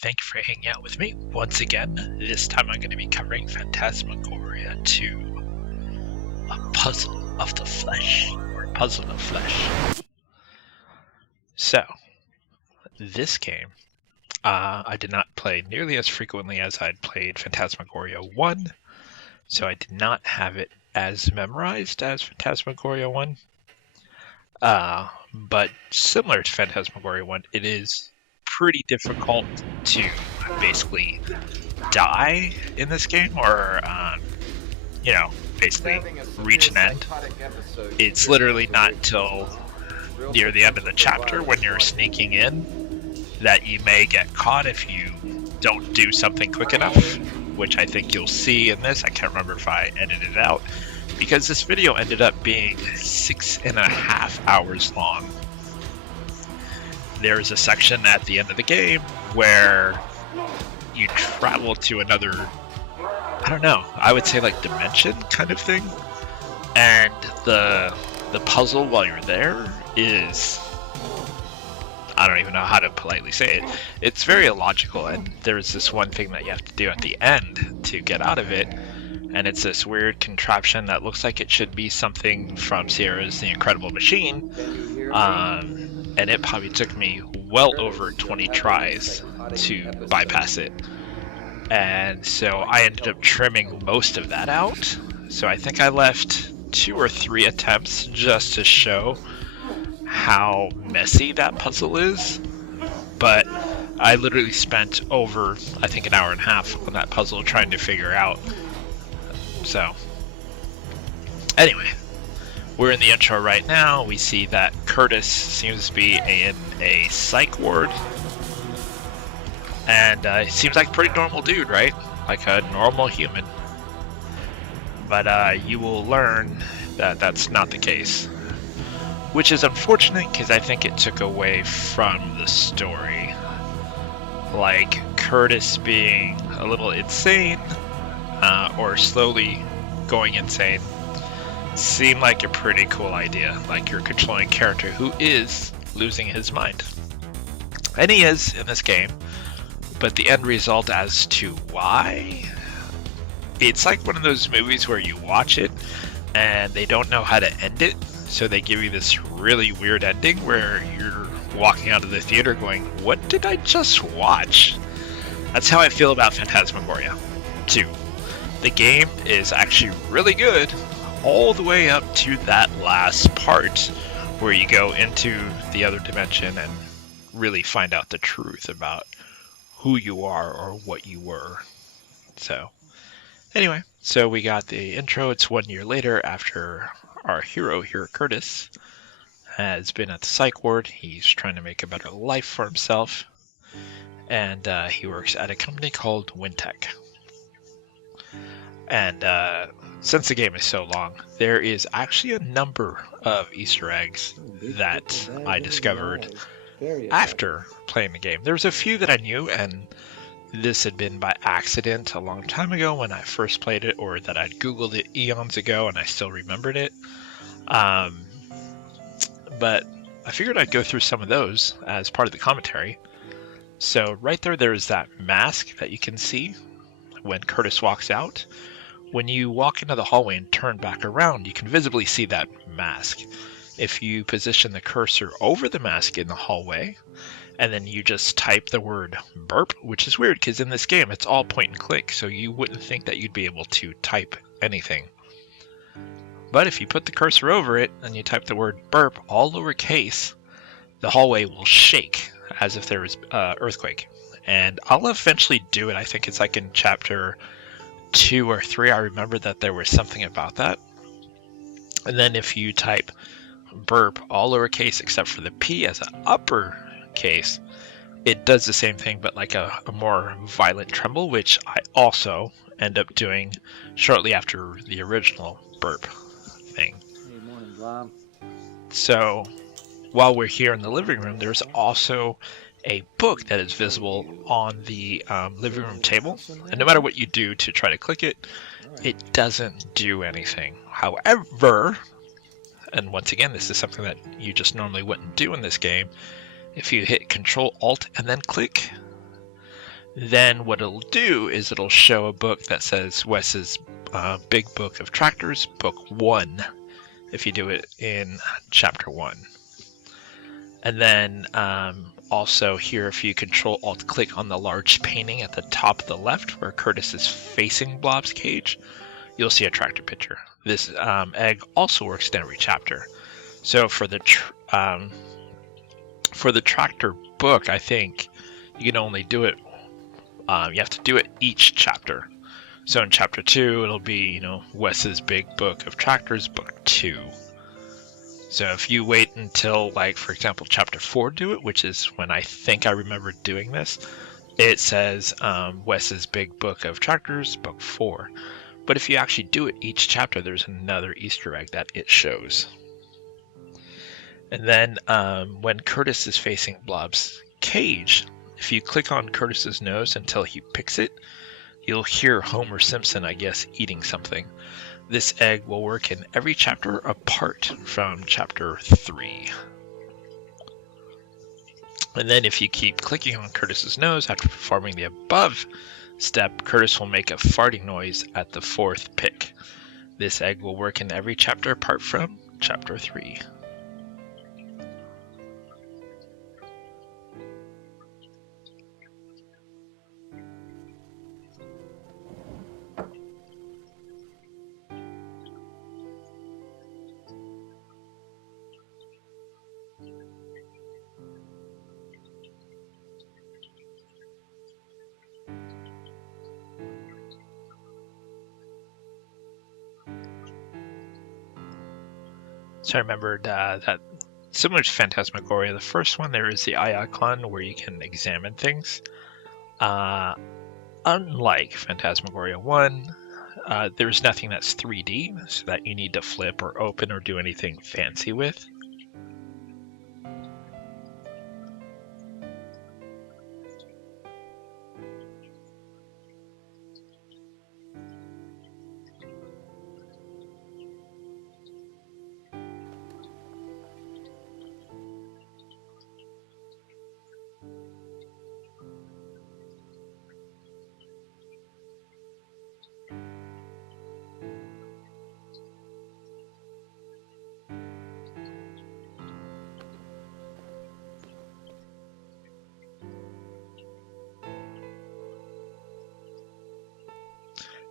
Thank you for hanging out with me once again. This time I'm going to be covering Phantasmagoria 2, a puzzle of the flesh, or puzzle of flesh. So, this game, I did not play nearly as frequently as I'd played Phantasmagoria 1, so I did not have it as memorized as Phantasmagoria 1. But similar to Phantasmagoria 1, it is pretty difficult to basically die in this game, or basically reach an end. It's literally not until near the end of the chapter, when you're sneaking in, that you may get caught if you don't do something quick enough, which I think you'll see in this. I can't remember if I edited it out, because this video ended up being 6.5 hours long. There's a section at the end of the game where you travel to another, I would say like dimension kind of thing, and the puzzle while you're there is, I don't even know how to politely say it, it's very illogical, and there's this one thing that you have to do at the end to get out of it, and it's this weird contraption that looks like it should be something from Sierra's The Incredible Machine, and it probably took me well over 20 tries to bypass it. And so I ended up trimming most of that out. So I think I left 2 or 3 attempts just to show how messy that puzzle is. But I literally spent over, I think, an hour and a half on that puzzle trying to figure out. So anyway, we're in the intro right now. We see that Curtis seems to be in a psych ward. And he seems like a pretty normal dude, right? Like a normal human. But you will learn that that's not the case. Which is unfortunate, because I think it took away from the story. Like, Curtis being a little insane, or slowly going insane, seemed like a pretty cool idea. Like, you're controlling a character who is losing his mind. And he is in this game. But the end result as to why, it's like one of those movies where you watch it and they don't know how to end it, so they give you this really weird ending where you're walking out of the theater going, what did I just watch? That's how I feel about Phantasmagoria 2. The game is actually really good all the way up to that last part where you go into the other dimension and really find out the truth about who you are or what you were. So anyway, so we got the intro. It's 1 year later after our hero here, Curtis, has been at the psych ward. He's trying to make a better life for himself, and he works at a company called Wintech. And since the game is so long, there is actually a number of Easter eggs that I discovered after playing the game. There's a few that I knew, and this had been by accident a long time ago when I first played it, or that I'd Googled it eons ago and I still remembered it. But I figured I'd go through some of those as part of the commentary. So right there's that mask that you can see when Curtis walks out. When you walk into the hallway and turn back around, you can visibly see that mask. If you position the cursor over the mask in the hallway, and then you just type the word burp, which is weird because in this game it's all point and click, so you wouldn't think that you'd be able to type anything. But if you put the cursor over it and you type the word burp, all lowercase, the hallway will shake as if there was an earthquake. And I'll eventually do it. I think it's like in chapter 2 or 3. I remember that there was something about that. And then if you type burp all lowercase except for the P as an uppercase, it does the same thing but like a more violent tremble, which I also end up doing shortly after the original burp thing. Good morning, Bob. So while we're here in the living room, there's also a book that is visible on the living room table, and no matter what you do to try to click it, it doesn't do anything. However, and once again, this is something that you just normally wouldn't do in this game, if you hit Control Alt and then click, Then what it'll do is it'll show a book that says Wes's Big Book of Tractors, Book 1, if you do it in Chapter 1. And then also here, if you Control-Alt-Click on the large painting at the top of the left where Curtis is facing Blob's cage, you'll see a tractor picture. This egg also works in every chapter. So for the tractor book, I think you can only do it. You have to do it each chapter. So in Chapter 2, it'll be, Wes's Big Book of Tractors, Book 2. So if you wait until, like, for example, Chapter 4 do it, which is when I think I remember doing this, it says Wes's Big Book of Tractors, Book 4. But if you actually do it each chapter, there's another Easter egg that it shows. And then when Curtis is facing Blob's cage, if you click on Curtis's nose until he picks it, you'll hear Homer Simpson, I guess, eating something. This egg will work in every chapter apart from Chapter 3. And then if you keep clicking on Curtis's nose after performing the above step, Curtis will make a farting noise at the 4th pick. This egg will work in every chapter apart from Chapter 3. So I remembered that similar to Phantasmagoria, the first one, there is the eye icon where you can examine things. Unlike Phantasmagoria 1, there's nothing that's 3D, so that you need to flip or open or do anything fancy with.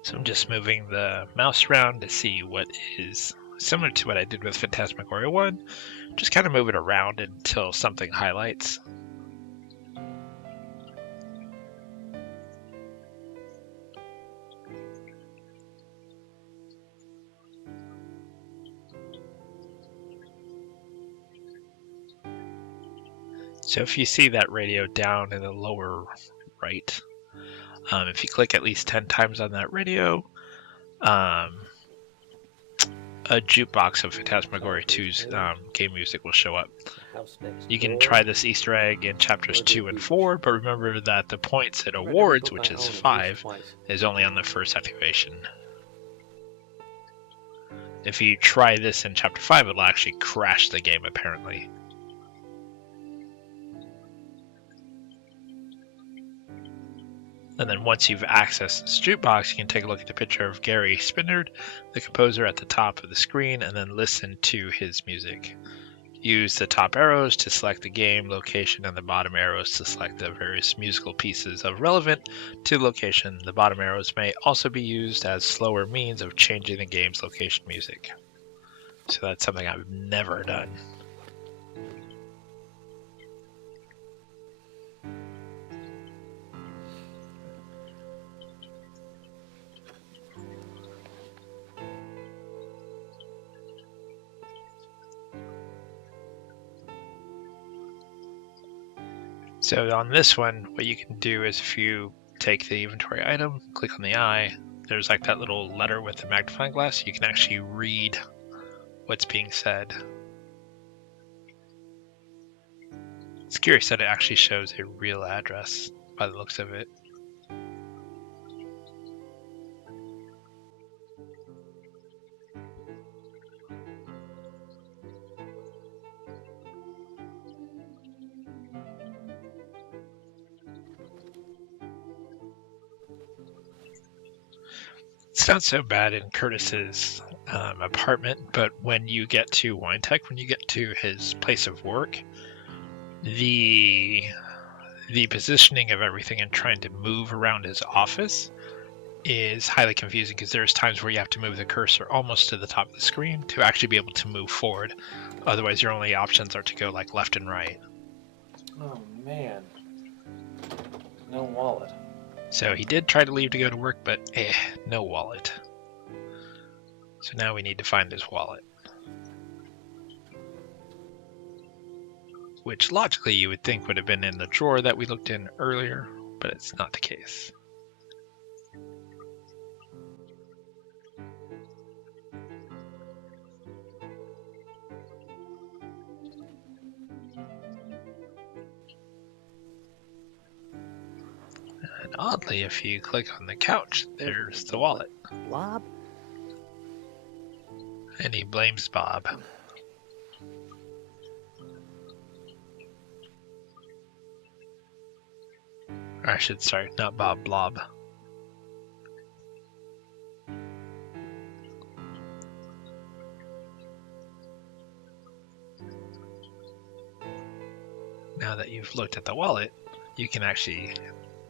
So I'm just moving the mouse around to see what is similar to what I did with Phantasmagoria 1. Just kind of move it around until something highlights. So if you see that radio down in the lower right, if you click at least 10 times on that radio, a jukebox of Phantasmagoria 2's game music will show up. You can try this Easter egg in chapters 2 and 4, but remember that the points it awards, which is 5, is only on the first activation. If you try this in chapter 5, it'll actually crash the game, apparently. And then once you've accessed this jukebox, you can take a look at the picture of Gary Spinard, the composer, at the top of the screen, and then listen to his music. Use the top arrows to select the game location and the bottom arrows to select the various musical pieces of relevant to the location. The bottom arrows may also be used as slower means of changing the game's location music. So that's something I've never done. So on this one, what you can do is if you take the inventory item, click on the eye, there's like that little letter with the magnifying glass. You can actually read what's being said. It's curious that it actually shows a real address by the looks of it. it's not so bad in Curtis's apartment, but when you get to Winetech, when you get to his place of work, the positioning of everything and trying to move around his office is highly confusing because there's times where you have to move the cursor almost to the top of the screen to actually be able to move forward. Otherwise, your only options are to go like left and right. Oh man, no wallet. So he did try to leave to go to work, but no wallet. So now we need to find his wallet. Which logically you would think would have been in the drawer that we looked in earlier, but it's not the case. And oddly, if you click on the couch, there's the wallet. Blob? And he blames Bob. Or I should, sorry, not Bob, Blob. Now that you've looked at the wallet, you can actually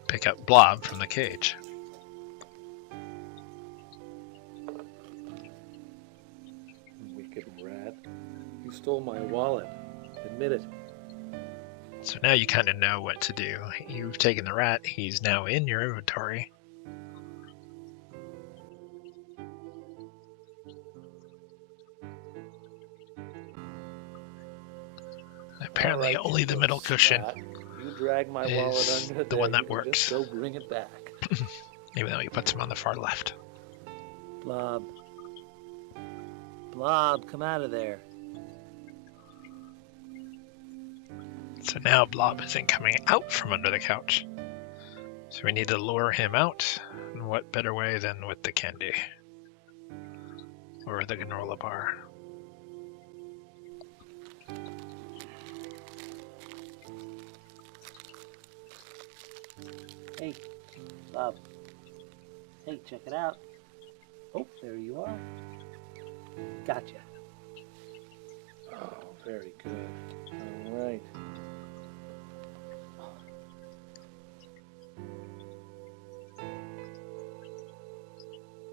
pick up Blob from the cage. Wicked rat. You stole my wallet. Admit it. So now you kind of know what to do. You've taken the rat, he's now in your inventory. Apparently All right, only the you middle cushion slut. You drag my wallet is under the there, one that you can works. Just go bring it back. Even though he puts him on the far left. Blob. Blob, come out of there. So now Blob isn't coming out from under the couch. So we need to lure him out. And what better way than with the candy? Or the granola bar. Hey, Blob. Hey, check it out. Oh, there you are. Gotcha. Oh, very good. All right.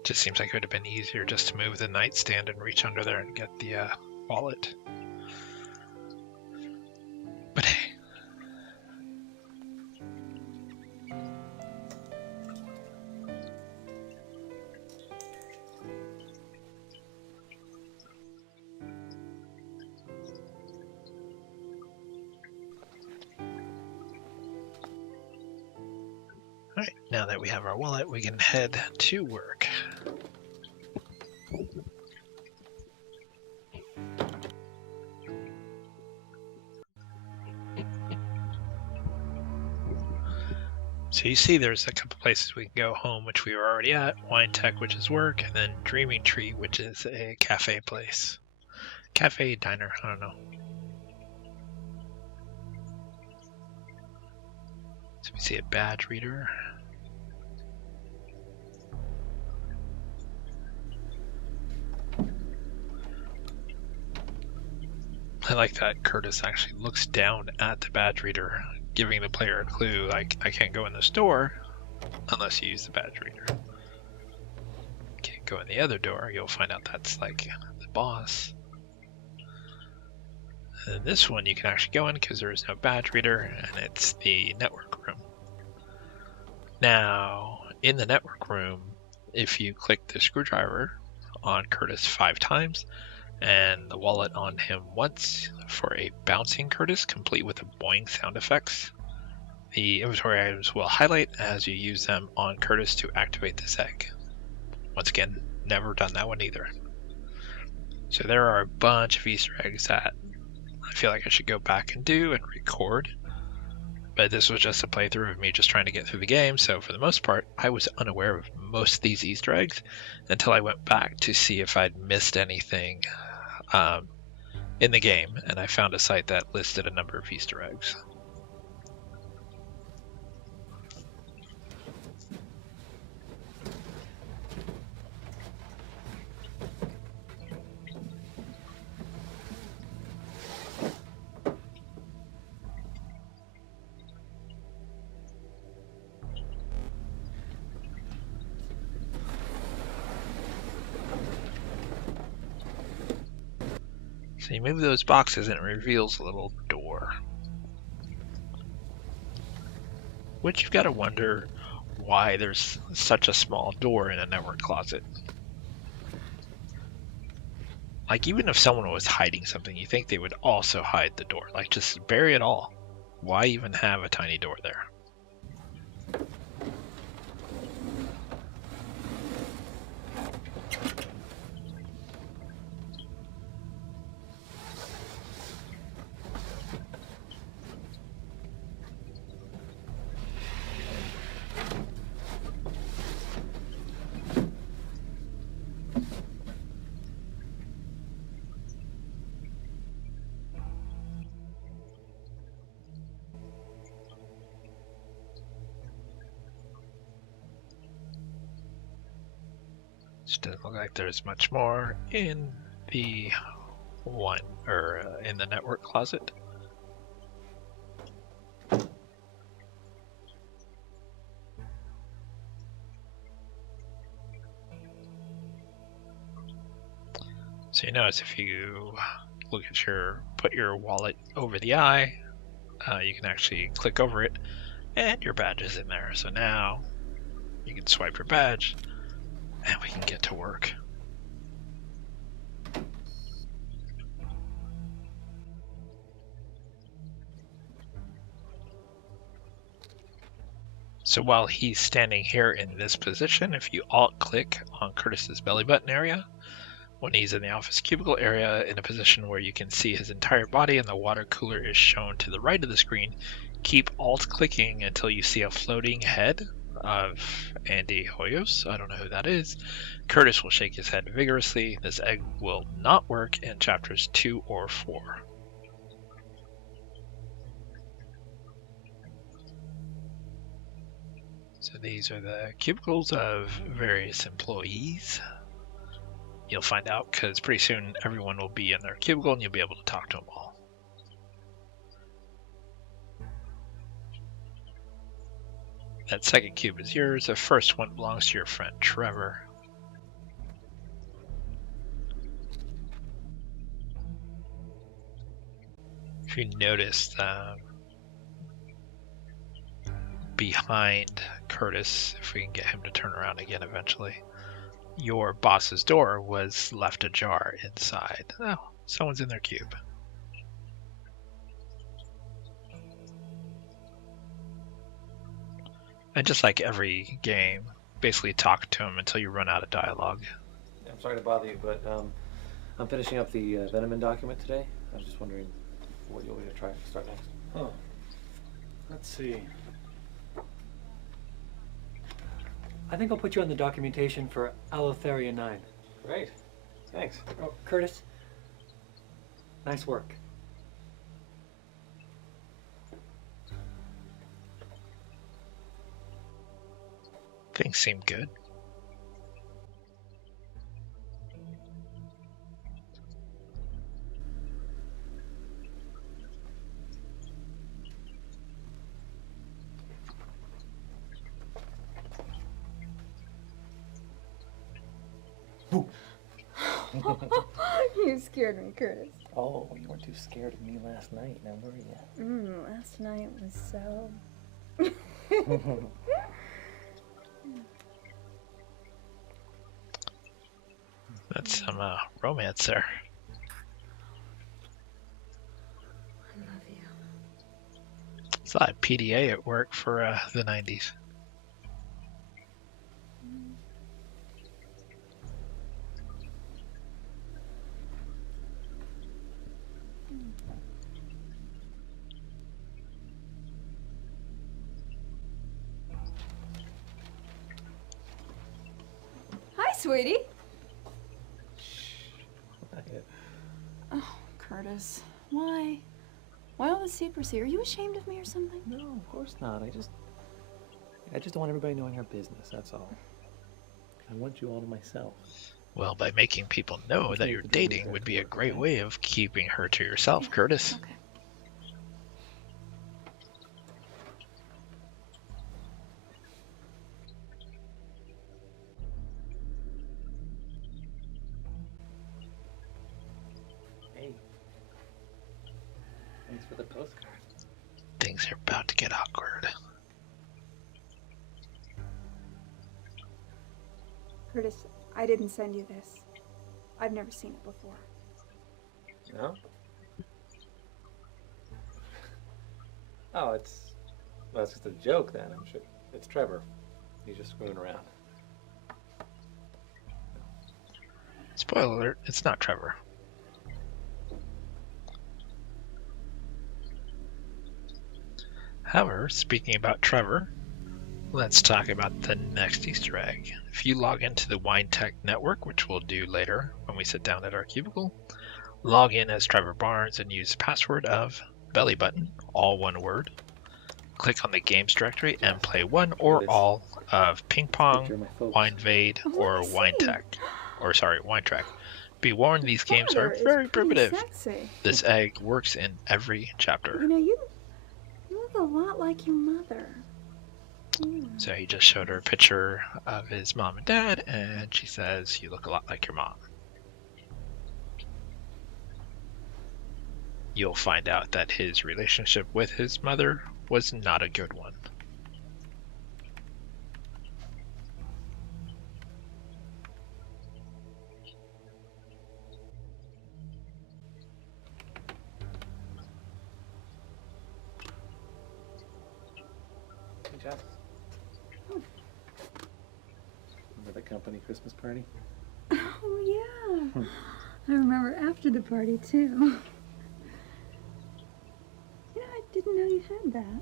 Just seems like it would have been easier just to move the nightstand and reach under there and get the wallet. But hey. Alright, now that we have our wallet, we can head to work. So you see there's a couple places we can go home, which we were already at. Winetech, which is work, and then Dreaming Tree, which is a cafe place. Cafe, diner, I don't know. So we see a badge reader. I like that Curtis actually looks down at the badge reader, giving the player a clue, like, I can't go in this door unless you use the badge reader. Can't go in the other door, you'll find out that's like the boss. And this one you can actually go in because there is no badge reader, and it's the network room. Now, in the network room, if you click the screwdriver on Curtis 5 times, and the wallet on him once for a bouncing Curtis, complete with the boing sound effects, the inventory items will highlight as you use them on Curtis to activate this egg. Once again, never done that one either. So there are a bunch of Easter eggs that I feel like I should go back and do and record. But this was just a playthrough of me just trying to get through the game, so for the most part, I was unaware of most of these Easter eggs until I went back to see if I'd missed anything in the game, and I found a site that listed a number of Easter eggs. So you move those boxes and it reveals a little door. Which you've got to wonder why there's such a small door in a network closet. Like, even if someone was hiding something, you think they would also hide the door. Like, just bury it all. Why even have a tiny door there? Just doesn't look like there's much more in the in the network closet. So you notice if you look at put your wallet over the eye, you can actually click over it, and your badge is in there. So now you can swipe your badge, and we can get to work. So while he's standing here in this position, if you alt-click on Curtis's belly button area, when he's in the office cubicle area in a position where you can see his entire body and the water cooler is shown to the right of the screen, keep alt-clicking until you see a floating head of Andy Hoyos. I don't know who that is. Curtis will shake his head vigorously. This egg will not work in chapters 2 or 4. So these are the cubicles of various employees. You'll find out because pretty soon everyone will be in their cubicle and you'll be able to talk to them all. That second cube is yours. The first one belongs to your friend Trevor. If you notice, behind Curtis, if we can get him to turn around again eventually, your boss's door was left ajar inside. Oh, someone's in their cube. And just like every game, basically talk to him until you run out of dialogue. I'm sorry to bother you, but I'm finishing up the Venomman document today. I was just wondering what you want me to start next. Oh, let's see. I think I'll put you on the documentation for Allotheria 9. Great. Thanks. Oh, Curtis, nice work. Things seem good. You scared me, Curtis. Oh, you weren't too scared of me last night, now were you? Last night was so... That's some romance there. I love you. It's a lot of PDA at work for the 90s. Hi, sweetie. Not yet. Oh, Curtis. Why? Why all the secrecy? Are you ashamed of me or something? No, of course not. I just don't want everybody knowing our business, that's all. I want you all to myself. Well, by making people know that you're dating would be a great way of keeping her to yourself, Curtis. Okay. Hey, Thanks for the postcard. Things are about to get awkward. Curtis, I didn't send you this. I've never seen it before. No? Oh, well, it's just a joke then, I'm sure. It's Trevor. He's just screwing around. Spoiler alert, it's not Trevor. However, speaking about Trevor, let's talk about the next Easter egg. If you log into the WineTech network, which we'll do later when we sit down at our cubicle, log in as Trevor Barnes and use the password of bellybutton, all one word. Click on the games directory and play one or all of Ping Pong, Winevade, or WineTech. WineTrack. Be warned, these games are very primitive. Sexy. This egg works in every chapter. You know, you look a lot like your mother. So he just showed her a picture of his mom and dad, and she says, "You look a lot like your mom." You'll find out that his relationship with his mother was not a good one. Hey, Jess. Remember the company Christmas party? Oh, yeah. I remember after the party, too. You know, I didn't know you had that.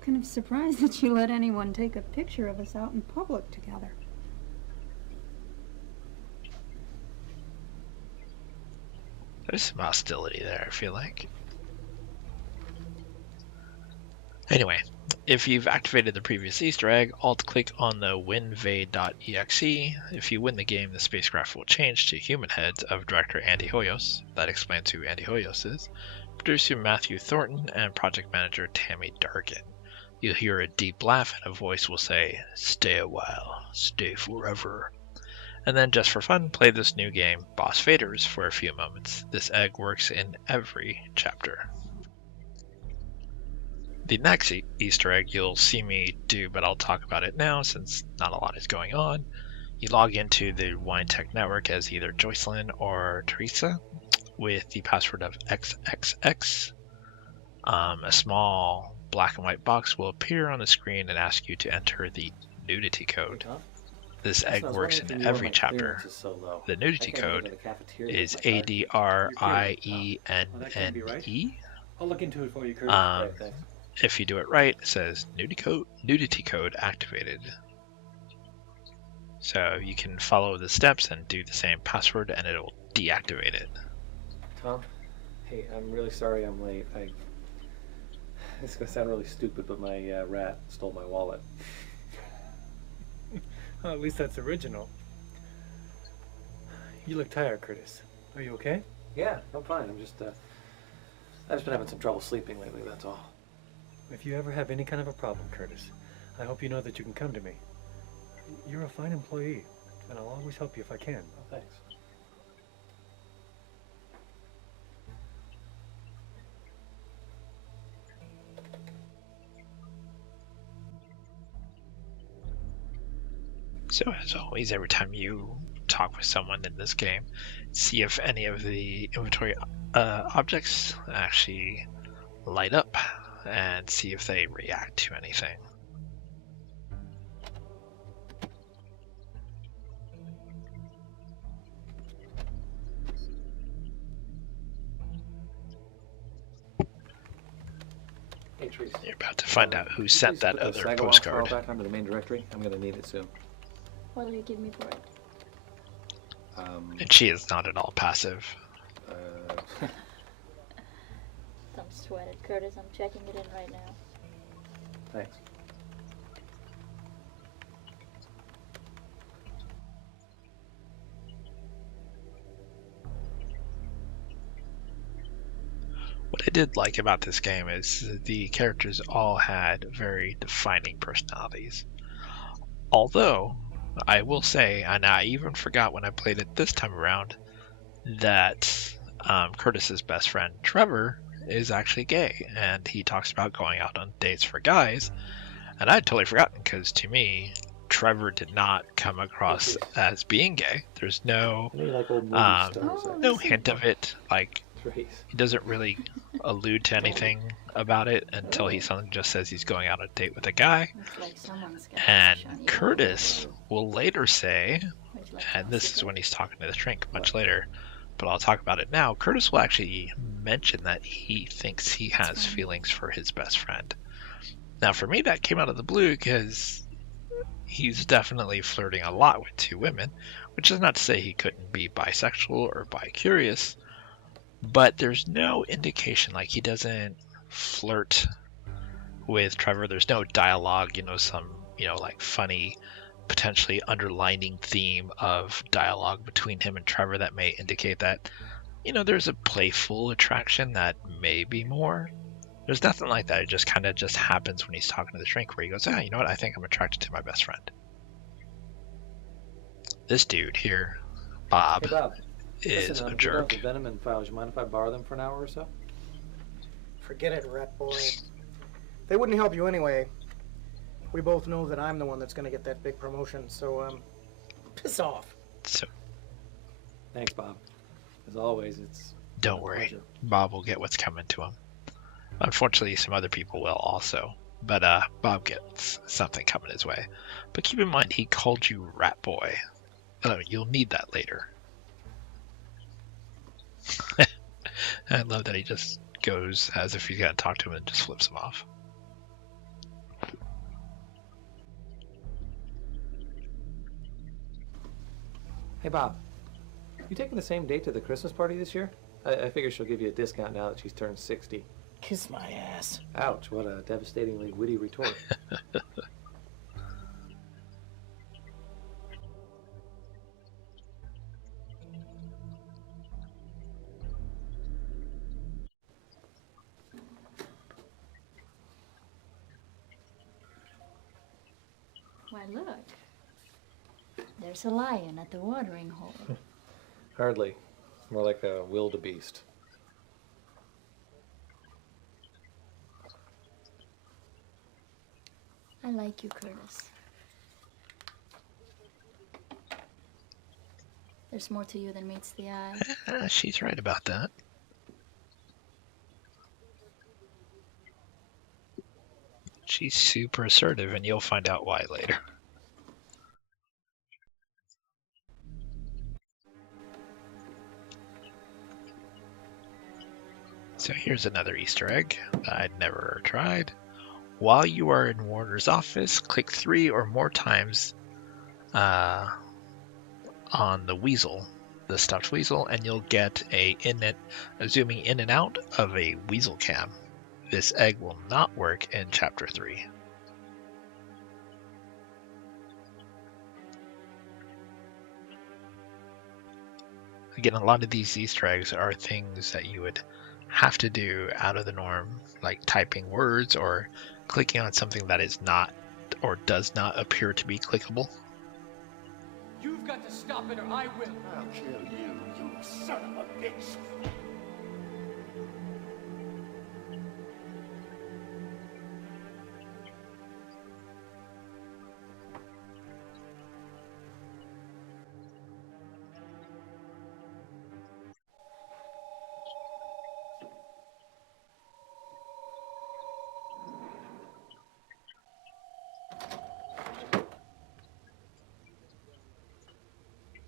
Kind of surprised that you let anyone take a picture of us out in public together. There's some hostility there, I feel like. Anyway, if you've activated the previous Easter egg, alt-click on the winvade.exe. If you win the game, the spacecraft will change to human heads of director Andy Hoyos. That explains who Andy Hoyos is. Producer Matthew Thornton and project manager Tammy Dargan. You'll hear a deep laugh and a voice will say, "Stay a while, stay forever." And then just for fun, play this new game, Boss Faders, for a few moments. This egg works in every chapter. The next Easter egg you'll see me do, but I'll talk about it now since not a lot is going on. You log into the WineTech network as either Joycelyn or Teresa with the password of XXX. A small black and white box will appear on the screen and ask you to enter the Nudity code. This egg works in every chapter. The Nudity code is ADRIENNE. I'll look into it for you, Curtis. Right, thanks. If you do it right, it says Nudity code activated. So you can follow the steps and do the same password and it'll deactivate it. Tom, hey, I'm really sorry I'm late. It's gonna sound really stupid, but my rat stole my wallet. Well, at least that's original. You look tired, Curtis. Are you okay? Yeah, I'm fine. I've just been having some trouble sleeping lately, that's all. If you ever have any kind of a problem, Curtis, I hope you know that you can come to me. You're a fine employee, and I'll always help you if I can. Oh, thanks. So as always, every time you talk with someone in this game, see if any of the inventory objects actually light up and see if they react to anything. Hey, Teresa. You're about to find out who sent that Please put the other Sagawau postcard. file back onto the main directory. I'm gonna need it soon. What will you give me for it? And she is not at all passive. Don't sweat it, Curtis. I'm checking it in right now. Thanks. What I did like about this game is the characters all had very defining personalities. Although, I will say, and I even forgot when I played it this time around, that Curtis's best friend Trevor is actually gay, and he talks about going out on dates for guys. And I'd totally forgotten, because to me, Trevor did not come across as being gay. There's no I know you like old movie stars. Oh, no this is- hint of it. Like, Trace. he doesn't really allude to anything about it until he suddenly just says he's going out on a date with a guy. Looks like someone's got a And crush on you. Curtis will later say, Would you like and to this secret? is when he's talking to the shrink much later, but I'll talk about it now. Curtis will actually mention that he thinks he has feelings for his best friend. Now, for me, that came out of the blue because he's definitely flirting a lot with two women, which is not to say he couldn't be bisexual or bi-curious, but there's no indication, like he doesn't flirt with Trevor. There's no dialogue, some, like funny, potentially underlining theme of dialogue between him and Trevor that may indicate that, there's a playful attraction that may be more. There's nothing like that. It just kind of just happens when he's talking to the shrink, where he goes, you know what? I think I'm attracted to my best friend. This dude here, Bob, Hey, Bob. is Listen, a we jerk. got the Venom files. You mind if I borrow them for an hour or so? Forget it, rat boy. They wouldn't help you anyway. We both know that I'm the one that's gonna get that big promotion, so, piss off. So Thanks, Bob. As always, it's don't my worry, pleasure. Bob will get what's coming to him. Unfortunately, some other people will also, but Bob gets something coming his way. But keep in mind, he called you rat boy. You'll need that later. I love that he just goes as if he's got to talk to him and just flips him off. Hey, Bob. You taking the same date to the Christmas party this year? I figure she'll give you a discount now that she's turned 60. Kiss my ass. Ouch, what a devastatingly witty retort. Why, look. There's a lion at the watering hole. Hardly. More like a wildebeest. I like you, Curtis. There's more to you than meets the eye. She's right about that. She's super assertive, and you'll find out why later. So here's another Easter egg that I'd never tried. While you are in Warner's office, click 3 or more times on the weasel, the stuffed weasel, and you'll get a zooming in and out of a weasel cam. This egg will not work in Chapter 3. Again, a lot of these Easter eggs are things that you would have to do out of the norm, like typing words or clicking on something that is not or does not appear to be clickable. You've got to stop it or I will. I'll kill you, you son of a bitch.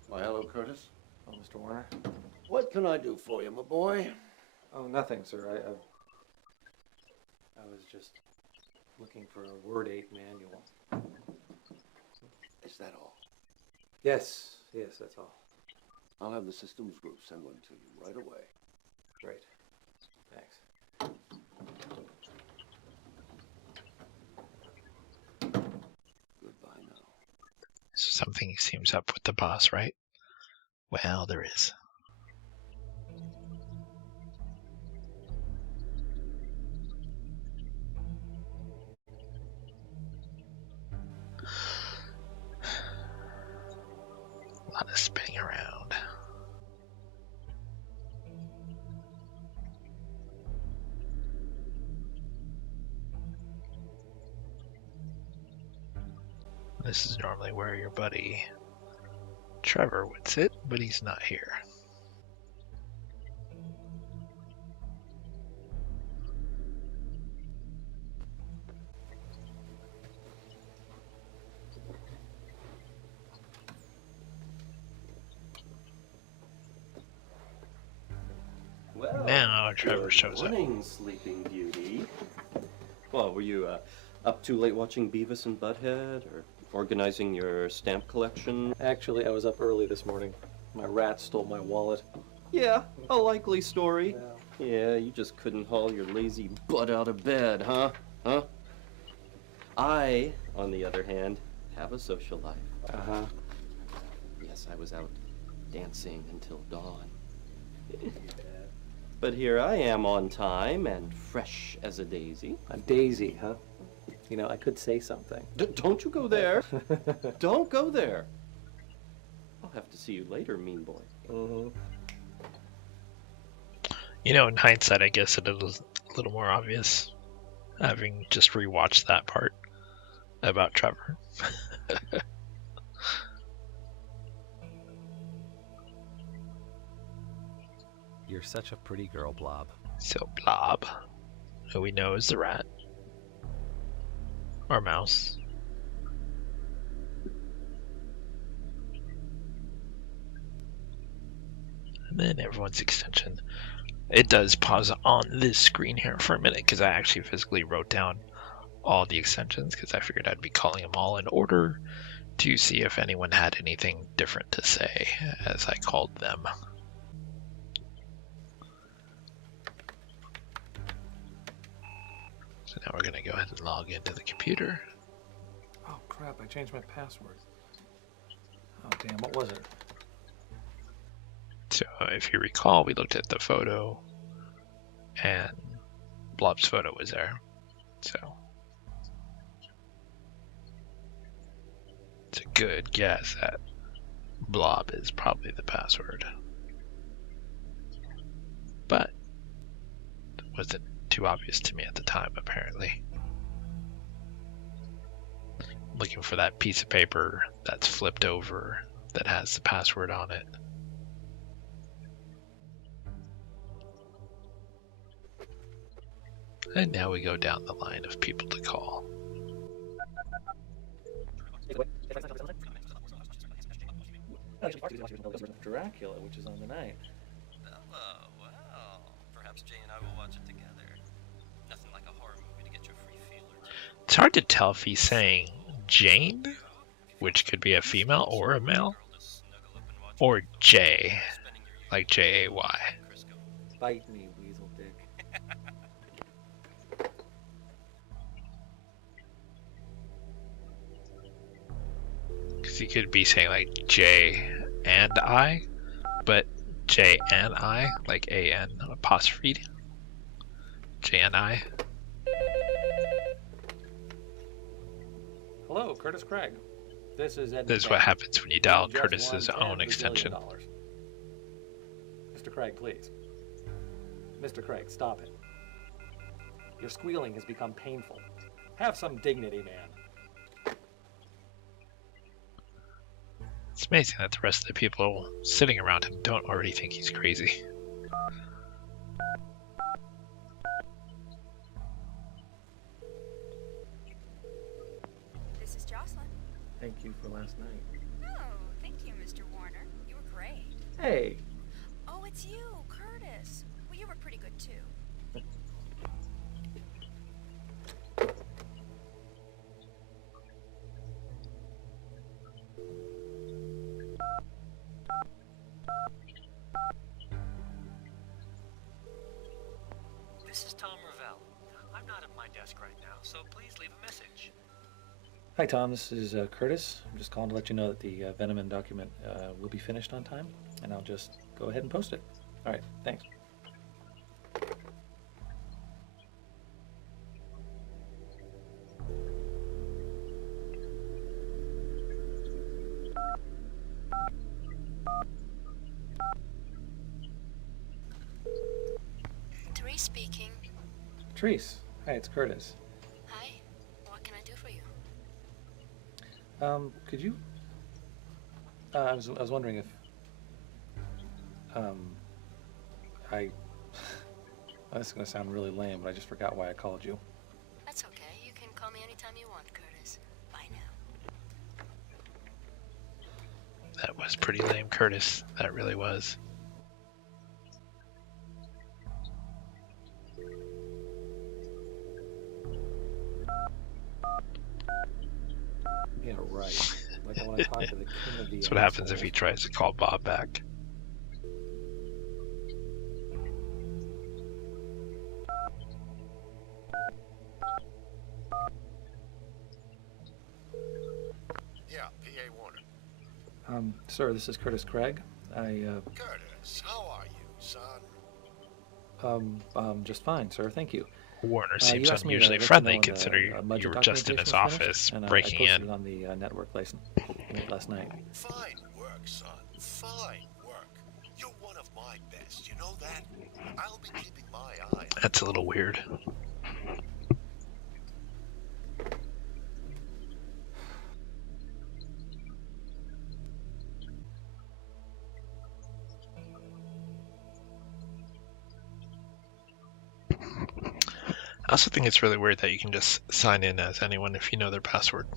Well, hello, Curtis. Oh, Mr. Warner? What can I do for you, my boy? Oh, nothing, sir. I was just looking for a Word 8 manual. Is that all? Yes, that's all. I'll have the systems group send one to you right away. Great. Thanks. Goodbye now. Something seems up with the boss, right? Well, there is. A lot of spinning around. This is normally where your buddy Trevor would sit, but he's not here. Well, Now Trevor good shows up. morning, Sleeping Beauty. Well, were you up too late watching Beavis and Butthead, or organizing your stamp collection? Actually, I was up early this morning. My rat stole my wallet. Yeah, a likely story. Yeah, you just couldn't haul your lazy butt out of bed, huh? Huh? I, on the other hand, have a social life. Uh-huh. Yes, I was out dancing until dawn. But here I am on time and fresh as a daisy. A daisy, huh? You know, I could say something. Don't you go there. Don't go there. I'll have to see you later, mean boy. Mm-hmm. You know, in hindsight, I guess it was a little more obvious, having just rewatched that part about Trevor. You're such a pretty girl, Blob. So Blob, who we know is the rat. Or mouse. And then everyone's extension. It does pause on this screen here for a minute because I actually physically wrote down all the extensions because I figured I'd be calling them all in order to see if anyone had anything different to say as I called them. So now we're going to go ahead and log into the computer. Oh, crap, I changed my password. Oh, damn, what was it? So if you recall, we looked at the photo and Blob's photo was there. So it's a good guess that Blob is probably the password. But it wasn't too obvious to me at the time, apparently. Looking for that piece of paper that's flipped over that has the password on it. And now we go down the line of people to call. Dracula, which is on the night. Oh, well, perhaps Jay and I will watch it together. Nothing like a horror movie to get you a free feeler. It's hard to tell if he's saying Jane, which could be a female or a male, or Jay, like J-A-Y. Bite me, weasel dick. Because he could be saying like J and I, but J and I, like A-N apostrophe. J and I. Hello, Curtis Craig. This is Ed. This is what happens when you dial Curtis's own extension. Mr. Craig, please. Mr. Craig, stop it. Your squealing has become painful. Have some dignity, man. It's amazing that the rest of the people sitting around him don't already think he's crazy. This is Jocelyn. Thank you for last night. Oh, thank you, Mr. Warner. You were great. Hey. Oh, it's you, Curtis. Well, you were pretty good, too. This is Tom Ravel. I'm not at my desk right now, so please leave a message. Hi, Tom. This is Curtis. I'm just calling to let you know that the Venom document will be finished on time, and I'll just go ahead and post it. All right, thanks. Therese speaking. Therese. Hi, it's Curtis. Hi. What can I do for you? Could you? I was wondering if I. This is gonna sound really lame, but I just forgot why I called you. That's okay. You can call me anytime you want, Curtis. Bye now. That was pretty lame, Curtis. That really was. Yeah, right. Like I want to talk to the king of the. That's what happens if he tries to call Bob back. Yeah, PA Warner. Sir, this is Curtis Craig. Curtis, how are you, son? Just fine, sir. Thank you. Warner You seems asked me to unusually let you friendly know when the, considering budget you were just in his documentation was office finished, and, breaking I posted in. it on the network late last night. Fine work, son. Fine work. You're one of my best, you know that? I'll be keeping my eye on That's a little weird. I also think it's really weird that you can just sign in as anyone if you know their password.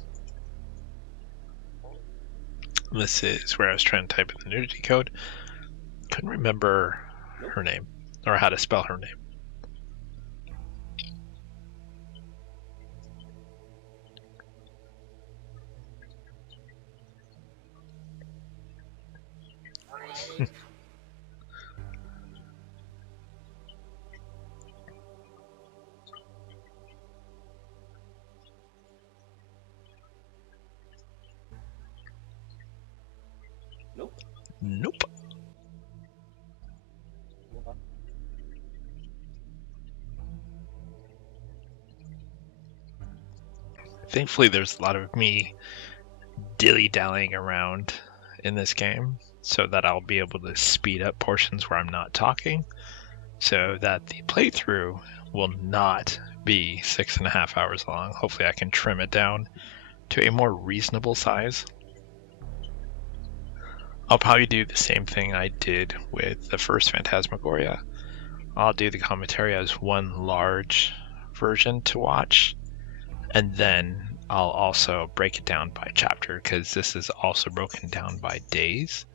This is where I was trying to type in the Nudity code. Couldn't remember her name, or how to spell her name. Nope. Nope. Thankfully, there's a lot of me dilly-dallying around in this game so that I'll be able to speed up portions where I'm not talking so that the playthrough will not be 6.5 hours long. Hopefully I can trim it down to a more reasonable size. I'll probably do the same thing I did with the first Phantasmagoria. I'll do the commentary as one large version to watch, and then I'll also break it down by chapter because this is also broken down by days.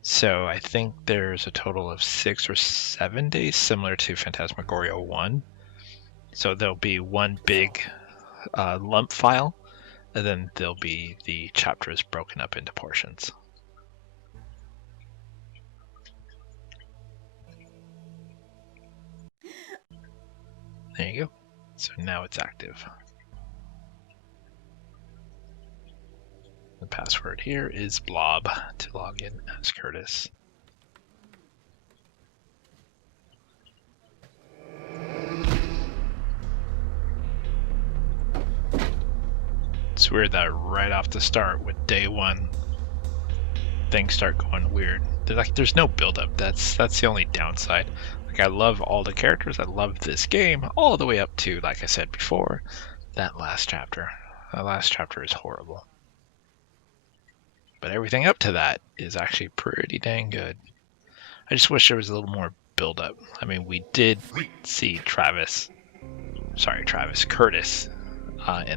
So I think there's a total of 6 or 7 days, similar to Phantasmagoria 1. So there'll be one big lump file, and then there'll be the chapters broken up into portions. There you go. So now it's active. The password here is blob to log in as Curtis. It's weird that right off the start with day one, things start going weird. There's no build-up. That's the only downside. Like, I love all the characters. I love this game all the way up to, like I said before, that last chapter. That last chapter is horrible. But everything up to that is actually pretty dang good. I just wish there was a little more build-up. I mean, we did see Curtis in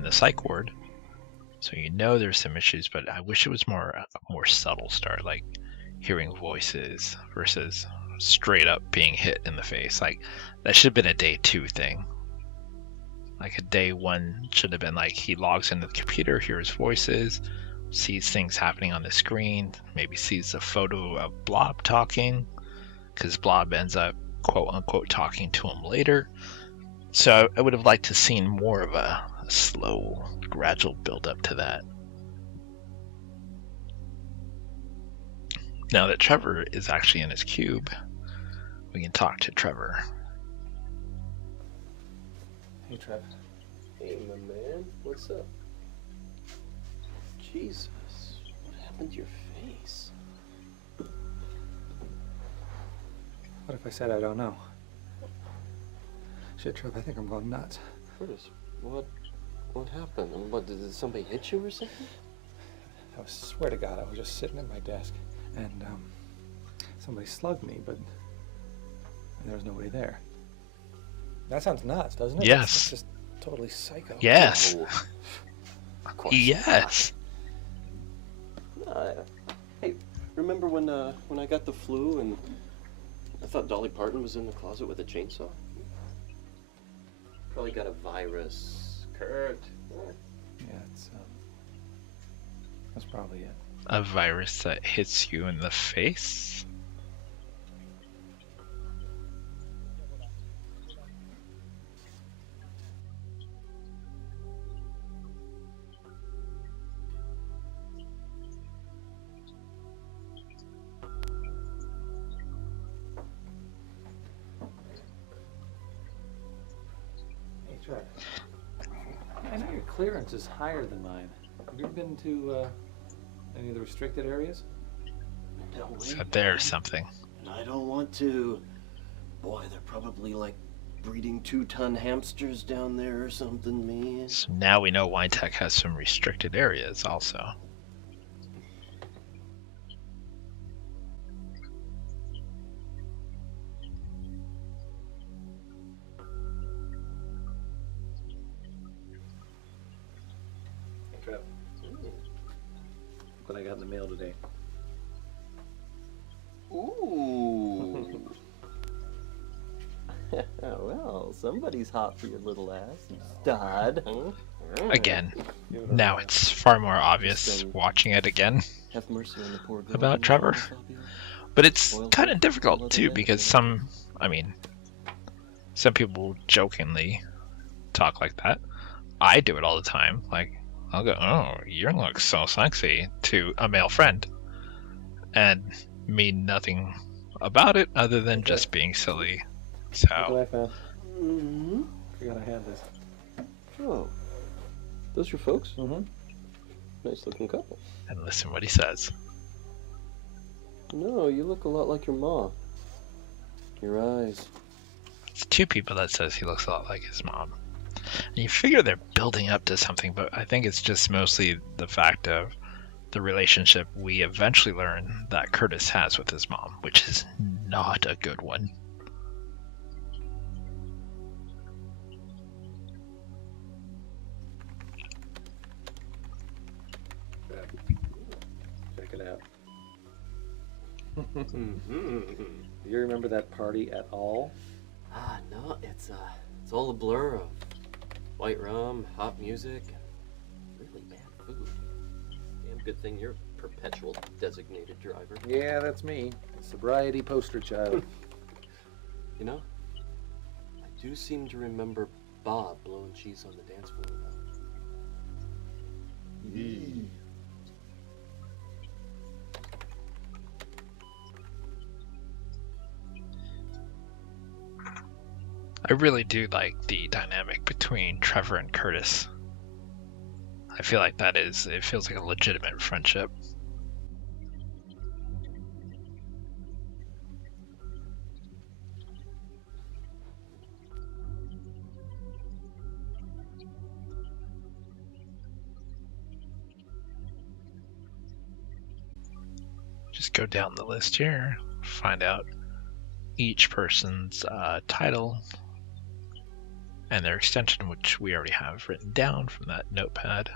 the psych ward. So you know there's some issues, but I wish it was a more subtle start, like hearing voices versus straight up being hit in the face. Like, that should have been a day 2 thing. Like, a day 1 should have been like he logs into the computer, hears voices, sees things happening on the screen, maybe sees a photo of Blob talking, because Blob ends up quote unquote talking to him later. So I would have liked to have seen more of a slow, gradual build up to that. Now that Trevor is actually in his cube, we can talk to Trevor. Hey, Trev. Hey, my man. What's up? Jesus. What happened to your face? What if I said I don't know? Shit, Trev, I think I'm going nuts. Curtis, what happened? What, did somebody hit you or something? I swear to God, I was just sitting at my desk, and somebody slugged me, but there was nobody there. That sounds nuts, doesn't it? Yes. That's just totally psycho. Yes. Oh, of course. Yes. Hey, remember when I got the flu and I thought Dolly Parton was in the closet with a chainsaw? Probably got a virus. Kurt. Yeah, that's probably it. A virus that hits you in the face? Hey, Trev. I know your clearance is higher than mine. Have you ever been to any of the restricted areas? No way. So there's something. And I don't want to. Boy, they're probably like breeding 2-ton hamsters down there or something, man. So now we know why Tech has some restricted areas also. Hey, Trev. Look what I got in the mail today. Ooh. Well, somebody's hot for your little ass, you stud. Again, now it's far more obvious watching it again Have mercy on the poor girl about in the Trevor. Fabio. But it's kind of difficult too because some people jokingly talk like that. I do it all the time. Like, I'll go, "Oh, you look so sexy," to a male friend, and mean nothing about it other than just being silly. Look what So I found. Mm-hmm. Forgot I had this. Oh, those your folks? Mm-hmm. Nice looking couple. and listen what he says. No, you look a lot like your mom. Your eyes. It's two people that says he looks a lot like his mom. And you figure they're building up to something, but I think it's just mostly the fact of the relationship we eventually learn that Curtis has with his mom, which is not a good one. Check it out. Do you remember that party at all? Ah, no, it's all a blur of white rum, hot music, and really bad food. Damn good thing you're a perpetual designated driver. Yeah, that's me. Sobriety poster child. You know, I do seem to remember Bob blowing cheese on the dance floor though. I really do like the dynamic between Trevor and Curtis. I feel like it feels like a legitimate friendship. Just go down the list here, find out each person's title and their extension, which we already have written down from that notepad.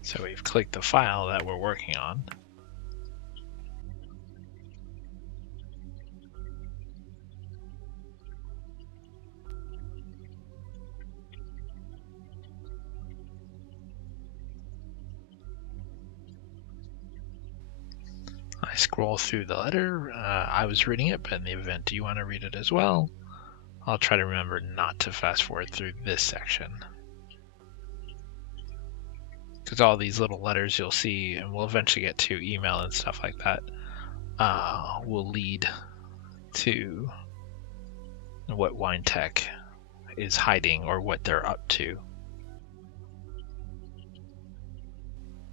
So we've clicked the file that we're working on. I scroll through the letter. I was reading it, but in the event, do you want to read it as well? I'll try to remember not to fast forward through this section. Because all these little letters you'll see, and we'll eventually get to email and stuff like that, will lead to what Wine Tech is hiding or what they're up to.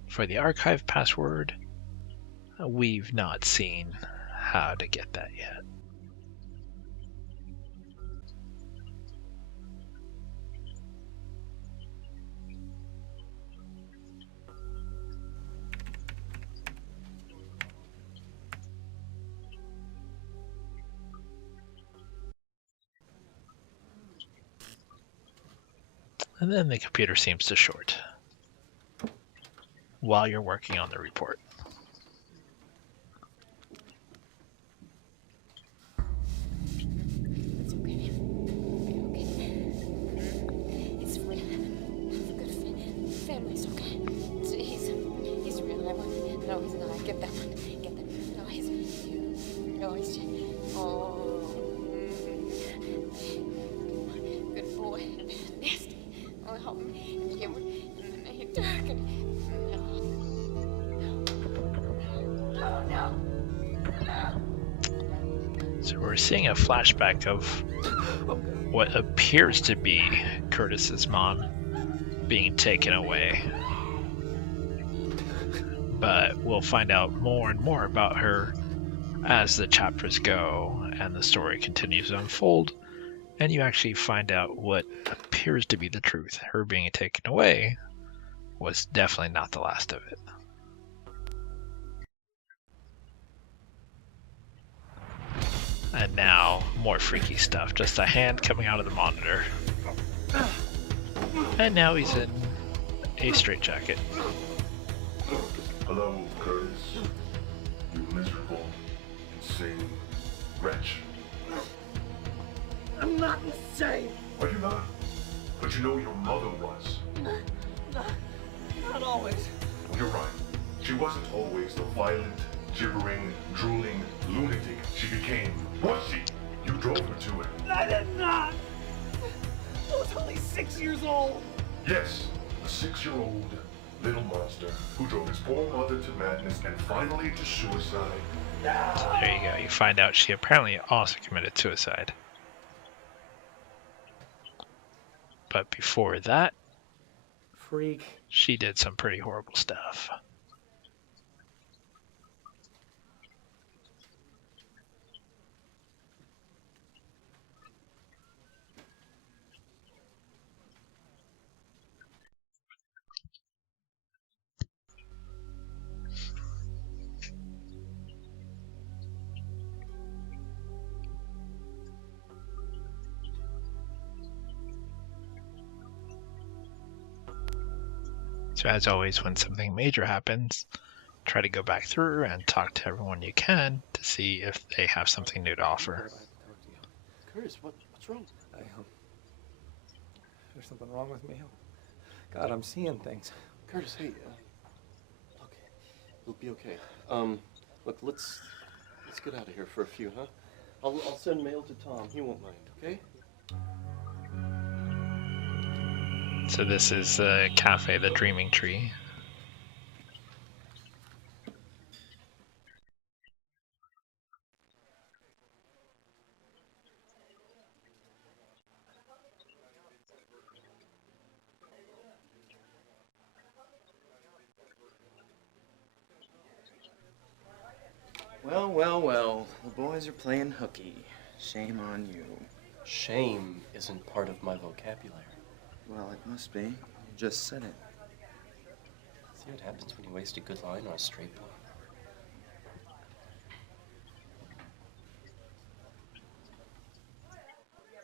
For the archive password, we've not seen how to get that yet. And then the computer seems to short while you're working on the report. It's okay. It'll be okay. It's real. Have a good family's okay. He's real. No, he's not. Get that one. Get that one. No, he's you. No, he's just. Oh. Good boy. Nasty. Oh, help me. You were in the night dark and. No. No. So we're seeing a flashback of what appears to be Curtis's mom being taken away. But we'll find out more and more about her as the chapters go and the story continues to unfold, and you actually find out what appears to be the truth. Her being taken away was definitely not the last of it. And now, more freaky stuff. Just a hand coming out of the monitor. And now he's in a straitjacket. Hello, Curtis. You miserable, insane wretch. I'm not insane. Are you not? But you know your mother was. Not always. You're right. She wasn't always the violent, gibbering, drooling lunatic she became, was she? You drove her to it. I did not. I was only 6 years old. Yes, a 6-year-old little monster who drove his poor mother to madness and finally to suicide. So there you go. You find out she apparently also committed suicide. But before that, Freak. she did some pretty horrible stuff. So as always, when something major happens, try to go back through and talk to everyone you can to see if they have something new to offer. Curtis, what's wrong? There's something wrong with me. God, I'm seeing things. Curtis, hey, look, we'll be okay. Look, let's get out of here for a few, huh? I'll send mail to Tom. He won't mind, okay? So this is the cafe, the Dreaming Tree. Well, the boys are playing hooky. Shame on you. Shame isn't part of my vocabulary. Well, it must be. You just said it. See what happens when you waste a good line on a straight boy?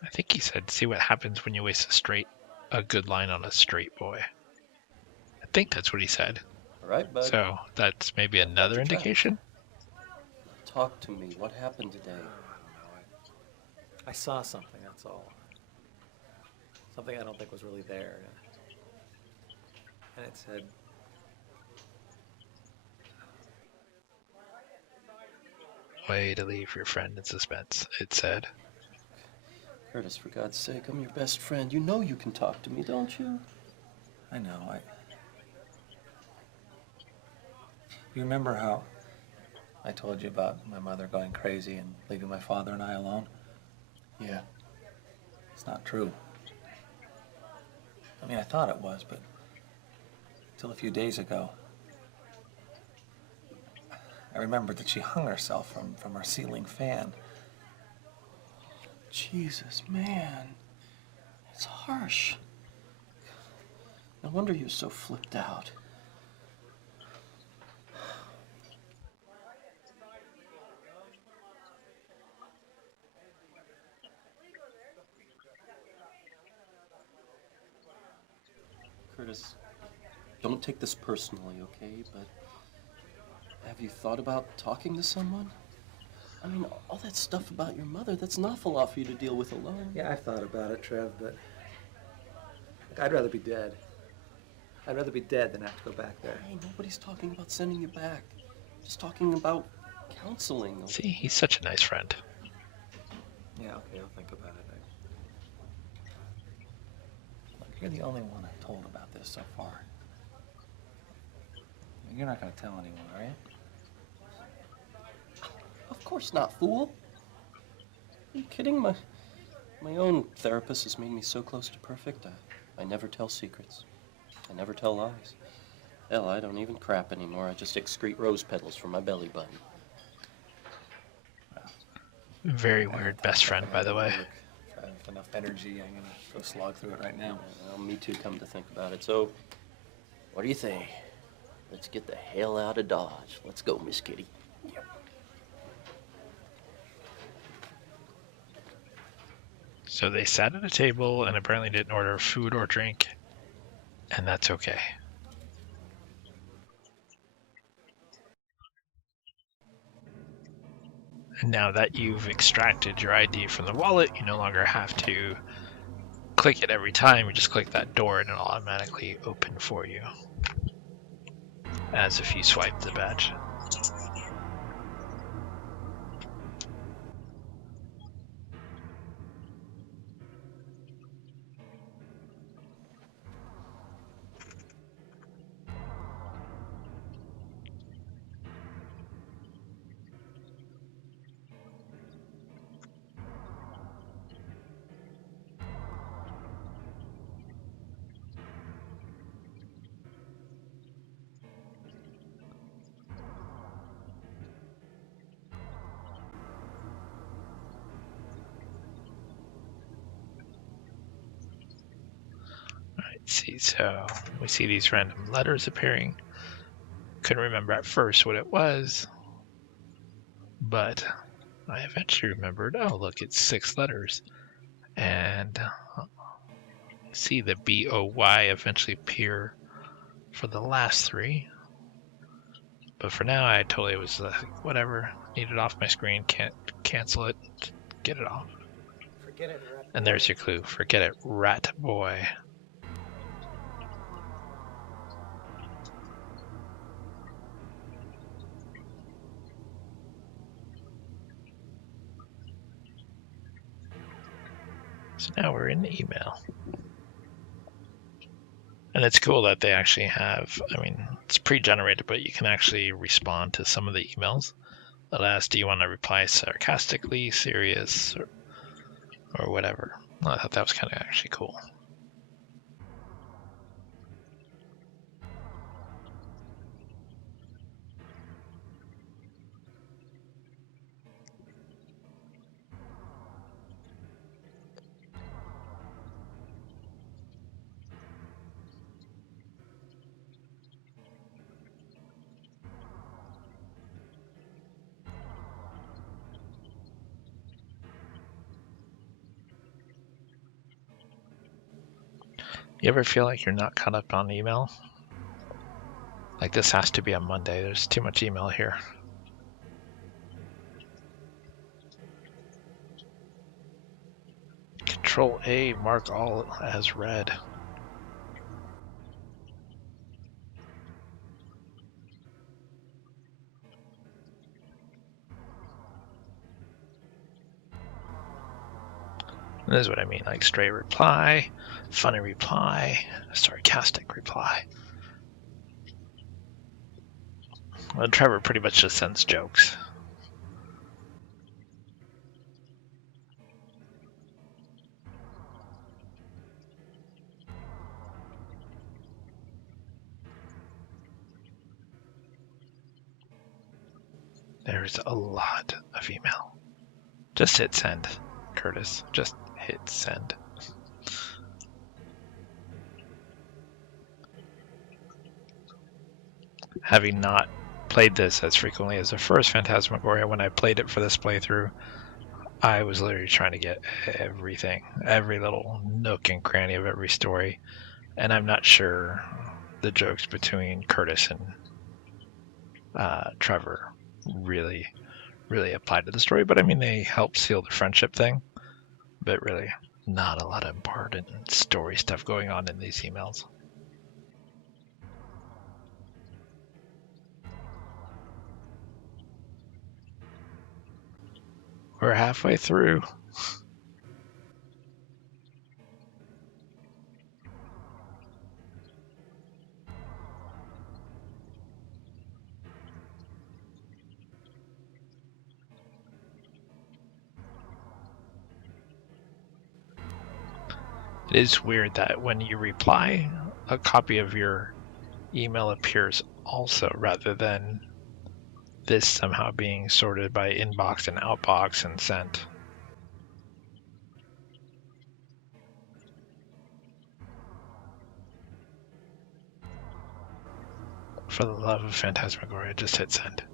I think he said, see what happens when you waste a good line on a straight boy. I think that's what he said. All right, bud. So that's maybe another indication? Talk to me. What happened today? I saw something, that's all. Something I don't think was really there. And it said, Way to leave your friend in suspense, it said. Curtis, for God's sake, I'm your best friend. You know you can talk to me, don't you? I know, You remember how I told you about my mother going crazy and leaving my father and I alone? Yeah. It's not true. I mean, I thought it was, but until a few days ago, I remembered that she hung herself from her ceiling fan. Jesus, man. It's harsh. No wonder you're so flipped out. Curtis, don't take this personally, okay? But have you thought about talking to someone? I mean, all that stuff about your mother, that's an awful lot for you to deal with alone. Yeah, I've thought about it, Trev, but look, I'd rather be dead. I'd rather be dead than have to go back there. Hey, nobody's talking about sending you back. Just talking about counseling. Okay? See, he's such a nice friend. Yeah, okay, I'll think about it. Look, you're the only one I've told about this so far. You're not going to tell anyone, are you? Of course not, fool. Are you kidding? My own therapist has made me so close to perfect. I never tell secrets. I never tell lies. Hell, I don't even crap anymore. I just excrete rose petals from my belly button. Very weird best friend, by the way. If I have enough energy, I'm going to go slog through it right now. Well, me too, come to think about it. So, what do you think? Let's get the hell out of Dodge. Let's go, Miss Kitty. Yep. So they sat at a table and apparently didn't order food or drink, and that's okay. And now that you've extracted your ID from the wallet, you no longer have to click it every time. You just click that door and it'll automatically open for you, as if you swipe the badge. See, so we see these random letters appearing. Couldn't remember at first what it was, but I eventually remembered. Oh, look, it's 6 letters, and see the B-O-Y eventually appear for the last 3. But for now, I totally was like, whatever, need it off my screen, can't cancel it, get it off. Forget it, rat. And there's your clue. Forget it, rat boy. So now we're in email. And it's cool that they actually have, I mean, it's pre-generated, but you can actually respond to some of the emails that ask, do you want to reply sarcastically, serious, or whatever. I thought that was kind of actually cool. You ever feel like you're not caught up on email? Like this has to be on Monday. There's too much email here. Control A, mark all as read. This is what I mean, like straight reply, funny reply, sarcastic reply. Well, Trevor pretty much just sends jokes. There's a lot of email. Just hit send, Curtis. Just hit send. Having not played this as frequently as the first Phantasmagoria, when I played it for this playthrough, I was literally trying to get everything, every little nook and cranny of every story, And I'm not sure the jokes between Curtis and Trevor really apply to the story, but I mean, they help seal the friendship thing, but really not a lot of important story stuff going on in these emails. We're halfway through. It is weird that when you reply, a copy of your email appears also, rather than this somehow being sorted by inbox and outbox and sent. For the love of Phantasmagoria, just hit send.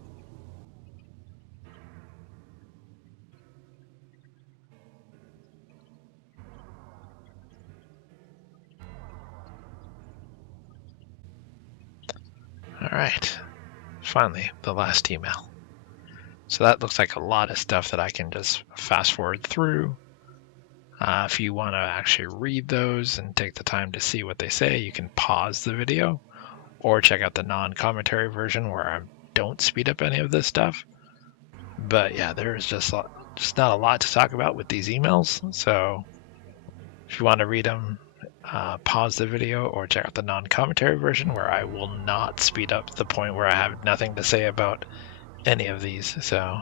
Alright, finally, the last email. So that looks like a lot of stuff that I can just fast forward through. If you want to actually read those and take the time to see what they say, you can pause the video or check out the non-commentary version where I don't speed up any of this stuff. But yeah, there's just not a lot to talk about with these emails. So if you want to read them, pause the video or check out the non-commentary version where I will not speed up to the point where I have nothing to say about any of these. So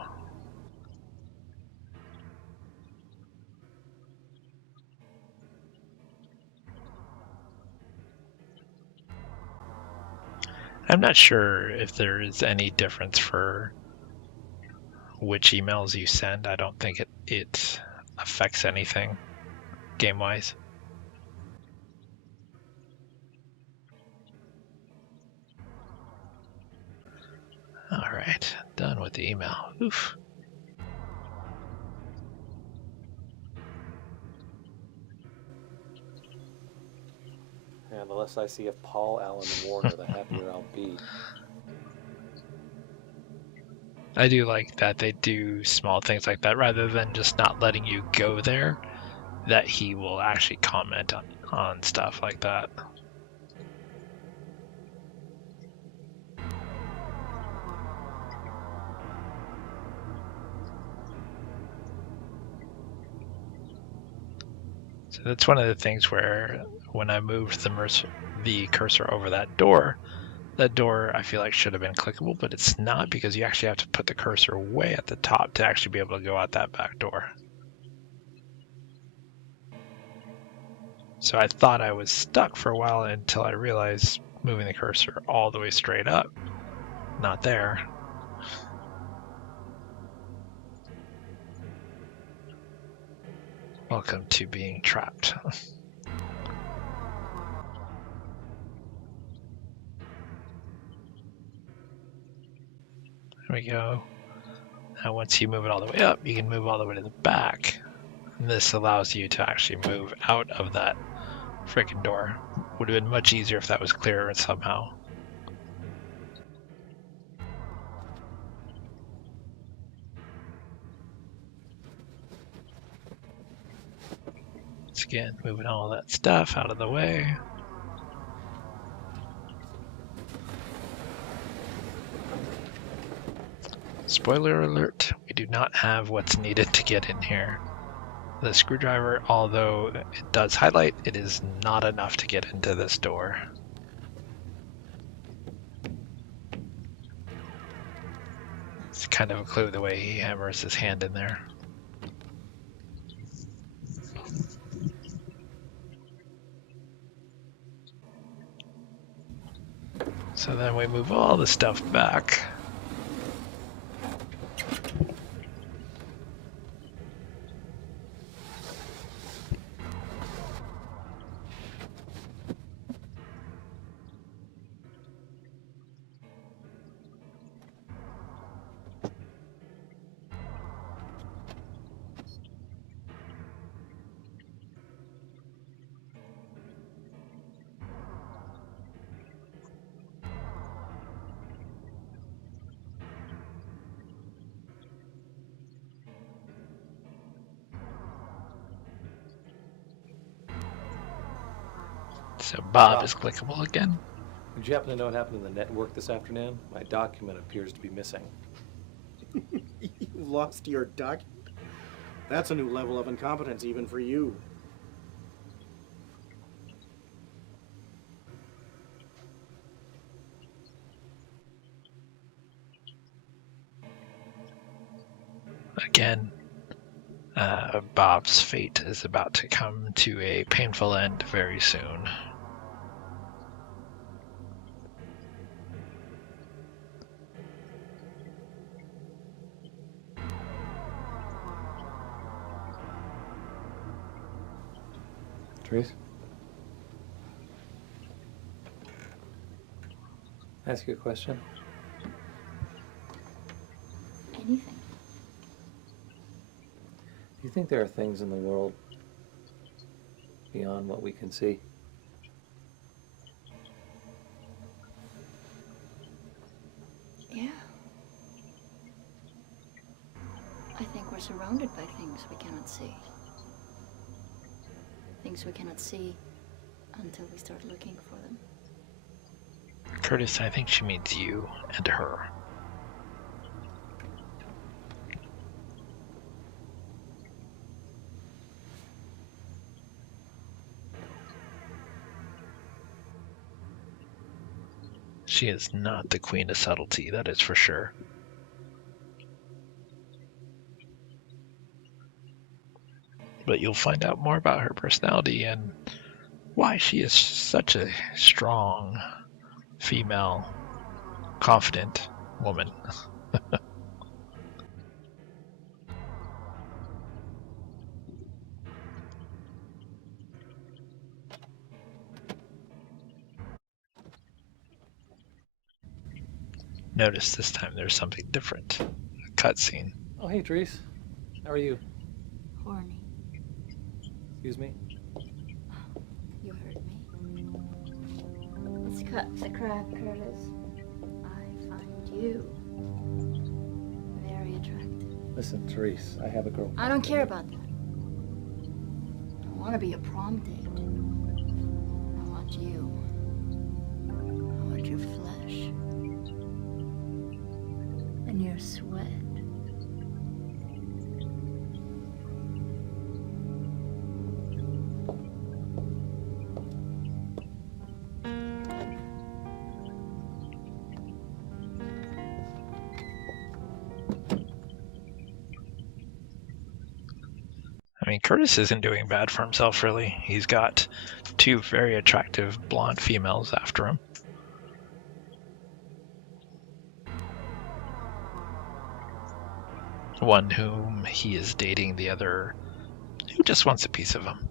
I'm not sure if there is any difference for which emails you send. I don't think it affects anything game-wise. All right, done with the email. Oof. Yeah, the less I see of Paul, Alan, and Warner, the happier I'll be. I do like that they do small things like that rather than just not letting you go there, that he will actually comment on stuff like that. So that's one of the things where when I moved the cursor over that door I feel like should have been clickable, but it's not, because you actually have to put the cursor way at the top to actually be able to go out that back door. So I thought I was stuck for a while until I realized moving the cursor all the way straight up, not there. Welcome to being trapped. There we go. Now once you move it all the way up, you can move all the way to the back. And this allows you to actually move out of that freaking door. Would have been much easier if that was clearer somehow. Once again, moving all that stuff out of the way. Spoiler alert, we do not have what's needed to get in here. The screwdriver, although it does highlight, it is not enough to get into this door. It's kind of a clue the way he hammers his hand in there. So then we move all the stuff back. So Bob is clickable again? Would you happen to know what happened to the network this afternoon? My document appears to be missing. You lost your document? That's a new level of incompetence even for you. Again, Bob's fate is about to come to a painful end very soon. Trace? Ask you a question? Anything. Do you think there are things in the world beyond what we can see? Yeah. I think we're surrounded by things we cannot see. Things we cannot see until we start looking for them. Curtis, I think she means you and her. She is not the queen of subtlety, that is for sure. But you'll find out more about her personality and why she is such a strong, female, confident woman. Notice this time there's something different. A cutscene. Oh, hey, Trace. How are you? Horny. Excuse me? You heard me. Let's cut the crap, Curtis. I find you very attractive. Listen, Therese, I have a girl. I don't care about that. I want to be a prom date. I want you. I want your flesh. And your sweat. I mean, Curtis isn't doing bad for himself, really. He's got two very attractive blonde females after him. One whom he is dating, the other who just wants a piece of him.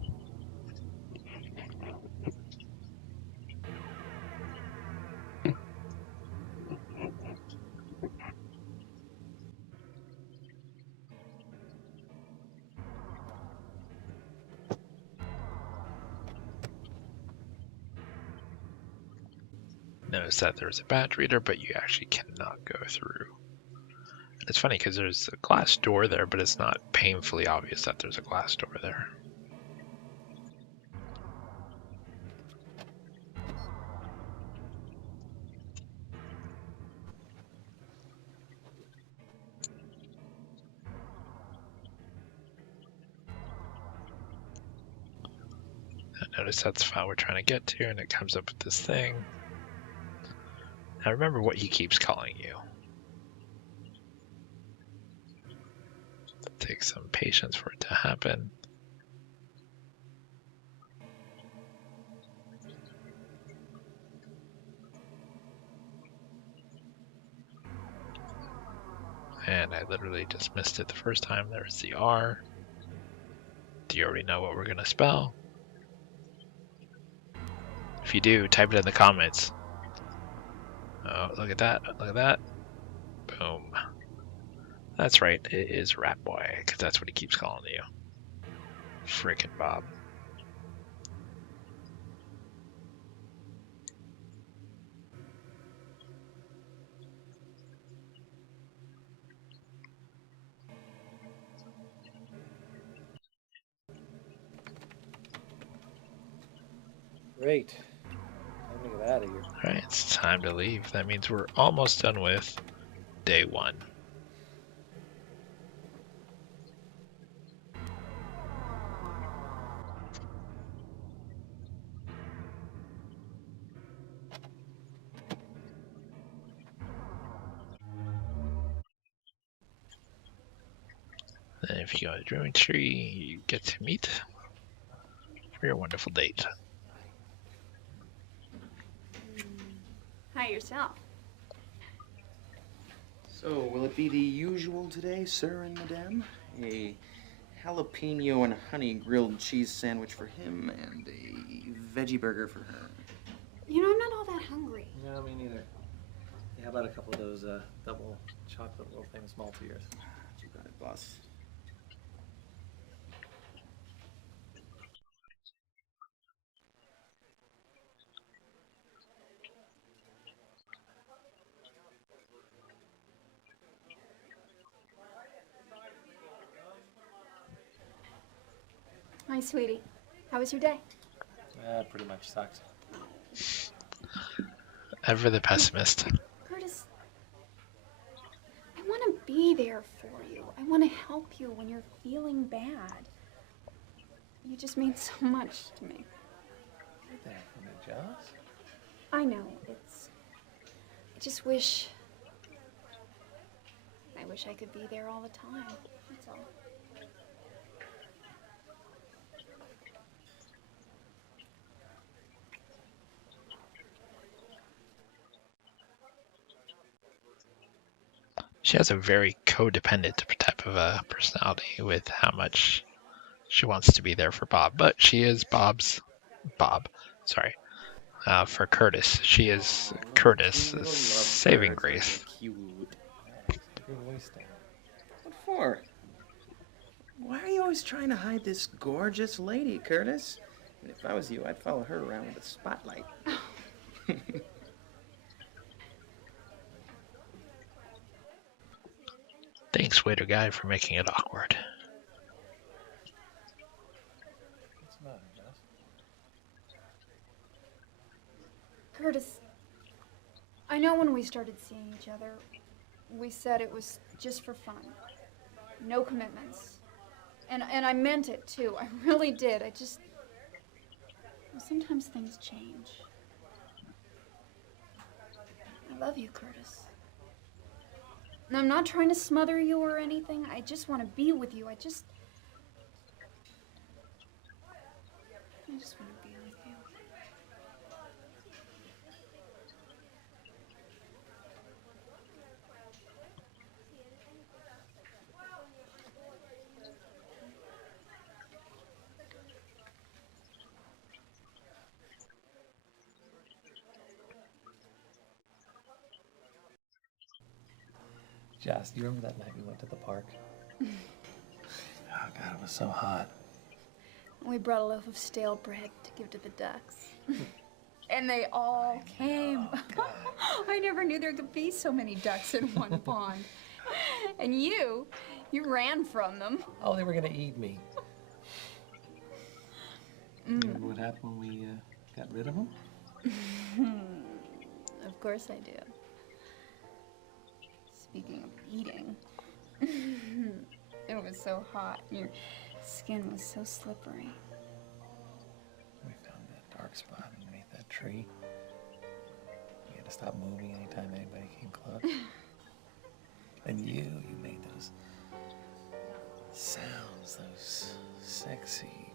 Notice that there's a badge reader, but you actually cannot go through. And it's funny because there's a glass door there, but it's not painfully obvious that there's a glass door there. Notice that's the file we're trying to get to, and it comes up with this thing. Now remember what he keeps calling you. It takes some patience for it to happen. And I literally just missed it the first time. There's the R. Do you already know what we're going to spell? If you do, type it in the comments. Oh, look at that. Look at that. Boom. That's right. It is Rat Boy, because that's what he keeps calling you. Frickin' Bob. Great. Time to get out of here. Alright, it's time to leave. That means we're almost done with day 1. And if you go to the Dreaming Tree, you get to meet for your wonderful date. Hi, yourself. So, will it be the usual today, sir and madame? A jalapeno and honey grilled cheese sandwich for him and a veggie burger for her. You know, I'm not all that hungry. No, me neither. Yeah, how about a couple of those double chocolate world famous Maltesers? You got it, boss. Hi, sweetie. How was your day? Pretty much sucks. Ever the pessimist. Curtis, I want to be there for you. I want to help you when you're feeling bad. You just mean so much to me. You're there for me, Joss. I know, I just wish... I wish I could be there all the time. That's all. She has a very codependent type of a personality with how much she wants to be there for Bob. But she is for Curtis. She is Curtis' saving grace. Cute. Your voice down. What for? Why are you always trying to hide this gorgeous lady, Curtis? And if I was you, I'd follow her around with a spotlight. Thanks, waiter guy, for making it awkward. What's the matter, Joss? Curtis, I know when we started seeing each other, we said it was just for fun. No commitments. And I meant it, too. I really did. Sometimes things change. I love you, Curtis. And I'm not trying to smother you or anything. I just want to be with you. I just want to be with you. Joss, do you remember that night we went to the park? Oh, God, it was so hot. We brought a loaf of stale bread to give to the ducks. And they all came. I never knew there could be so many ducks in one pond. And you ran from them. Oh, they were going to eat me. Remember what happened when we got rid of them? Of course I do. Speaking of eating, it was so hot. Your skin was so slippery. We found that dark spot underneath that tree. We had to stop moving anytime anybody came close. And you made those sounds, those sexy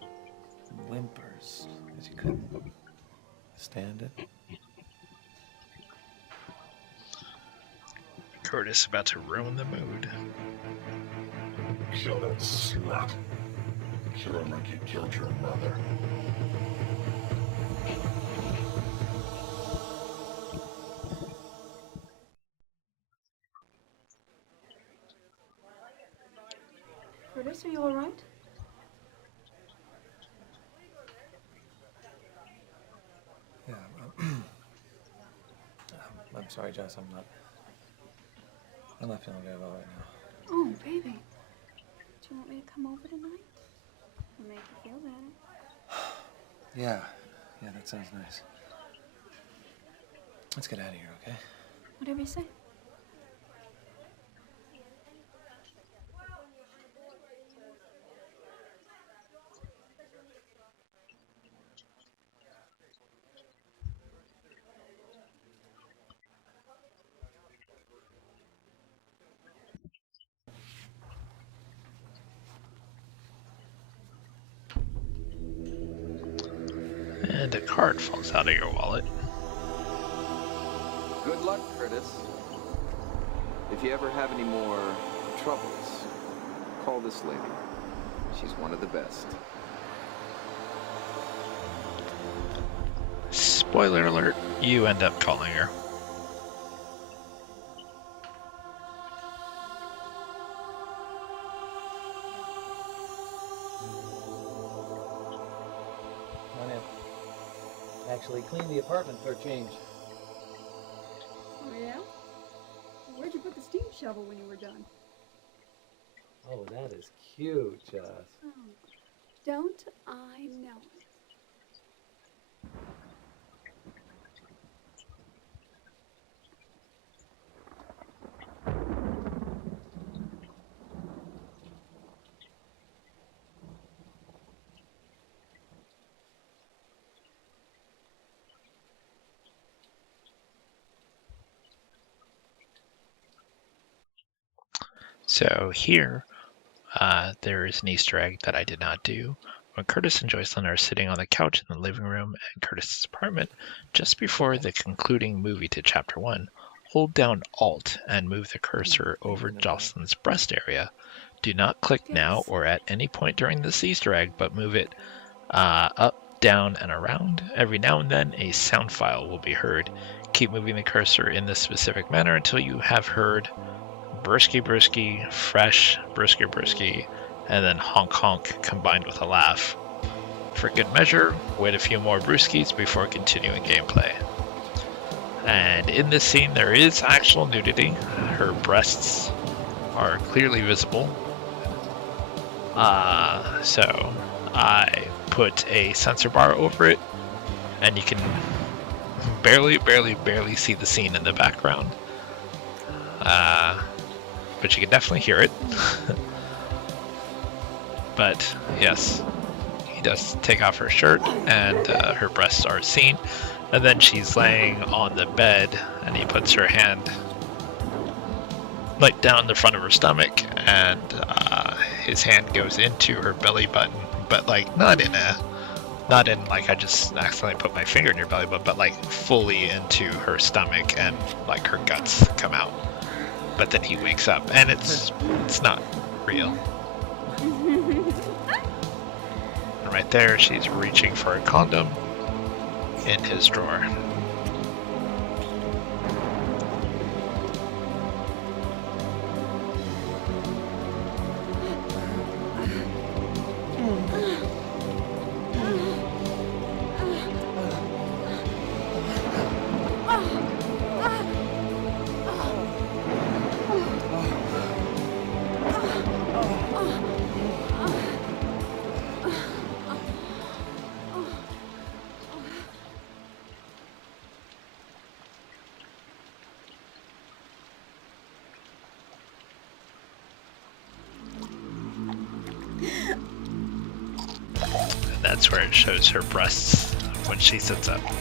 whimpers, because you couldn't stand it. Curtis about to ruin the mood. Kill that slut. Kill her like you killed your mother. Curtis, are you all right? Yeah, I'm sorry, Jess, I'm not feeling very well right now. Oh, baby. Do you want me to come over tonight? It'll make you feel better. Yeah, Yeah, that sounds nice. Let's get out of here, okay? Whatever you say. And a card falls out of your wallet. Good luck, Curtis. If you ever have any more troubles, call this lady. She's one of the best. Spoiler alert, you end up calling her. Come on in. Actually, clean the apartment for a change. Oh, yeah? Where'd you put the steam shovel when you were done? Oh, that is cute, Joss. Oh, don't I know it? So here, there is an Easter egg that I did not do. When Curtis and Jocelyn are sitting on the couch in the living room in Curtis's apartment, just before the concluding movie to Chapter 1, hold down Alt and move the cursor over Jocelyn's breast area. Do not click now or at any point during this Easter egg, but move it up, down, and around. Every now and then, a sound file will be heard. Keep moving the cursor in this specific manner until you have heard brusky brusky, fresh, brisker brisky, and then honk honk combined with a laugh. For good measure, wait a few more brewskis before continuing gameplay. And in this scene there is actual nudity. Her breasts are clearly visible. So I put a censor bar over it, and you can barely see the scene in the background. But you can definitely hear it. But yes, he does take off her shirt, and her breasts are seen. And then she's laying on the bed, and he puts her hand like down the front of her stomach, and his hand goes into her belly button, but like not in like I just accidentally put my finger in your belly button, but like fully into her stomach, and like her guts come out. But then he wakes up, and it's not real. And right there, she's reaching for a condom in his drawer. That's where it shows her breasts when she sits up. Alright,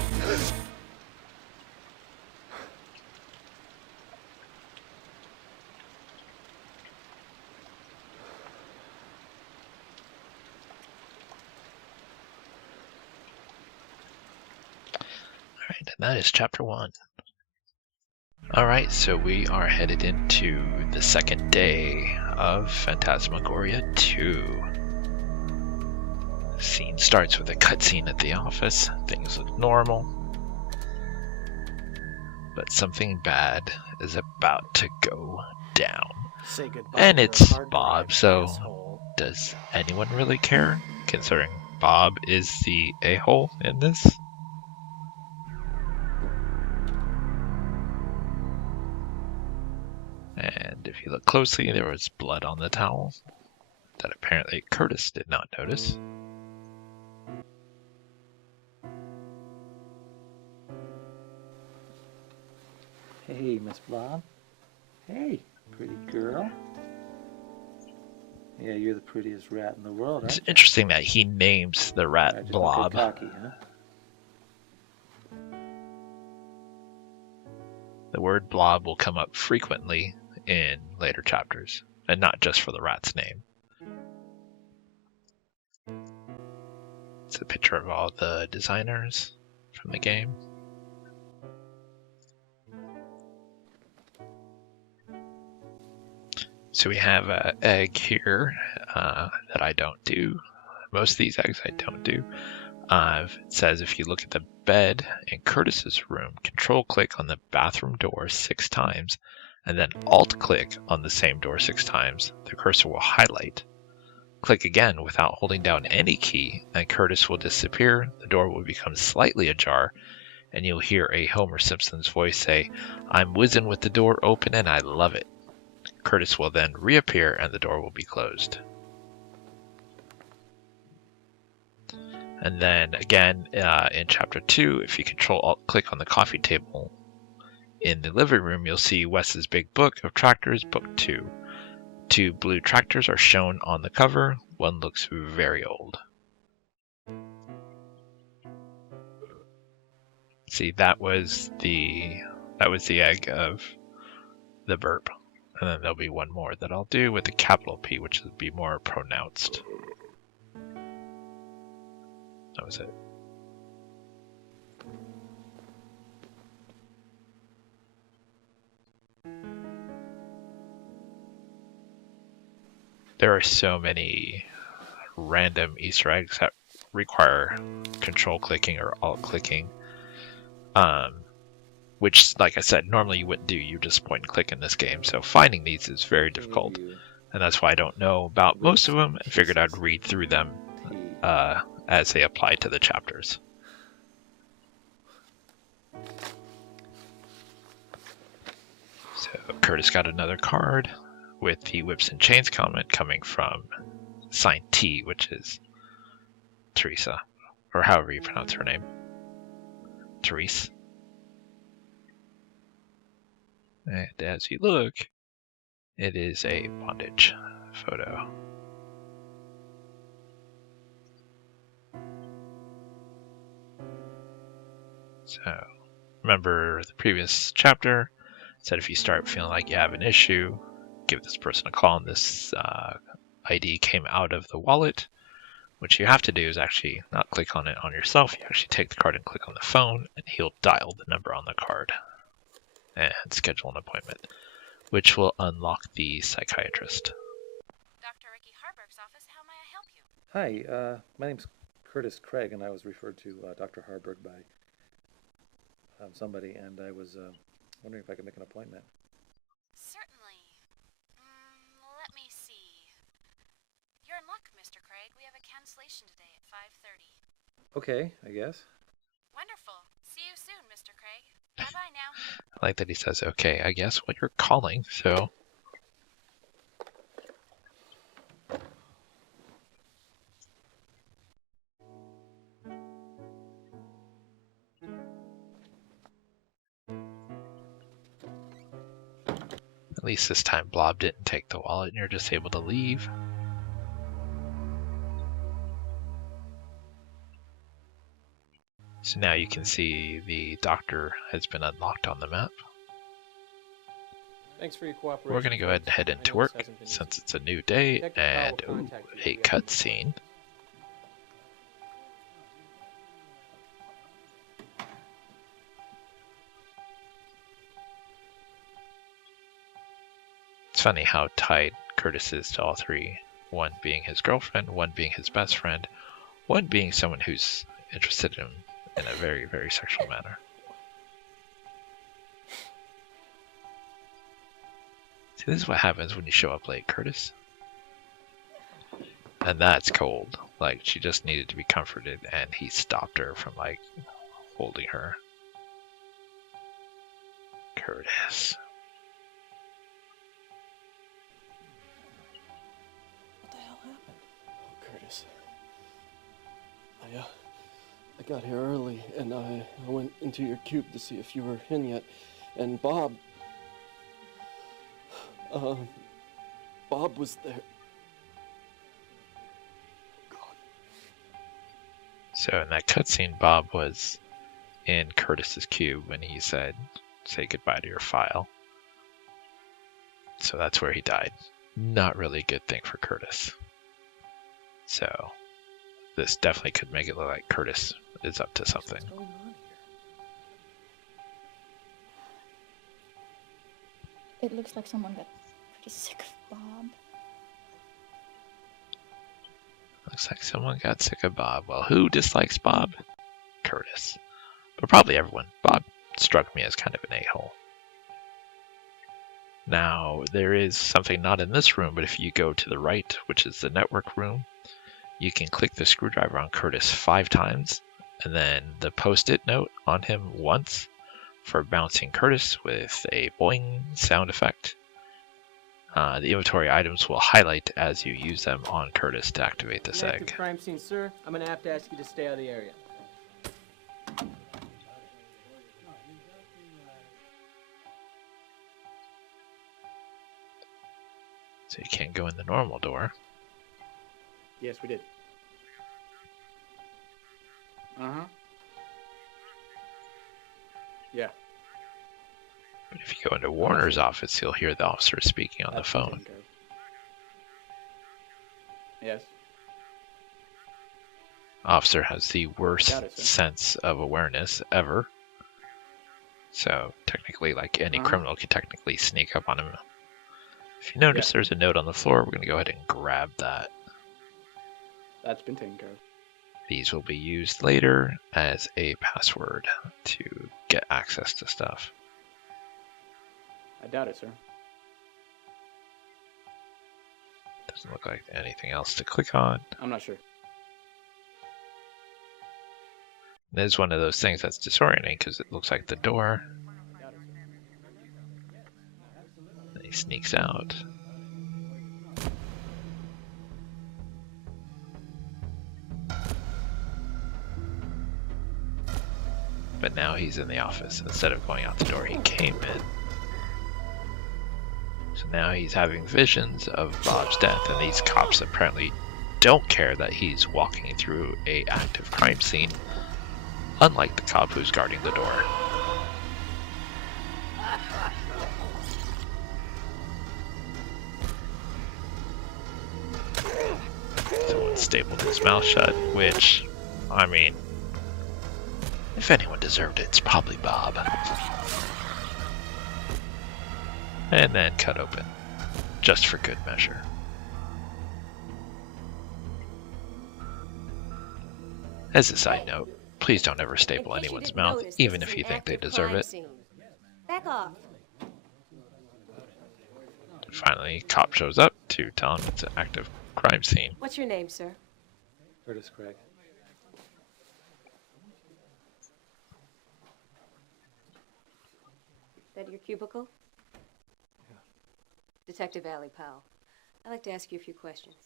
and that is Chapter 1. Alright, so we are headed into the second day of Phantasmagoria 2. Scene starts with a cutscene at the office. Things look normal. But something bad is about to go down. Say goodbye And to your it's hard Bob, drive, so asshole. does anyone really care? Considering Bob is the a-hole in this? And if you look closely, there was blood on the towel that apparently Curtis did not notice. Hey, Miss Blob. Hey, pretty girl. Yeah, you're the prettiest rat in the world, It's aren't you? interesting that he names the rat Just Blob. Don't get cocky, huh? The word blob will come up frequently in later chapters, and not just for the rat's name. It's a picture of all the designers from the game. So we have an egg here that I don't do. Most of these eggs I don't do. It says if you look at the bed in Curtis's room, control click on the bathroom door 6 times, and then alt click on the same door 6 times, the cursor will highlight. Click again without holding down any key, and Curtis will disappear, the door will become slightly ajar, and you'll hear a Homer Simpson's voice say, "I'm whizzing with the door open and I love it." Curtis will then reappear and the door will be closed. And then again, in Chapter 2, if you Control-Alt-Click on the coffee table in the living room, you'll see Wes's Big Book of Tractors, Book 2. 2 blue tractors are shown on the cover. One looks very old. See, that was the egg of the burp. And then there'll be one more that I'll do with a capital P, which will be more pronounced. That was it. There are so many random Easter eggs that require control clicking or alt clicking, which, like I said, normally you wouldn't do. You just point and click in this game. So finding these is very difficult, and that's why I don't know about most of them. I figured I'd read through them as they apply to the chapters. So Curtis got another card with the Whips and Chains comment coming from sign T, which is Teresa, or however you pronounce her name. Therese. And as you look, it is a bondage photo. So, remember the previous chapter said if you start feeling like you have an issue, give this person a call, and this ID came out of the wallet. What you have to do is actually not click on it on yourself. You actually take the card and click on the phone, and he'll dial the number on the card and schedule an appointment, which will unlock the psychiatrist. Dr. Ricky Harburg's office, how may I help you? Hi, my name's Curtis Craig, and I was referred to Dr. Harburg by somebody, and I was wondering if I could make an appointment. Certainly. Let me see. You're in luck, Mr. Craig. We have a cancellation today at 5:30. Okay, I guess. Wonderful. See you soon, Mr. Craig. Bye-bye now. I like that he says, okay, I guess what you're calling, so... At least this time Blob didn't take the wallet and you're just able to leave. So now you can see the doctor has been unlocked on the map. Thanks for your cooperation. We're going to go ahead and head into work since it's a new day, and a cutscene. It's funny how tied Curtis is to all three. One being his girlfriend, one being his best friend, one being someone who's interested in him in a very, very sexual manner. See, this is what happens when you show up late, Curtis. And that's cold. Like, she just needed to be comforted, and he stopped her from, like, holding her. Curtis. What the hell happened? Oh, Curtis. I got here early, and I went into your cube to see if you were in yet. And Bob Bob was there. So in that cutscene, Bob was in Curtis's cube when he said, "Say goodbye to your file." So that's where he died. Not really a good thing for Curtis. So this definitely could make it look like Curtis is up to something. What's going on here? It looks like someone got pretty sick of Bob. Looks like someone got sick of Bob. Well, who dislikes Bob? Curtis. But probably everyone. Bob struck me as kind of an a-hole. Now, there is something not in this room, but if you go to the right, which is the network room, you can click the screwdriver on Curtis 5 times, and then the post-it note on him once for bouncing Curtis with a boing sound effect. The inventory items will highlight as you use them on Curtis to activate this An active egg. crime scene, sir. I'm gonna have to ask you to stay out of the area. So you can't go in the normal door. Yes, we did. Uh-huh. Yeah. But if you go into Warner's office, you'll hear the officer speaking on the phone. Yes. Officer has the worst Got it, sir. sense of awareness ever. So technically, like any criminal could technically sneak up on him. If you notice there's a note on the floor, we're going to go ahead and grab that. That's been taken care of. These will be used later as a password to get access to stuff. I doubt it, sir. Doesn't look like anything else to click on. I'm not sure. This is one of those things that's disorienting because it looks like the door. And he sneaks out. But now he's in the office. Instead of going out the door, he came in. So now he's having visions of Bob's death, and these cops apparently don't care that he's walking through an active crime scene, unlike the cop who's guarding the door. Someone stapled his mouth shut, which, I mean, if anyone deserved it, it's probably Bob. And then cut open, just for good measure. As a side note, please don't ever staple anyone's mouth, even if you think they deserve it. Back off. And finally, cop shows up to tell him it's an active crime scene. What's your name, sir? Curtis Craig. That your cubicle? Yeah. Detective Allie Powell. I'd like to ask you a few questions.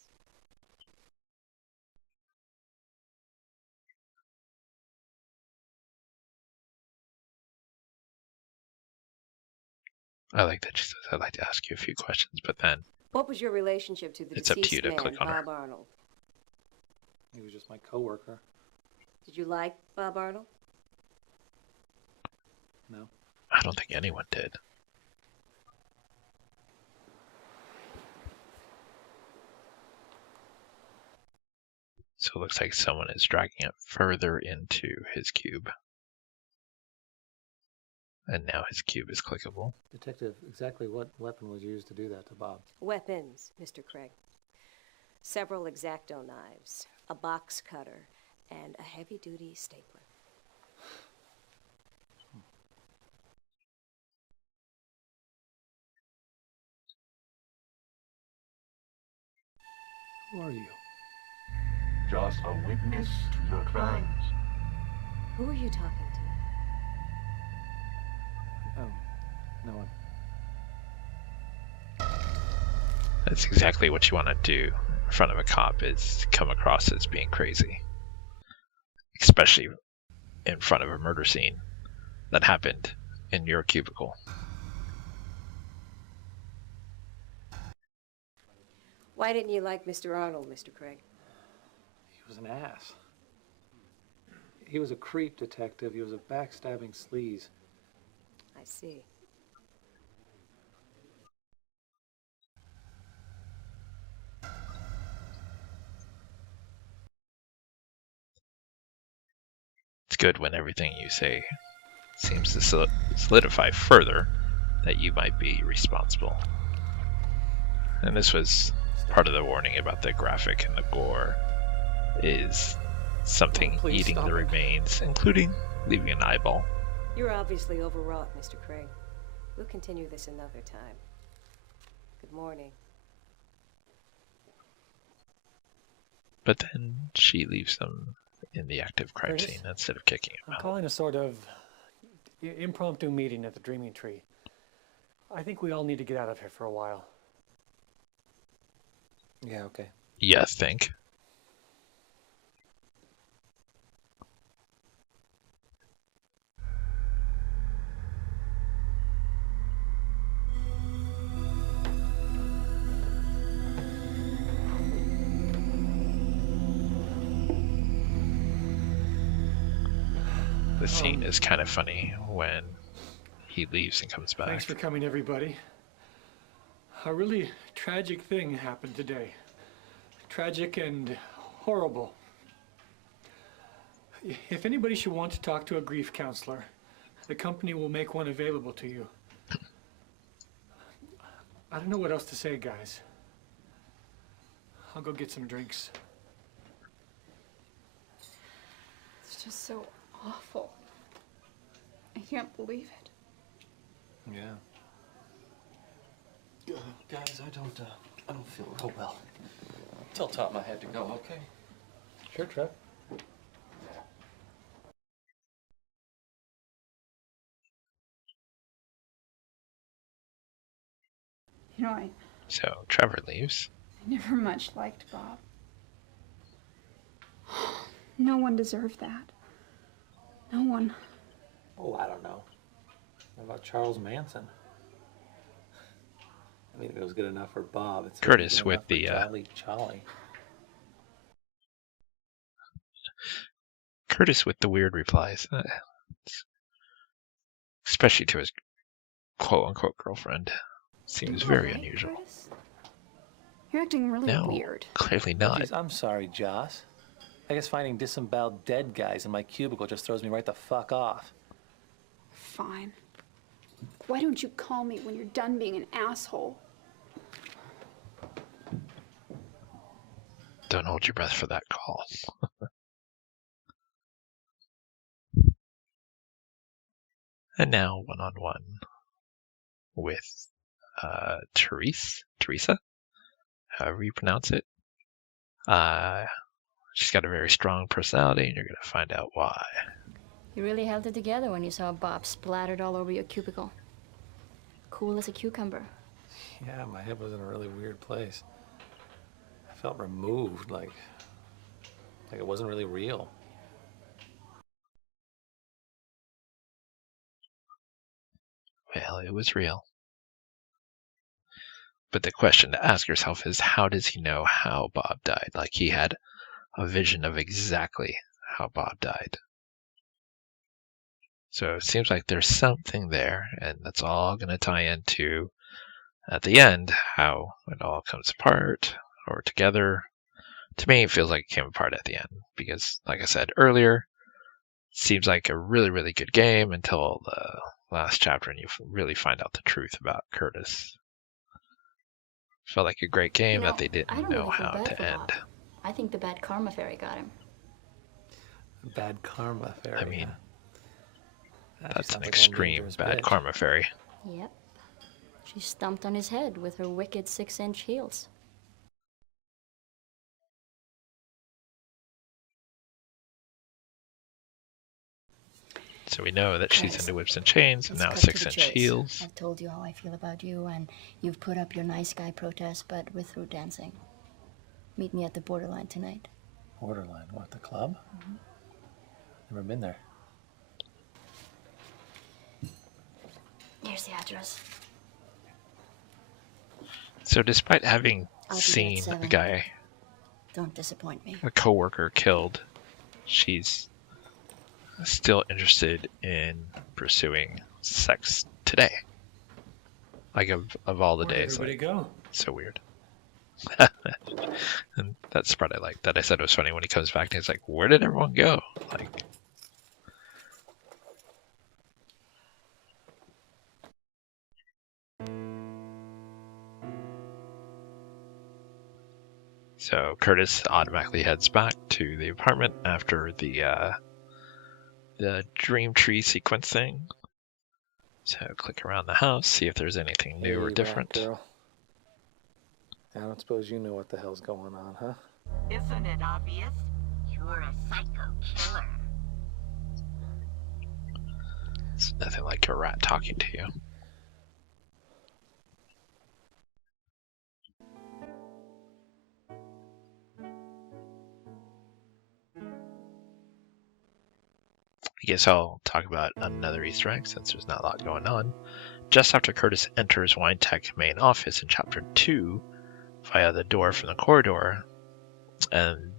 I like that she says, I'd like to ask you a few questions, but then What was your relationship to the it's up to you deceased to man, click on her. Bob Arnold? He was just my coworker. Did you like Bob Arnold? No. I don't think anyone did. So it looks like someone is dragging it further into his cube. And now his cube is clickable. Detective, exactly what weapon was used to do that to Bob? Weapons, Mr. Craig. Several X-Acto knives, a box cutter, and a heavy-duty stapler. Who are you? Just a witness to your crimes. Who are you talking to? No one. That's exactly what you want to do in front of a cop, is come across as being crazy. Especially in front of a murder scene that happened in your cubicle. Why didn't you like Mr. Arnold, Mr. Craig? He was an ass. He was a creep detective. He was a backstabbing sleaze. I see. It's good when everything you say seems to solidify further that you might be responsible. And this was part of the warning about the graphic and the gore, is something eating the remains, including leaving an eyeball. You're obviously overwrought, Mr. Craig. We'll continue this another time. Good morning. But then she leaves them in the active crime Curtis? scene instead of kicking him I'm out. calling a sort of impromptu meeting at the Dreaming Tree. I think we all need to get out of here for a while. Yeah, okay. You think? The scene is kind of funny when he leaves and comes back. Thanks for coming, everybody. A really tragic thing happened today. Tragic and horrible. If anybody should want to talk to a grief counselor, the company will make one available to you. I don't know what else to say, guys. I'll go get some drinks. It's just so awful. I can't believe it. Yeah. Guys, I don't feel real well. Tell Tom I had to go, okay? Sure, Trev. You know, I So Trevor leaves. never much liked Bob. No one deserved that. No one. Oh, I don't know. What about Charles Manson? I mean, if it was good enough for Bob, it's Curtis good with enough for the Charlie. Curtis with the weird replies, especially to his quote-unquote girlfriend, seems very unusual. Curtis? You're acting really No, weird. clearly Oh, not. geez, I'm sorry, Joss. I guess finding disemboweled dead guys in my cubicle just throws me right the fuck off. Fine. Why don't you call me when you're done being an asshole? Don't hold your breath for that call. And now one-on-one with Teresa, however you pronounce it. She's got a very strong personality, and you're going to find out why. You really held it together when you saw Bob splattered all over your cubicle. Cool as a cucumber. Yeah, my head was in a really weird place. I felt removed, like it wasn't really real. Well, it was real. But the question to ask yourself is, how does he know how Bob died? Like, he had a vision of exactly how Bob died. So it seems like there's something there, and that's all going to tie into, at the end, how it all comes apart or together. To me, it feels like it came apart at the end, because, like I said earlier, it seems like a really, really good game until the last chapter, and you really find out the truth about Curtis. Felt like a great game that they I didn't don't know really feel how bad to for end. Bob. I think the bad karma fairy got him. Bad karma fairy. I mean, that's an sounds like one extreme dangerous bad bitch. karma fairy. Yep. She stomped on his head with her wicked 6-inch heels. So we know that she's into whips and chains, and now Let's cut to the 6-inch chase. heels. I've told you how I feel about you, and you've put up your nice guy protest, but we're through dancing. Meet me at the Borderline tonight. Borderline, what, the club? Never been there. Here's the address. So despite having I'll be there at seen a 7. guy, Don't disappoint me. a coworker killed, she's still interested in pursuing sex today. Like of all the Where'd days, everybody like go? so weird. And that's part I like. That I said it was funny when he comes back and he's like, "Where did everyone go?" Like, so Curtis automatically heads back to the apartment after the dream tree sequence thing. So click around the house, see if there's anything new or Hey, different. Batgirl. I don't suppose you know what the hell's going on, huh? Isn't it obvious? You're a psycho killer. It's nothing like a rat talking to you. I guess I'll talk about another Easter egg since there's not a lot going on. Just after Curtis enters WineTech main office in Chapter 2 via the door from the corridor, and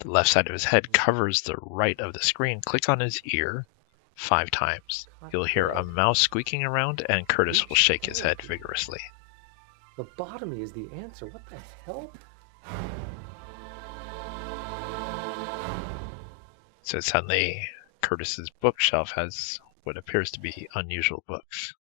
the left side of his head covers the right of the screen, click on his ear 5 times. You'll hear a mouse squeaking around, and Curtis will shake his head vigorously. Lobotomy is the answer. What the hell? So suddenly, Curtis's bookshelf has what appears to be unusual books.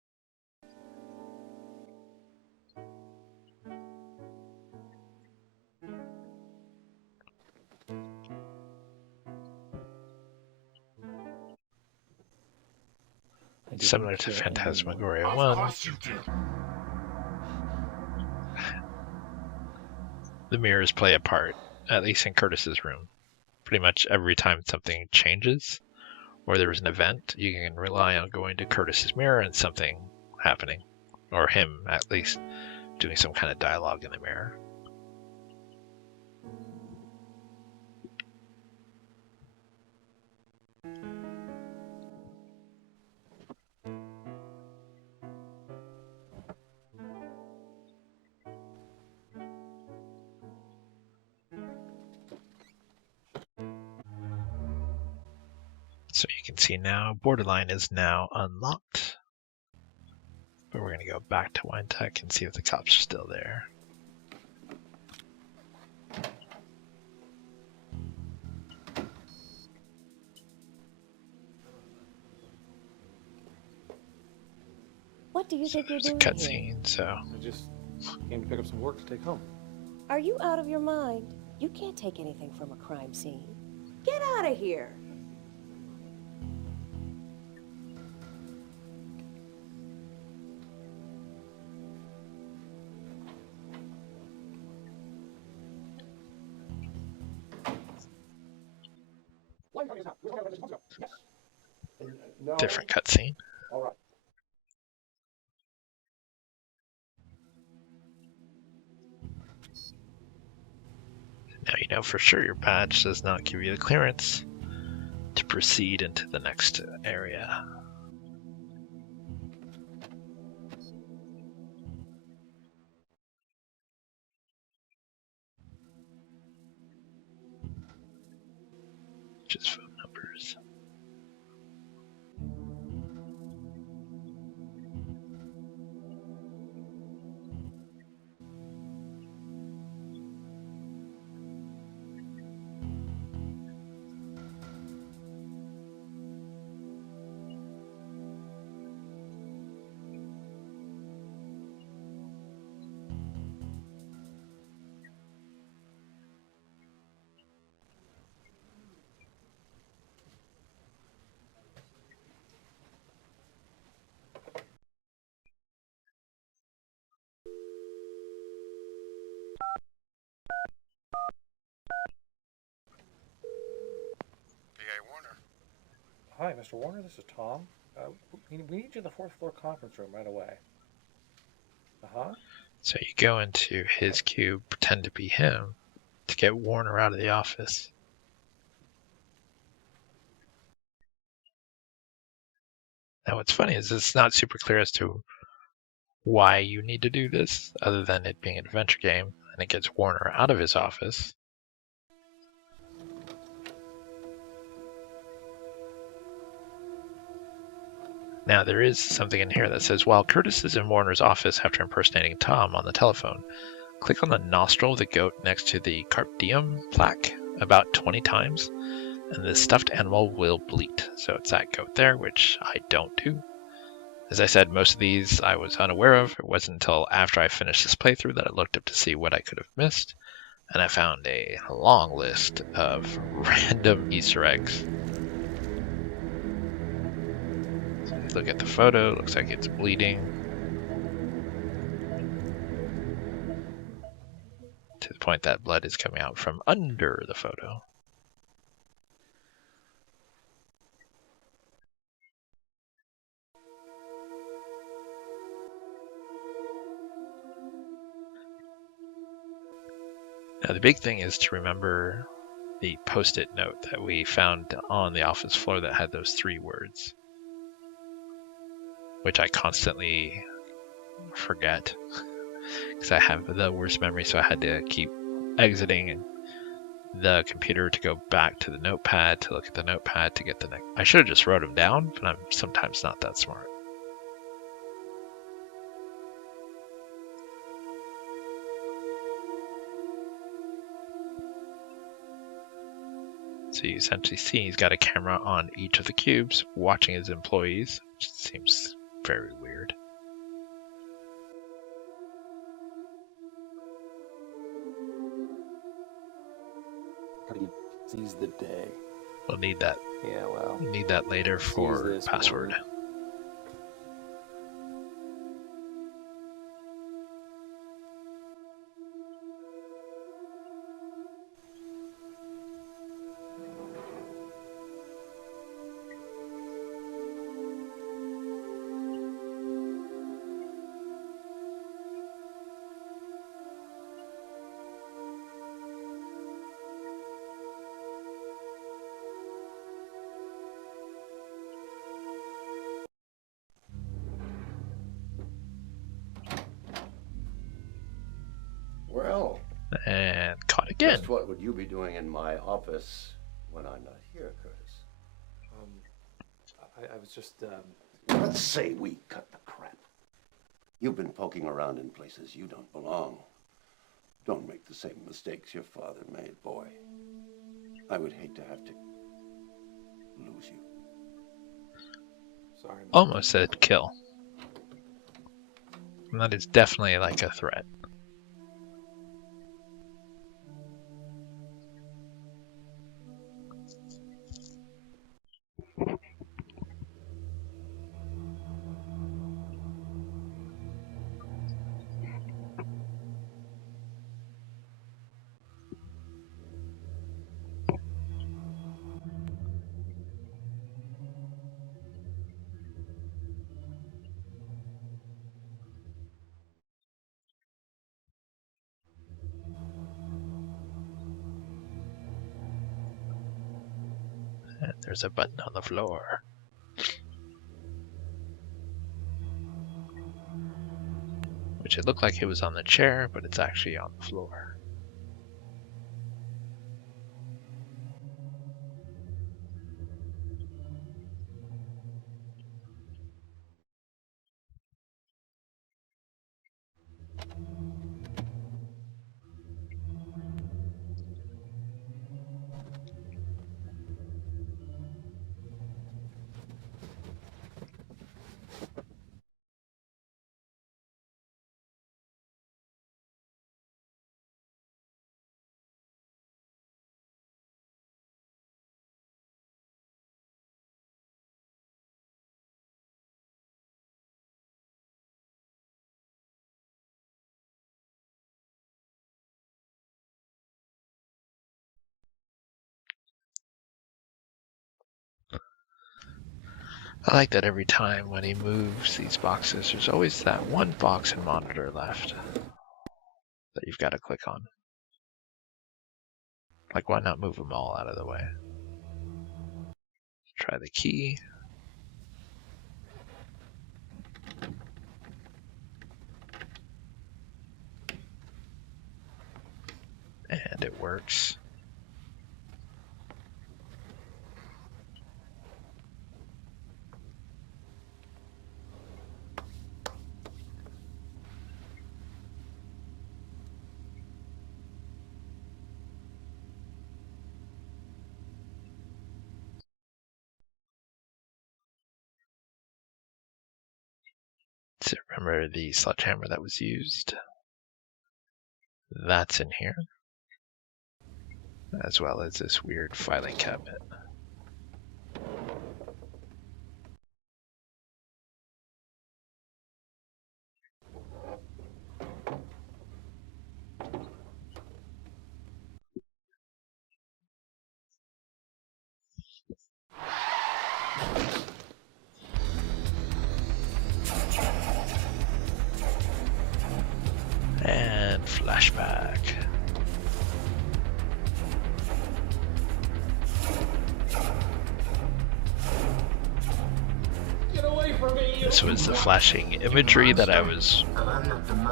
Similar to Phantasmagoria 1, the mirrors play a part, at least in Curtis's room. Pretty much every time something changes, or there's an event, you can rely on going to Curtis's mirror and something happening. Or him, at least, doing some kind of dialogue in the mirror. So you can see now, Borderline is now unlocked. But we're going to go back to WineTech and see if the cops are still there. What do you think you're There's a doing here? cutscene, so... I just came to pick up some work to take home. Are you out of your mind? You can't take anything from a crime scene. Get out of here! Different cutscene. All right. Now you know for sure your badge does not give you the clearance to proceed into the next area. Just phone numbers. Hi, Mr. Warner. This is Tom. We need you in the 4th floor conference room right away. Uh-huh. So you go into his cube, pretend to be him, to get Warner out of the office. Now what's funny is it's not super clear as to why you need to do this, other than it being an adventure game, and it gets Warner out of his office. Now, there is something in here that says, while Curtis is in Warner's office after impersonating Tom on the telephone, click on the nostril of the goat next to the Carpe Diem plaque about 20 times, and the stuffed animal will bleat. So it's that goat there, which I don't do. As I said, most of these I was unaware of. It wasn't until after I finished this playthrough that I looked up to see what I could have missed, and I found a long list of random Easter eggs. Look at the photo, looks like it's bleeding. To the point that blood is coming out from under the photo. Now the big thing is to remember the post-it note that we found on the office floor that had those 3 words, which I constantly forget because I have the worst memory, so I had to keep exiting the computer to go back to the notepad to look at the notepad to get the next. I should have just wrote them down, but I'm sometimes not that smart. So you essentially see he's got a camera on each of the cubes watching his employees, which seems very weird. Seize the day. We'll need that. Yeah, well. We'll need that later for password. Well, and caught again. Just what would you be doing in my office when I'm not here, Curtis? I was just, Let's say we cut the crap. You've been poking around in places you don't belong. Don't make the same mistakes your father made, boy. I would hate to have to lose you. Sorry. Almost said kill. And that is definitely like a threat. And there's a button on the floor. Which it looked like it was on the chair, but it's actually on the floor. I like that every time when he moves these boxes, there's always that one box and monitor left that you've got to click on. Like, why not move them all out of the way? Try the key. And it works. So remember the sledgehammer that was used? That's in here, as well as this weird filing cabinet. And flashback. Get away from me! This was the flashing imagery that I was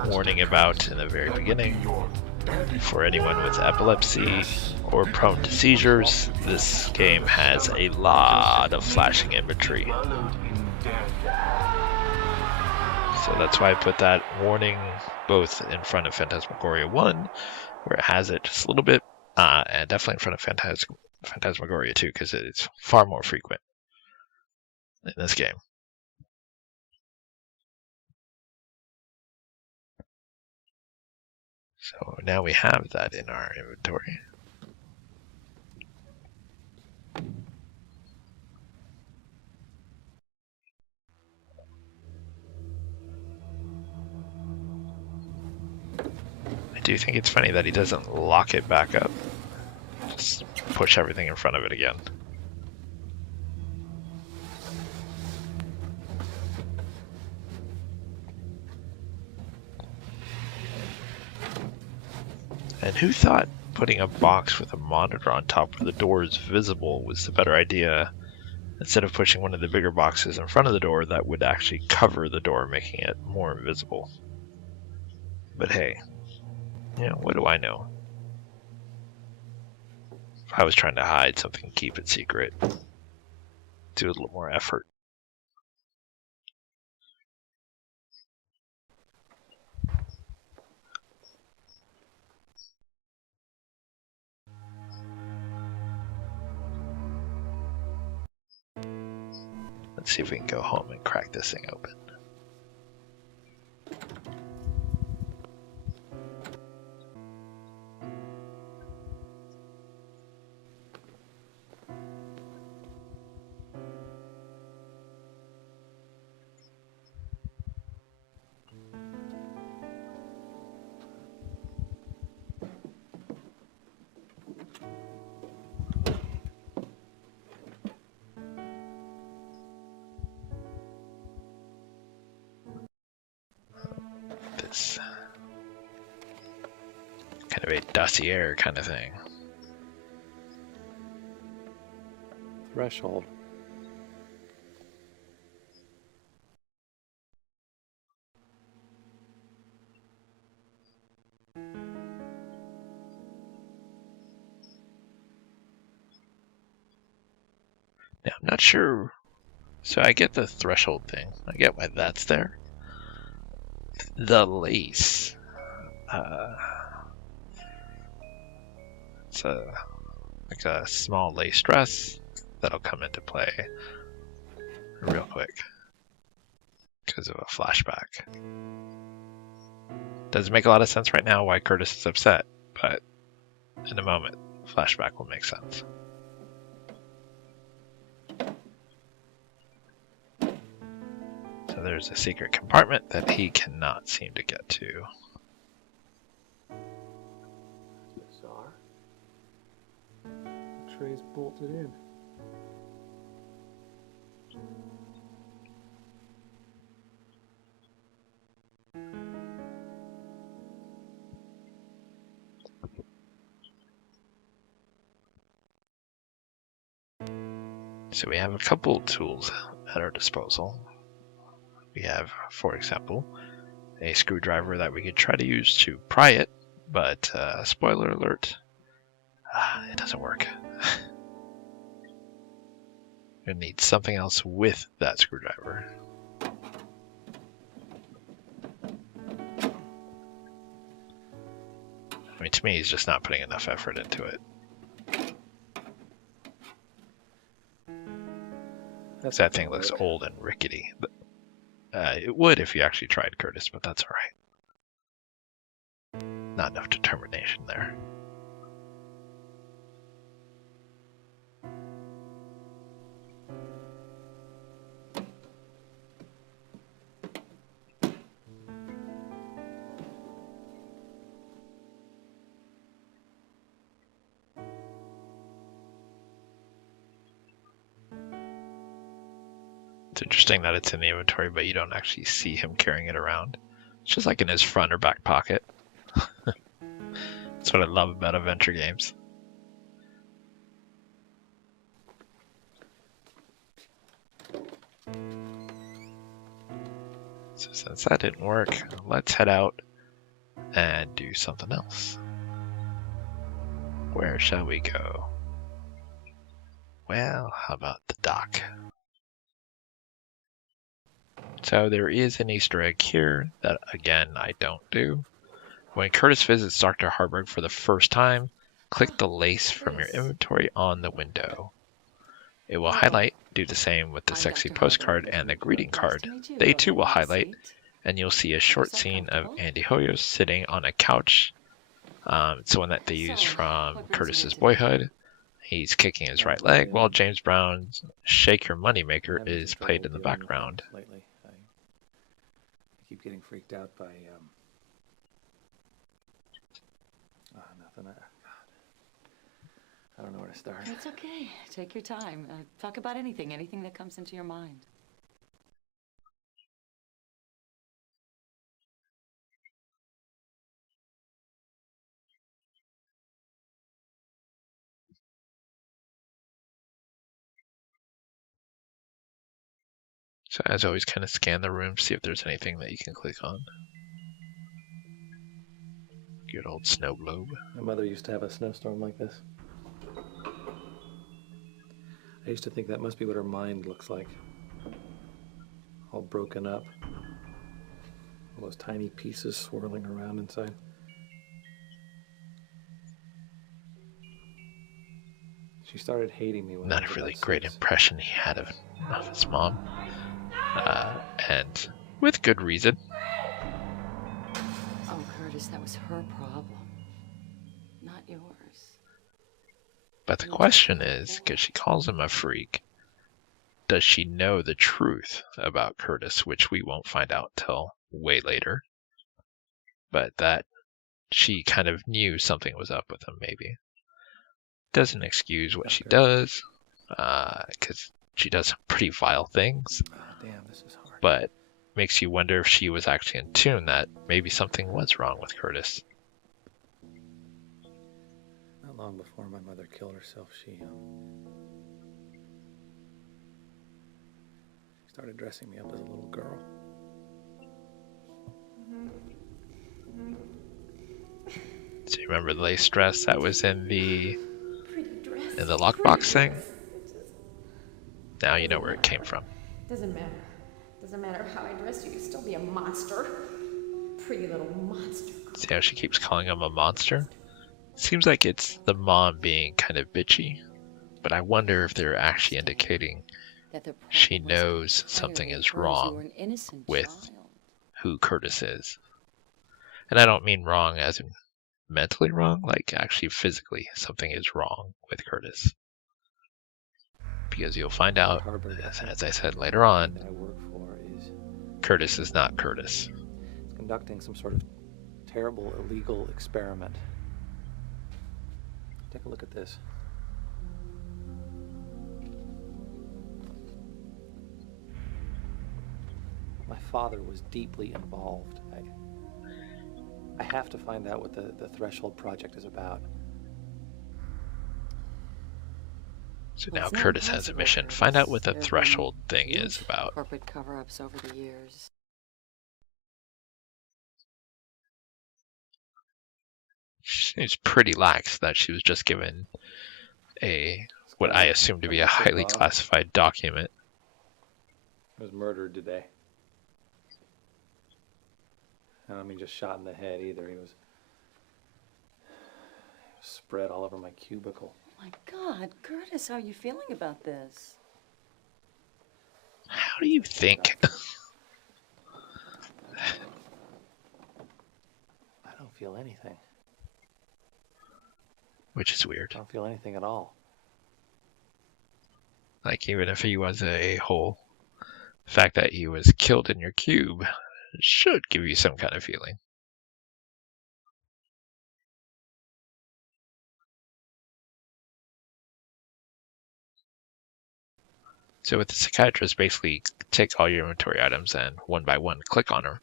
warning about in the very beginning. For anyone with epilepsy or prone to seizures, this game has a lot of flashing imagery. So that's why I put that warning both in front of Phantasmagoria 1, where it has it just a little bit, and definitely in front of Phantasmagoria 2, because it's far more frequent in this game. So now we have that in our inventory. I do think it's funny that he doesn't lock it back up. Just push everything in front of it again. And who thought putting a box with a monitor on top where the door is visible was the better idea, instead of pushing one of the bigger boxes in front of the door that would actually cover the door, making it more invisible. But hey, you know, what do I know? If I was trying to hide something, keep it secret, do a little more effort. Let's see if we can go home and crack this thing open. This kind of a dossier kind of thing. Threshold. Now, I'm not sure. So I get the threshold thing. I get why that's there. The lace. It's like a small lace dress that'll come into play real quick because of a flashback. Doesn't make a lot of sense right now why Curtis is upset, but in a moment, flashback will make sense. So there's a secret compartment that he cannot seem to get to. Bizarre. The tray's bolted in. So we have a couple tools at our disposal. We have, for example, a screwdriver that we could try to use to pry it But spoiler alert, it doesn't work. You need something else with that screwdriver. I mean, to me, he's just not putting enough effort into it. That thing looks old and rickety. It would if you actually tried, Curtis, but that's alright. Not enough determination there. It's interesting that it's in the inventory, but you don't actually see him carrying it around. It's just like in his front or back pocket. That's what I love about adventure games. So since that didn't work, let's head out and do something else. Where shall we go? Well, how about the dock? So there is an Easter egg here that, again, I don't do. When Curtis visits Dr. Harburg for the first time, click the lace from your inventory on the window. It will highlight, do the same with the sexy postcard and the greeting card. They too will highlight, and you'll see a short scene of Andy Hoyos sitting on a couch. It's one that they use from Curtis's Boyhood. He's kicking his right leg while James Brown's Shake Your Moneymaker is played in the background. Lately, I keep getting freaked out by nothing. I don't know where to start. It's okay. Take your time. Talk about anything that comes into your mind. So as always, kind of scan the room, see if there's anything that you can click on. Good old snow globe. My mother used to have a snowstorm like this. I used to think that must be what her mind looks like. All broken up. All those tiny pieces swirling around inside. She started hating me when Not I was a really about great 6. impression he had of his mom. And with good reason. Oh, Curtis, that was her problem, not yours. But the question is, because she calls him a freak, does she know the truth about Curtis, which we won't find out till way later. But that she kind of knew something was up with him, maybe. Doesn't excuse what she does, because she does some pretty vile things. Damn, this is hard. But makes you wonder if she was actually in tune that maybe something was wrong with Curtis. Not long before my mother killed herself, she started dressing me up as a little girl. So you remember the lace dress that was in the lockbox thing? Now you know where it came from. Doesn't matter. Doesn't matter how I dress you, you'd still be a monster. Pretty little monster. See how she keeps calling him a monster? Seems like it's the mom being kind of bitchy, but I wonder if they're actually indicating she knows something is wrong with who Curtis is. And I don't mean wrong as in mentally wrong, like actually physically something is wrong with Curtis. Because you'll find out, as I said later on, Curtis is not Curtis. It's conducting some sort of terrible illegal experiment. Take a look at this. My father was deeply involved. I have to find out what the Threshold Project is about. So now Curtis has a mission. Find out what the Threshold thing is about. Corporate cover-ups over the years. seems pretty lax that she was just given what I assume to be a highly classified document. He was murdered today. I don't mean just shot in the head either. He was spread all over my cubicle. My God, Curtis, how are you feeling about this? How do you think? I don't feel anything. Which is weird. I don't feel anything at all. Like, even if he was a hole, the fact that he was killed in your cube should give you some kind of feeling. So with the psychiatrist, basically take all your inventory items and one by one click on them,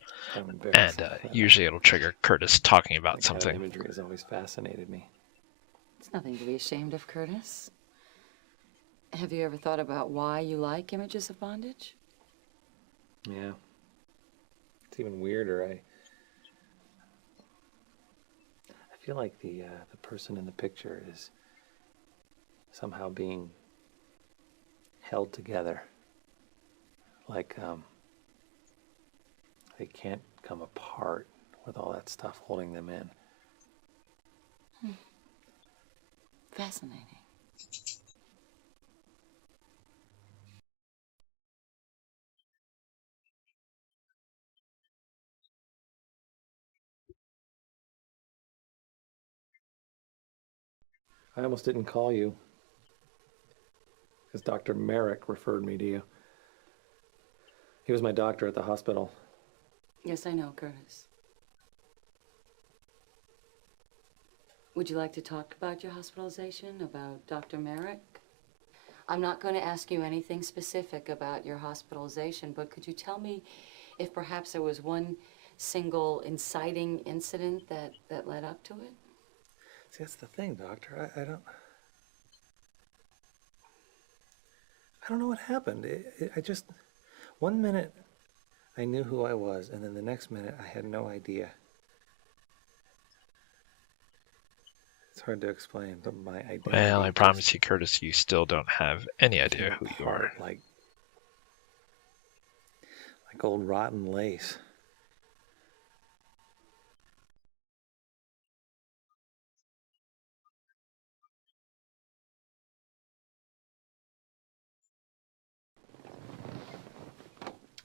and usually it'll trigger Curtis talking about That kind of something. imagery has always fascinated me. It's nothing to be ashamed of, Curtis. Have you ever thought about why you like images of bondage? Yeah. It's even weirder. I feel like the person in the picture is somehow being held together. Like they can't come apart with all that stuff holding them in. Fascinating. I almost didn't call you because Dr. Merrick referred me to you. He was my doctor at the hospital. Yes, I know, Curtis. Would you like to talk about your hospitalization, about Dr. Merrick? I'm not going to ask you anything specific about your hospitalization, but could you tell me if perhaps there was one single inciting incident that led up to it? See, that's the thing, Doctor. I don't know what happened. I just, one minute I knew who I was, and then the next minute I had no idea. It's hard to explain, but my identity. Well, I promise you, Curtis, you still don't have any idea who you are. Like old rotten lace.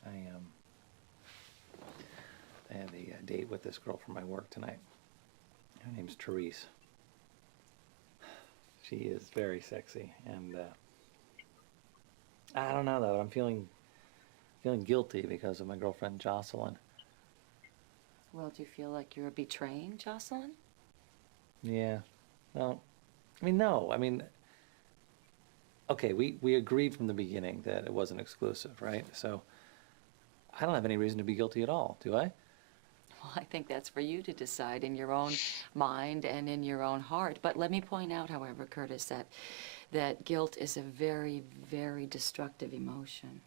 I have a date with this girl from my work tonight. Her name's Therese. She is very sexy, and I don't know though. I'm feeling guilty because of my girlfriend Jocelyn. Well, do you feel like you're betraying Jocelyn? Yeah. Well, I mean, no. I mean, okay, we agreed from the beginning that it wasn't exclusive, right? So I don't have any reason to be guilty at all, do I? Well, I think that's for you to decide in your own mind and in your own heart. But let me point out, however, Curtis, that guilt is a very, very destructive emotion.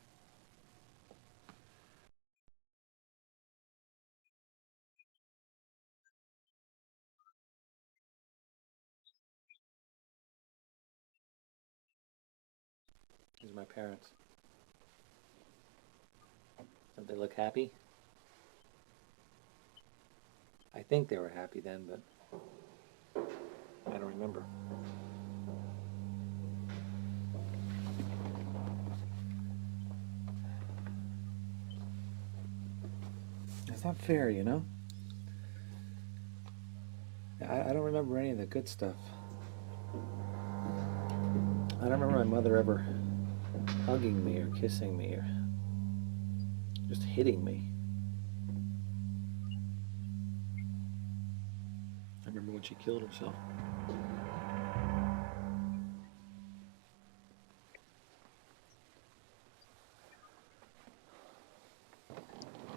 These are my parents. Don't they look happy? I think they were happy then, but I don't remember. It's not fair, you know? I don't remember any of the good stuff. I don't remember my mother ever hugging me or kissing me or just hitting me. I remember when she killed herself.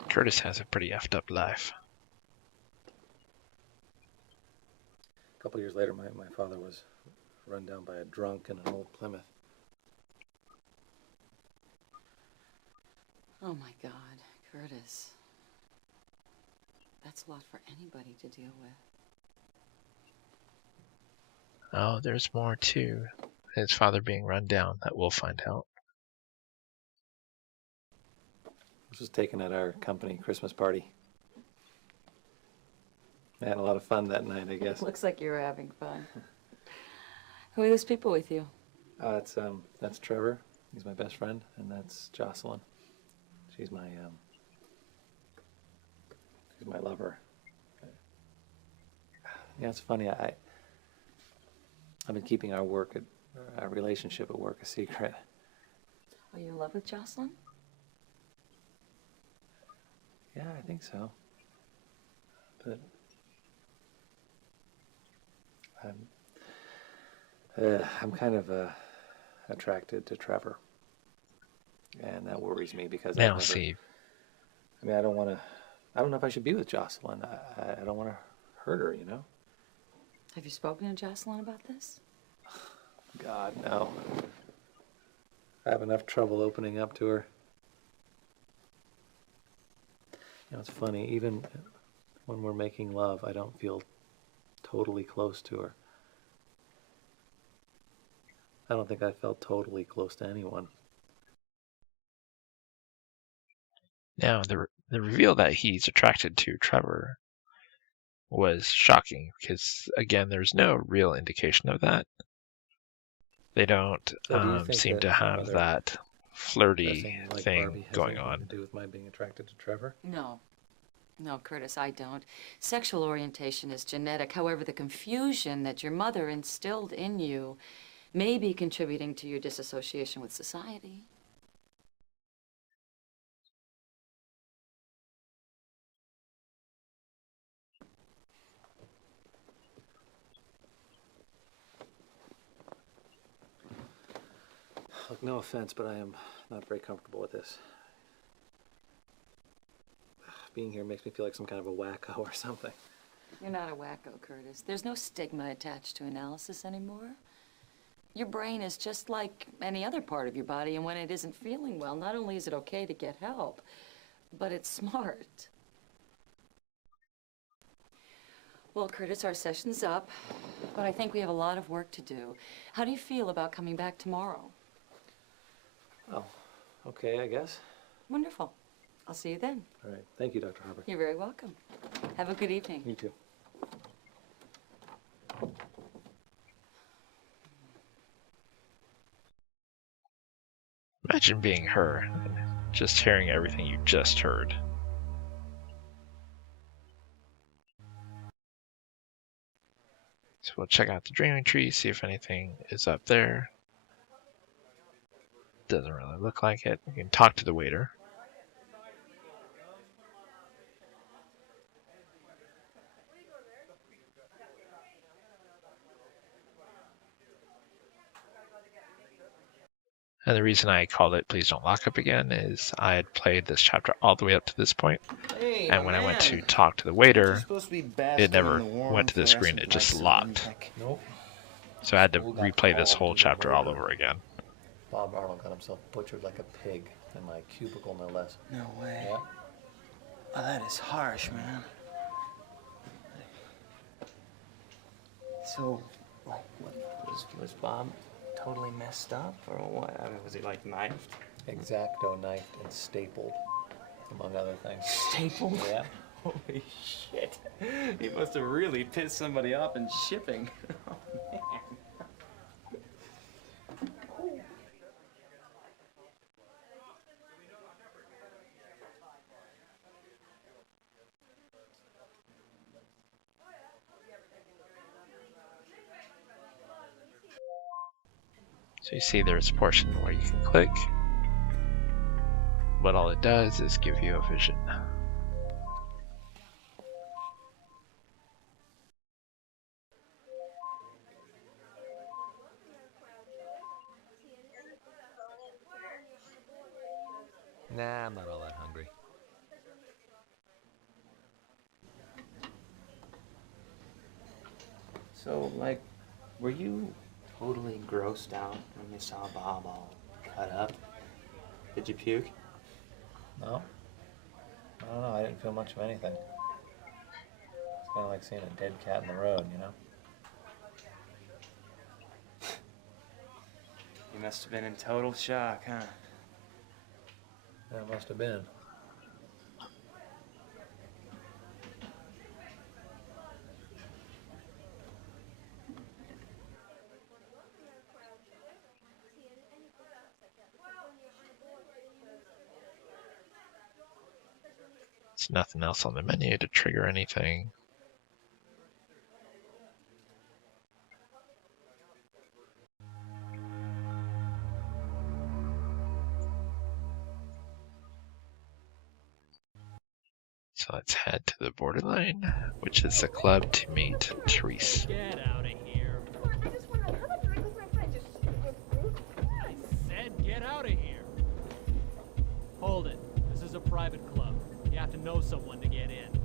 Curtis has a pretty effed up life. A couple years later, my father was run down by a drunk in an old Plymouth. Oh my God, Curtis. That's a lot for anybody to deal with. Oh, there's more too. His father being run down. That we'll find out. This was taken at our company Christmas party. I had a lot of fun that night, I guess. Looks like you're having fun. Who are those people with you? That's Trevor. He's my best friend, and that's Jocelyn. She's my lover. Yeah, it's funny. I've been keeping our relationship at work a secret. Are you in love with Jocelyn? Yeah, I think so. But I'm kind of attracted to Trevor, and that worries me because Now, see. I mean, I don't know if I should be with Jocelyn. I don't want to hurt her, you know. Have you spoken to Jocelyn about this? God, no. I have enough trouble opening up to her. You know, it's funny, even when we're making love, I don't feel totally close to her. I don't think I felt totally close to anyone. Now, the reveal that he's attracted to Trevor was shocking because, again, there's no real indication of that. They don't So do you think seem that to my have mother that flirty dressing like thing Barbie has going anything on. to do with my being attracted to Trevor? No. No, Curtis, I don't. Sexual orientation is genetic. However, the confusion that your mother instilled in you may be contributing to your disassociation with society. Look, no offense, but I am not very comfortable with this. Being here makes me feel like some kind of a wacko or something. You're not a wacko, Curtis. There's no stigma attached to analysis anymore. Your brain is just like any other part of your body, and when it isn't feeling well, not only is it okay to get help, but it's smart. Well, Curtis, our session's up, but I think we have a lot of work to do. How do you feel about coming back tomorrow? Oh, okay, I guess. Wonderful. I'll see you then. All right. Thank you, Dr. Harper. You're very welcome. Have a good evening. You too. Imagine being her, just hearing everything you just heard. So we'll check out the dreaming tree, see if anything is up there. Doesn't really look like it. We can talk to the waiter. And the reason I called it Please Don't Lock Up Again is I had played this chapter all the way up to this point, Hey, and when I went to talk to the waiter, it never went to the screen, it just locked. Nope. So I had to replay this whole chapter all over again. Bob Arnold got himself butchered like a pig in my cubicle, no less. No way. Yeah. Oh, that is harsh, man. So, like, what was Bob totally messed up, or what? I mean, was he like knifed? X-Acto knifed and stapled, among other things. Stapled? Yeah. Holy shit. He must have really pissed somebody off in shipping. Oh, man. So you see there's a portion where you can click, but all it does is give you a vision. Nah, I'm not all that hungry. So, like, were you totally grossed out when you saw Bob all cut up? Did you puke? No. I don't know. I didn't feel much of anything. It's kind of like seeing a dead cat in the road, you know? must have been in total shock, huh? That must have been. There's nothing else on the menu to trigger anything. So let's head to the borderline, which is the club to meet Therese. Get out of here. I just want to have a drink with my friend. Just I said get out of here. Hold it. This is a private club. You have to know someone to get in.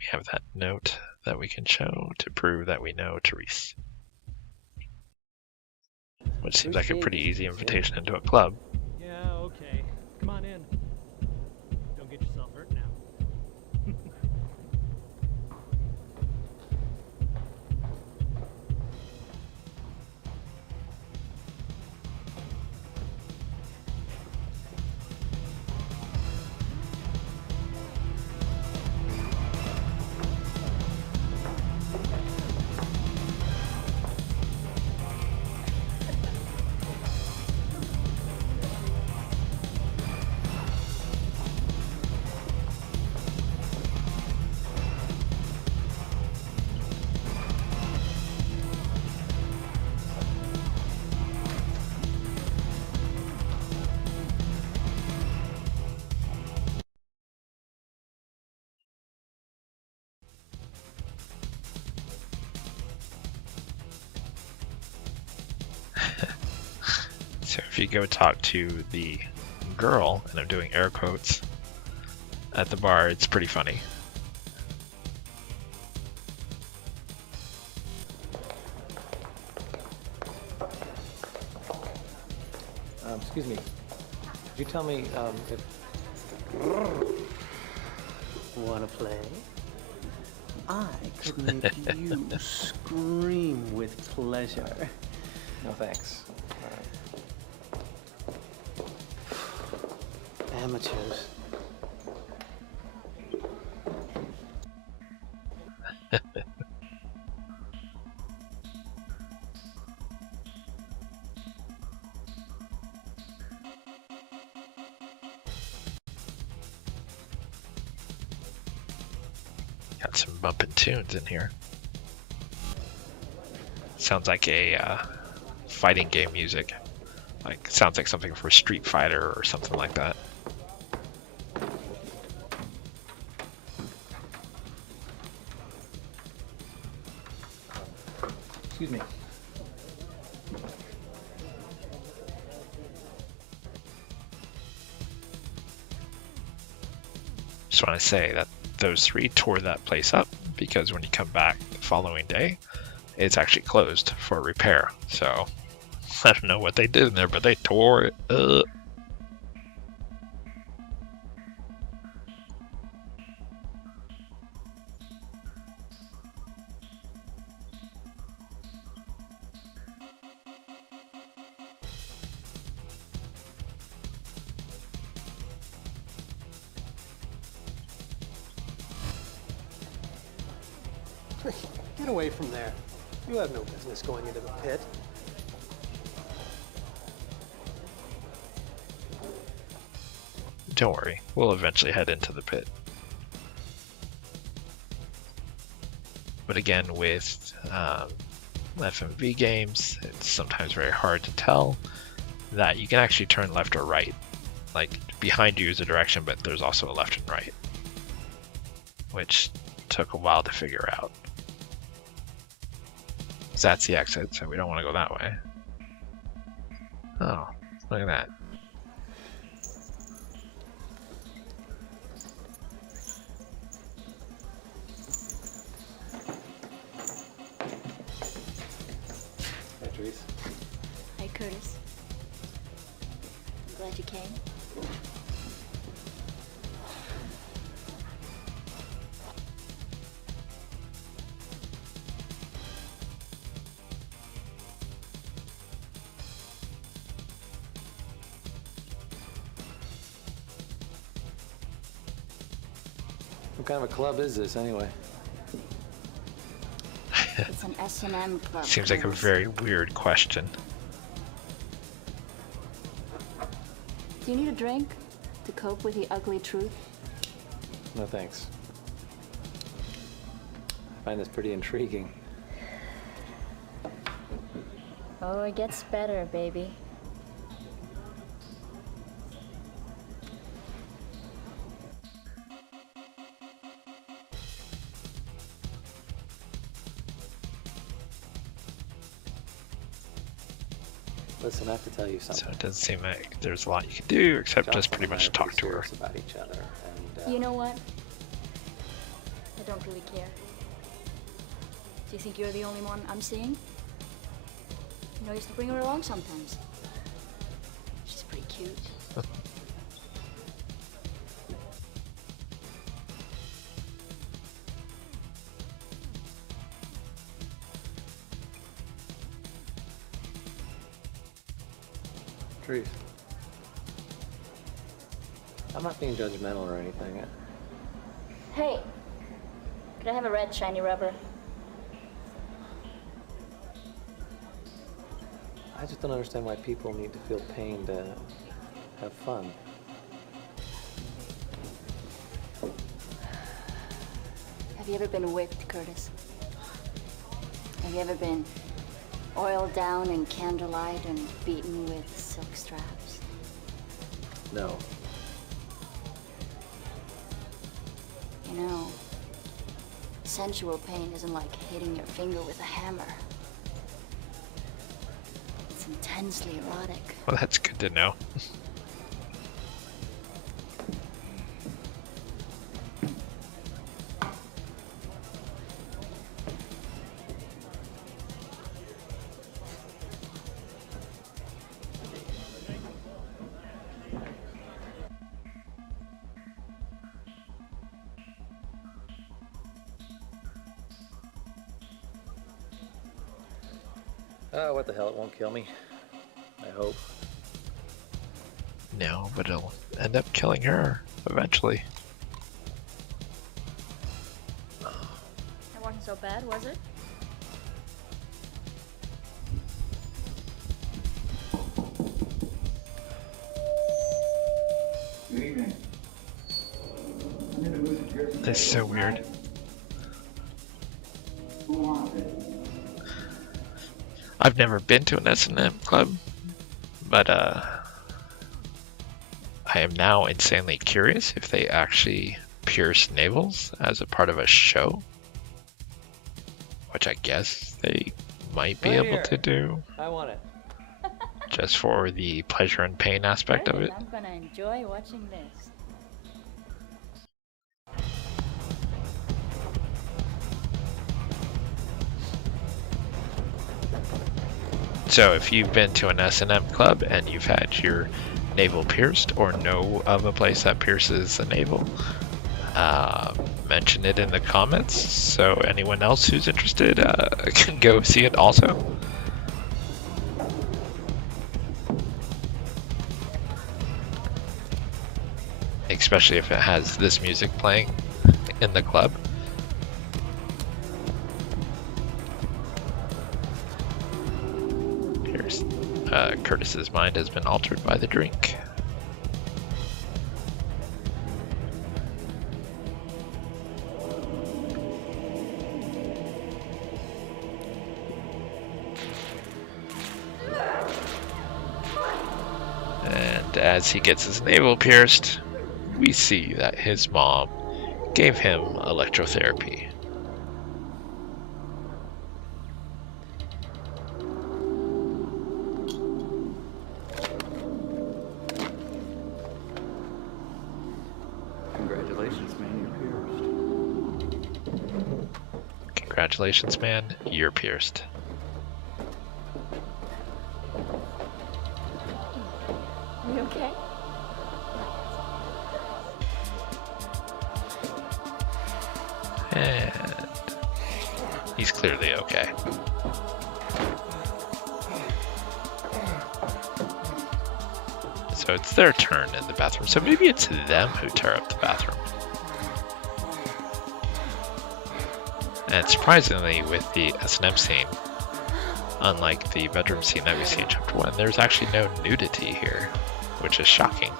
We have that note that we can show to prove that we know Therese. Which seems like a pretty easy invitation into a club. Yeah, okay. Come on in. Don't get yourself hurt now. So if you go talk to the girl, and I'm doing air quotes, at the bar, it's pretty funny. Excuse me. Could you tell me if... Wanna play? I could make you scream with pleasure. No thanks. Amateurs. Got some bumping tunes in here. Sounds like a fighting game music. Like sounds like something for Street Fighter or something like that. Excuse me. Just want to say that those three tore that place up because when you come back the following day, it's actually closed for repair. So I don't know what they did in there, but they tore it up. Get away from there. You have no business going into the pit. Don't worry, we'll eventually head into the pit. But again, with FMV games, it's sometimes very hard to tell that you can actually turn left or right. Like, behind you is a direction, but there's also a left and right, which took a while to figure out. So that's the exit, so we don't want to go that way. Oh, look at that. Hi, Therese. Hi, Curtis. I'm glad you came. What kind of a club is this, anyway? It's an S&M club. Seems like a very weird question. Do you need a drink to cope with the ugly truth? No thanks. I find this pretty intriguing. Oh, it gets better, baby. Listen, I have to tell you something. So it doesn't seem like there's a lot you can do except just pretty much talk to her. About each other, and, You know what? I don't really care. Do you think you're the only one I'm seeing? You know, I used to bring her along sometimes. She's pretty cute. Truth. I'm not being judgmental or anything. Hey, could I have a red shiny rubber? I just don't understand why people need to feel pain to have fun. Have you ever been whipped, Curtis? Have you ever been oiled down in candlelight and beaten with silk straps? No. You know, sensual pain isn't like hitting your finger with a hammer. It's intensely erotic. Well, that's good to know. Oh, what the hell, it won't kill me. I hope. No, but it'll end up killing her eventually. That wasn't so bad, was it? Good evening. I'm in the booth here. That's so weird. Who wants it? I've never been to an S&M club, but I am now insanely curious if they actually pierce navels as a part of a show, which I guess they might be Right able here. to do, I want it. just for the pleasure and pain aspect of it. I'm gonna enjoy watching this. So if you've been to an S&M club and you've had your navel pierced or know of a place that pierces the navel, mention it in the comments so anyone else who's interested can go see it also. Especially if it has this music playing in the club. Curtis's mind has been altered by the drink. And as he gets his navel pierced, we see that his mom gave him electrotherapy. Congratulations, man, you're pierced. Congratulations, man, you're pierced. You okay? And he's clearly okay. So it's their turn in the bathroom. So maybe it's them who tear up the bathroom. And surprisingly, with the S&M scene, unlike the bedroom scene that we see in Chapter 1, there's actually no nudity here, which is shocking.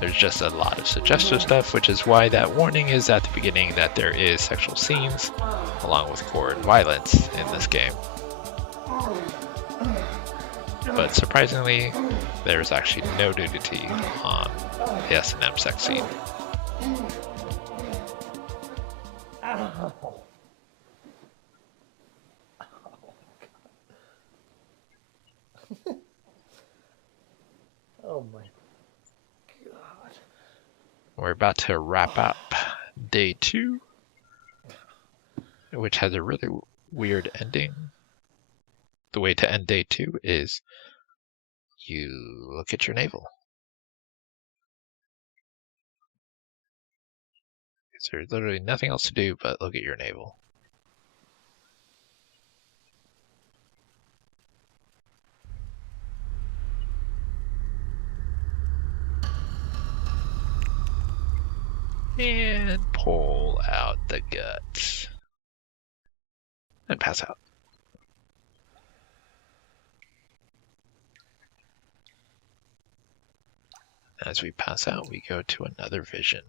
There's just a lot of suggestive stuff, which is why that warning is at the beginning that there is sexual scenes, along with gore and violence in this game. But surprisingly, there's actually no nudity on the S&M sex scene. Oh my god. We're about to wrap up day 2, which has a really weird ending. The way to end day 2 is you look at your navel. There's literally nothing else to do but look at your navel. And pull out the guts. And pass out. As we pass out, we go to another vision.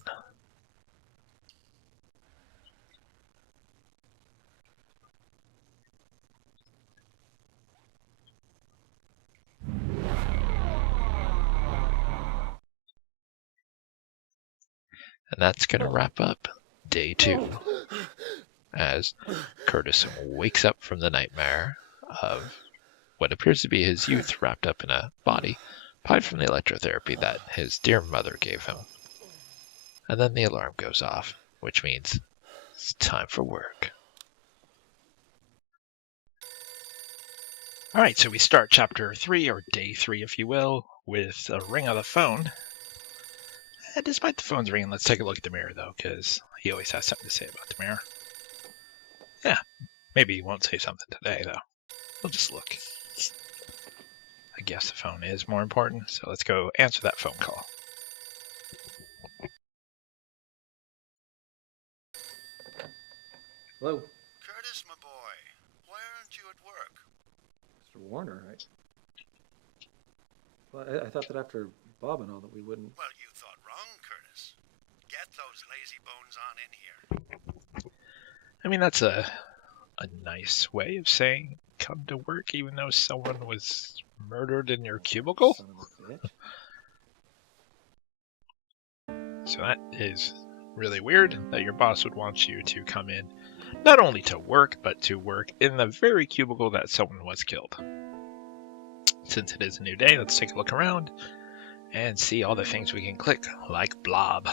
And that's going to wrap up day 2. As Curtis wakes up from the nightmare of what appears to be his youth wrapped up in a body, pied from the electrotherapy that his dear mother gave him. And then the alarm goes off, which means it's time for work. Alright, so we start chapter 3, or day 3 if you will, with a ring on the phone. And despite the phone's ringing, let's take a look at the mirror though, because he always has something to say about the mirror. Yeah, maybe he won't say something today though. We'll just look. I guess the phone is more important, so let's go answer that phone call. Hello? Curtis, my boy, why aren't you at work? Mr. Warner, right? Well, I thought that after Bob and all that we wouldn't... Well, you thought wrong, Curtis. Get those lazy bones on in here. I mean, that's a nice way of saying come to work even though someone was murdered in your cubicle. Son of a bitch. So that is really weird that your boss would want you to come in not only to work, but to work in the very cubicle that someone was killed. Since it is a new day, let's take a look around and see all the things we can click, like Blob.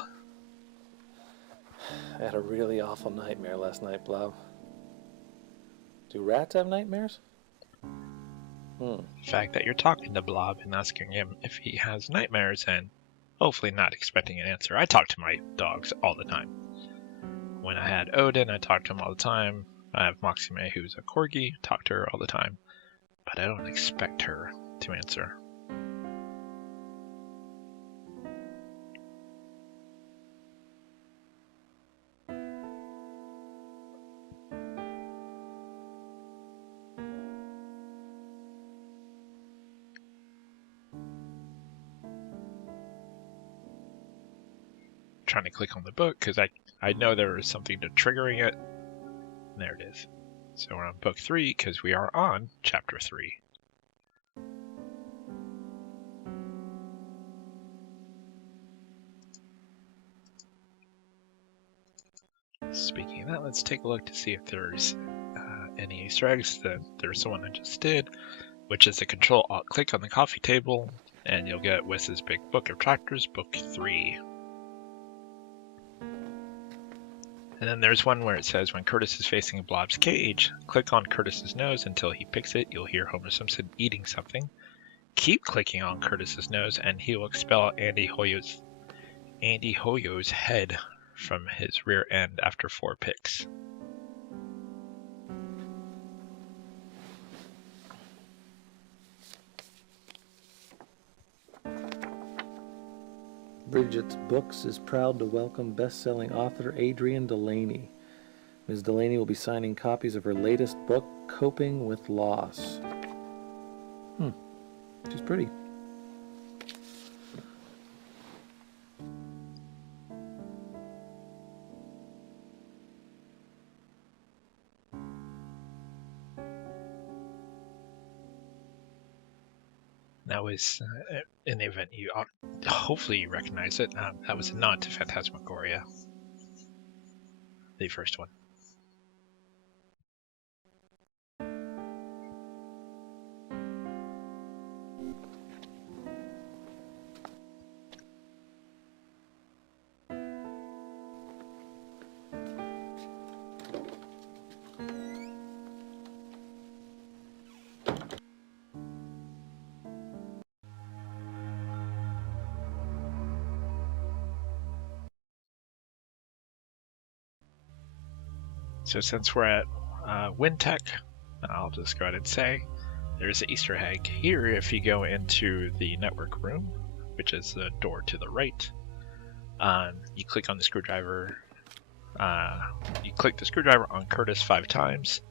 I had a really awful nightmare last night, Blob. Do rats have nightmares? The fact that you're talking to Blob and asking him if he has nightmares and hopefully not expecting an answer. I talk to my dogs all the time. When I had Odin, I talked to him all the time. I have Maxime, who's a corgi, talk to her all the time. But I don't expect her to answer. Trying to click on the book because I know there is something to triggering it. And there it is. So we're on book 3 because we are on chapter 3. Speaking of that, let's take a look to see if there's any Easter eggs. There's the one I just did, which is a Control-Alt-Click on the coffee table, and you'll get Wes's Big Book of Chapters, book 3. And then there's one where it says, when Curtis is facing Blob's cage, click on Curtis's nose until he picks it. You'll hear Homer Simpson eating something. Keep clicking on Curtis's nose and he will expel Andy Hoyo's head from his rear end after 4 picks. Bridget's Books is proud to welcome best-selling author Adrienne Delaney. Ms. Delaney will be signing copies of her latest book, Coping with Loss. She's pretty. That was, in the event you hopefully you recognize it, that was a nod to Phantasmagoria, the first one. So since we're at WinTech, I'll just go ahead and say there's an Easter egg here. If you go into the network room, which is the door to the right, you click on the screwdriver. You click the screwdriver on Curtis 5 times,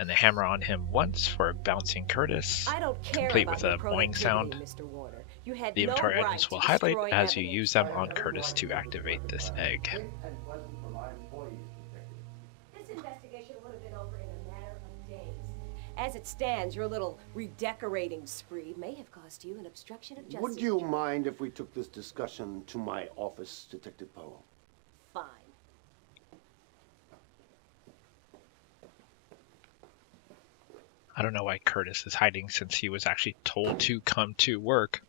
and the hammer on him once for bouncing Curtis, I don't care complete about with your a boing productivity, sound. Mr. Warner. You had The no inventory right items to will highlight destroy as you evidence. use them on Curtis to activate this egg. This investigation would have been over in a matter of days. As it stands, your little redecorating spree may have cost you an obstruction of justice. Would you mind if we took this discussion to my office, Detective Powell? Fine. I don't know why Curtis is hiding since he was actually told to come to work.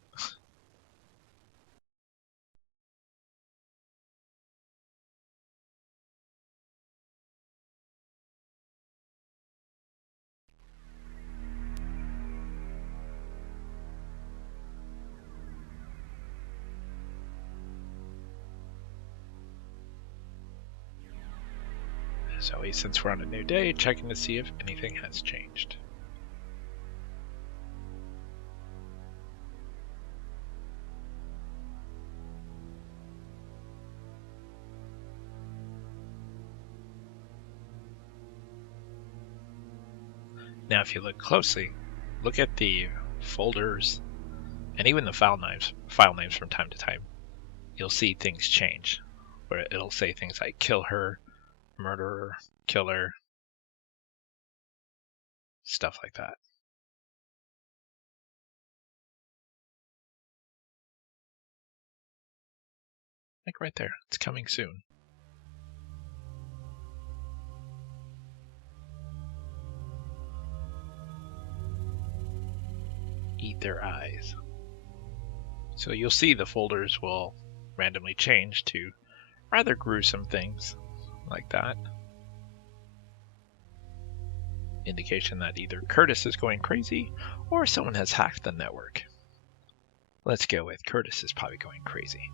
So since we're on a new day, checking to see if anything has changed. Now if you look closely, look at the folders and even the file names from time to time. You'll see things change, where it'll say things like kill her, murderer, killer, stuff like that. Like right there, it's coming soon. Eat their eyes. So you'll see the folders will randomly change to rather gruesome things like that. Indication that either Curtis is going crazy or someone has hacked the network. Let's go with Curtis is probably going crazy.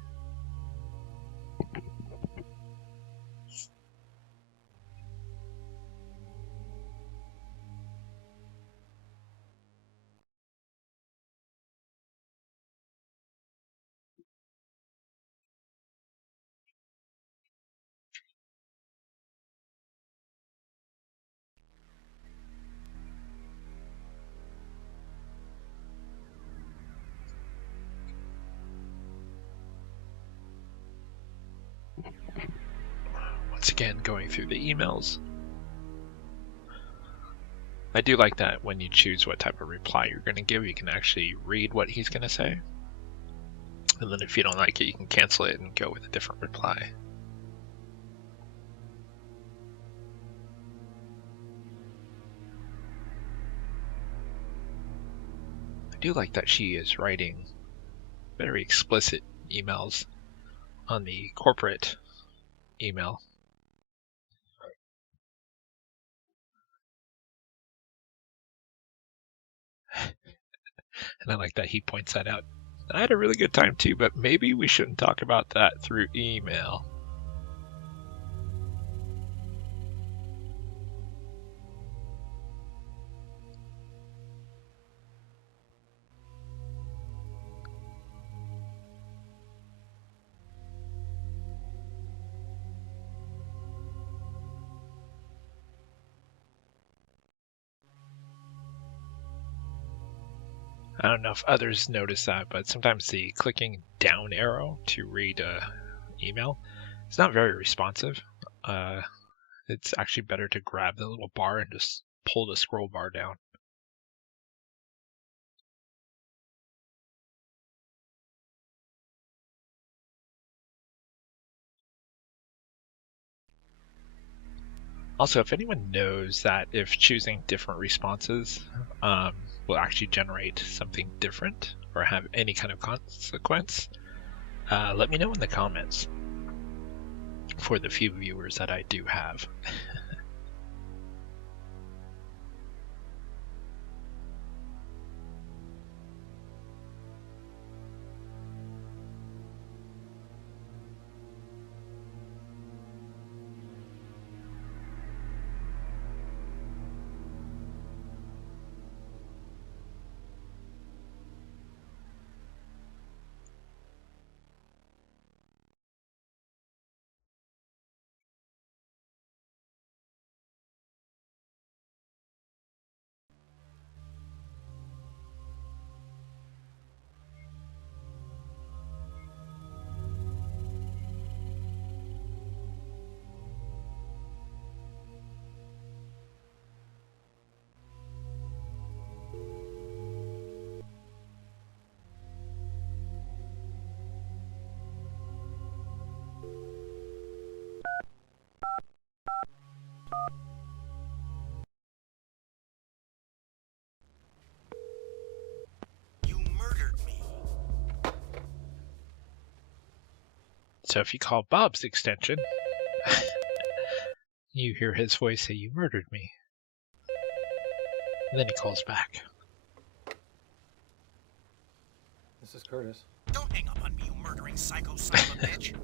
Once again, going through the emails. I do like that when you choose what type of reply you're going to give, you can actually read what he's going to say. And then if you don't like it, you can cancel it and go with a different reply. I do like that she is writing very explicit emails on the corporate email. And I like that he points that out. I had a really good time too, but maybe we shouldn't talk about that through email. I don't know if others notice that, but sometimes the clicking down arrow to read email is not very responsive. It's actually better to grab the little bar and just pull the scroll bar down. Also, if anyone knows that if choosing different responses will actually generate something different or have any kind of consequence, let me know in the comments for the few viewers that I do have. So if you call Bob's extension, you hear his voice say, "You murdered me." And then he calls back. This is Curtis. Don't hang up on me, you murdering psycho son of a bitch.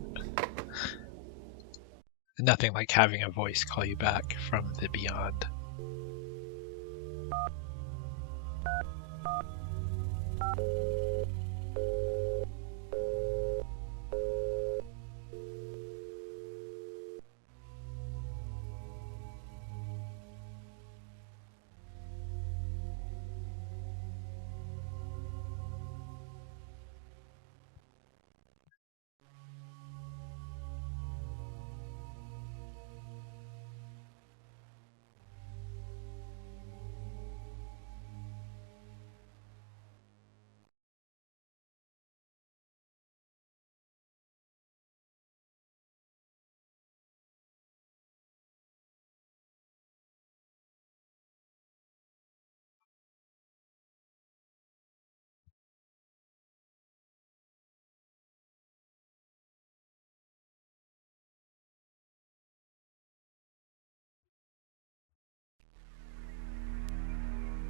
Nothing like having a voice call you back from the beyond.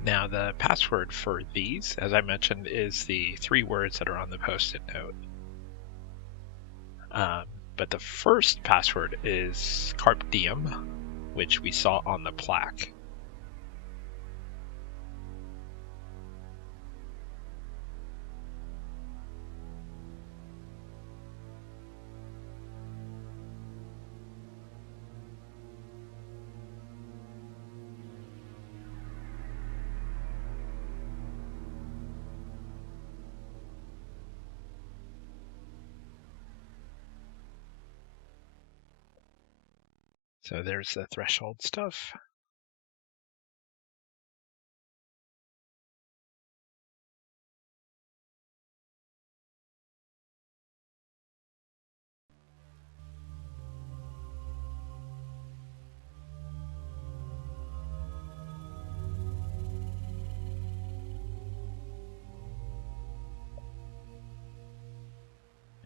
Now the password for these, as I mentioned, is the 3 words that are on the post-it note. But the first password is Carpe Diem, which we saw on the plaque. So there's the threshold stuff.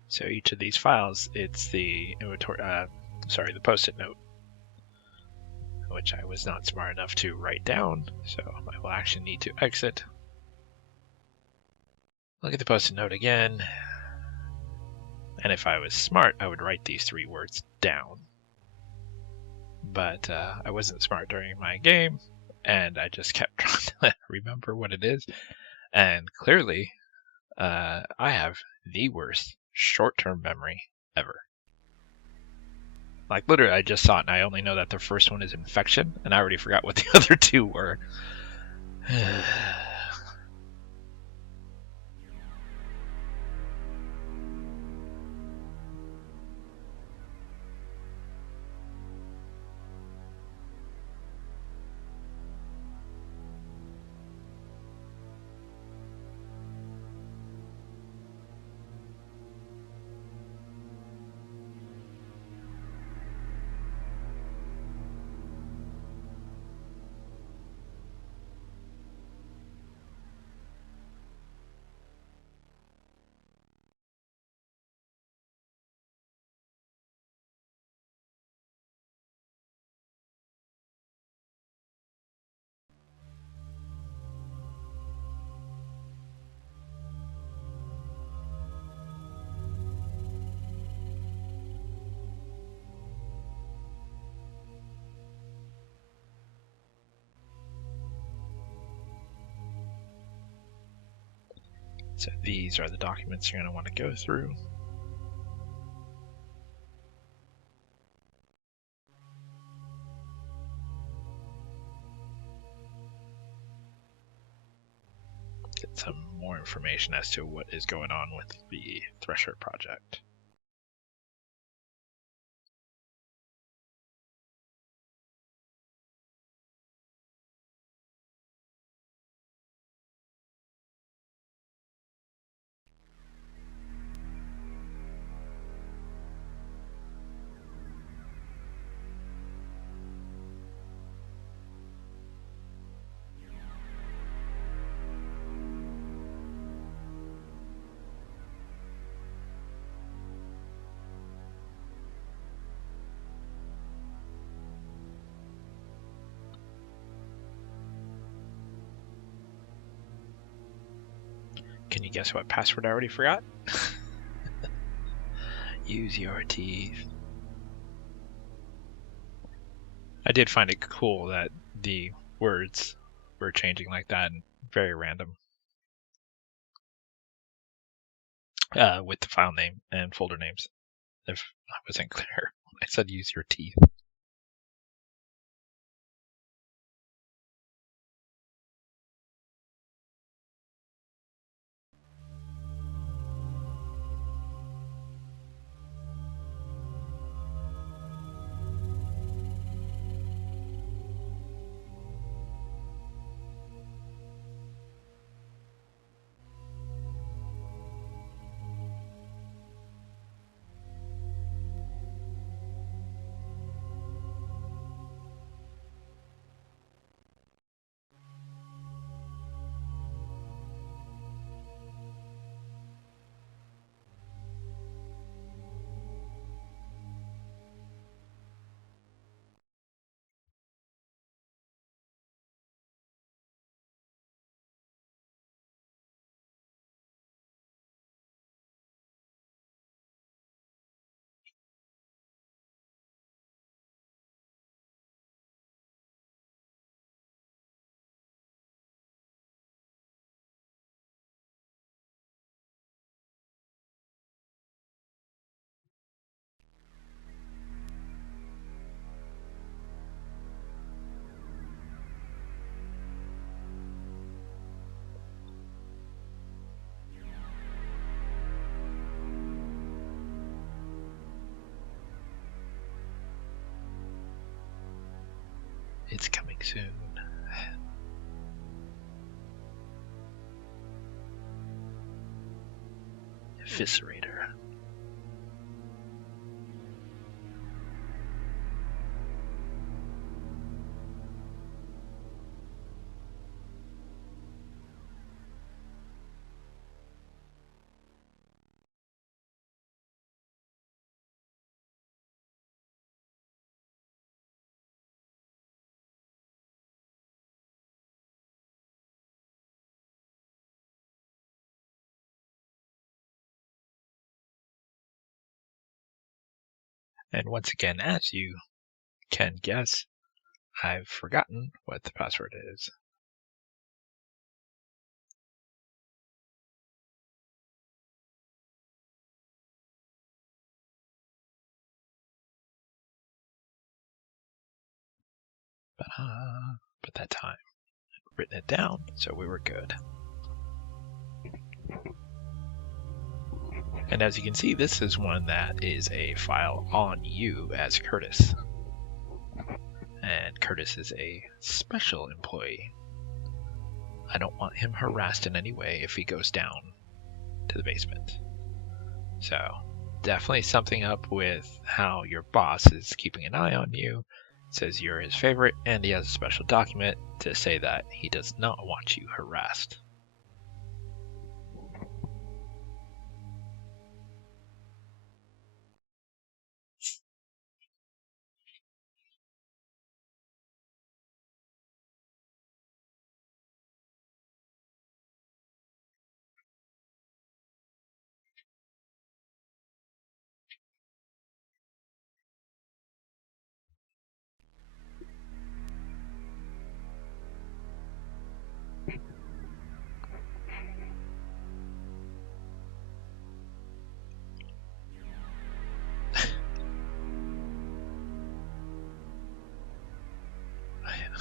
So each of these files, it's the inventory, the post-it note, which I was not smart enough to write down, so I will actually need to exit. Look at the post-it note again, and if I was smart, I would write these 3 words down. But I wasn't smart during my game, and I just kept trying to remember what it is, and clearly I have the worst short-term memory ever. Like, literally, I just saw it, and I only know that the first one is infection, and I already forgot what the other 2 were. So these are the documents you're going to want to go through. Get some more information as to what is going on with the Thresher project. Can you guess what password I already forgot? Use your teeth. I did find it cool that the words were changing like that and very random. With the file name and folder names. If I wasn't clear, I said use your teeth. It's coming soon. Eviscerator. And once again, as you can guess, I've forgotten what the password is. But that time, I'd written it down, so we were good. And as you can see, this is one that is a file on you as Curtis. And Curtis is a special employee. I don't want him harassed in any way if he goes down to the basement. So definitely something up with how your boss is keeping an eye on you. It says you're his favorite, and he has a special document to say that he does not want you harassed.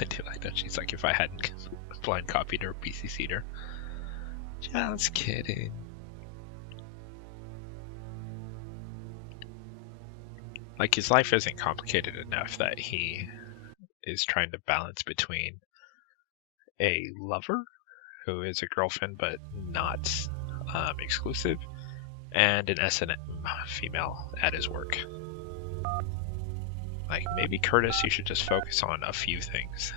I do like that. She's like, if I hadn't blind copied her, BCC'd her. Just kidding. Like, his life isn't complicated enough that he is trying to balance between a lover, who is a girlfriend but not exclusive, and an S&M female at his work. Like, maybe Curtis, you should just focus on a few things.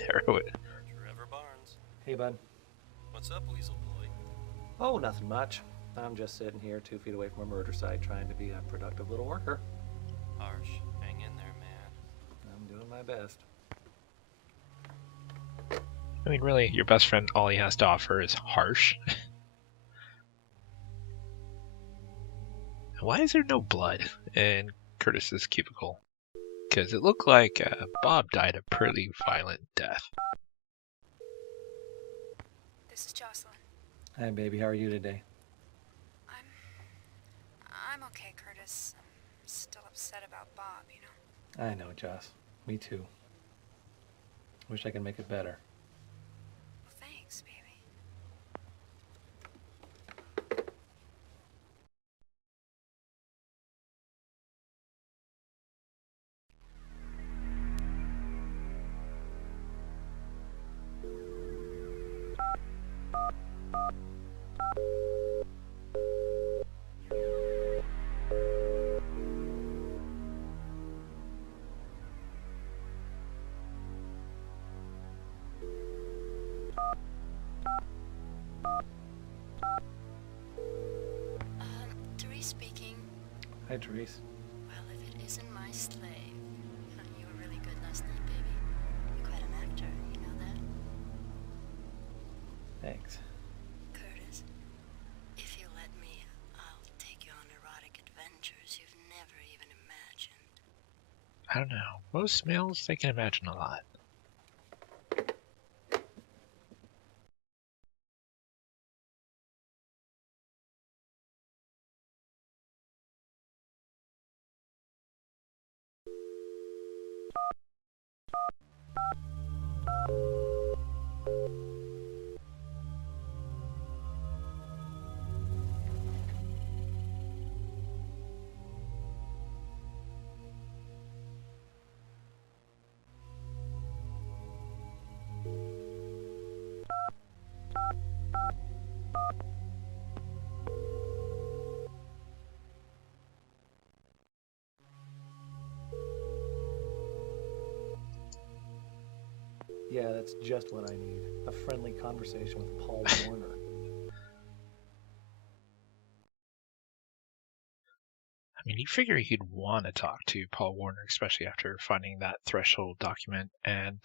Narrow it. Trevor Barnes. Hey, bud. What's up, Weasel Boy? Oh, nothing much. I'm just sitting here 2 feet away from a murder site trying to be a productive little worker. Harsh. Hang in there, man. I'm doing my best. I mean, really, your best friend, all he has to offer is harsh. Why is there no blood in Curtis's cubicle? Because it looked like Bob died a pretty violent death. This is Jocelyn. Hi, baby. How are you today? I'm okay, Curtis. I'm still upset about Bob, you know. I know, Joss. Me too. Wish I could make it better. Well, thanks, baby. Therese speaking. Hi, Therese. Well, if it isn't my slave. You were really good last night, baby. You're quite an actor, you know that? Thanks. Curtis, if you let me, I'll take you on erotic adventures you've never even imagined. I don't know. Most males, they can imagine a lot. Yeah, that's just what I need. A friendly conversation with Paul Warner. I mean, you figure he'd want to talk to Paul Warner, especially after finding that threshold document and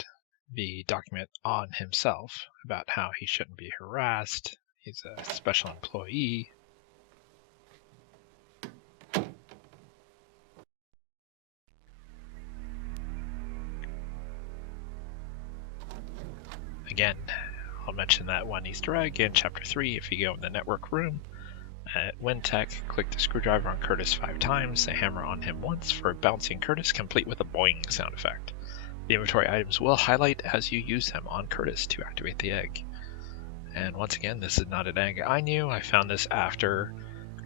the document on himself about how he shouldn't be harassed. He's a special employee. Again, I'll mention that one Easter egg in Chapter 3 if you go in the network room. At WinTech, click the screwdriver on Curtis 5 times, the hammer on him once for a bouncing Curtis, complete with a boing sound effect. The inventory items will highlight as you use them on Curtis to activate the egg. And once again, this is not an egg I knew. I found this after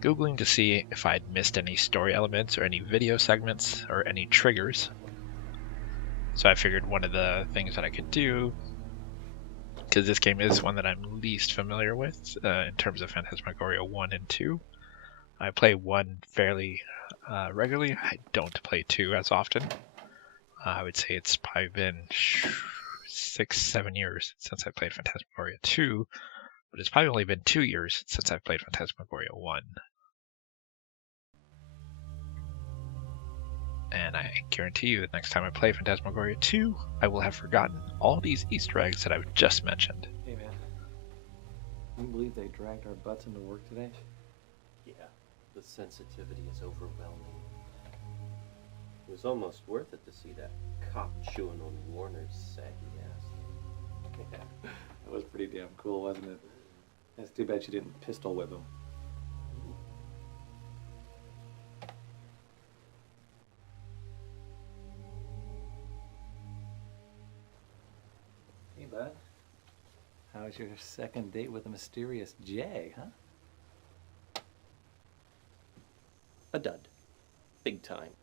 Googling to see if I'd missed any story elements or any video segments or any triggers. So I figured one of the things that I could do, because this game is one that I'm least familiar with in terms of Phantasmagoria 1 and 2. I play 1 fairly regularly. I don't play 2 as often. I would say it's probably been 6-7 years since I played Phantasmagoria 2, but it's probably only been 2 years since I've played Phantasmagoria 1. And I guarantee you that next time I play Phantasmagoria 2, I will have forgotten all these Easter eggs that I've just mentioned. Hey, man. Can you believe they dragged our butts into work today? Yeah, the sensitivity is overwhelming. It was almost worth it to see that cop chewing on Warner's saggy ass. Yeah, that was pretty damn cool, wasn't it? It's too bad she didn't pistol whip him. How's your second date with a mysterious J, huh? A dud. Big time.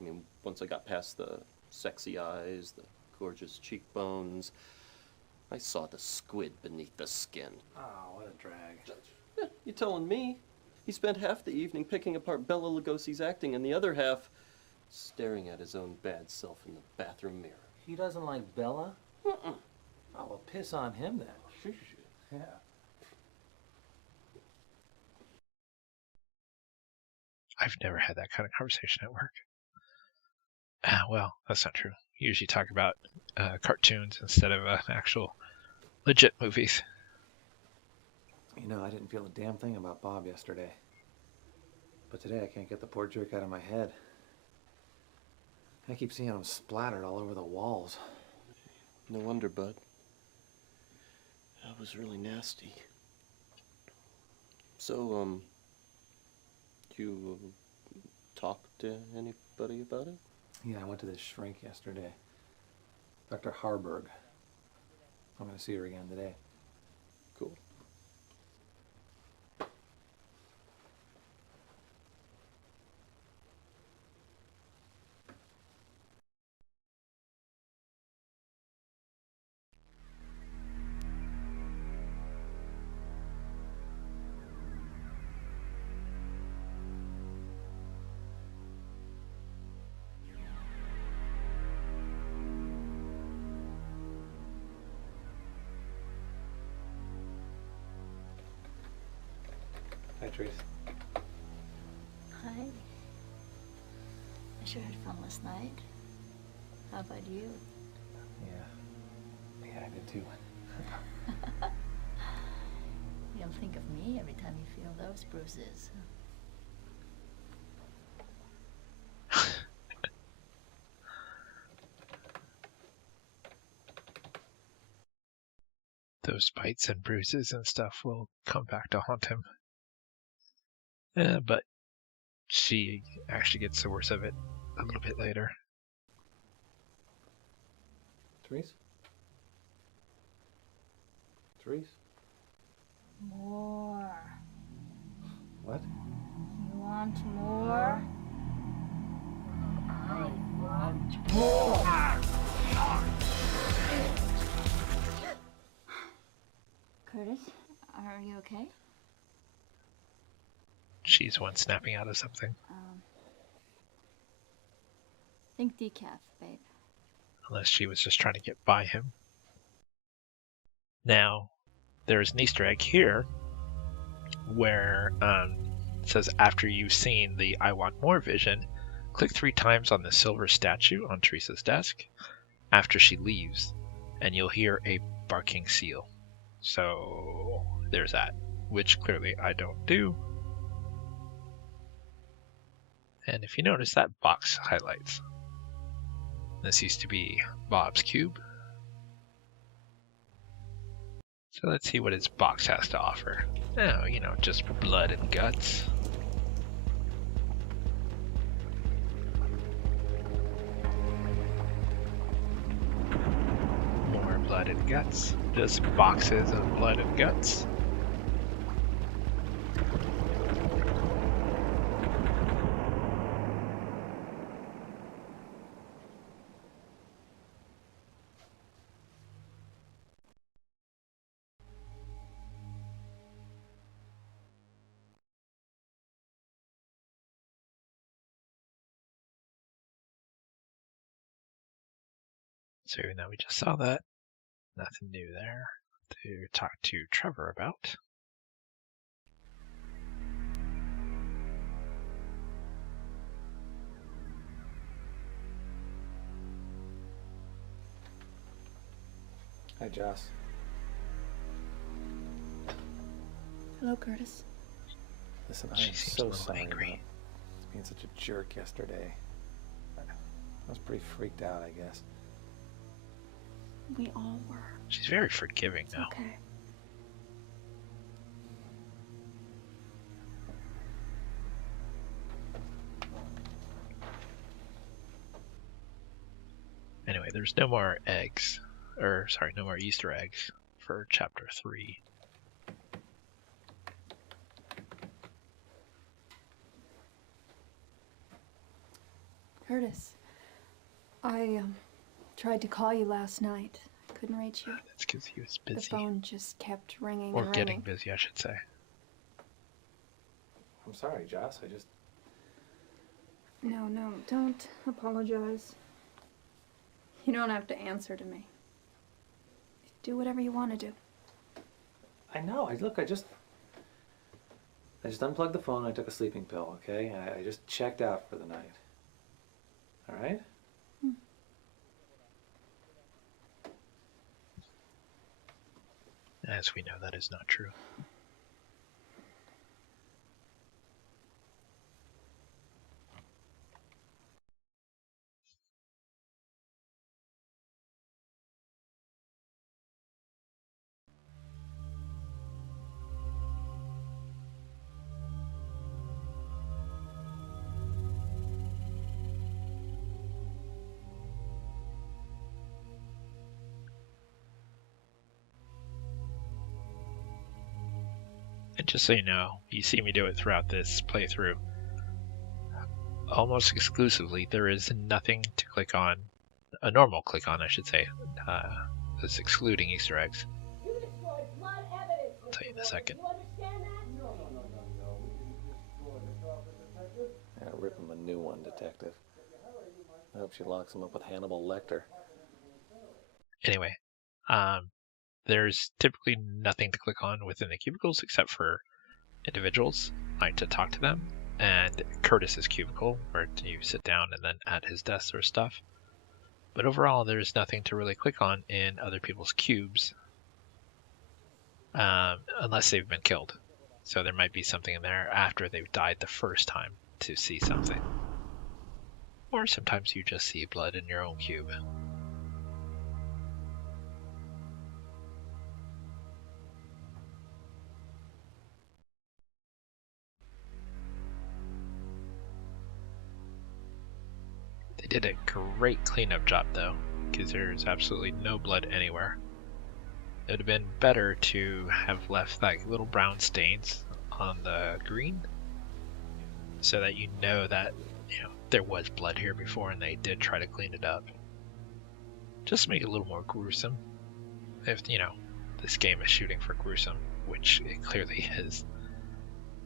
I mean, once I got past the sexy eyes, the gorgeous cheekbones, I saw the squid beneath the skin. Oh, what a drag. Yeah, you telling me? He spent half the evening picking apart Bela Lugosi's acting and the other half staring at his own bad self in the bathroom mirror. He doesn't like Bella? Oh, well, piss on him then. Yeah. I've never had that kind of conversation at work. Well, that's not true. We usually talk about cartoons instead of actual legit movies. You know, I didn't feel a damn thing about Bob yesterday. But today I can't get the poor jerk out of my head. I keep seeing him splattered all over the walls. No wonder, bud. That was really nasty. So, you talked to anybody about it? Yeah, I went to this shrink yesterday. Dr. Harburg. I'm going to see her again today. Cool. Hi, Trace. Hi. I sure had fun last night. How about you? Yeah. Yeah, I did too. You don't think of me every time you feel those bruises. Those bites and bruises and stuff will come back to haunt him. But she actually gets the worst of it a little bit later. Therese? Therese? More. What? You want more? I want more. Curtis, are you okay? She's one snapping out of something. Think decaf, babe. Unless she was just trying to get by him. Now, there's an Easter egg here where it says after you've seen the I Want More vision, click 3 times on the silver statue on Teresa's desk after she leaves, and you'll hear a barking seal. So there's that, which clearly I don't do. And if you notice, that box highlights. This used to be Bob's cube. So let's see what his box has to offer. Oh, you know, just blood and guts. More blood and guts. Just boxes of blood and guts. So even though we just saw that, nothing new there to talk to Trevor about. Hi, Joss. Hello, Curtis. Listen, I am so sorry about being such a jerk yesterday. I was pretty freaked out, I guess. We all were. She's very forgiving now. Okay. Anyway, there's no more eggs. or sorry, no more Easter eggs for chapter 3. Curtis, I tried to call you last night. I couldn't reach you. That's because he was busy. The phone just kept ringing Or and getting ringing. busy, I should say. I'm sorry, Joss. I just... No, don't apologize. You don't have to answer to me. Do whatever you want to do. I know. I just unplugged the phone. I took a sleeping pill, okay? I just checked out for the night. All right? As we know, that is not true. And just so you know, you see me do it throughout this playthrough. Almost exclusively, there is nothing to click on, a normal click on, I should say, that's excluding Easter eggs. I'll tell you in a second. Yeah, rip him a new one, detective. I hope she locks him up with Hannibal Lecter. Anyway, there's typically nothing to click on within the cubicles except for individuals, like to talk to them, and Curtis's cubicle, where you sit down and then at his desk or stuff. But overall, there's nothing to really click on in other people's cubes, unless they've been killed. So there might be something in there after they've died the first time to see something. Or sometimes you just see blood in your own cube. They did a great cleanup job though, because there's absolutely no blood anywhere. It would have been better to have left like little brown stains on the green, so that you know that there was blood here before and they did try to clean it up. Just to make it a little more gruesome. If this game is shooting for gruesome, which it clearly is,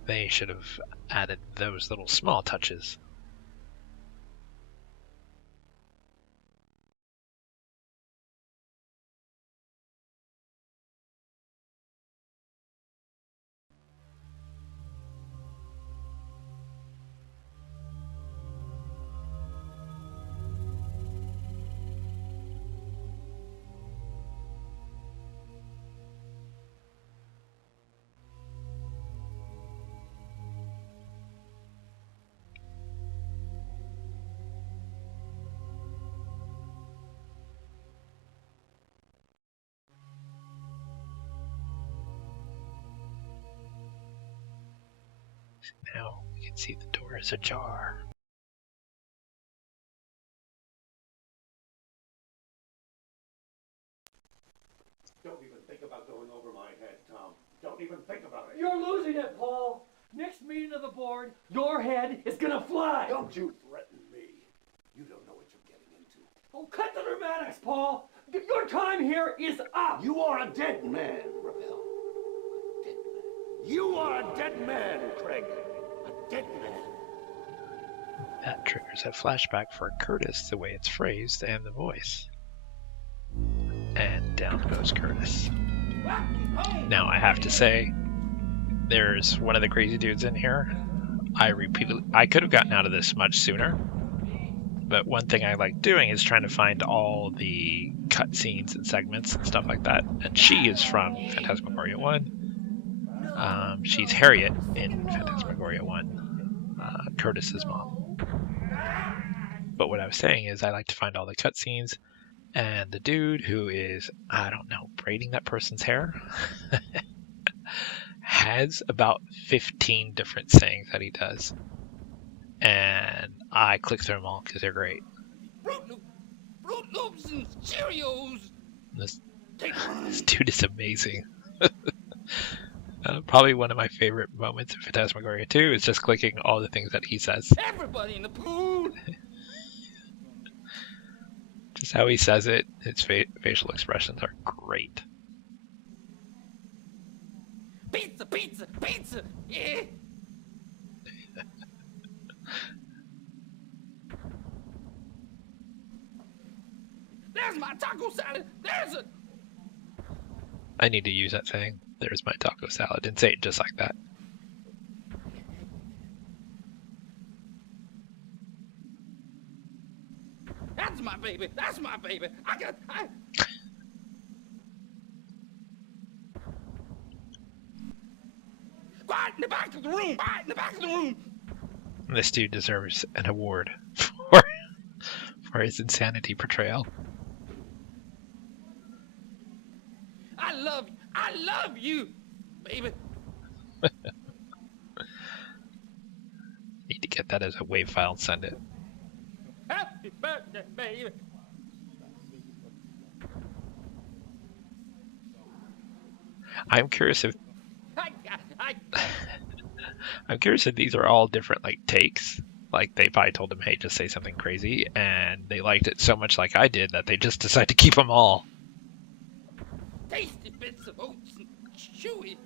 they should have added those little small touches. Now we can see the door is ajar. Don't even think about going over my head, Tom. Don't even think about it. You're losing it, Paul. Next meeting of the board, your head is gonna fly. Don't you threaten me. You don't know what you're getting into. Oh, cut the dramatics, Paul. Your time here is up. You are a dead man, Ravel. A dead man. You are a dead man, Craig. A dead man. That triggers a flashback for Curtis, the way it's phrased, and the voice. And down goes Curtis. Now I have to say, there's one of the crazy dudes in here. I could have gotten out of this much sooner, but one thing I like doing is trying to find all the cutscenes and segments and stuff like that. And she is from Phantasmagoria 1. She's Harriet in Phantasmagoria 1, Curtis's mom. But what I was saying is I like to find all the cutscenes, and the dude who is, I don't know, braiding that person's hair has about 15 different sayings that he does. And I click through them all because they're great. Fruit Loops and Cheerios. This dude is amazing. Probably one of my favorite moments of Phantasmagoria 2 is just clicking all the things that he says. Everybody in the pool! Just how he says it, his facial expressions are great. Pizza, pizza, pizza! Yeah! There's my taco salad! There's it! I need to use that saying. There's my taco salad, and say it just like that. That's my baby! That's my baby! Quiet in the back of the room! Quiet in the back of the room! This dude deserves an award for his insanity portrayal. I love you, baby. Need to get that as a WAV file and send it. Happy birthday, baby. I'm curious if I'm curious if these are all different like takes. Like they probably told him, "Hey, just say something crazy," and they liked it so much, like I did, that they just decided to keep them all. Tasty bits of oats and chewy.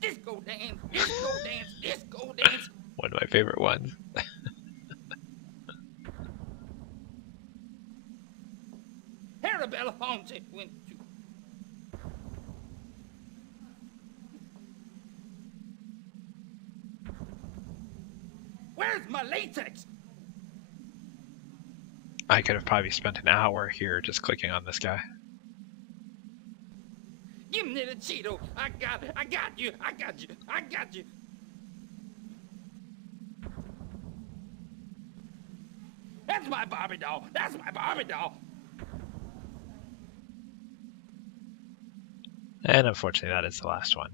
Disco dance, disco dance, disco dance. One of my favorite ones. Arabella Fonte went to. Where's my latex? I could have probably spent an hour here just clicking on this guy. Give me the Cheeto. I got you. That's my Barbie doll. And unfortunately, that is the last one.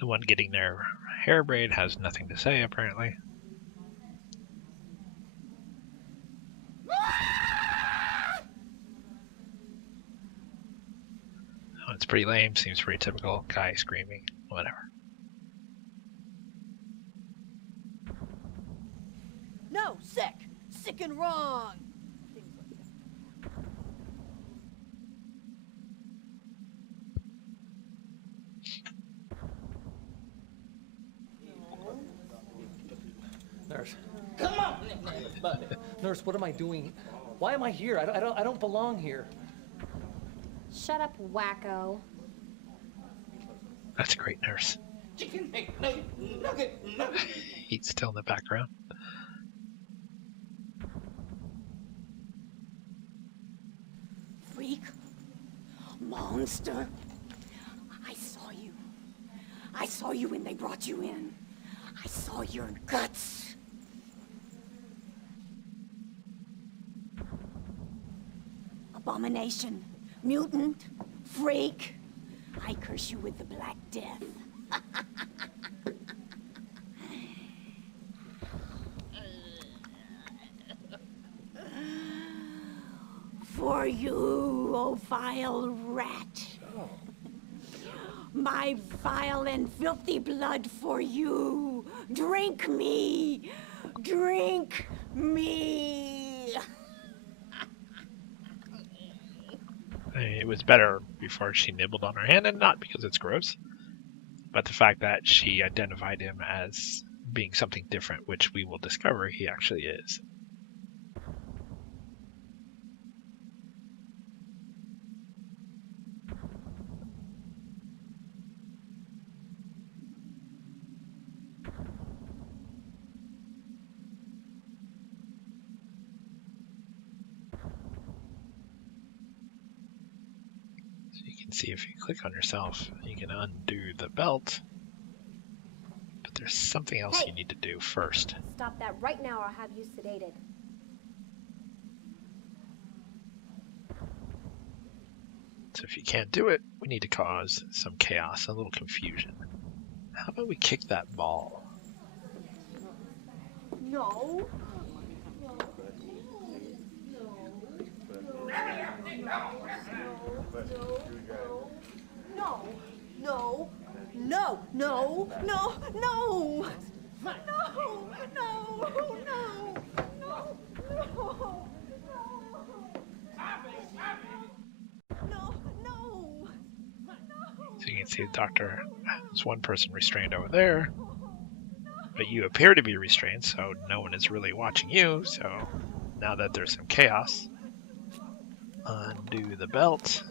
The one getting their hair braid has nothing to say, apparently. Oh, it's pretty lame. Seems pretty typical. Guy screaming. Whatever. No, sick and wrong. Nurse. Come on, everybody. Nurse, what am I doing? Why am I here? I don't belong here. Shut up, wacko. That's a great nurse. Chicken nugget. He's still in the background. Freak. Monster. I saw you when they brought you in. I saw your guts. Abomination. Mutant. Freak. I curse you with the Black Death. For you, oh vile rat. Oh. My vile and filthy blood for you. Drink me. Drink me. I mean, it was better before she nibbled on her hand, and not because it's gross, but the fact that she identified him as being something different, which we will discover he actually is. See, if you click on yourself, you can undo the belt, but there's something else you need to do first. Stop that right now or I'll have you sedated. So if you can't do it, we need to cause some chaos, a little confusion. How about we kick that ball? No. No, no, no, no, no, no, no, So you can see the doctor. There's one person restrained over there, but you appear to be restrained, so no one is really watching you. So now that there's some chaos, undo the belt.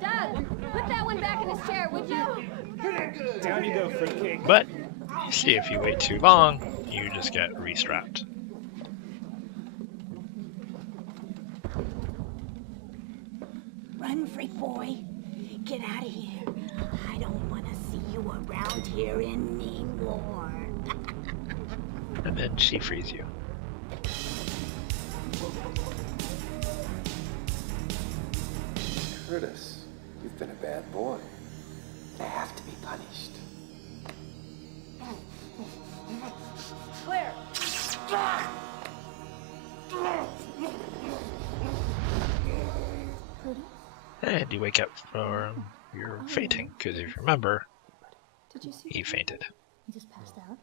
Doug, put that one back in his chair, would you? Down you go, fruitcake. But you see, if you wait too long, you just get restrapped. Run, freak boy. Get out of here. I don't want to see you around here anymore. And then she frees you. Curtis, you've been a bad boy. You have to be punished. Claire! And you wake up from your fainting, because if you remember, Did you see he fainted. He just passed out.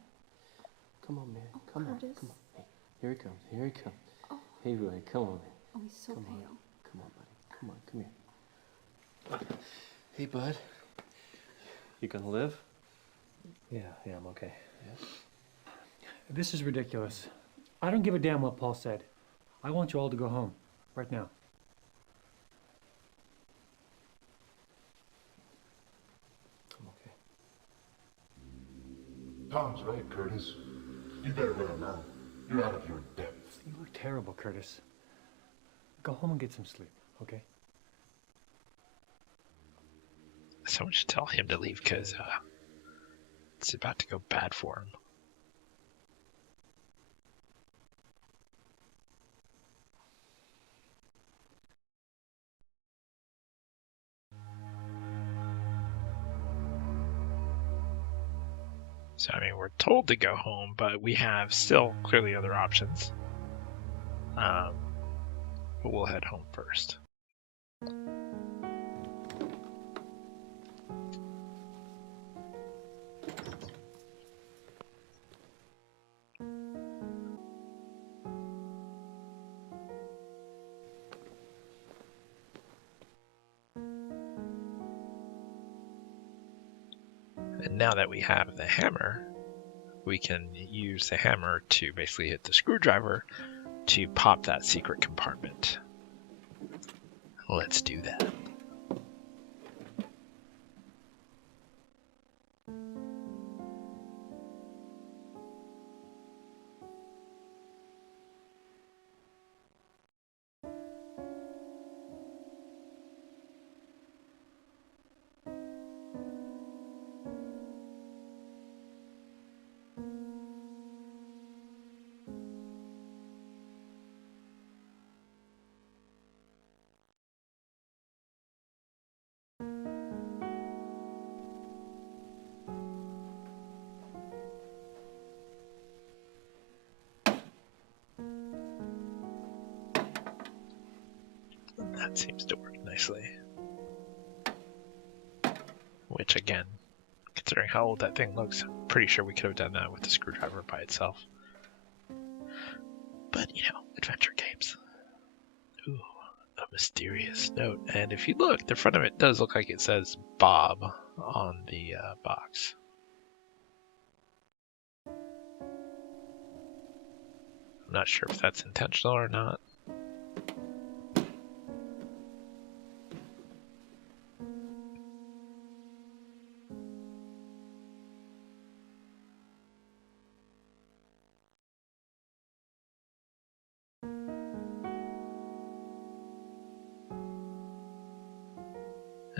Come on, Mary. Come on. Curtis. Come on. Hey, here he comes. Here he comes. Oh. Hey, buddy. Come on, man. Oh, he's so Come pale. on. Come on, buddy. Come on. Come here. Hey, bud. You gonna live? Yeah, I'm okay. Yeah. This is ridiculous. I don't give a damn what Paul said. I want you all to go home, right now. I'm okay. Tom's right, Curtis. You better let him out. You're out of your depth. You look terrible, Curtis. Go home and get some sleep, okay? Someone should tell him to leave, because it's about to go bad for him. So, I mean, we're told to go home, but we have still clearly other options. But we'll head home first. And now that we have the hammer, we can use the hammer to basically hit the screwdriver to pop that secret compartment. Let's do that. That seems to work nicely. Which, again, considering how old that thing looks, I'm pretty sure we could have done that with the screwdriver by itself. But, you know, adventure games. Ooh, a mysterious note. And if you look, the front of it does look like it says Bob on the box. I'm not sure if that's intentional or not.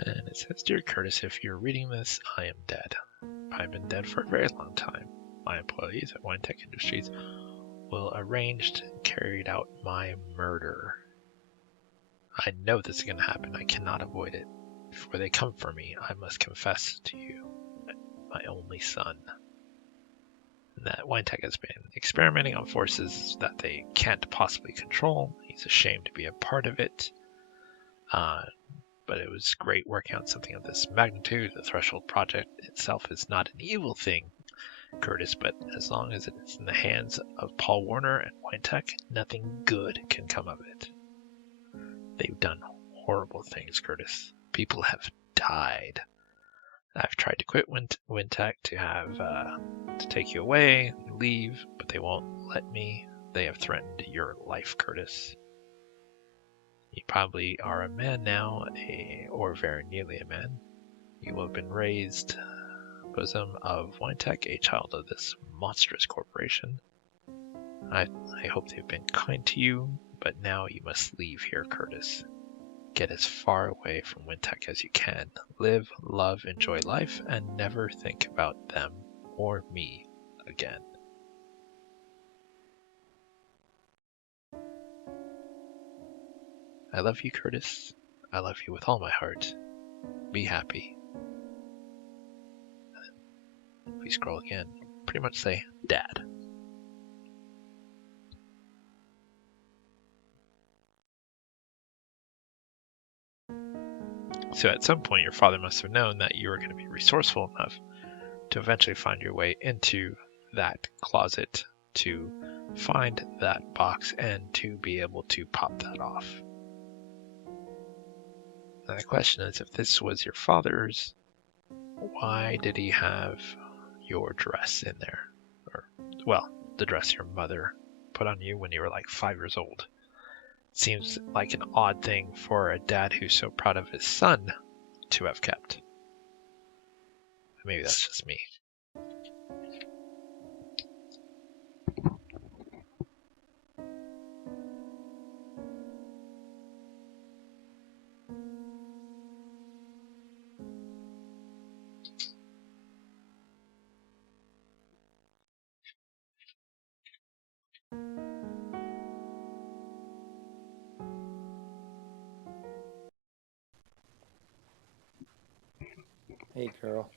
And it says, Dear Curtis, if you're reading this, I am dead. I've been dead for a very long time. My employees at Winetech Industries will arranged and carried out my murder. I know this is going to happen. I cannot avoid it. Before they come for me, I must confess to you, my only son, that Winetech has been experimenting on forces that they can't possibly control. He's ashamed to be a part of it. But it was great working on something of this magnitude. The Threshold Project itself is not an evil thing, Curtis, but as long as it's in the hands of Paul Warner and Winetech, nothing good can come of it. They've done horrible things, Curtis. People have died. I've tried to quit Winetech to take you away, leave, but they won't let me. They have threatened your life, Curtis. You probably are a man now, or very nearly a man. You will have been raised bosom of Winetech, a child of this monstrous corporation. I hope they've been kind to you, but now you must leave here, Curtis. Get as far away from Winetech as you can. Live, love, enjoy life, and never think about them or me again. I love you, Curtis. I love you with all my heart. Be happy. If we scroll again, pretty much say, Dad. So at some point, your father must have known that you were going to be resourceful enough to eventually find your way into that closet, to find that box, and to be able to pop that off. Now the question is, if this was your father's, why did he have your dress in there? Or, well, the dress your mother put on you when you were like 5 years old. Seems like an odd thing for a dad who's so proud of his son to have kept. Maybe that's just me. Hey, girl.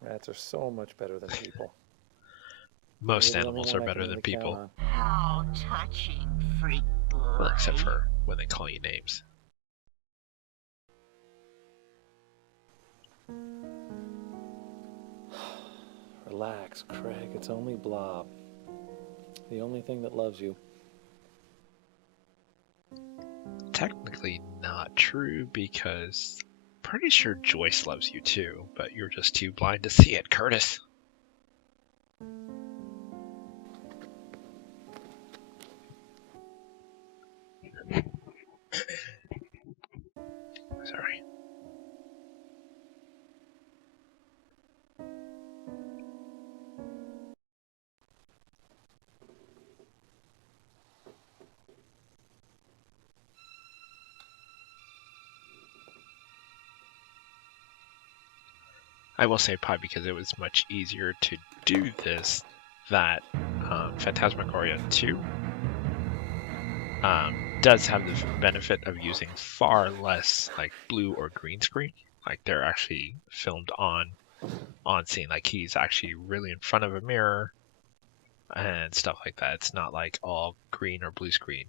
Rats are so much better than people. Most You're the only animals one are I can better than really count people. on. How touching, freak boy. Well, except for when they call you names. Relax, Craig. It's only Blob. The only thing that loves you. Technically not true, because pretty sure Joyce loves you too, but you're just too blind to see it, Curtis. Sorry. I will say Pi because it was much easier to do this that Phantasmagoria 2 does have the benefit of using far less like blue or green screen. Like they're actually filmed on scene. Like he's actually really in front of a mirror and stuff like that. It's not like all green or blue screen,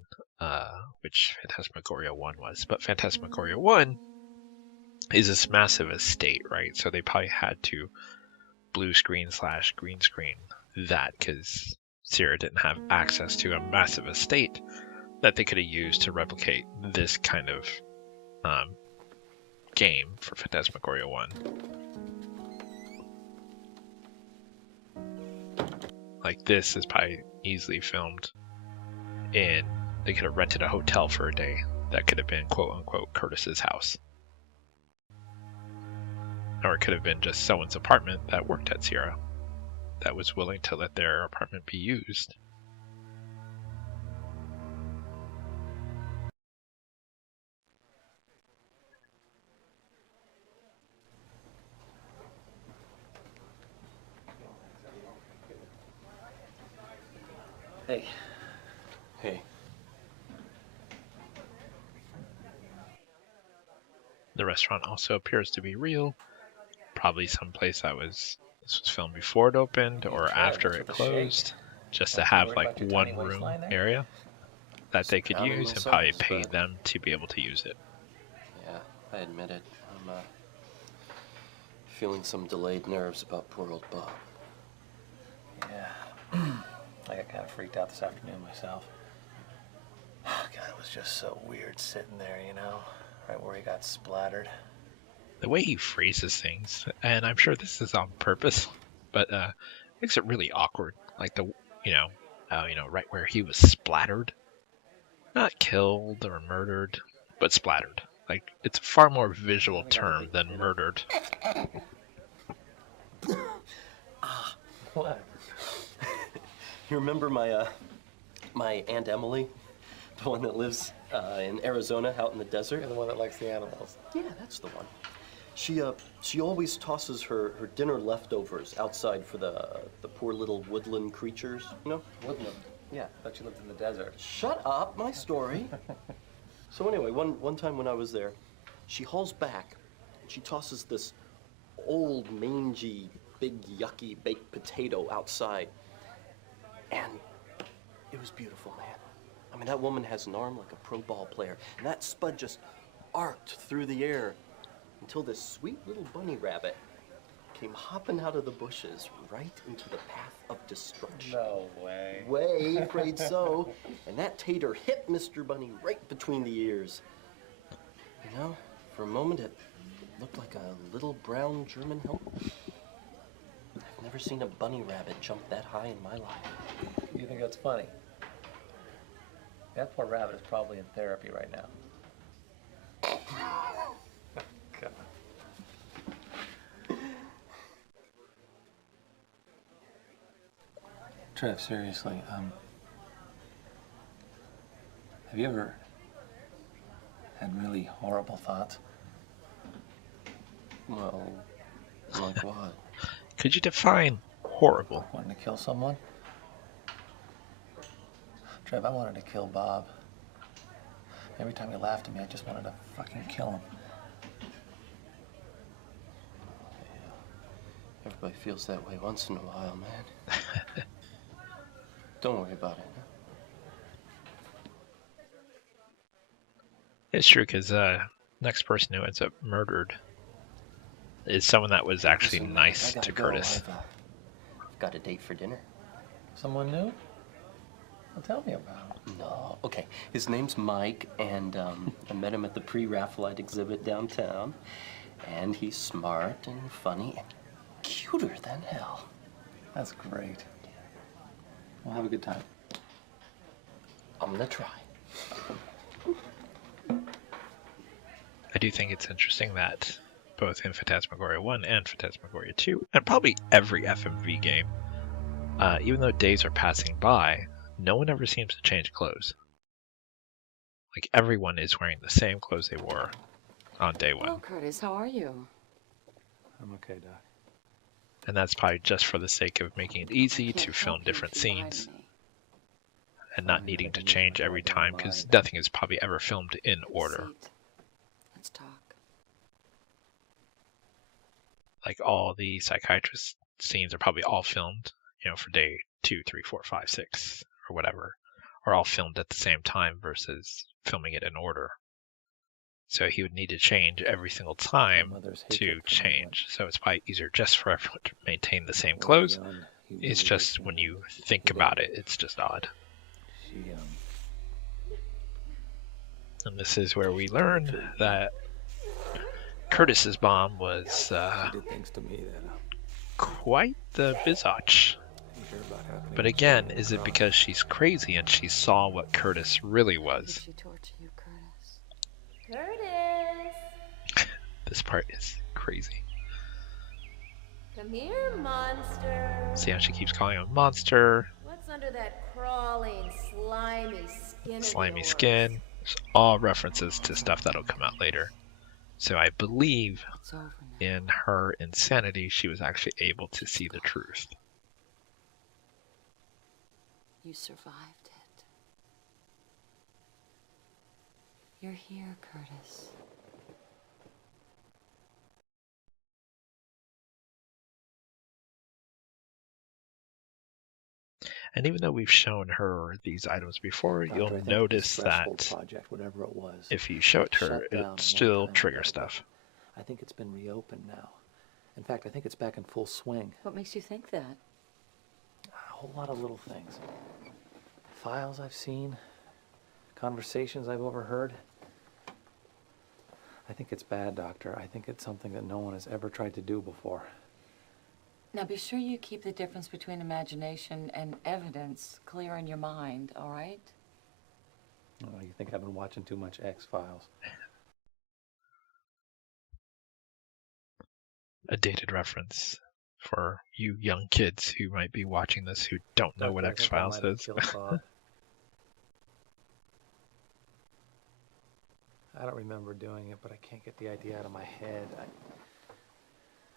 which Phantasmagoria 1 was. But Phantasmagoria 1 is this massive estate, right? So they probably had to blue screen / green screen that because Sierra didn't have access to a massive estate that they could have used to replicate this kind of game for Phantasmagoria 1. Like this is probably easily filmed in, they could have rented a hotel for a day that could have been quote unquote Curtis's house. Or it could have been just someone's apartment that worked at Sierra that was willing to let their apartment be used. Hey. Hey. The restaurant also appears to be real. Probably someplace this was filmed before it opened or Trev, after what's it with the shake? closed, just to Not too have worried like about your one tiny room waistline there? area that they could Pounding use and myself, probably pay bud. them to be able to use it. Yeah, I admit it. I'm feeling some delayed nerves about poor old Bob. Yeah. I got kind of freaked out this afternoon myself. God, it was just so weird sitting there, you know, right where he got splattered. The way he phrases things, and I'm sure this is on purpose, but makes it really awkward. Like right where he was splattered, not killed or murdered, but splattered. Like it's a far more visual term than murdered. What? You remember my Aunt Emily? The one that lives in Arizona out in the desert? You're the one that likes the animals. Yeah, that's the one. She always tosses her dinner leftovers outside for the poor little woodland creatures, you know? Woodland? Yeah, I thought you lived in the desert. Shut up, my story. So anyway, one time when I was there, she hauls back and she tosses this old, mangy, big, yucky baked potato outside. And it was beautiful, man. I mean, that woman has an arm like a pro ball player, and that spud just arced through the air until this sweet little bunny rabbit came hopping out of the bushes right into the path of destruction. No way. Way, afraid so. And that tater hit Mr. Bunny right between the ears. You know, for a moment it looked like a little brown German helper. I've never seen a bunny rabbit jump that high in my life. You think that's funny? That poor rabbit is probably in therapy right now. God. Trev, seriously, have you ever had really horrible thoughts? Well, like what? Could you define horrible? Wanting to kill someone? Trev, I wanted to kill Bob. Every time he laughed at me, I just wanted to fucking kill him. Everybody feels that way once in a while, man. Don't worry about it. It's true, because next person who ends up murdered is someone that was actually Listen, nice I gotta to go. Curtis. I've got a date for dinner. Someone new? Well, tell me about him. No, okay. His name's Mike, and I met him at the pre-Raphaelite exhibit downtown. And he's smart and funny and cuter than hell. That's great. We'll have a good time. I'm gonna try. I do think it's interesting that both in Phantasmagoria 1 and Phantasmagoria 2, and probably every FMV game, even though days are passing by, no one ever seems to change clothes. Like, everyone is wearing the same clothes they wore on day one. Hello, Curtis. How are you? I'm okay, Doc. And that's probably just for the sake of making it easy to film different scenes and not needing to change every time, because nothing is probably ever filmed in order. Let's talk. Like, all the psychiatrist scenes are probably all filmed, for day 2, 3, 4, 5, 6, or whatever, are all filmed at the same time versus filming it in order. So he would need to change every single time to change. So it's probably easier just for everyone to maintain the same clothes. It's just when you think about it, it's just odd. And this is where we learn that Curtis's mom was quite the biatch. But again, is it because she's crazy and she saw what Curtis really was? She torture you, Curtis. Curtis! This part is crazy. Come here, monster. See how she keeps calling him a monster, What's under that crawling, slimy skin of slimy yours? skin. It's all references to stuff that'll come out later. So I believe in her insanity, she was actually able to see the truth. You survived it. You're here, Curtis. And even though we've shown her these items before, Doctor, you'll I think notice this that threshold project, whatever it was, if you show it to her, shut down it a still long time triggers ago, but stuff. I think it's been reopened now. In fact, I think it's back in full swing. What makes you think that? A whole lot of little things. Files I've seen, conversations I've overheard. I think it's bad, Doctor. I think it's something that no one has ever tried to do before. Now be sure you keep the difference between imagination and evidence clear in your mind, all right? Oh, you think I've been watching too much X-Files? A dated reference for you young kids who might be watching this who don't know what Doctor, I think I X-Files might have is. killed Bob. I don't remember doing it, but I can't get the idea out of my head.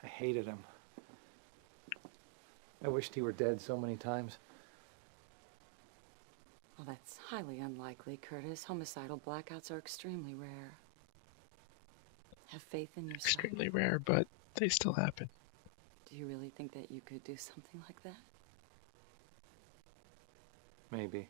I hated him. I wished he were dead so many times. Well, that's highly unlikely, Curtis. Homicidal blackouts are extremely rare. Have faith in yourself. Extremely rare, but they still happen. Do you really think that you could do something like that? Maybe.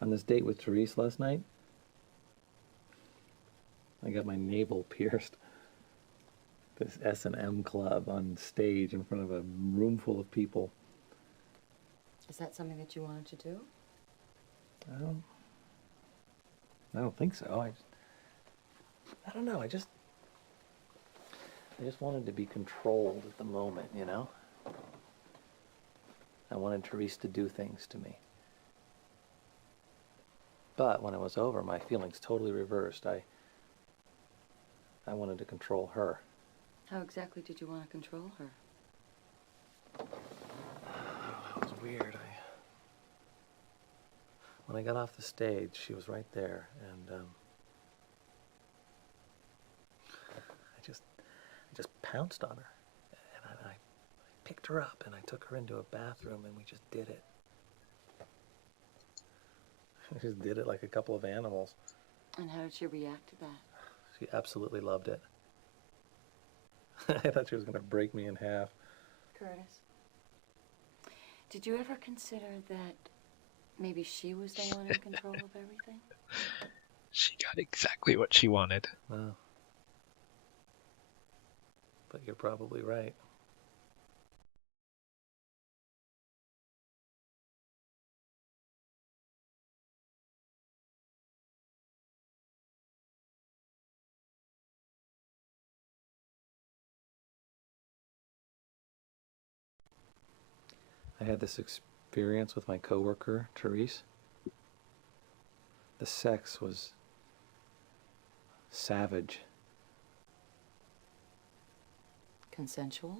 On this date with Therese last night, I got my navel pierced. This S&M club on stage in front of a room full of people. Is that something that you wanted to do? I don't think so. I don't know. I just wanted to be controlled at the moment, you know? I wanted Therese to do things to me. But when it was over, my feelings totally reversed. I wanted to control her. How exactly did you want to control her? It was weird. When I got off the stage, she was right there, and I just pounced on her, and I picked her up, and I took her into a bathroom, and we just did it. We just did it like a couple of animals. And how did she react to that? She absolutely loved it. I thought she was going to break me in half. Curtis, did you ever consider that maybe she was the one in control of everything? She got exactly what she wanted. Wow. But you're probably right. I had this experience with my coworker, Therese. The sex was savage. Consensual?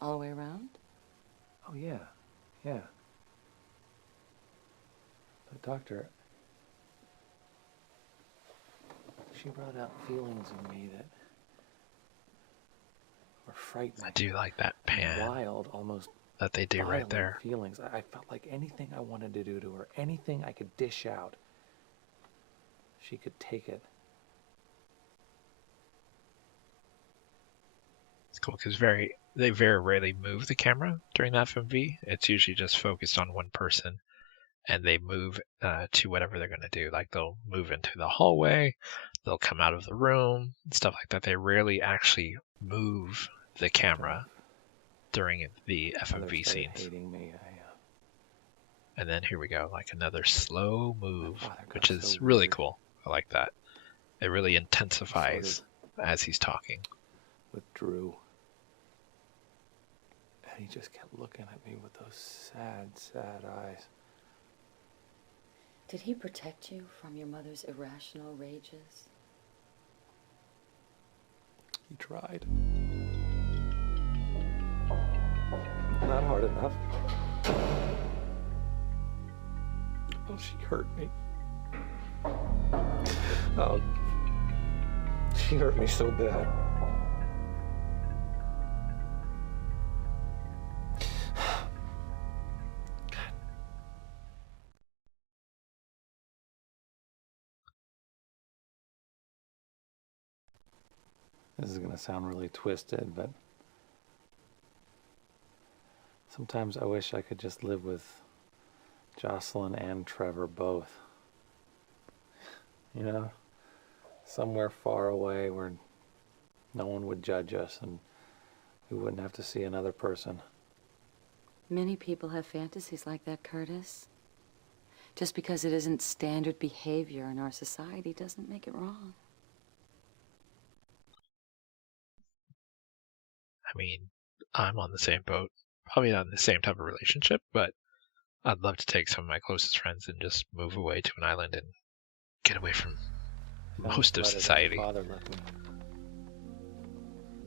All the way around? Oh, yeah. Yeah. But, Doctor, she brought out feelings in me that were frightening. I do like that pan. Wild, almost that they do right violent there. feelings. I felt like anything I wanted to do to her, anything I could dish out, she could take it. It's cool because they very rarely move the camera during the FMV. It's usually just focused on one person, and they move to whatever they're going to do. Like they'll move into the hallway, they'll come out of the room, and stuff like that. They rarely actually move the camera during the FMV scenes. Hating me. And then here we go, like another slow move, which is so really weird. cool. I like that. It really intensifies as he's talking. Withdrew. And he just kept looking at me with those sad, sad eyes. Did he protect you from your mother's irrational rages? He tried. Not hard enough. Oh, she hurt me. Oh, she hurt me so bad. This is going to sound really twisted, but sometimes I wish I could just live with Jocelyn and Trevor both. You know, somewhere far away where no one would judge us and we wouldn't have to see another person. Many people have fantasies like that, Curtis. Just because it isn't standard behavior in our society doesn't make it wrong. I mean, I'm on the same boat. Probably not in the same type of relationship, but I'd love to take some of my closest friends and just move away to an island and get away from most of society. Father left me.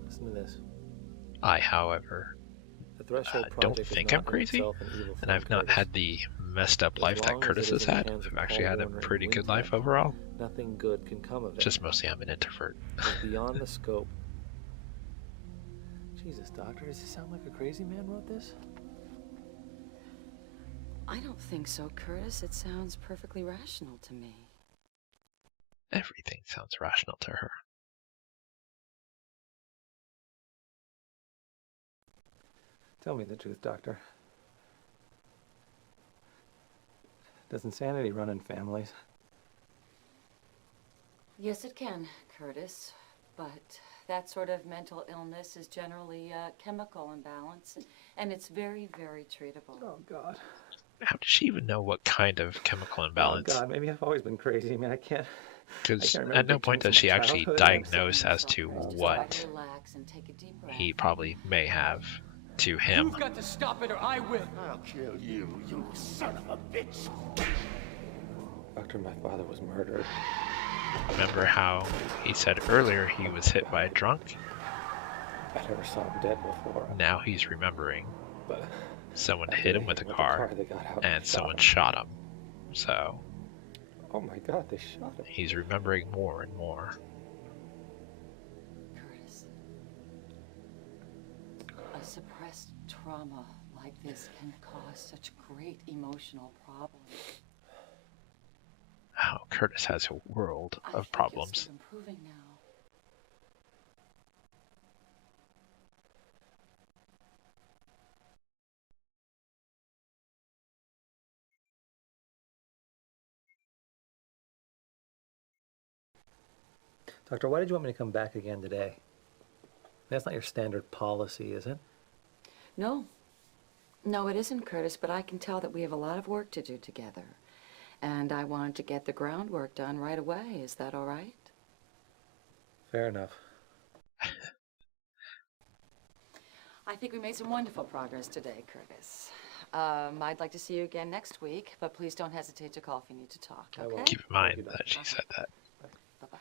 Listen to this. I, however, The Threshold don't Project is think not I'm in crazy, itself an evil and thing, I've not Curtis. had the messed up As life that long as Curtis it has is in the had. hands of I've actually Paul had a Warner and pretty good Winthrop, life overall. Nothing good can come of it. Just mostly I'm an introvert. It's beyond the scope. Jesus, Doctor, does it sound like a crazy man wrote this? I don't think so, Curtis. It sounds perfectly rational to me. Everything sounds rational to her. Tell me the truth, Doctor. Does insanity run in families? Yes, it can, Curtis. But that sort of mental illness is generally a chemical imbalance, and it's very, very treatable. Oh, God. How does she even know what kind of chemical imbalance? Oh, God, maybe I've always been crazy. I mean, I can't Because remember at no big point chunks does of she my actually childhood. diagnose as to Just what relax and take a deep breath. he probably may have to him. You've got to stop it or I will. I'll kill you, you son of a bitch. Doctor, my father was murdered. Remember how he said earlier he was hit by a drunk? I never saw him dead before. Now he's remembering. But someone hit him with a car, and someone shot him. So oh my God, they shot him. he's remembering more and more. Curtis, a suppressed trauma like this can cause such great emotional problems. Oh, Curtis has a world of problems. Improving now. Doctor, why did you want me to come back again today? That's not your standard policy, is it? No. No, it isn't, Curtis, but I can tell that we have a lot of work to do together. And I wanted to get the groundwork done right away. Is that all right? Fair enough. I think we made some wonderful progress today, Curtis. I'd like to see you again next week, but please don't hesitate to call if you need to talk, okay? Keep in mind that she said that. Bye-bye.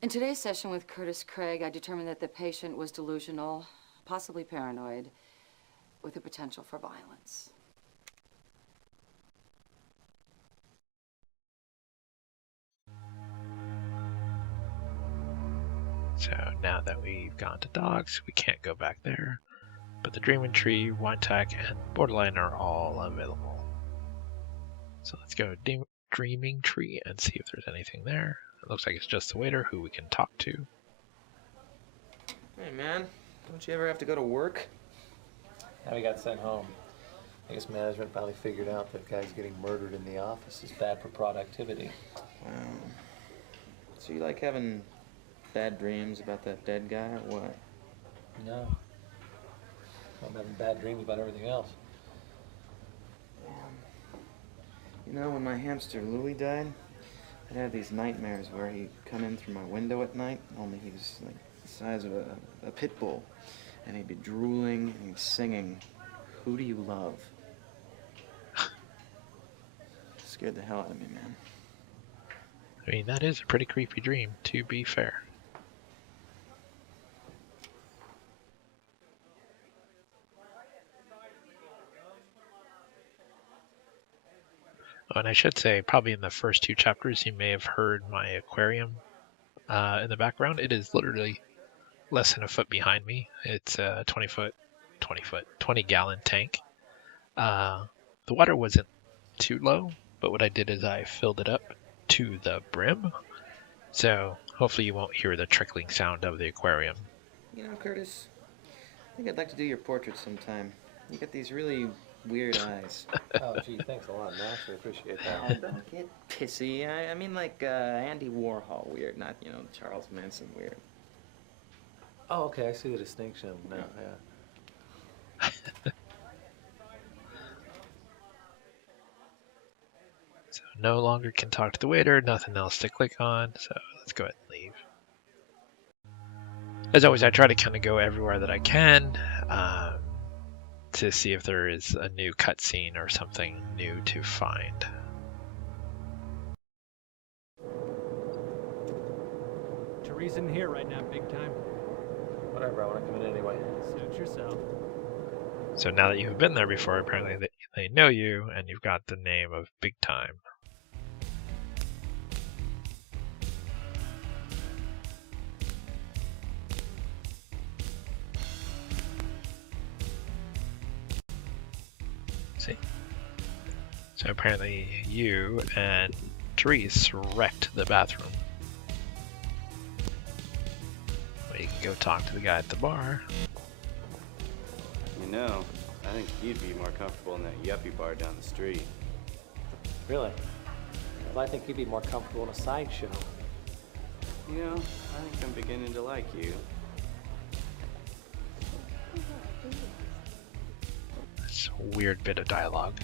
In today's session with Curtis Craig, I determined that the patient was delusional, possibly paranoid, with the potential for violence. So now that we've gone to dogs, we can't go back there. But the Dreaming Tree, Wine Tech, and Borderline are all available. So let's go to Dreaming Tree and see if there's anything there. It looks like it's just the waiter who we can talk to. Hey, man. Don't you ever have to go to work? How we got sent home. I guess management finally figured out that guys getting murdered in the office is bad for productivity. Wow. So you like having bad dreams about that dead guy or what? No. I'm having bad dreams about everything else. You know, when my hamster Louie died, I'd have these nightmares where he'd come in through my window at night, only he's like the size of a pit bull. And he'd be drooling and he's singing, "Who do you love?" Scared the hell out of me, man. I mean, that is a pretty creepy dream, to be fair. Oh, and I should say, probably in the first 2 chapters, you may have heard my aquarium in the background. It is literally less than a foot behind me. It's a 20-gallon tank. The water wasn't too low, but what I did is I filled it up to the brim. So hopefully you won't hear the trickling sound of the aquarium. You know, Curtis, I think I'd like to do your portrait sometime. You got these really weird eyes. Oh, gee, thanks a lot, Max. I appreciate Oh, that. don't get pissy. I mean like Andy Warhol weird, not, you know, Charles Manson weird. Oh, okay, I see the distinction now, yeah. So no longer can talk to the waiter, nothing else to click on, so let's go ahead and leave. As always, I try to kind of go everywhere that I can to see if there is a new cutscene or something new to find. Teresa in here right now, big time. Whatever, I want to come in anyway. Suit yourself. So now that you've been there before, apparently they know you, and you've got the name of Big Time. See? So apparently you and Therese wrecked the bathroom. Well, you can go talk to the guy at the bar. You know, I think you'd be more comfortable in that yuppie bar down the street. Really? Well, I think you'd be more comfortable in a sideshow. You know, I think I'm beginning to like you. It's a weird bit of dialogue.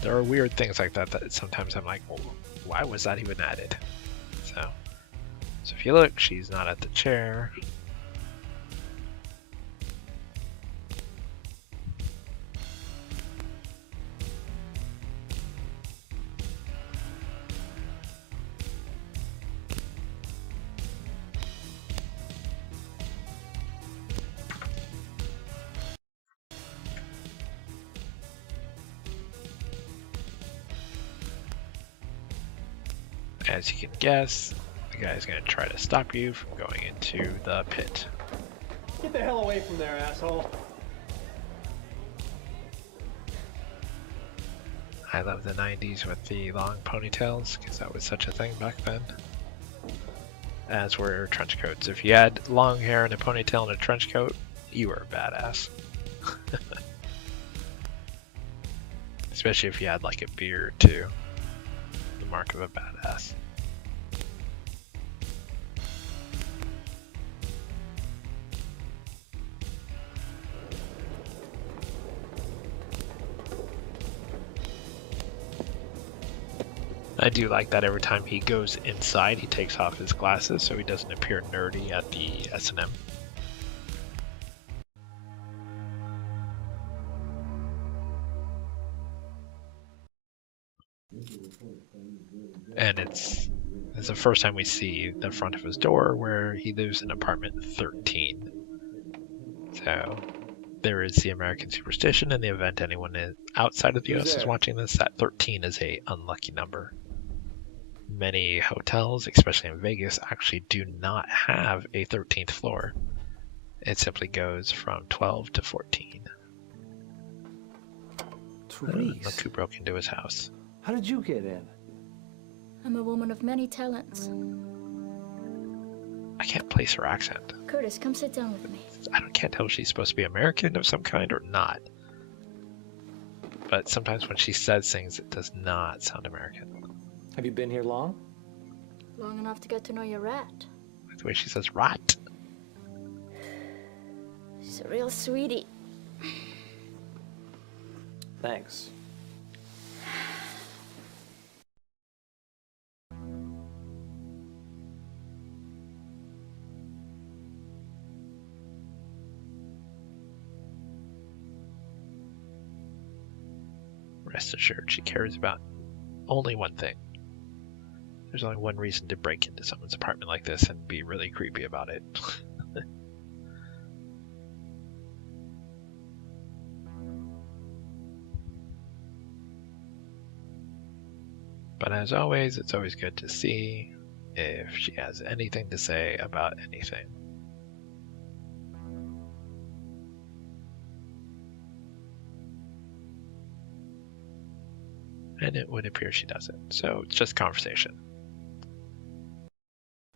There are weird things like that that sometimes I'm like, well, why was that even added? So if you look, she's not at the chair. As you can guess, the guy's going to try to stop you from going into the pit. Get the hell away from there, asshole. I love the 90s with the long ponytails, because that was such a thing back then. As were trench coats. If you had long hair and a ponytail and a trench coat, you were a badass. Especially if you had like a beard too. The mark of a badass. I do like that every time he goes inside, he takes off his glasses so he doesn't appear nerdy at the S&M. And it's the first time we see the front of his door where he lives in apartment 13. So there is the American superstition in the event anyone outside of the US is watching this, that 13 is a unlucky number. Many hotels, especially in Vegas, actually do not have a 13th floor. It simply goes from 12 to 14. Therese. Look who broke into his house. How did you get in? I'm a woman of many talents. I can't place her accent. Curtis, come sit down with me. Can't tell if she's supposed to be American of some kind or not. But sometimes when she says things, it does not sound American. Have you been here long? Long enough to get to know your rat. The way she says rat. She's a real sweetie. Thanks. Rest assured, she cares about only one thing. There's only one reason to break into someone's apartment like this and be really creepy about it. But as always, it's always good to see if she has anything to say about anything. And it would appear she doesn't. So it's just conversation.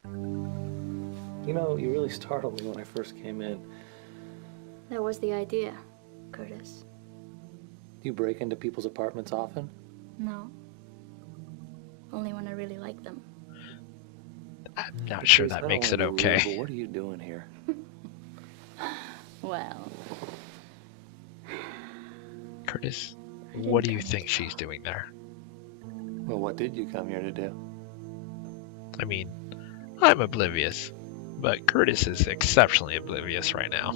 You know, you really startled me when I first came in. That was the idea, Curtis. Do you break into people's apartments often? No. Only when I really like them. I'm not sure that makes it okay. But what are you doing here? Well. Curtis, what do you think she's doing there? Well, what did you come here to do? I mean, I'm oblivious, but Curtis is exceptionally oblivious right now.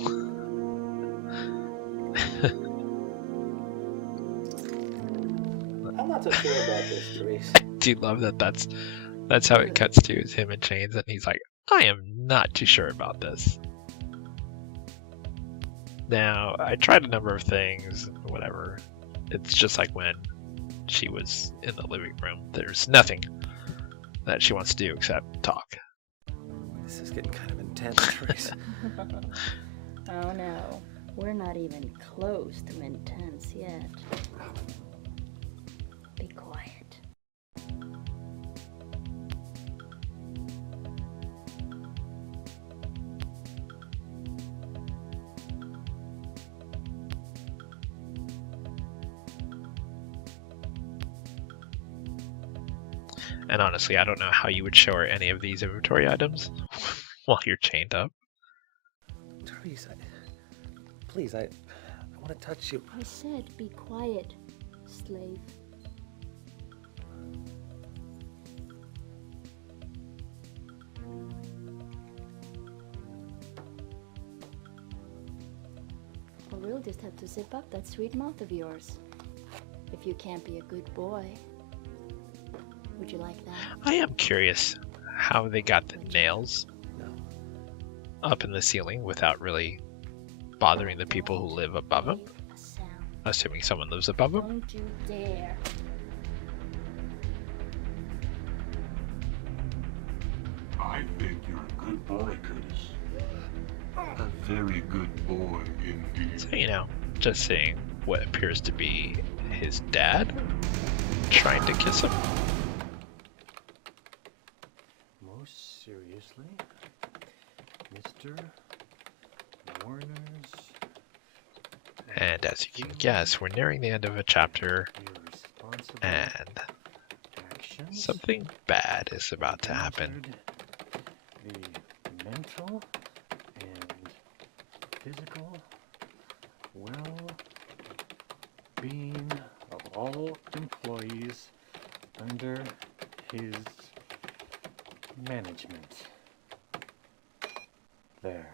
I'm not so sure about this, Therese. Do you love that that's how it cuts to is him in chains and he's like, I am not too sure about this. Now, I tried a number of things, whatever. It's just like when she was in the living room. There's nothing that she wants to do except talk. This is getting kind of intense, Therese. Oh no, we're not even close to intense yet. Be quiet. And honestly, I don't know how you would show her any of these inventory items while you're chained up. Therese, please, I want to touch you. I said be quiet, slave. Well, we'll just have to zip up that sweet mouth of yours. If you can't be a good boy. Would you like that? I am curious how they got the nails up in the ceiling without really bothering the people who live above them. Assuming someone lives above them. Don't you dare. I think you're a good boy, Curtis. A very good boy indeed. So, you know, just seeing what appears to be his dad trying to kiss him. Most seriously, Mr. Warner's... And as you can guess, we're nearing the end of a chapter, and something bad is about to happen. The mental and physical well-being of all employees under his management. There.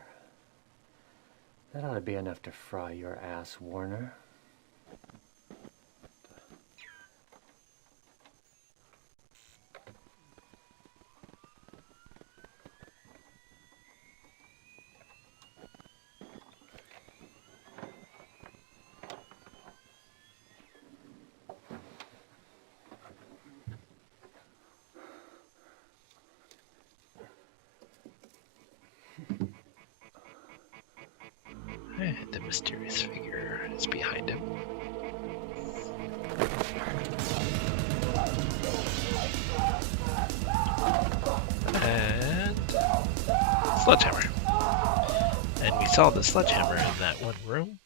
That ought to be enough to fry your ass, Warner. And the mysterious figure is behind him. And sledgehammer. And we saw the sledgehammer in that one room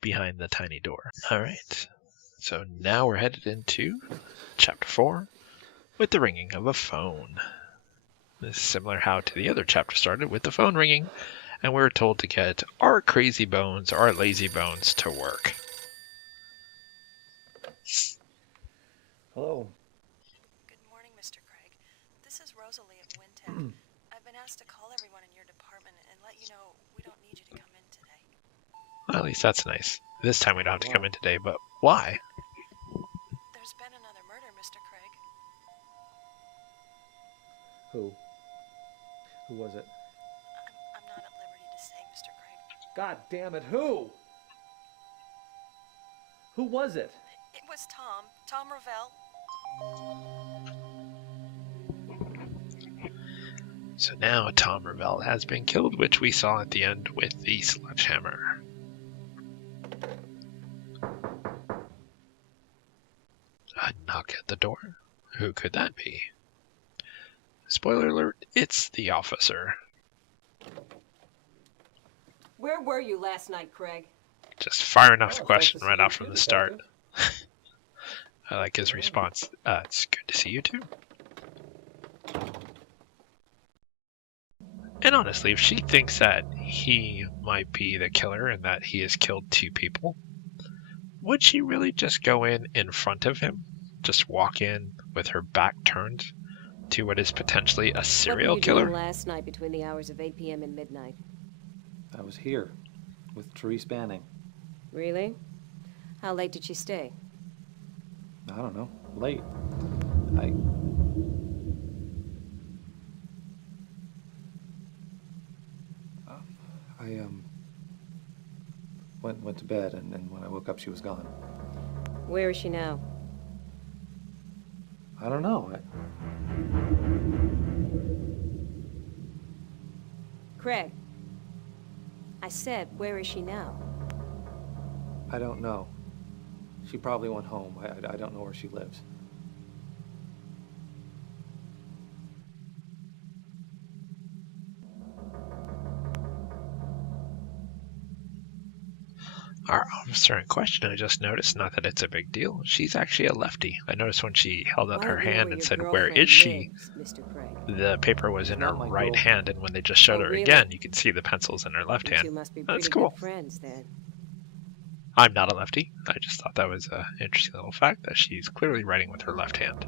behind the tiny door. Alright, so now we're headed into chapter 4 with the ringing of a phone. This is similar how to the other chapter started with the phone ringing. And we're told to get our crazy bones, our lazy bones to work. Hello. Good morning, Mr. Craig. This is Rosalie at Wintech. I've been asked to call everyone in your department and let you know we don't need you to come in today. Well, at least that's nice. This time we don't have to come in today, but why? There's been another murder, Mr. Craig. Who? Who was it? I'm not at liberty to say, Mr. Craig. God damn it, who? Who was it? It was Tom Ravel. So now Tom Ravel has been killed, which we saw at the end with the sledgehammer. A knock at the door. Who could that be? Spoiler alert, it's the officer. Where were you last night, Craig? Just firing off the question right off from the start. I like his response. It's good to see you too. And honestly, if she thinks that he might be the killer and that he has killed 2 people, would she really just go in front of him? Just walk in with her back turned to what is potentially a serial What were you killer? doing last night between the hours of 8 p.m. and midnight? I was here with Therese Banning. Really? How late did she stay? I don't know. Late. I went to bed, and when I woke up, she was gone. Where is she now? I don't know. Craig, I said, where is she now? I don't know. She probably went home. I don't know where she lives. Our officer in question, I just noticed, not that it's a big deal, she's actually a lefty. I noticed when she held out her hand and said, "Where is she?" the paper was in her right hand, and when they just showed her again, you can see the pencils in her left hand. That's cool. Friends, then. I'm not a lefty. I just thought that was an interesting little fact that she's clearly writing with her left hand.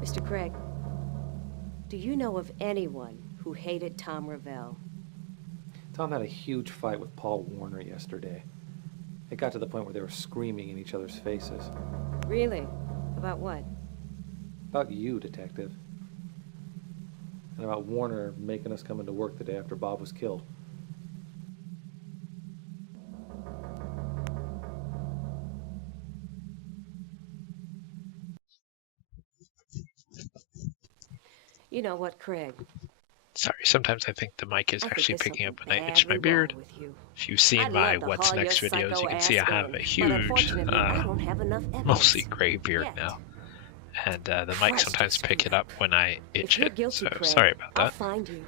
Mr. Craig, do you know of anyone who hated Tom Ravel? Tom had a huge fight with Paul Warner yesterday. It got to the point where they were screaming in each other's faces. Really? About what? About you, Detective. And about Warner making us come into work the day after Bob was killed. You know what, Craig? Sorry, sometimes I think the mic is I think actually there's picking up when something I itch my badly beard. wrong with you. If you've seen I'd my love to What's haul Next your videos, you can see I psycho have ass a in, huge, but unfortunately, I don't have enough evidence. mostly gray beard Yet. now. And the mic sometimes pick it up when I itch If you're it, guilty, so Craig, sorry about I'll that. find you.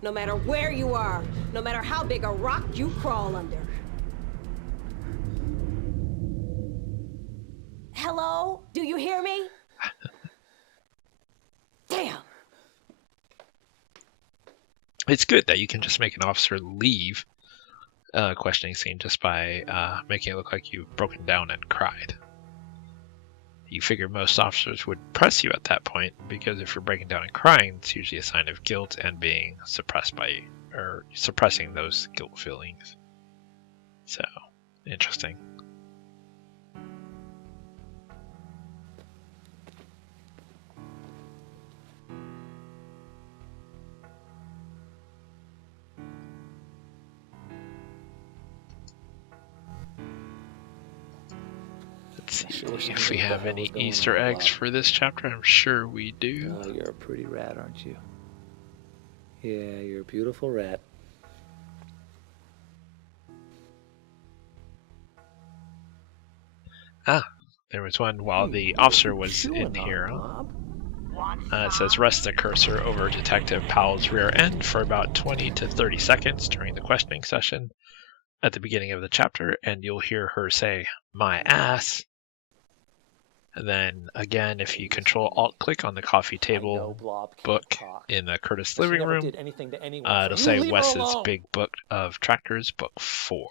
No matter where you are, no matter how big a rock you crawl under. Hello? Do you hear me? Damn. It's good that you can just make an officer leave a questioning scene just by making it look like you've broken down and cried. You figure most officers would press you at that point, because if you're breaking down and crying, it's usually a sign of guilt and being suppressed by, or suppressing those guilt feelings. So, interesting. Let's see if we have any Easter eggs for this chapter. I'm sure we do. Oh, you're a pretty rat, aren't you? Yeah, you're a beautiful rat. Ah, there was one while the officer was in here. It says rest the cursor over Detective Powell's rear end for about 20 to 30 seconds during the questioning session at the beginning of the chapter, and you'll hear her say, "My ass." And then again, if you Control Alt click on the coffee table book in the Curtis But she living never room, did anything to anyone. So it'll you say leave her Wes's alone. Big Book of Tractors, Book 4.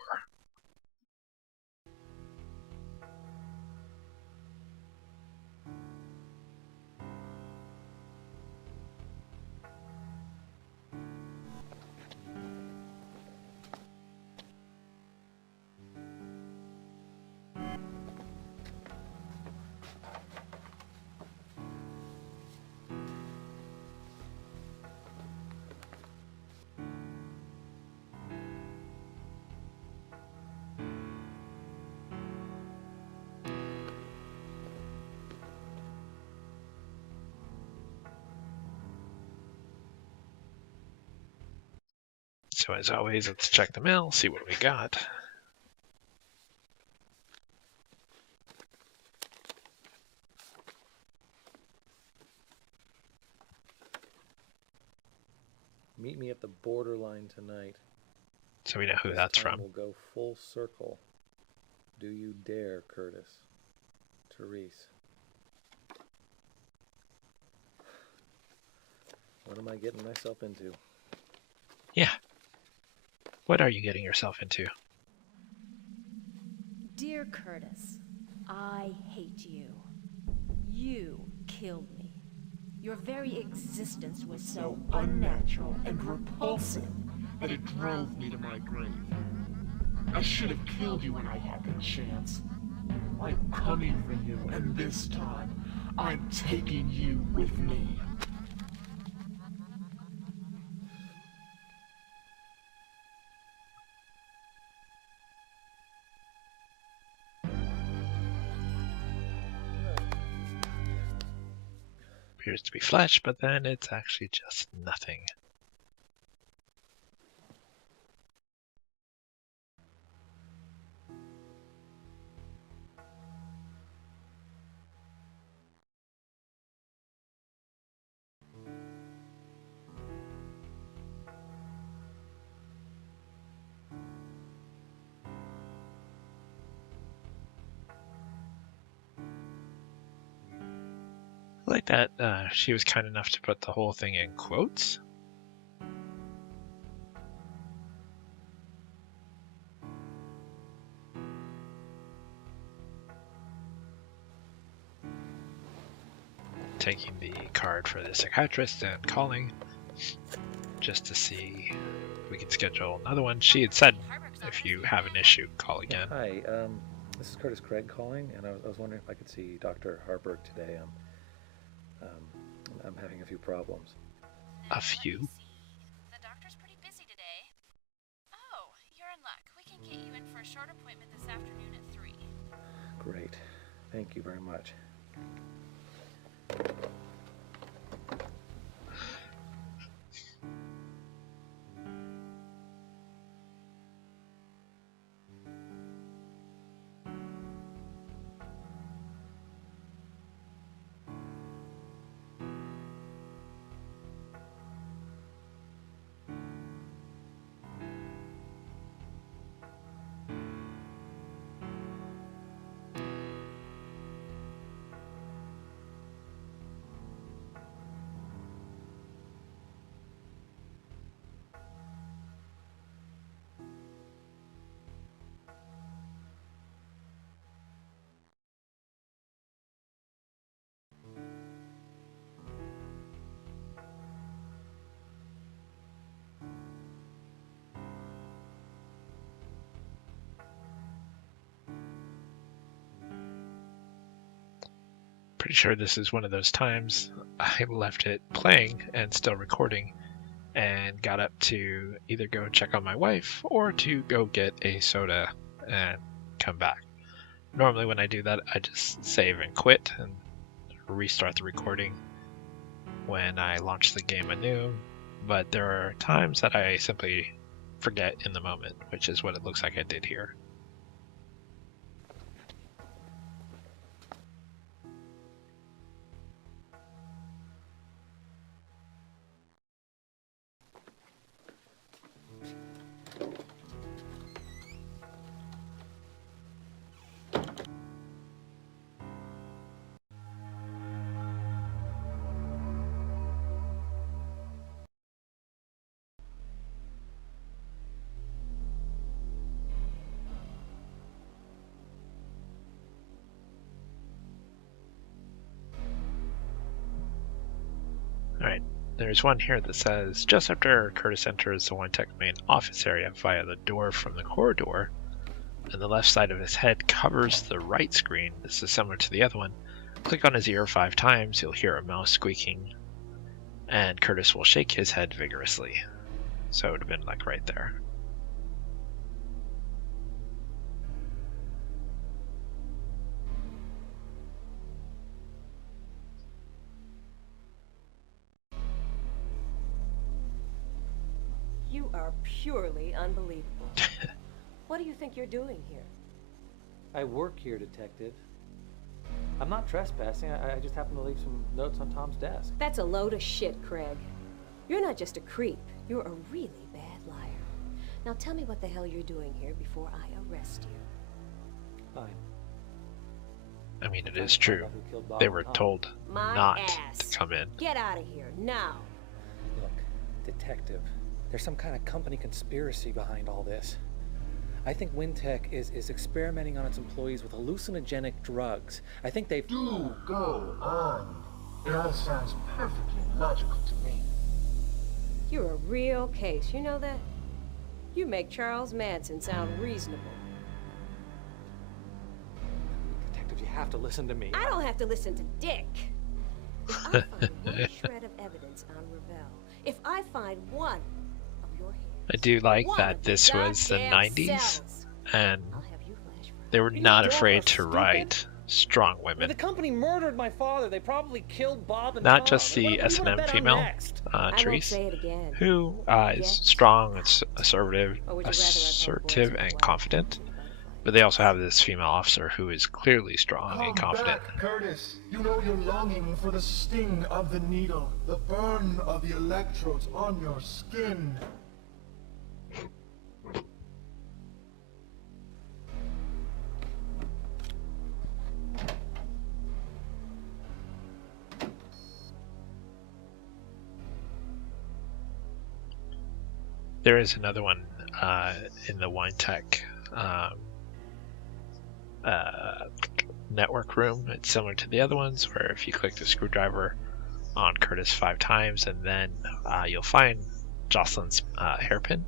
So as always, let's check the mail, see what we got. Meet me at the borderline tonight. So we know who This that's time from. We'll go full circle. Do you dare, Curtis? Therese. What am I getting myself into? Yeah. What are you getting yourself into? Dear Curtis, I hate you. You killed me. Your very existence was so unnatural and repulsive that it drove me to my grave. I should have killed you when I had the chance. I'm coming for you, and this time, I'm taking you with me. Appears to be flesh, but then it's actually just nothing. I like that she was kind enough to put the whole thing in quotes. Taking the card for the psychiatrist and calling just to see if we can schedule another one. She had said if you have an issue, call again. Hi, this is Curtis Craig calling, and I was wondering if I could see Dr. Harburg today. I'm having a few problems. A few? The doctor's pretty busy today. Oh, you're in luck. We can get you in for a short appointment this afternoon at 3. Great. Thank you very much. Pretty sure this is one of those times I left it playing and still recording and got up to either go check on my wife or to go get a soda and come back. Normally when I do that, I just save and quit and restart the recording when I launch the game anew, but there are times that I simply forget in the moment, which is what it looks like I did here. There's one here that says, just after Curtis enters the One Tech main office area via the door from the corridor, and the left side of his head covers the right screen. This is similar to the other one. Click on his ear 5 times, you'll hear a mouse squeaking, and Curtis will shake his head vigorously. So it would have been like right there. You are purely unbelievable. What do you think you're doing here? I work here, Detective. I'm not trespassing. I just happened to leave some notes on Tom's desk. That's a load of shit, Craig. You're not just a creep. You're a really bad liar. Now tell me what the hell you're doing here before I arrest you. Fine. I mean, it is true. They were told My not ass. to come in. Get out of here, now. Look, Detective, there's some kind of company conspiracy behind all this. I think Wintech is experimenting on its employees with hallucinogenic drugs. I think they've... Do go on. It all sounds perfectly logical to me. You're a real case, you know that? You make Charles Manson sound reasonable. Detective, you have to listen to me. I don't have to listen to Dick. If I find one shred of evidence on Ravel, if I find one of your hairs, I do like that this was the 90s, and they were not afraid to write strong When women. the company murdered my father, they probably killed Bob and Not Tom. just the What do you wanna S&M bet on female, next? Therese, who is strong and assertive and confident, but they also have this female officer who is clearly strong and confident. Back, Curtis. You know you're longing for the sting of the needle, the burn of the electrodes on your skin. There is another one in the Wine Tech network room. It's similar to the other ones, where if you click the screwdriver on Curtis 5 times, and then you'll find Jocelyn's hairpin.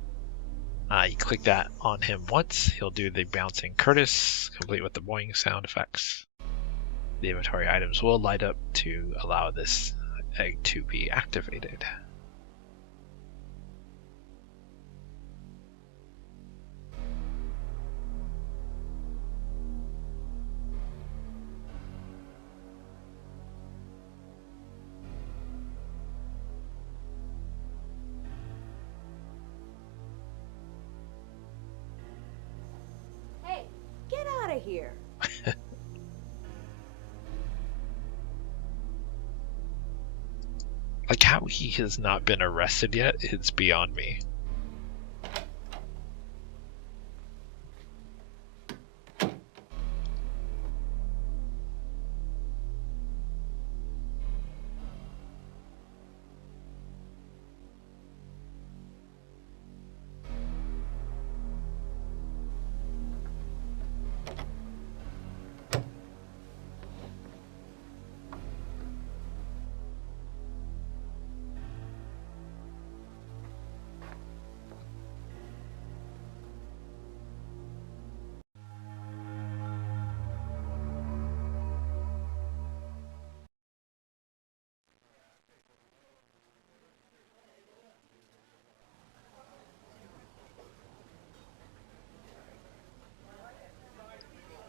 You click that on him once, he'll do the bouncing Curtis, complete with the boing sound effects. The inventory items will light up to allow this egg to be activated. Hey, get out of here. Like how he has not been arrested yet, it's beyond me.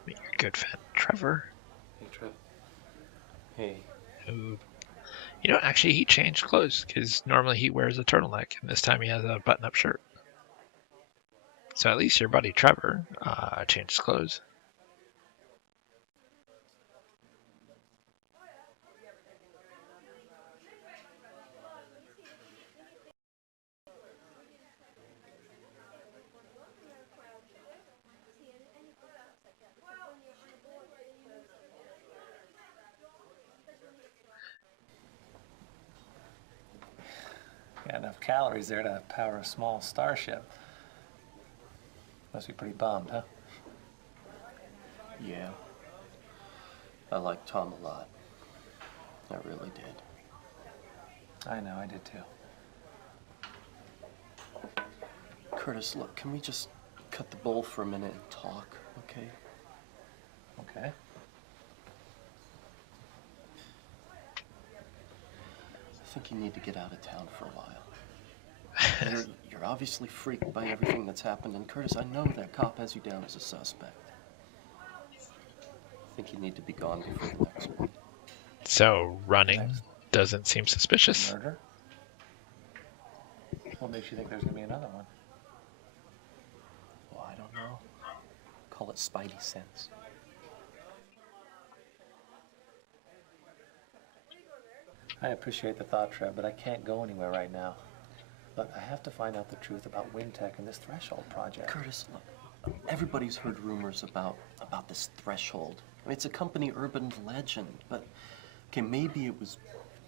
Meet your good friend Trevor. Hey, Trev. Hey. Who, you know, actually he changed clothes, because normally he wears a turtleneck, and this time he has a button-up shirt. So at least your buddy Trevor changed clothes. Got enough calories there to power a small starship. Must be pretty bummed, huh? Yeah. I like Tom a lot. I really did. I know, I did too. Curtis, look, can we just cut the bull for a minute and talk, okay? Okay. I think you need to get out of town for a while. You're obviously freaked by everything that's happened, and Curtis, I know that cop has you down as a suspect. I think you need to be gone before the next one. So running doesn't seem suspicious. Murder? What makes you think there's gonna be another one? Well, I don't know. Call it spidey sense. I appreciate the thought, Trev, but I can't go anywhere right now. Look, I have to find out the truth about Wintech and this Threshold project. Curtis, look, everybody's heard rumors about this Threshold. I mean, it's a company urban legend, but, okay, maybe it was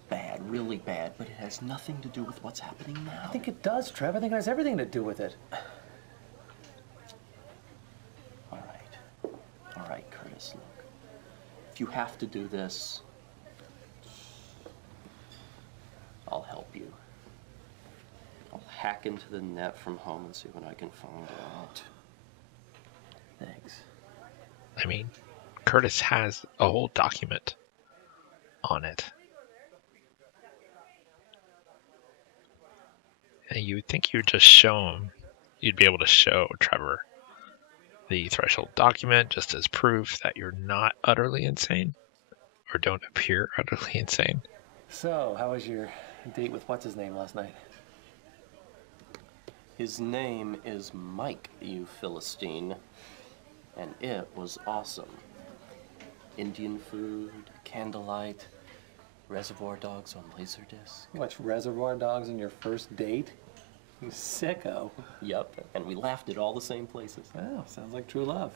bad, really bad, but it has nothing to do with what's happening now. I think it does, Trev. I think it has everything to do with it. All right, Curtis, look. If you have to do this, I'll help you. I'll hack into the net from home and see what I can find out. Thanks. I mean, Curtis has a whole document on it. And you would think you would just show him, you'd be able to show Trevor the Threshold document just as proof that you're not utterly insane or don't appear utterly insane. So, how was your date with what's-his-name last night? His name is Mike, you Philistine, and it was awesome. Indian food, candlelight, Reservoir Dogs on Laserdisc. You watched Reservoir Dogs on your first date? You sicko. Yep, and we laughed at all the same places. Wow, sounds like true love.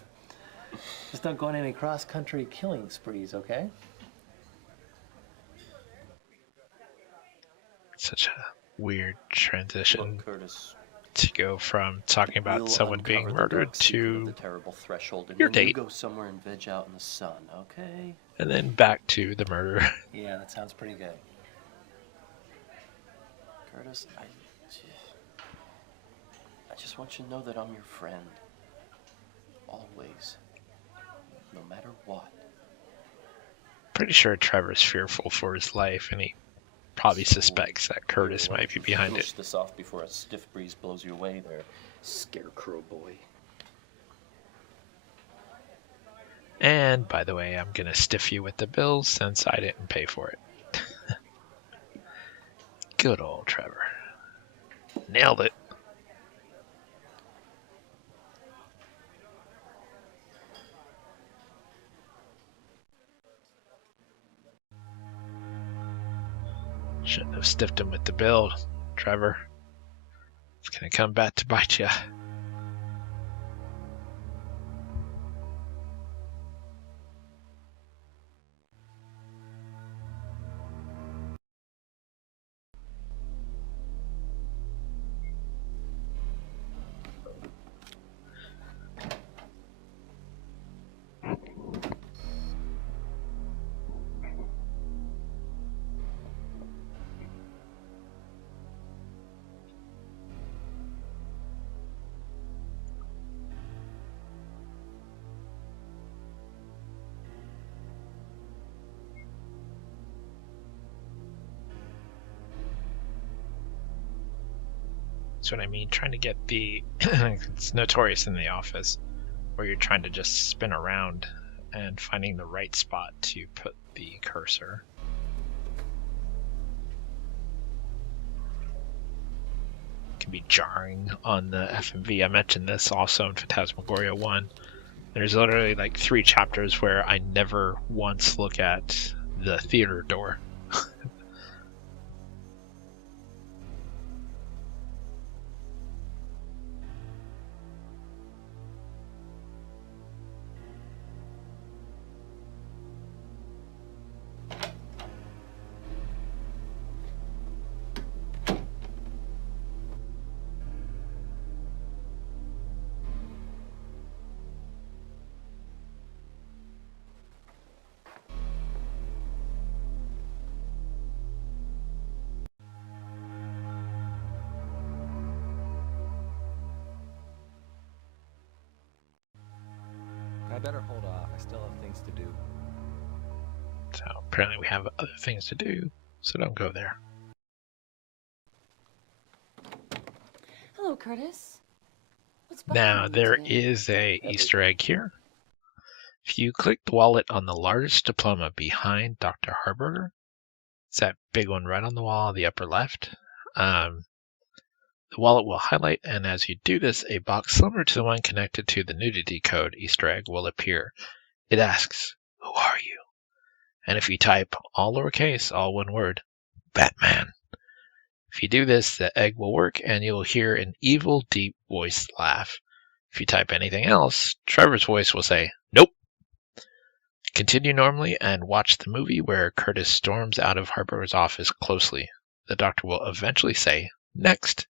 Just don't go on any cross-country killing sprees, okay? Such a weird transition. Look, Curtis, to go from talking about we'll someone being uncover the murdered dark secret of to the terrible Threshold, and your then you date. go somewhere and veg out in the sun, okay? And then back to the murder. Yeah, that sounds pretty good. Curtis, I just want you to know that I'm your friend. Always. No matter what. Pretty sure Trevor's fearful for his life, and he probably suspects that Curtis might be behind Finish it. this off before a stiff breeze blows you away there, scarecrow boy. And, by the way, I'm gonna stiff you with the bills since I didn't pay for it. Good old Trevor. Nailed it. Shouldn't have stiffed him with the bill, Trevor. It's gonna come back to bite you. That's what I mean. Trying to get the it's notorious in The Office where you're trying to just spin around and finding the right spot to put the cursor. It can be jarring on the FMV. I mentioned this also in Phantasmagoria 1. There's literally like 3 chapters where I never once look at the theater door. better hold off. I still have things to do. So apparently we have other things to do, so don't go there. Hello, Curtis. What's Now bothering you there today? is a Easter egg here. If you click the wallet on the largest diploma behind Dr. Harburger, it's that big one right on the wall, the upper left. The wallet will highlight, and as you do this, a box similar to the one connected to the Nudity code Easter egg will appear. It asks, "Who are you?" And if you type all lowercase, all one word, Batman. If you do this, the egg will work and you'll hear an evil, deep voice laugh. If you type anything else, Trevor's voice will say, "Nope." Continue normally and watch the movie where Curtis storms out of Harburger's office closely. The doctor will eventually say, "Next."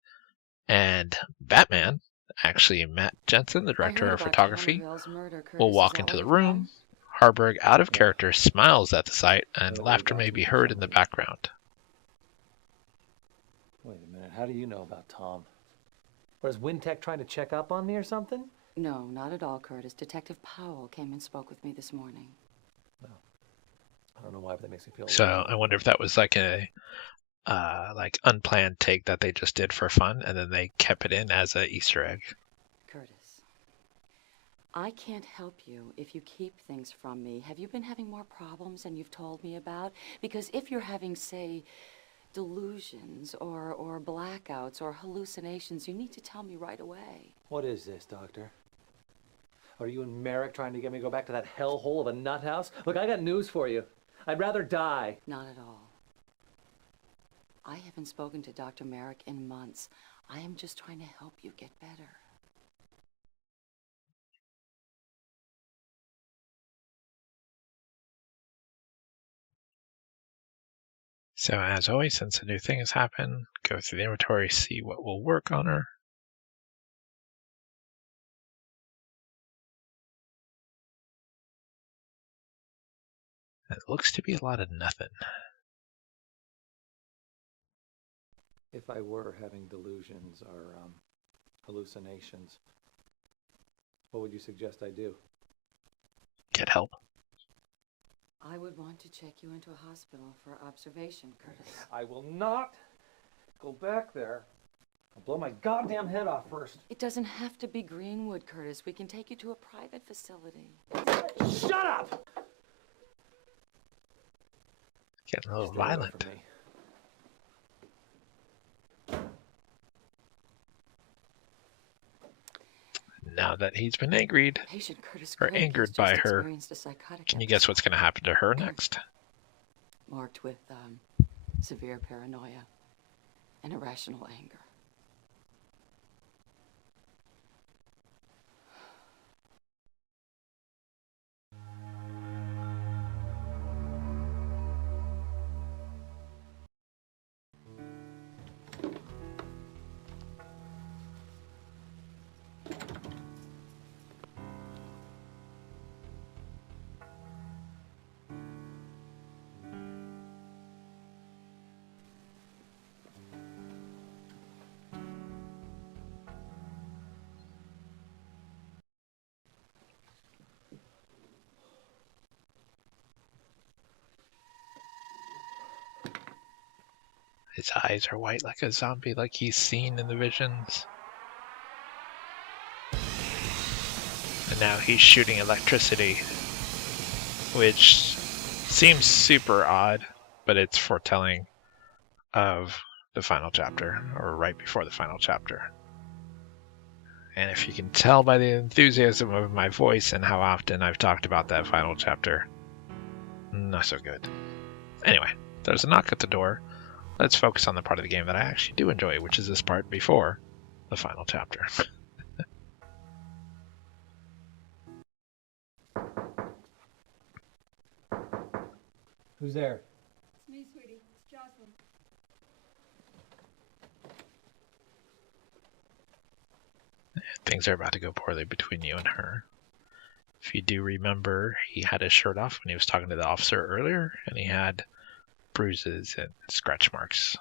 And Batman, actually Matt Jensen, the director of photography, will walk into the room. Harburg, out of character, smiles at the sight, and laughter may be heard in the background. Wait a minute, how do you know about Tom? Was Wintech trying to check up on me or something? No, not at all, Curtis. Detective Powell came and spoke with me this morning. I don't know why, but that makes me feel. So I wonder if that was like a unplanned take that they just did for fun, and then they kept it in as an Easter egg. Curtis, I can't help you if you keep things from me. Have you been having more problems than you've told me about? Because if you're having, say, delusions or blackouts or hallucinations, you need to tell me right away. What is this, Doctor? Are you and Merrick trying to get me to go back to that hellhole of a nut house? Look, I got news for you. I'd rather die. Not at all. I haven't spoken to Dr. Merrick in months. I am just trying to help you get better. So as always, since a new thing has happened, go through the inventory, see what will work on her. It looks to be a lot of nothing. If I were having delusions or hallucinations, what would you suggest I do? Get help. I would want to check you into a hospital for observation, Curtis. I will not go back there. I'll blow my goddamn head off first. It doesn't have to be Greenwood, Curtis. We can take you to a private facility. Shut up! Getting a little violent. Now that he's been angered by her, can you guess what's going to happen to her next? Marked with severe paranoia and irrational anger. His eyes are white like a zombie, like he's seen in the visions. And now he's shooting electricity, which seems super odd, but it's foretelling of the final chapter, or right before the final chapter. And if you can tell by the enthusiasm of my voice and how often I've talked about that final chapter, not so good. Anyway, there's a knock at the door. Let's focus on the part of the game that I actually do enjoy, which is this part before the final chapter. Who's there? It's me, sweetie. It's Jocelyn. Things are about to go poorly between you and her. If you do remember, he had his shirt off when he was talking to the officer earlier, and he had bruises and scratch marks.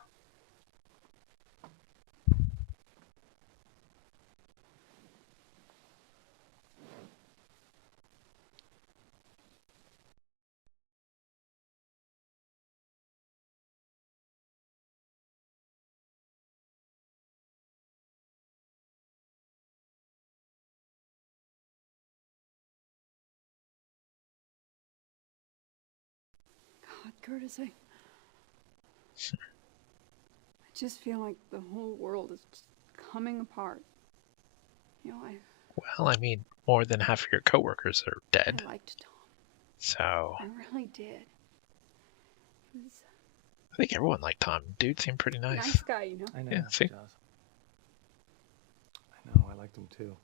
Curtis, I just feel like the whole world is just coming apart. You know, Well, I mean, more than half of your coworkers are dead. I liked Tom. So I really did. He was I think everyone liked Tom. Dude seemed pretty a nice. nice guy, you know. I know, Yeah, see? Joss. I know, I liked him too.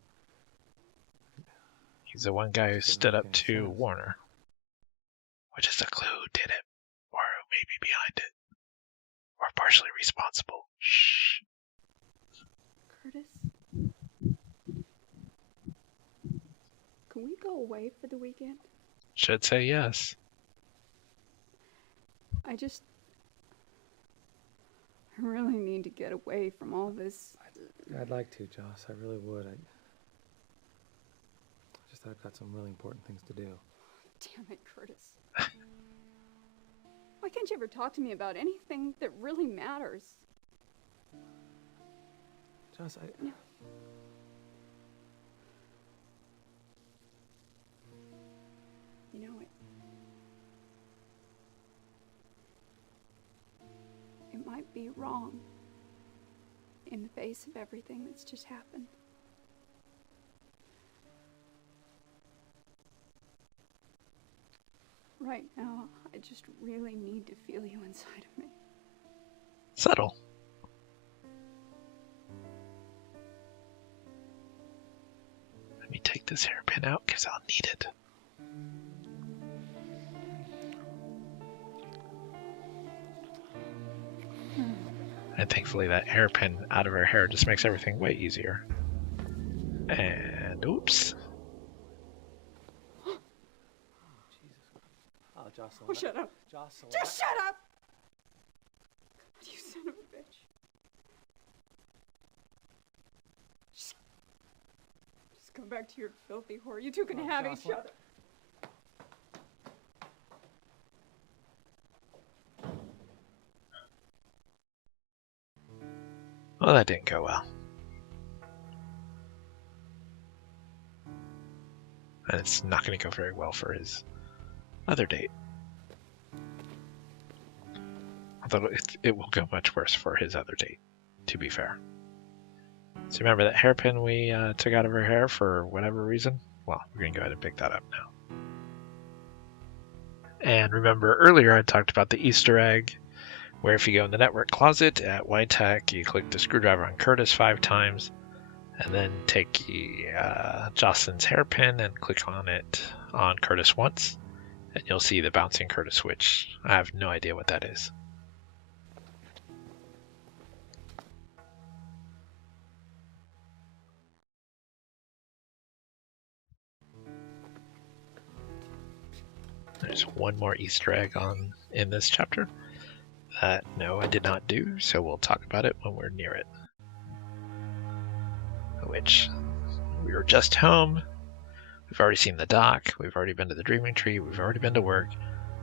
He's the one guy who Just stood didn't up make any to sense. Warner. Which is a clue who did it. Or who may be behind it. Or partially responsible. Shh. Curtis, can we go away for the weekend? Should say yes. I really need to get away from all this. I'd like to, Joss. I really would. I just thought I've got some really important things to do. Damn it, Curtis. Why can't you ever talk to me about anything that really matters? Joss, No. You know, it might be wrong in the face of everything that's just happened. Right now, I just really need to feel you inside of me. Subtle. Let me take this hairpin out because I'll need it. And thankfully that hairpin out of her hair just makes everything way easier. And oops. Oh, Jocelyn. Oh, shut up. Jocelyn. Just shut up! God, you son of a bitch. Just go back to your filthy whore. You two can have each Jocelyn. other. Well, that didn't go well. And it's not going to go very well for his other date. Although it will go much worse for his other date, to be fair. So remember that hairpin we took out of her hair for whatever reason? Well, we're going to go ahead and pick that up now. And remember earlier I talked about the Easter egg, where if you go in the network closet at Whitetack, you click the screwdriver on Curtis 5 times, and then take Jocelyn's hairpin and click on it on Curtis once, and you'll see the bouncing Curtis switch. I have no idea what that is. There's one more Easter egg in this chapter that no, I did not do, so we'll talk about it when we're near it. Which, we were just home, we've already seen the dock, we've already been to the Dreaming Tree, we've already been to work,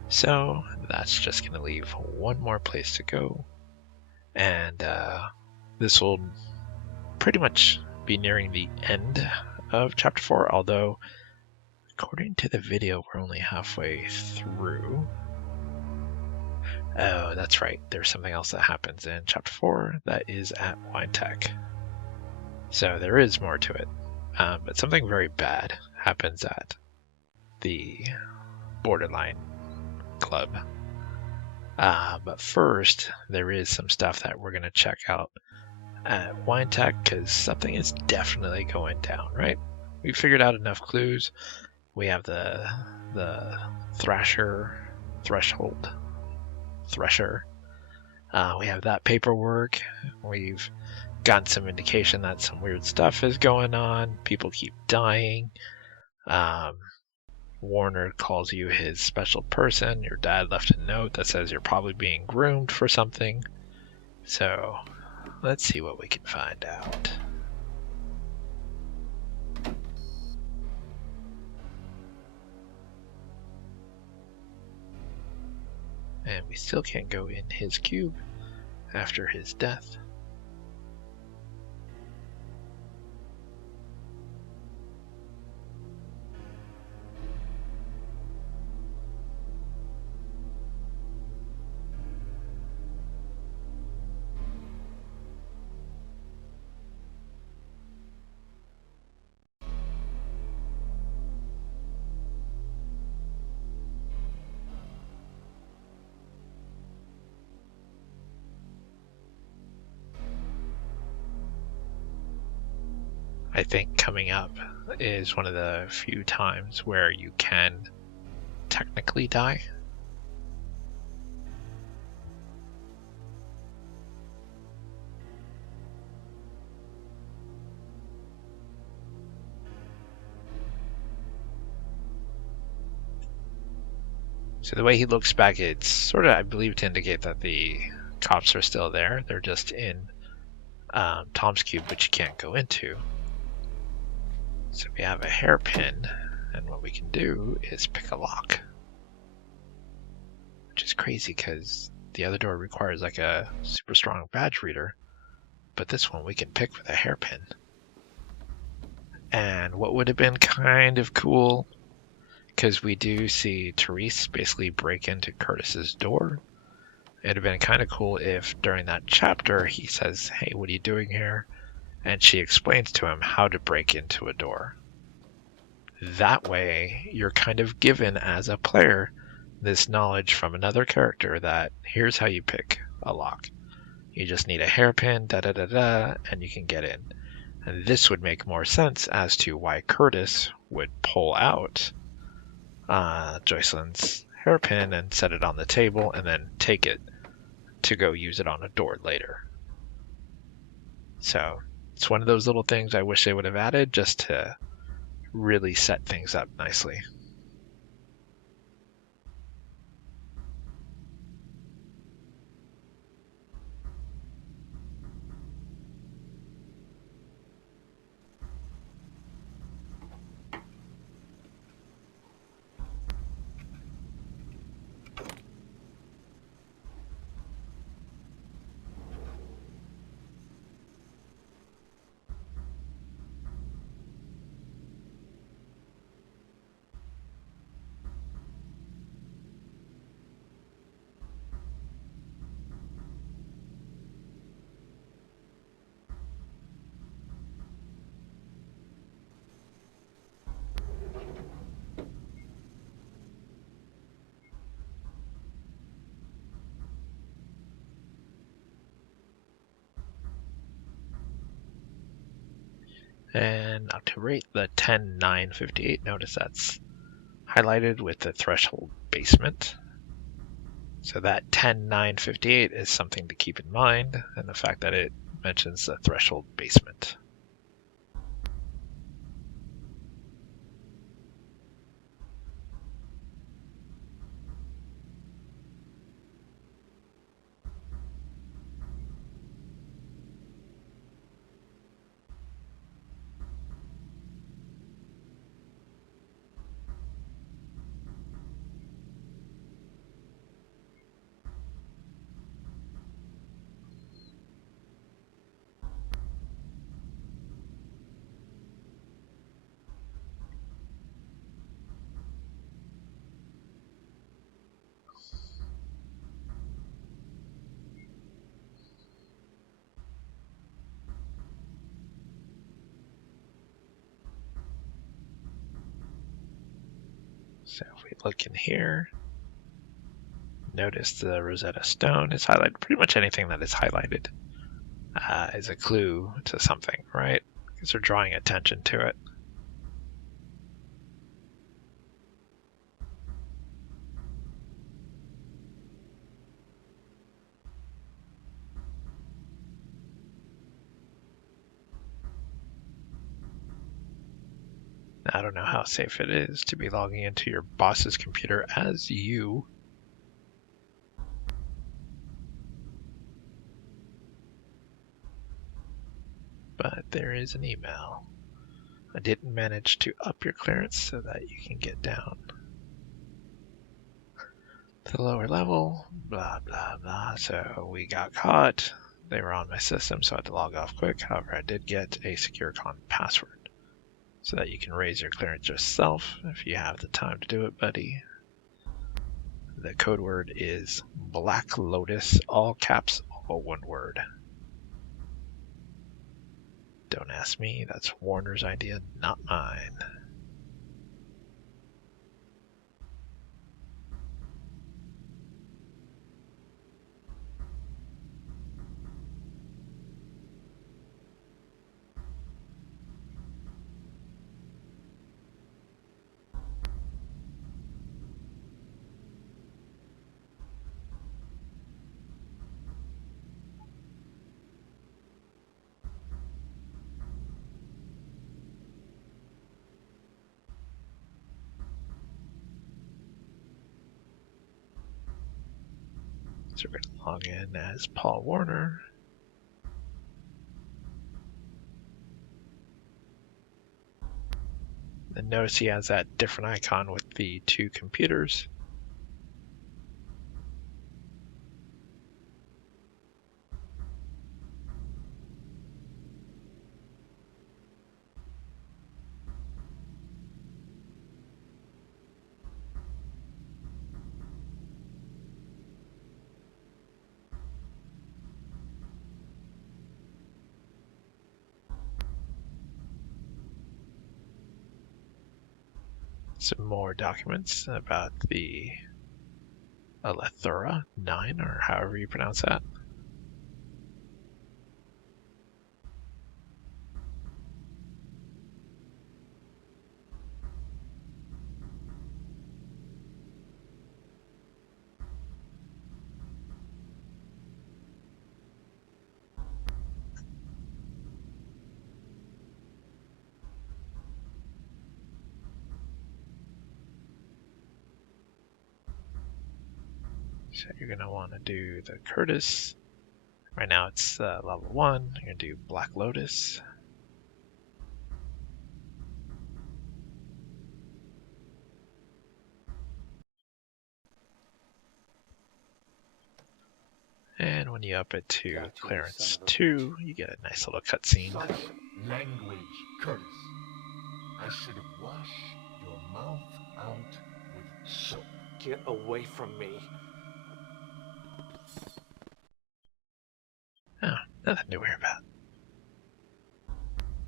so that's just going to leave one more place to go, and this will pretty much be nearing the end of Chapter 4, although according to the video we're only halfway through. Oh, that's right, there's something else that happens in Chapter 4 that is at Whitetack. So there is more to it, but something very bad happens at the Borderline Club. But first, there is some stuff that we're going to check out at Whitetack, because something is definitely going down, right? We figured out enough clues. We have the Thresher. We have that paperwork. We've gotten some indication that some weird stuff is going on. People keep dying. Warner calls you his special person. Your dad left a note that says you're probably being groomed for something. So let's see what we can find out. And we still can't go in his cube after his death. I think coming up is one of the few times where you can technically die. So the way he looks back, it's sort of, I believe, to indicate that the cops are still there. They're just in Tom's cube, which you can't go into. So we have a hairpin, and what we can do is pick a lock. Which is crazy, because the other door requires like a super strong badge reader, but this one we can pick with a hairpin. And what would have been kind of cool, because we do see Therese basically break into Curtis's door. It'd have been kind of cool if during that chapter he says, "Hey, what are you doing here?" And she explains to him how to break into a door. That way, you're kind of given as a player this knowledge from another character that here's how you pick a lock. You just need a hairpin, da-da-da-da, and you can get in. And this would make more sense as to why Curtis would pull out Jocelyn's hairpin and set it on the table and then take it to go use it on a door later. So it's one of those little things I wish they would have added just to really set things up nicely. And October 8th, the 10-9-58, notice that's highlighted with the threshold basement. So that 10-9-58 is something to keep in mind, and the fact that it mentions the threshold basement. So if we look in here, notice the Rosetta Stone is highlighted. Pretty much anything that is highlighted is a clue to something, right? Because they're drawing attention to it. I don't know how safe it is to be logging into your boss's computer as you. But there is an email. I didn't manage to up your clearance so that you can get down to the lower level, blah, blah, blah. So we got caught. They were on my system, so I had to log off quick. However, I did get a SecureCon password so that you can raise your clearance yourself if you have the time to do it, buddy. The code word is Black Lotus, all caps, all one word. Don't ask me, that's Warner's idea, not mine. So we're going to log in as Paul Warner. And notice he has that different icon with the 2 computers. Some more documents about the Alethura 9, or however you pronounce that. So you're going to want to do the Curtis. Right now it's level 1. You're going to do Black Lotus. And when you up it to clearance 2, you get a nice little cutscene. Language, Curtis. I should have washed your mouth out with soap. Get away from me. Oh, nothing to worry about.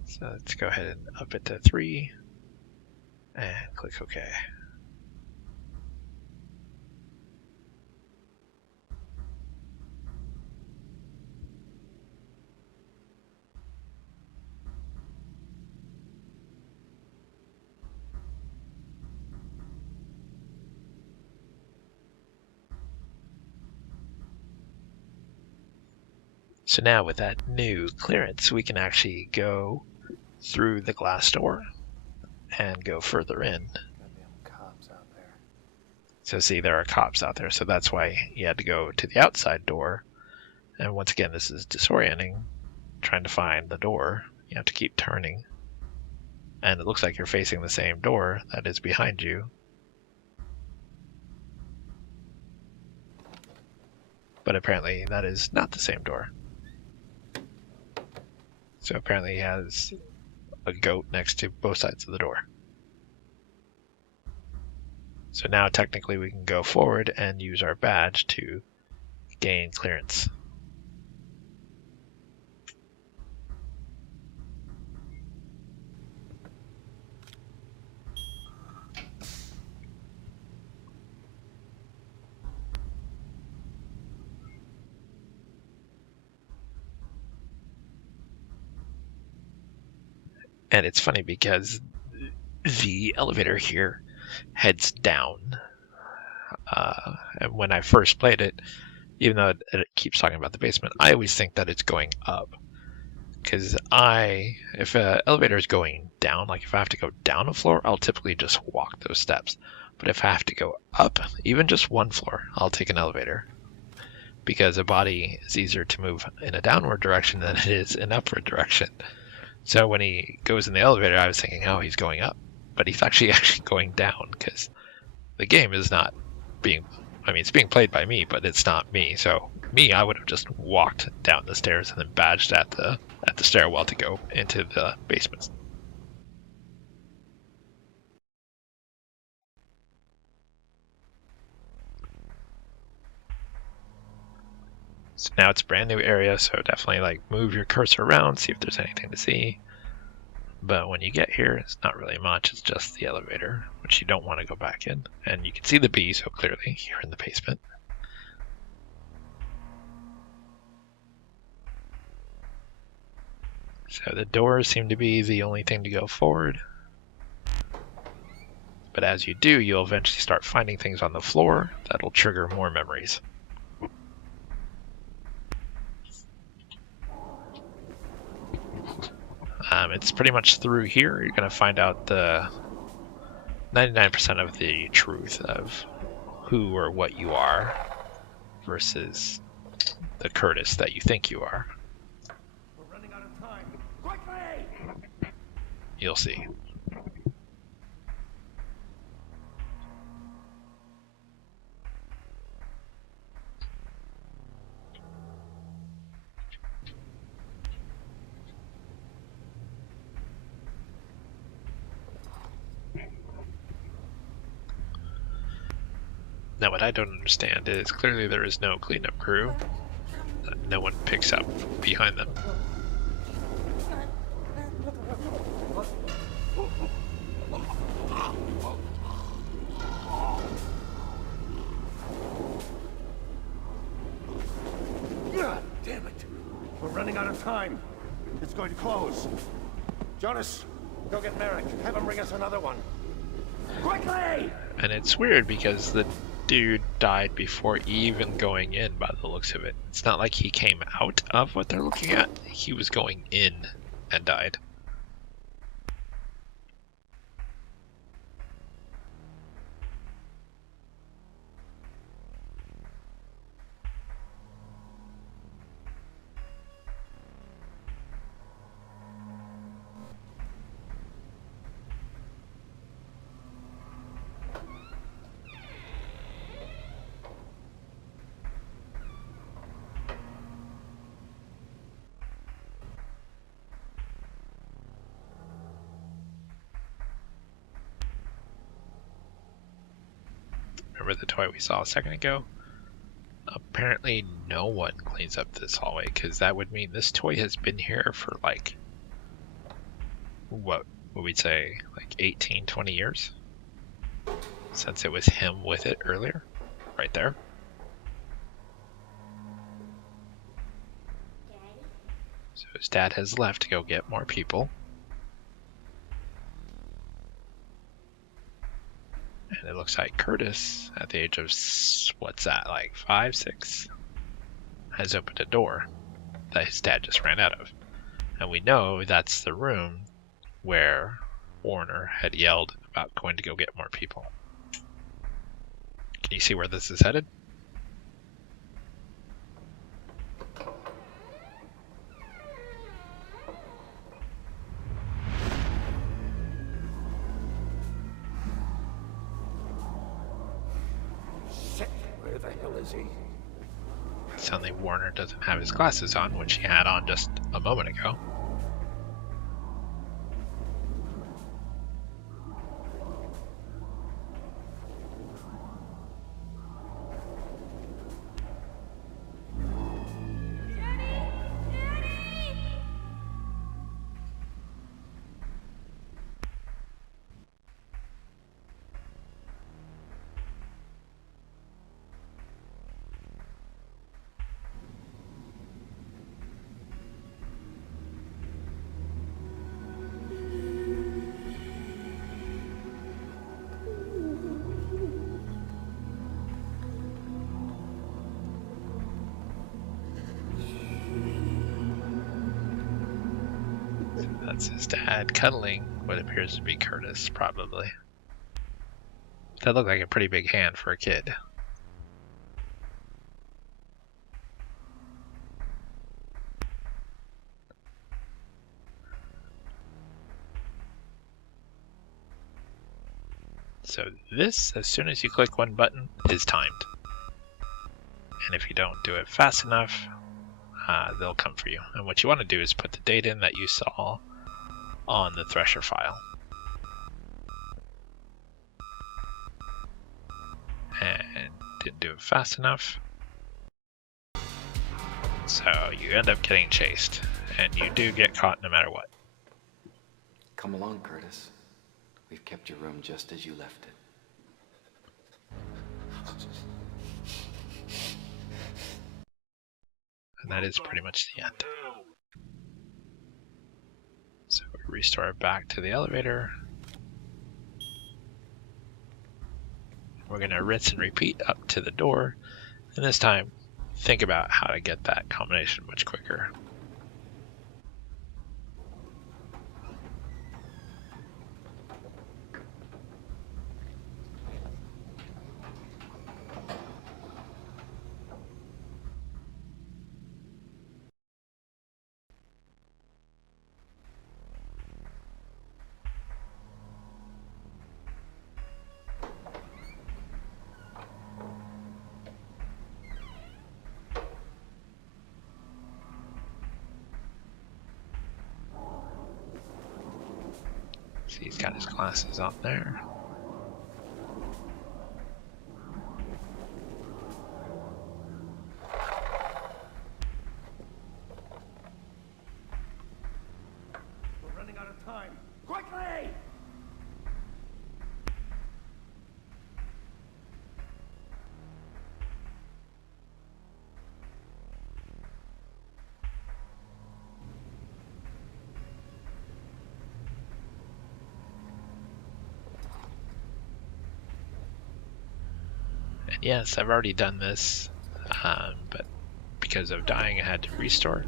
So let's go ahead and up it to 3 and click OK. So now with that new clearance, we can actually go through the glass door and go further in. Cops out there. So see, there are cops out there, so that's why you had to go to the outside door. And once again, this is disorienting. Trying to find the door, you have to keep turning. And it looks like you're facing the same door that is behind you. But apparently that is not the same door. So apparently he has a goat next to both sides of the door. So now technically we can go forward and use our badge to gain clearance. And it's funny because the elevator here heads down. And when I first played it, even though it keeps talking about the basement, I always think that it's going up. Because if an elevator is going down, like if I have to go down a floor, I'll typically just walk those steps. But if I have to go up, even just one floor, I'll take an elevator. Because a body is easier to move in a downward direction than it is in upward direction. So when he goes in the elevator, I was thinking, oh, he's going up. But he's actually going down, because the game is not being... I mean, it's being played by me, but it's not me. So me, I would have just walked down the stairs and then badged at the stairwell to go into the basement. So now it's a brand new area, so definitely like move your cursor around, see if there's anything to see. But when you get here, it's not really much. It's just the elevator, which you don't want to go back in. And you can see the bee so clearly here in the basement. So the doors seem to be the only thing to go forward. But as you do, you'll eventually start finding things on the floor that'll trigger more memories. It's pretty much through here you're going to find out the 99% of the truth of who or what you are. versus the Curtis that you think you are. We're running out of time. Quickly! You'll see. Now, what I don't understand is clearly there is no cleanup crew. No one picks up behind them. God damn it! We're running out of time. It's going to close. Jonas, go get Merrick. Have him bring us another one. Quickly! And it's weird because the dude died before even going in by the looks of it. It's not like he came out of what they're looking at. He was going in and died. Remember the toy we saw a second ago? Apparently no one cleans up this hallway, because that would mean this toy has been here for like, what would we say, like 18, 20 years? Since it was him with it earlier, right there. So his dad has left to go get more people. And it looks like Curtis, at the age of, what's that, like 5, 6, has opened a door that his dad just ran out of. And we know that's the room where Warner had yelled about going to go get more people. Can you see where this is headed? Shit, where the hell is he? Suddenly Warner doesn't have his glasses on, which he had on just a moment ago. That's his dad cuddling what appears to be Curtis, probably. That looked like a pretty big hand for a kid. So this, as soon as you click one button, is timed. And if you don't do it fast enough, they'll come for you. And what you want to do is put the date in that you saw on the Thresher file. And didn't do it fast enough. So you end up getting chased. And you do get caught no matter what. Come along, Curtis. We've kept your room just as you left it. And that is pretty much the end. So we restore back to the elevator. We're going to rinse and repeat up to the door. And this time, think about how to get that combination much quicker. So he's got his glasses on there. We're running out of time. Quickly! And yes, I've already done this, but because of dying, I had to restore.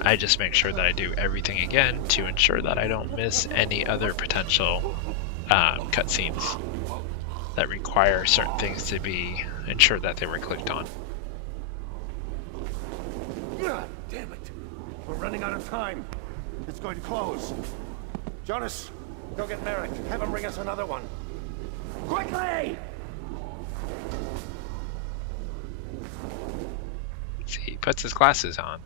I just make sure that I do everything again to ensure that I don't miss any other potential cutscenes that require certain things to be ensured that they were clicked on. God damn it! We're running out of time. It's going to close. Jonas, go get Merrick. Have him bring us another one. Quickly! See, he puts his glasses on.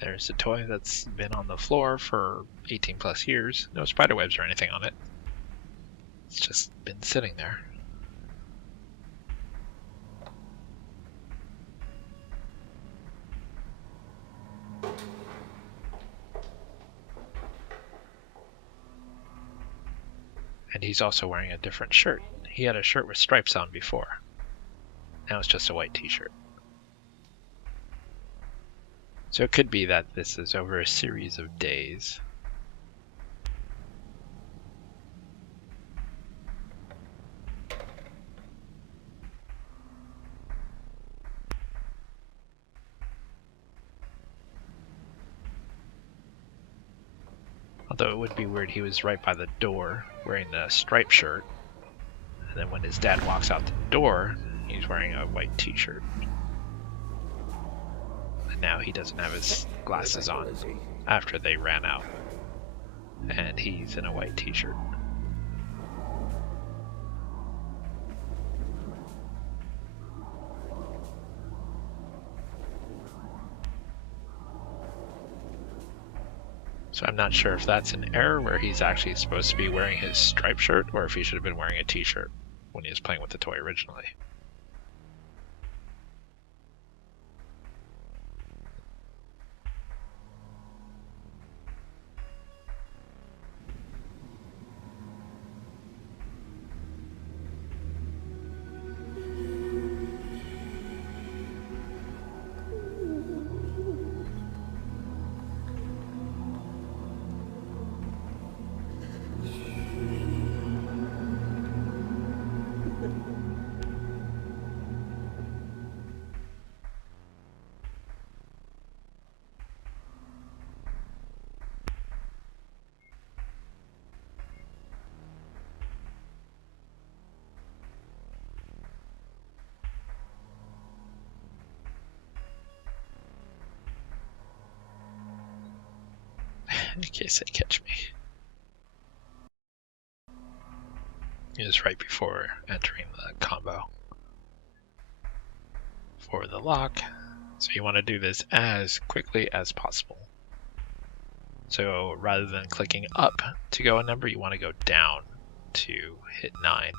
There's a toy that's been on the floor for 18 plus years. No spiderwebs or anything on it. It's just been sitting there. And he's also wearing a different shirt. He had a shirt with stripes on before. Now it's just a white t-shirt. So it could be that this is over a series of days. Although it would be weird, he was right by the door wearing the striped shirt. And then when his dad walks out the door, he's wearing a white t-shirt. And now he doesn't have his glasses on after they ran out. And he's in a white t-shirt. So I'm not sure if that's an error where he's actually supposed to be wearing his striped shirt, or if he should have been wearing a t-shirt when he was playing with the toy originally. In case they catch me. It was right before entering the combo for the lock. So you want to do this as quickly as possible. So rather than clicking up to go a number, you want to go down to hit 9.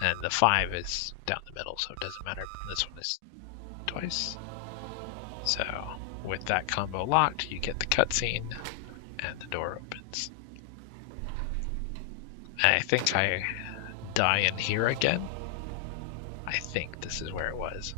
And the 5 is down the middle, so it doesn't matter. This one is twice. So with that combo locked, you get the cutscene and the door opens. I think I die in here again. I think this is where it was.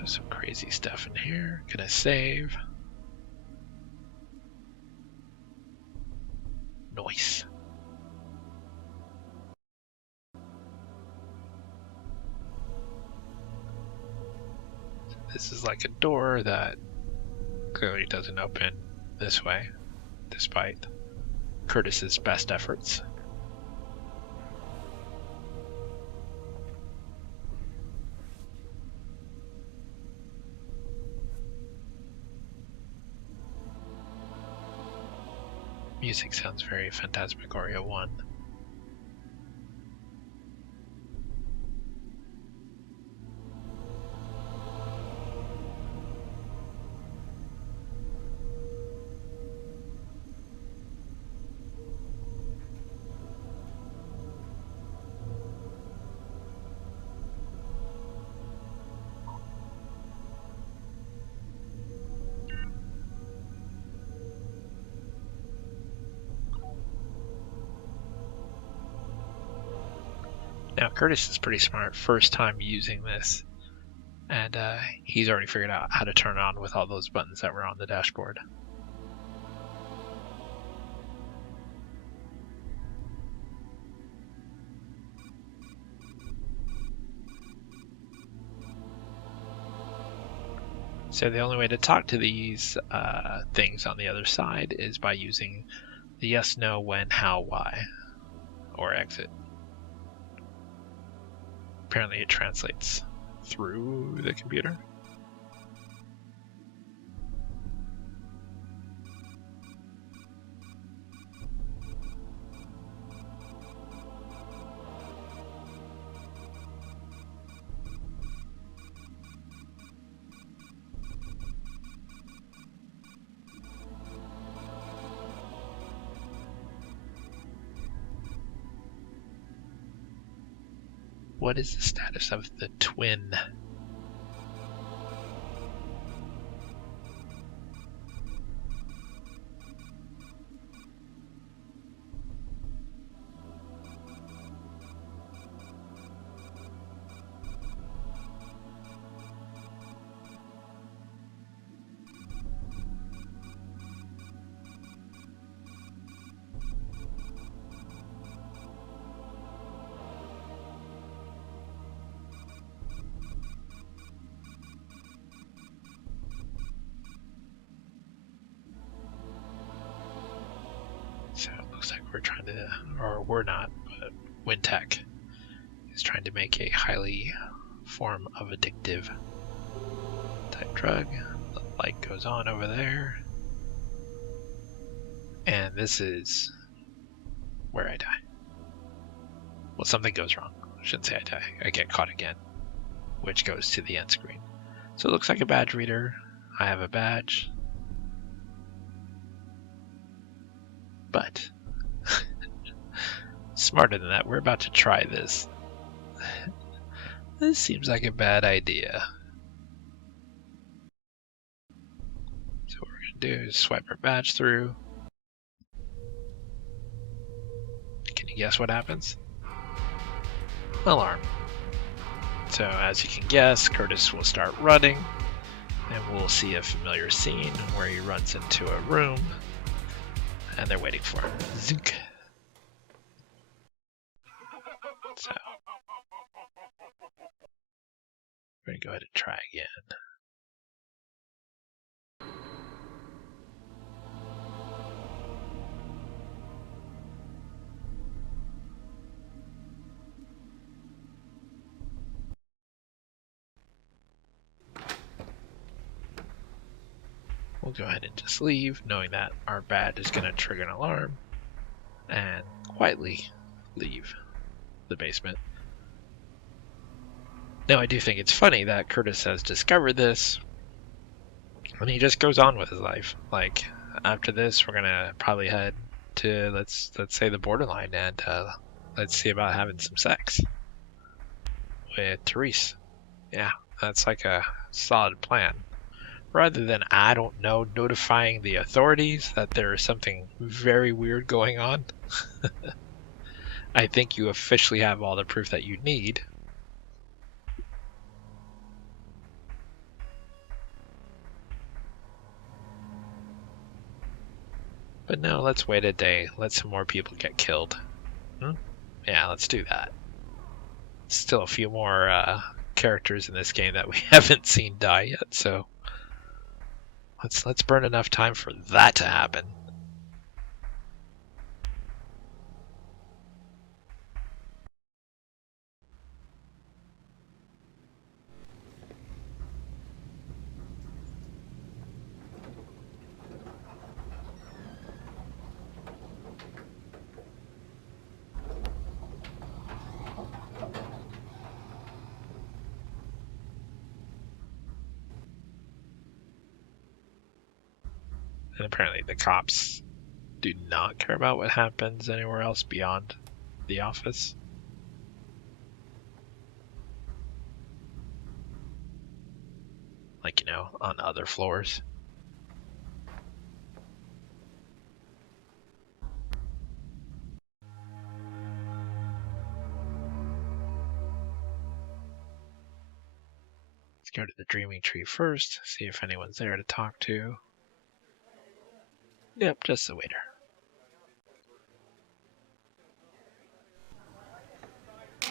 So some crazy stuff in here. Gonna save. Nice. This is like a door that clearly doesn't open this way, despite Curtis's best efforts. Music sounds very Phantasmagoria 1. Now Curtis is pretty smart, first time using this, and he's already figured out how to turn it on with all those buttons that were on the dashboard. So the only way to talk to these things on the other side is by using the yes, no, when, how, why, or exit. Apparently it translates through the computer. What is the status of the twin? So it looks like we're trying to, or we're not, but Wintech is trying to make a highly form of addictive type drug. The light goes on over there. And this is where I die. Well, something goes wrong. I shouldn't say I die. I get caught again, which goes to the end screen. So it looks like a badge reader. I have a badge. But smarter than that, we're about to try this. This seems like a bad idea. So what we're gonna do is swipe our badge through. Can you guess what happens? Alarm. So as you can guess, Curtis will start running, and we'll see a familiar scene where he runs into a room. And they're waiting for him. Zink. So we're gonna go ahead and try again. We'll go ahead and just leave, knowing that our badge is going to trigger an alarm, and quietly leave the basement. Now, I do think it's funny that Curtis has discovered this, and he just goes on with his life. Like, after this, we're going to probably head to, let's say, the borderline, and let's see about having some sex with Therese. Yeah, that's like a solid plan. Rather than, I don't know, notifying the authorities that there is something very weird going on. I think you officially have all the proof that you need. But no, let's wait a day. Let some more people get killed. Yeah, let's do that. Still a few more characters in this game that we haven't seen die yet, so let's burn enough time for that to happen. And apparently the cops do not care about what happens anywhere else beyond the office. Like, you know, on other floors. Let's go to the Dreaming Tree first, see if anyone's there to talk to. Yep, just the waiter.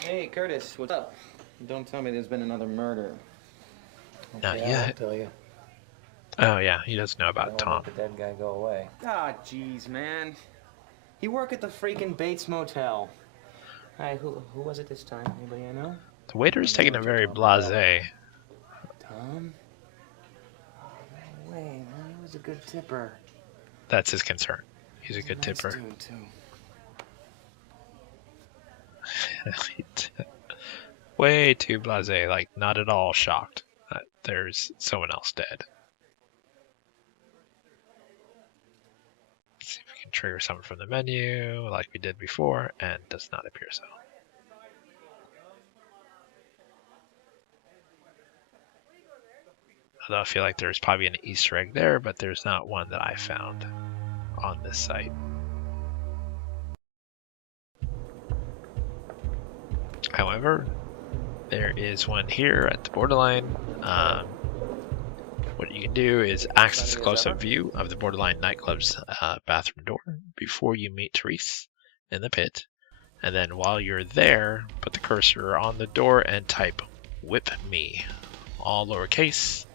Hey, Curtis, what's up? Don't tell me there's been another murder. Not Yeah, yet. I'll tell you. Oh yeah, he doesn't know about Don't Tom. let the dead guy go away. Ah, jeez, man. You work at the freaking Bates Motel. Hi, who was it this time? Anybody I know? The waiter's taking a very blasé. Tom? Oh, no way, man. He was a good tipper. That's his concern. He's a good Nice tipper. dude, too. Way too blasé, like not at all shocked that there's someone else dead. Let's see if we can trigger something from the menu like we did before, and does not appear so. Although I feel like there's probably an Easter egg there, but there's not one that I found on this site. However, there is one here at the borderline. What you can do is access a close-up view of the borderline nightclub's bathroom door before you meet Therese in the pit. And then while you're there, put the cursor on the door and type "whip me," all lowercase,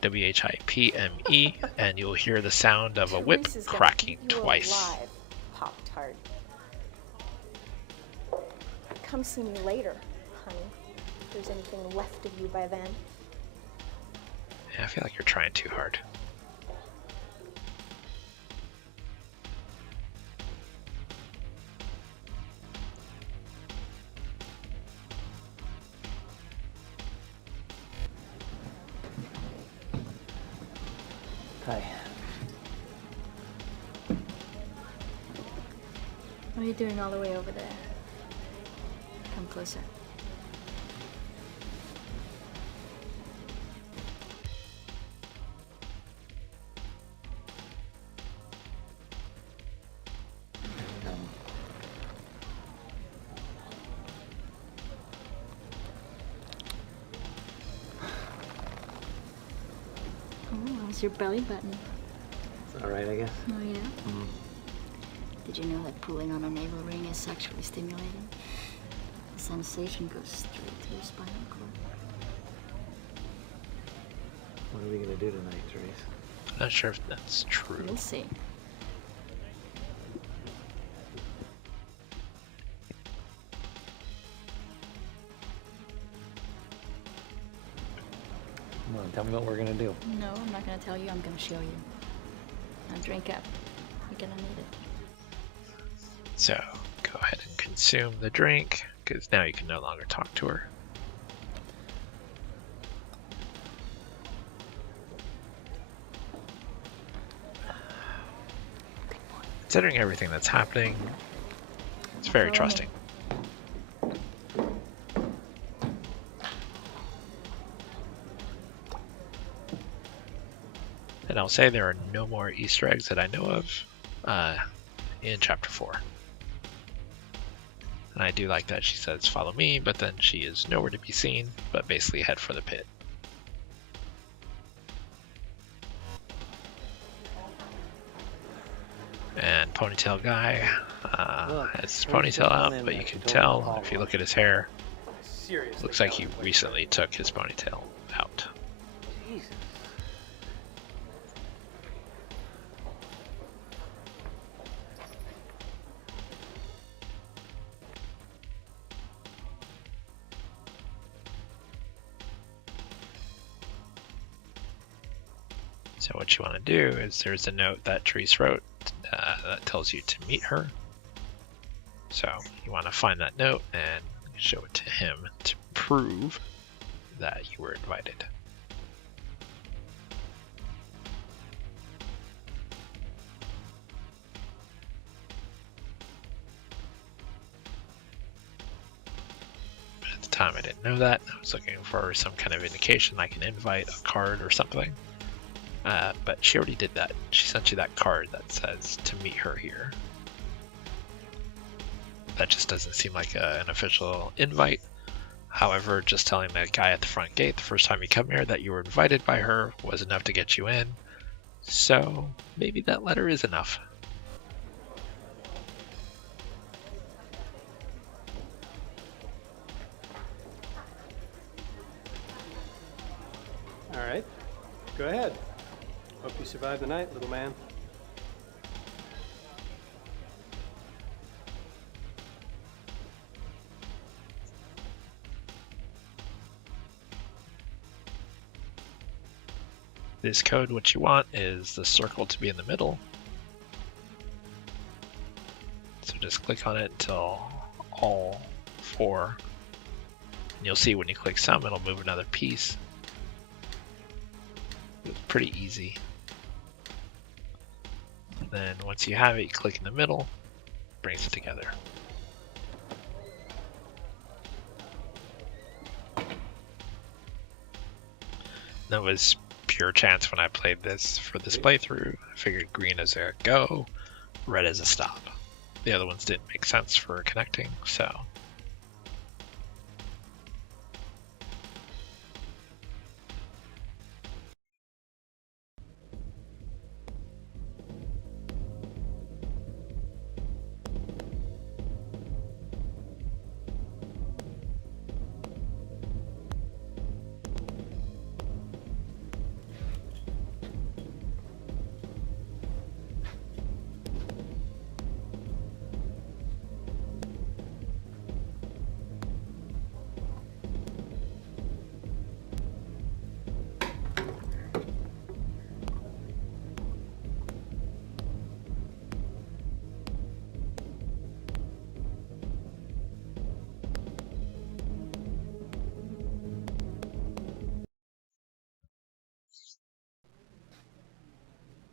WHIPME, and you'll hear the sound of a whip cracking twice. Pop-Tart. Come see me later, honey. If there's anything left of you by then. Yeah, I feel like you're trying too hard. Hi. What are you doing all the way over there? Come closer. Oh, how's your belly button? It's all right, I guess. Oh, yeah? Mm. Did you know that pulling on a navel ring is sexually stimulating? The sensation goes straight to your spinal cord. What are we gonna do tonight, Therese? I'm not sure if that's true. We'll see. Come on, tell me what we're gonna do. No, I'm not gonna tell you. I'm gonna show you. Now drink up. You're gonna need it. So go ahead and consume the drink, because now you can no longer talk to her. Considering everything that's happening, it's very trusting. And I'll say there are no more Easter eggs that I know of in Chapter 4. And I do like that she says, "Follow me," but then she is nowhere to be seen, but basically head for the pit. And ponytail guy Look, has his where's the ponytail one out, in but there? you can Don't tell recall if you one. look at his hair, Seriously. looks like he Calvin, recently took his ponytail out. Jesus. So what you want to do is there's a note that Therese wrote that tells you to meet her. So you want to find that note and show it to him to prove that you were invited. But at the time I didn't know that. I was looking for some kind of indication like an invite, a card or something. But she already did that. She sent you that card that says to meet her here. That just doesn't seem like an official invite. However, just telling the guy at the front gate the first time you come here that you were invited by her was enough to get you in. So maybe that letter is enough. All right. Go ahead. Hope you survive the night, little man. This code, what you want is the circle to be in the middle. So just click on it until all 4. And you'll see when you click some, it'll move another piece. It's pretty easy. And then once you have it, you click in the middle, brings it together. That was pure chance when I played this for this playthrough. I figured green is a go, red is a stop. The other ones didn't make sense for connecting, so.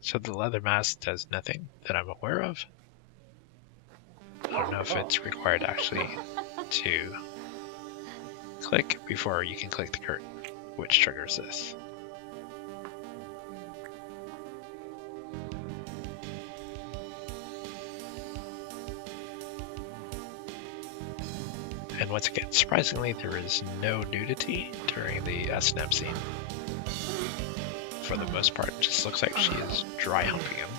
So the leather mask does nothing that I'm aware of. I don't know if it's required actually to click before you can click the curtain, which triggers this. And once again, surprisingly, there is no nudity during the S&M scene. For the most part, it just looks like she is dry humping him.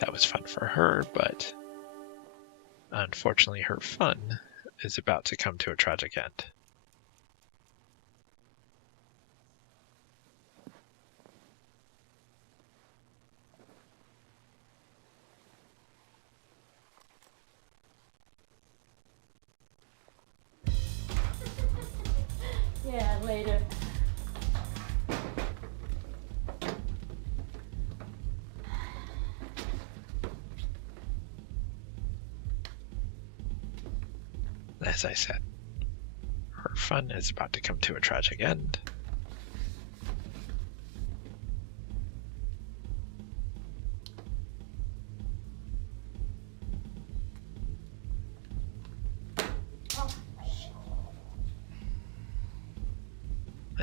That was fun for her, but unfortunately her fun is about to come to a tragic end. Yeah, later. As I said, her fun is about to come to a tragic end.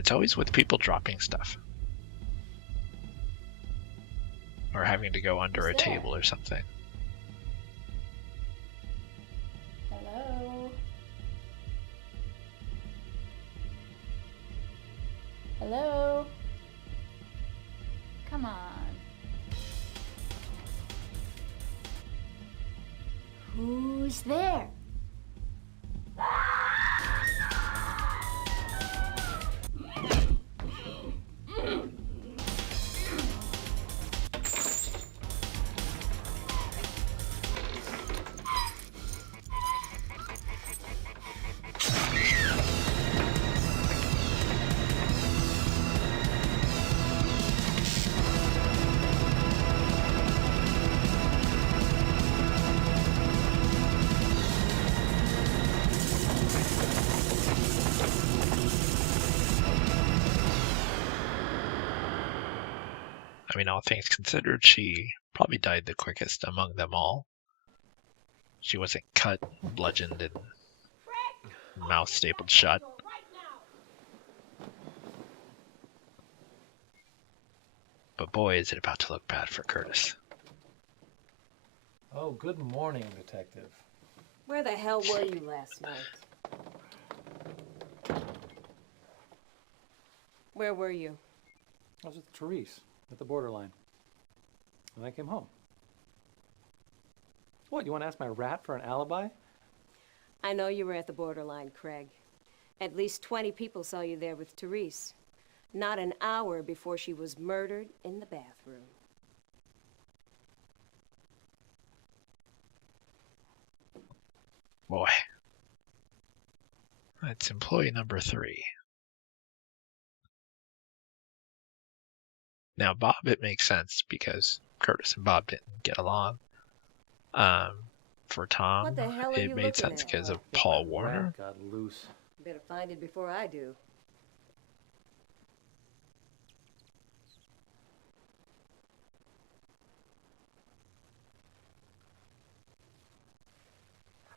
It's always with people dropping stuff. Or having to go under a table or something. Hello? Hello? Come on. Who's there? I mean, all things considered, she probably died the quickest among them all. She wasn't cut, bludgeoned, and mouth stapled shut. But boy, is it about to look bad for Curtis. Oh, good morning, Detective. Where the hell were you last night? Where were you? I was with Therese at the borderline. And I came home. What, you want to ask my rat for an alibi? I know you were at the borderline, Craig. At least 20 people saw you there with Therese. Not an hour before she was murdered in the bathroom. Boy. That's employee number 3. Now, Bob, it makes sense because Curtis and Bob didn't get along. For Tom, What the hell are it you made looking sense at? because of Paul That Warner. rat got loose. Better find it before I do.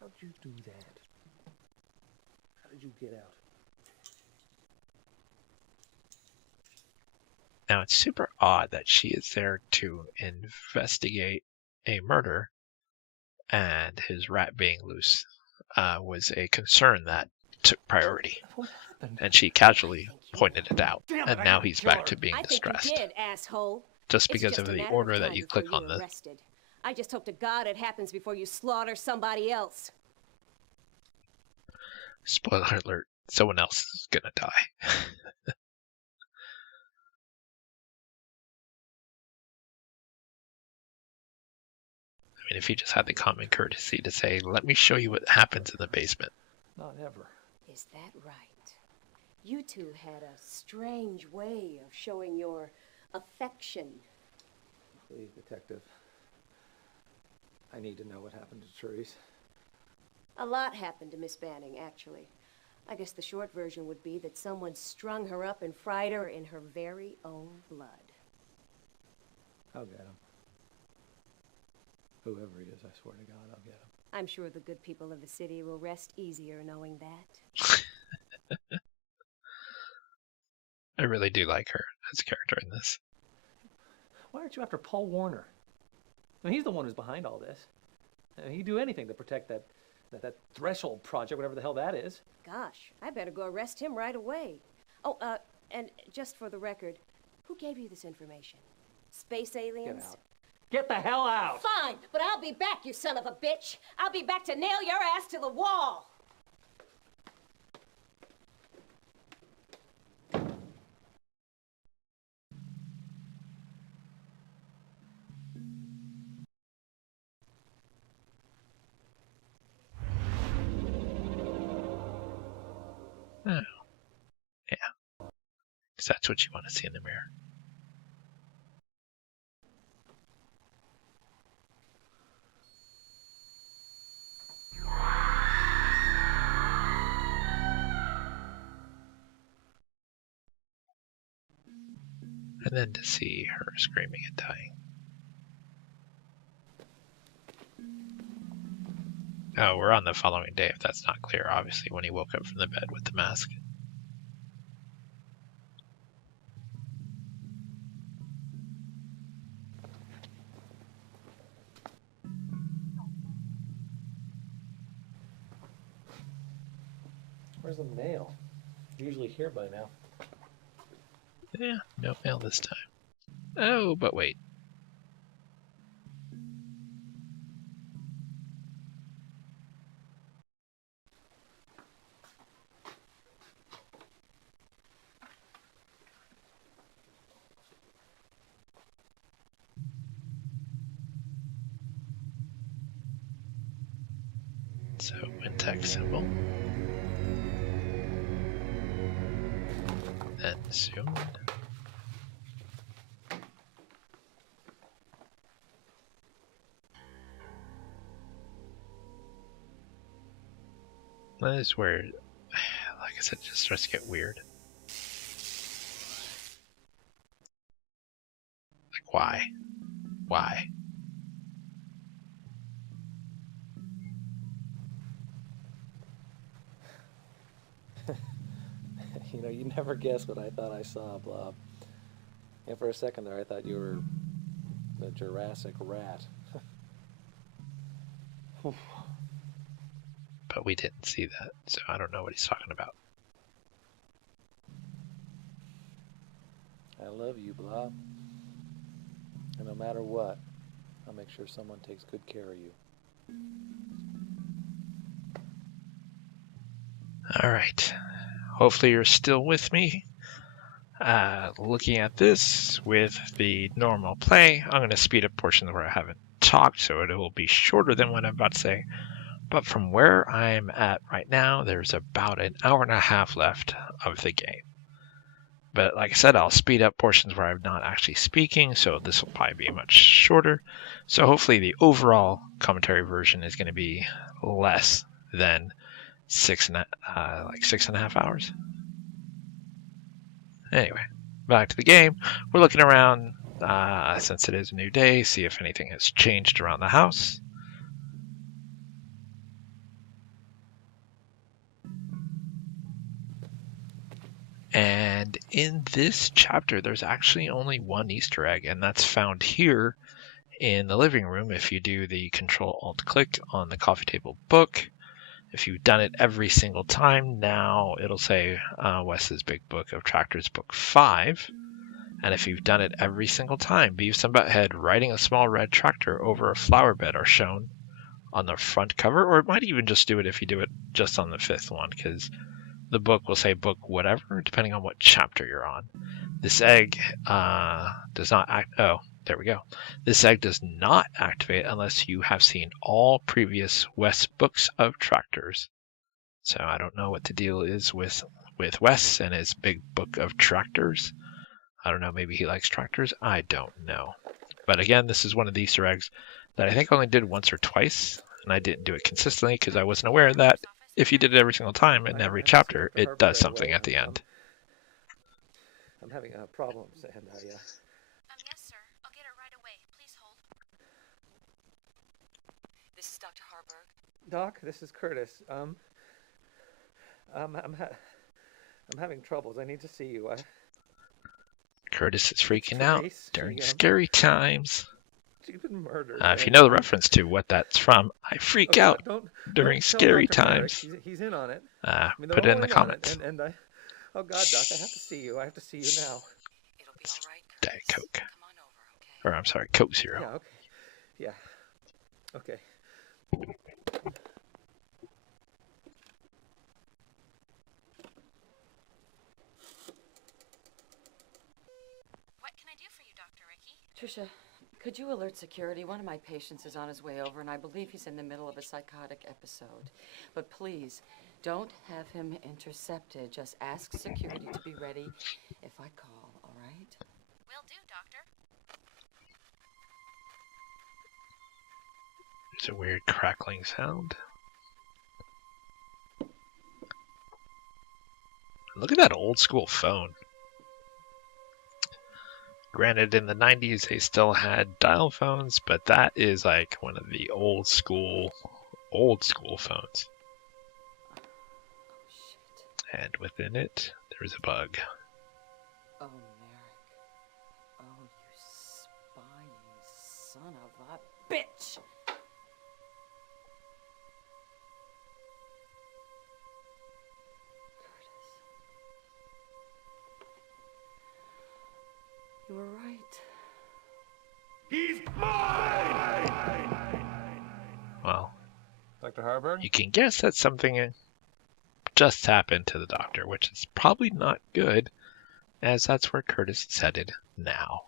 How'd you do that? How did you get out? Now, it's super odd that she is there to investigate a murder, and his rat being loose was a concern that took priority. What happened? And she casually pointed it out, Damn it, and I now gotta he's kill back her. to being I distressed. think you did, asshole. Just It's because just of a the matter order of that time you before click on you're the... arrested. I just hope to God it happens before you slaughter somebody else. Spoiler alert, someone else is gonna die. I mean, if he just had the common courtesy to say, let me show you what happens in the basement. Not ever. Is that right? You two had a strange way of showing your affection. Please, Detective. I need to know what happened to Therese. A lot happened to Miss Banning, actually. I guess the short version would be that someone strung her up and fried her in her very own blood. I'll get him. Whoever he is, I swear to God, I'll get him. I'm sure the good people of the city will rest easier knowing that. I really do like her as a character in this. Why aren't you after Paul Warner? I mean, he's the one who's behind all this. I mean, he'd do anything to protect that threshold project, whatever the hell that is. Gosh, I better go arrest him right away. Oh, and just for the record, who gave you this information? Space aliens? Get out. Get the hell out! Fine, but I'll be back, you son of a bitch! I'll be back to nail your ass to the wall! Oh. Yeah. Because that's what you want to see in the mirror. And then to see her screaming and dying. Oh, we're on the following day, if that's not clear, obviously, when he woke up from the bed with the mask. Where's the mail? Usually here by now. Yeah, no mail this time. Oh, but wait. So, Wintech symbol. Then zoom. That is where, like I said, it just starts to get weird. Like, why? Why? You know, you never guess what I thought I saw, Blob. And for a second there, I thought you were the Jurassic rat. But we didn't see that, so I don't know what he's talking about. I love you, Blob. And no matter what, I'll make sure someone takes good care of you. Alright. Hopefully you're still with me. Looking at this with the normal play, I'm going to speed up portions where I haven't talked, so it will be shorter than what I'm about to say. But from where I'm at right now, there's about an hour and a half left of the game. But like I said, I'll speed up portions where I'm not actually speaking, so this will probably be much shorter. So hopefully the overall commentary version is going to be less than 6.5 hours. Anyway, back to the game. We're looking around, since it is a new day, see if anything has changed around the house. And in this chapter, there's actually only one Easter egg, and that's found here in the living room. If you do the Control-Alt-Click on the coffee table book, if you've done it every single time, now it'll say Wes's Big Book of Tractors, Book 5. And if you've done it every single time, Beavis and Butthead riding a small red tractor over a flower bed are shown on the front cover, or it might even just do it if you do it just on the 5th one, because the book will say book whatever, depending on what chapter you're on. This egg does not act. Oh, there we go. This egg does not activate unless you have seen all previous Wes books of tractors. So I don't know what the deal is with Wes and his big book of tractors. I don't know, maybe he likes tractors. I don't know. But again, this is one of the Easter eggs that I think I only did once or twice, and I didn't do it consistently because I wasn't aware that if you did it every single time in every chapter, it does something at the end. I'm having problems, and yes, sir. I'll get it right away. Please hold. This is Dr. Harburg. Doc, this is Curtis. I'm having troubles. I need to see you. Curtis is freaking out during scary times. She's been murdered. If you know the reference to what that's from, I freak out during scary times. He's in on it. Put it in the comments. And I, oh God, Doc, I have to see you. I have to see you now. It'll be all right. Diet Coke. Come on over, okay? Or I'm sorry, Coke Zero. Yeah. Okay. Yeah. Okay. What can I do for you, Dr. Ricky? Trisha, could you alert security? One of my patients is on his way over, and I believe he's in the middle of a psychotic episode. But please, don't have him intercepted. Just ask security to be ready if I call, all right? Will do, Doctor. There's a weird crackling sound. Look at that old school phone. Granted, in the 90s they still had dial phones, but that is like one of the old school phones. And within it, there's a bug. Oh, Merrick. Oh, you spying son of a bitch! Well, Dr. Harburg? you can guess that something just happened to the doctor, which is probably not good, as that's where Curtis is headed now.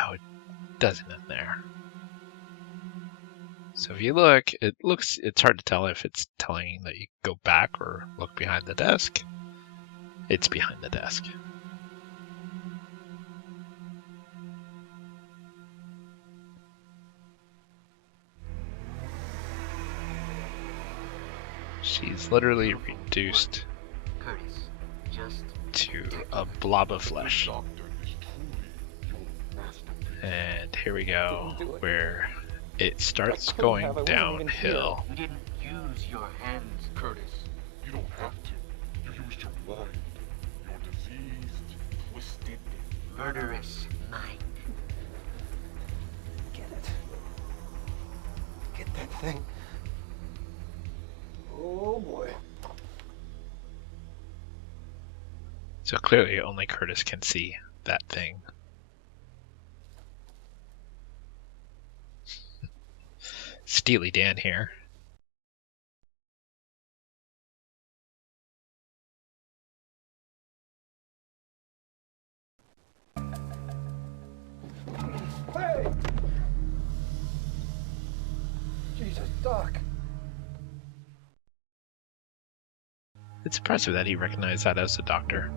Oh, it doesn't in there. So if you look, it's hard to tell if it's telling that you go back or look behind the desk. It's behind the desk. She's literally reduced to a blob of flesh. And here we go, where it starts going downhill. You didn't use your hands, Curtis. You don't have to. You used your mind. Your diseased, twisted, murderous mind. Get it. Get that thing. Oh boy. So clearly only Curtis can see that thing. Steely Dan here. Hey! Jesus, Doc. It's impressive that he recognized that as the doctor.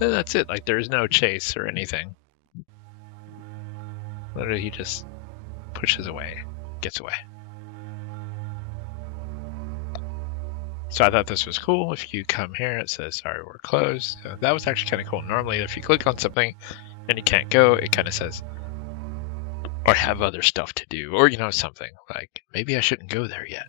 And that's it, like there's no chase or anything. Literally he just pushes away, gets away. So I thought this was cool. If you come here, it says, sorry, we're closed. So that was actually kind of cool. Normally, if you click on something and you can't go, it kind of says, or have other stuff to do, or, you know, something like, maybe I shouldn't go there yet.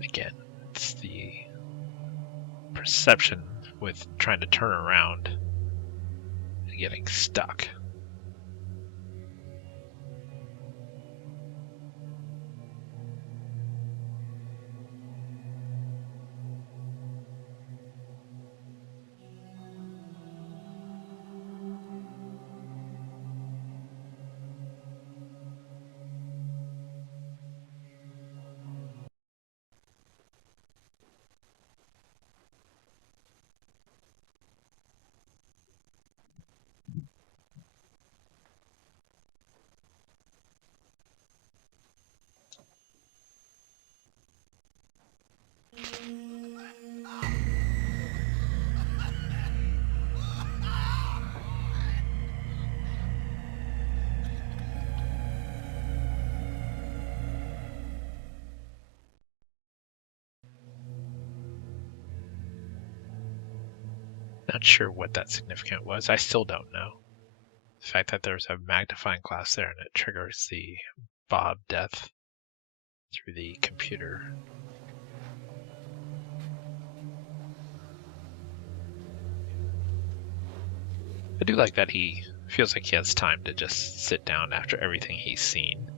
Again, it's the perception with trying to turn around and getting stuck. Not sure what that significant was. I still don't know. The fact that there's a magnifying glass there and it triggers the Bob death through the computer. I do like that he feels like he has time to just sit down after everything he's seen.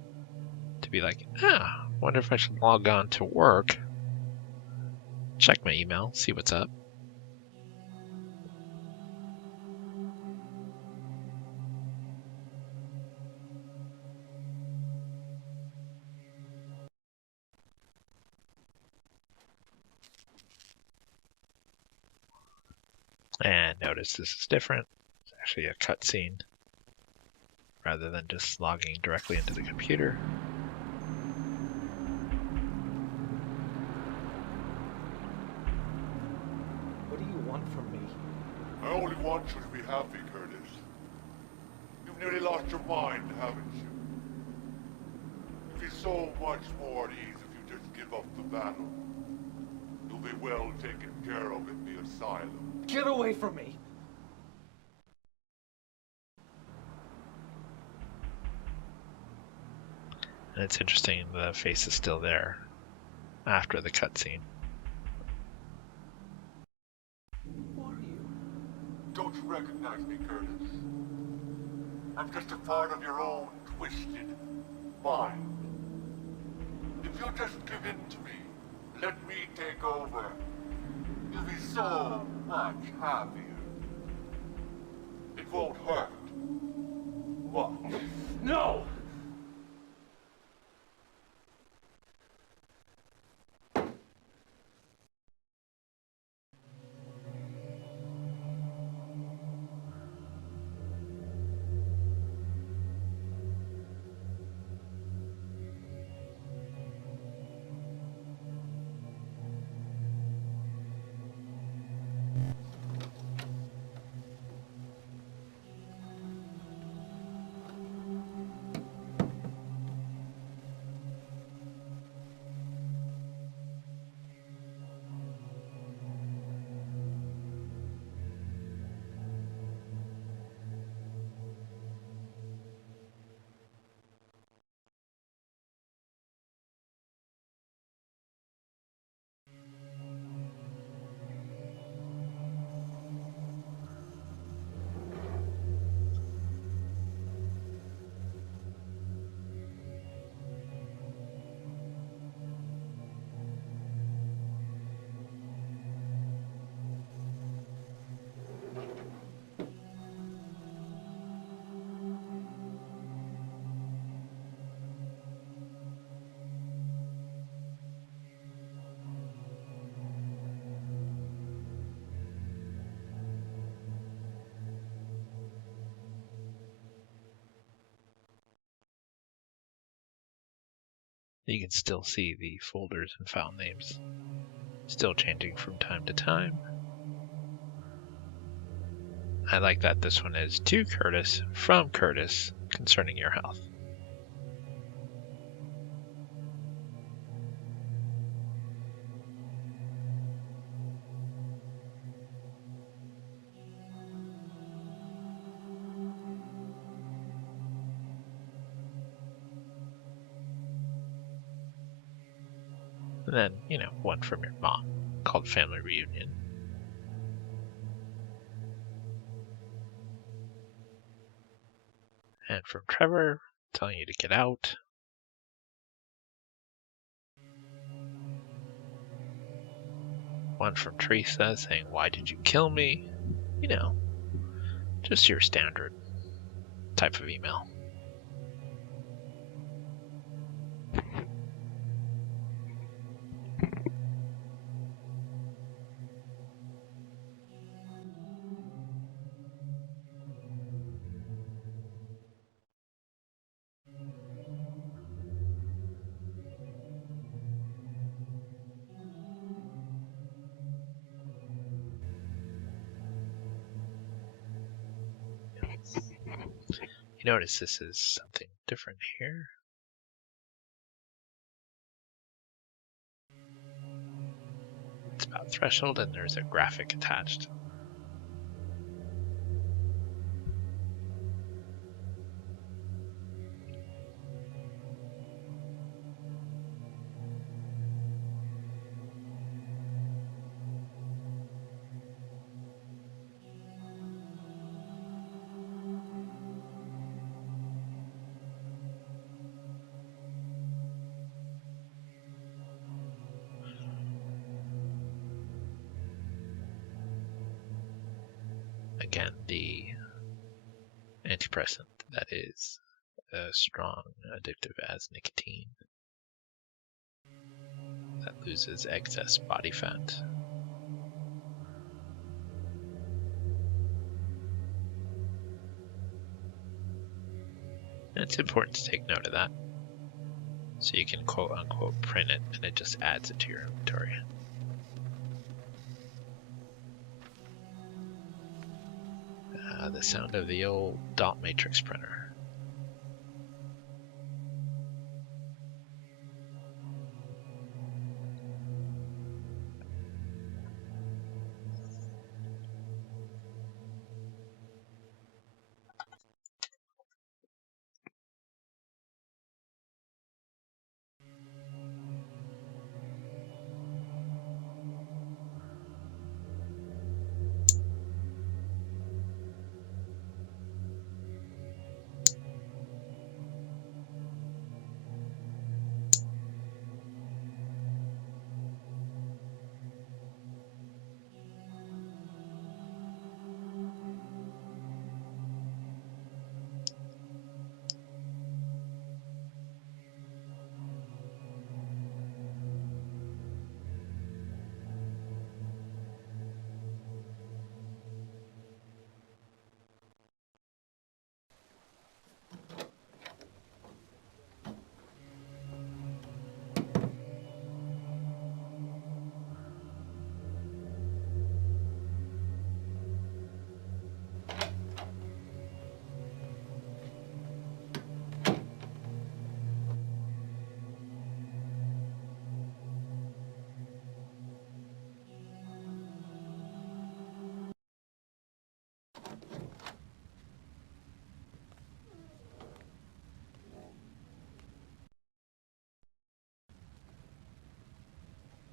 To be like, Wonder if I should log on to work. Check my email, see what's up. And notice this is different. It's actually a cutscene rather than just logging directly into the computer. What do you want from me? I only want you to be happy, Curtis. You've nearly lost your mind, haven't you? You'd be so much more at ease if you just give up the battle. You'll be well taken care of in the asylum. Get away from me! And it's interesting, the face is still there after the cutscene. Don't you recognize me, Curtis? I'm just a part of your own twisted mind. If you'll just give in to me, let me take over, you'll be so much happier. It won't hurt. What? No! You can still see the folders and file names, still changing from time to time. I like that this one is to Curtis, from Curtis, concerning your health. And then, one from your mom, called Family Reunion. And from Trevor, telling you to get out. One from Teresa saying, "Why did you kill me?" Just your standard type of email. You notice this is something different here. It's about threshold and there's a graphic attached. again, the antidepressant that is as strong addictive as nicotine that loses excess body fat. And it's important to take note of that, so you can quote unquote print it and it just adds it to your inventory. The sound of the old dot matrix printer.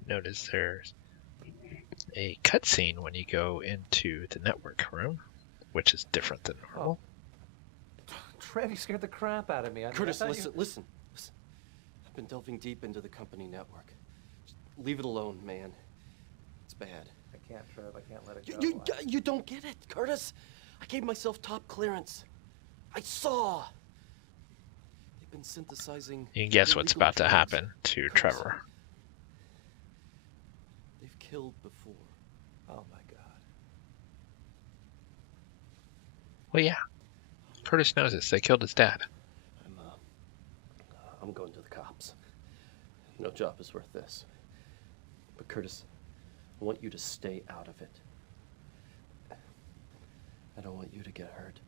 Notice there's a cutscene when you go into the network room, which is different than normal. Trev, you scared the crap out of me. Curtis, listen. I've been delving deep into the company network. Just leave it alone, man. It's bad. I can't, Trev. I can't let it go. You don't get it, Curtis. I gave myself top clearance. I saw. They've been synthesizing. You can guess what's about to happen to Trevor. They've killed before. Oh my God. Well, yeah. Curtis knows this. They killed his dad. I'm going to the cops. No job is worth this. But Curtis, I want you to stay out of it. I don't want you to get hurt.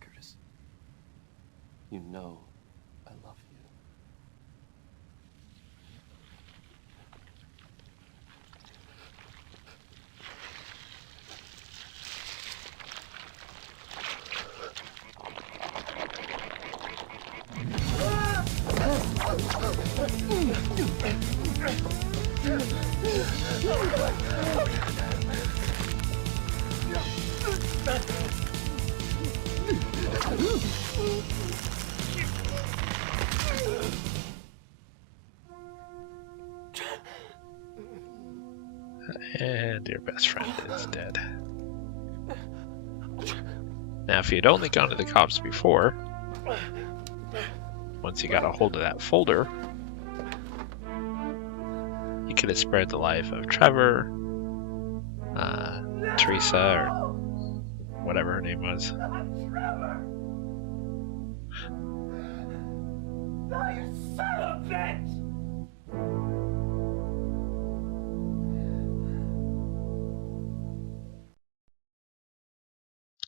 Curtis, you know I love you. And your best friend is dead. Now, if you'd only gone to the cops before, once you got a hold of that folder, you could have spared the life of Trevor, Teresa, or whatever her name was. No, you son of a bitch!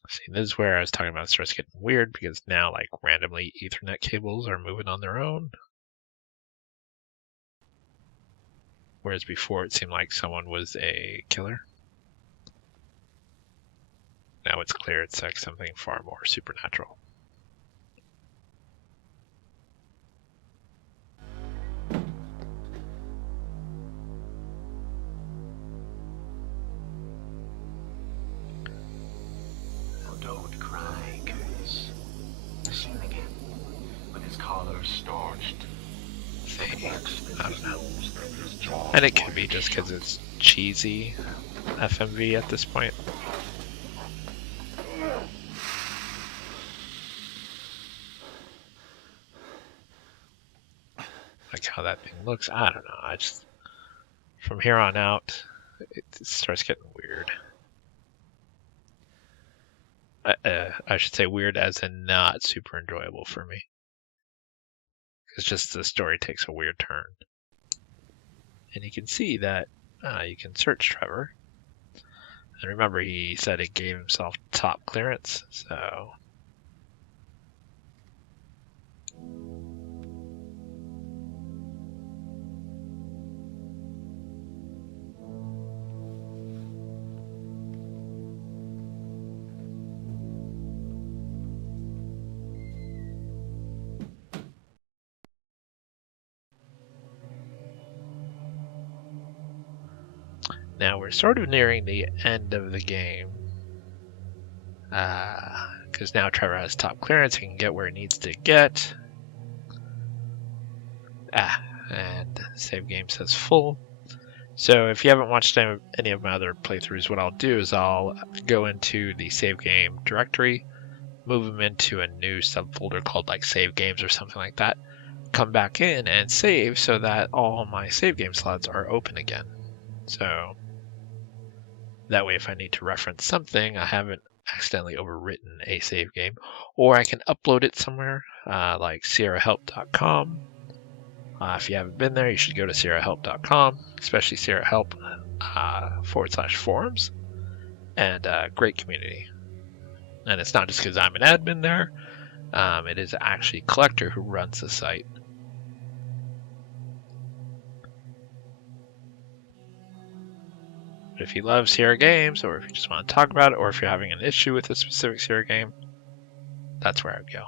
See, this is where I was talking about it starts getting weird, because now, like, randomly Ethernet cables are moving on their own. Whereas before it seemed like someone was a killer. Now it's clear it's like something far more supernatural. Now don't cry. And it could be just because it's cheesy FMV at this point. Like how that thing looks, I don't know. I just, from here on out, it starts getting weird. I should say weird as in not super enjoyable for me. It's just the story takes a weird turn. And you can see that you can search Trevor. And remember, he said he gave himself top clearance, so... Now we're sort of nearing the end of the game. Because now Trevor has top clearance, he can get where he needs to get. And save game says full. So if you haven't watched any of my other playthroughs, what I'll do is I'll go into the save game directory, move them into a new subfolder called like save games or something like that, come back in and save so that all my save game slots are open again. So that way if I need to reference something, I haven't accidentally overwritten a save game, or I can upload it somewhere like sierrahelp.com. If you haven't been there, you should go to sierrahelp.com, especially Sierra Help /forums, and great community. And it's not just because I'm an admin there, it is actually Collector who runs the site. But if you love Sierra games, or if you just want to talk about it, or if you're having an issue with a specific Sierra game, that's where I would go.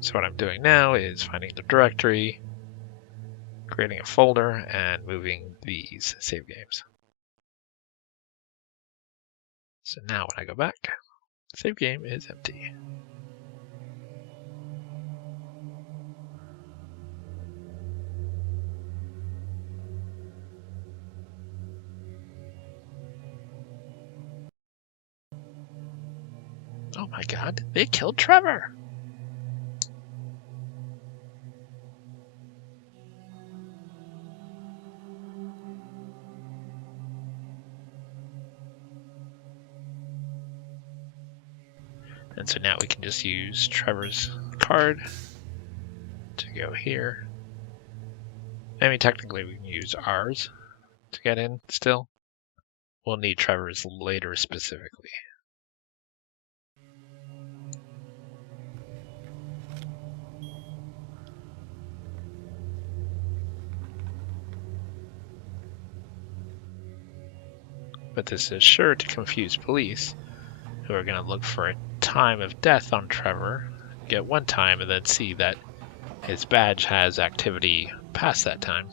So what I'm doing now is finding the directory, creating a folder, and moving these save games. So now when I go back, the save game is empty. Oh my god, they killed Trevor! And so now we can just use Trevor's card to go here. I mean, technically we can use ours to get in still. We'll need Trevor's later specifically. But this is sure to confuse police, who are going to look for a time of death on Trevor, get one time, and then see that his badge has activity past that time.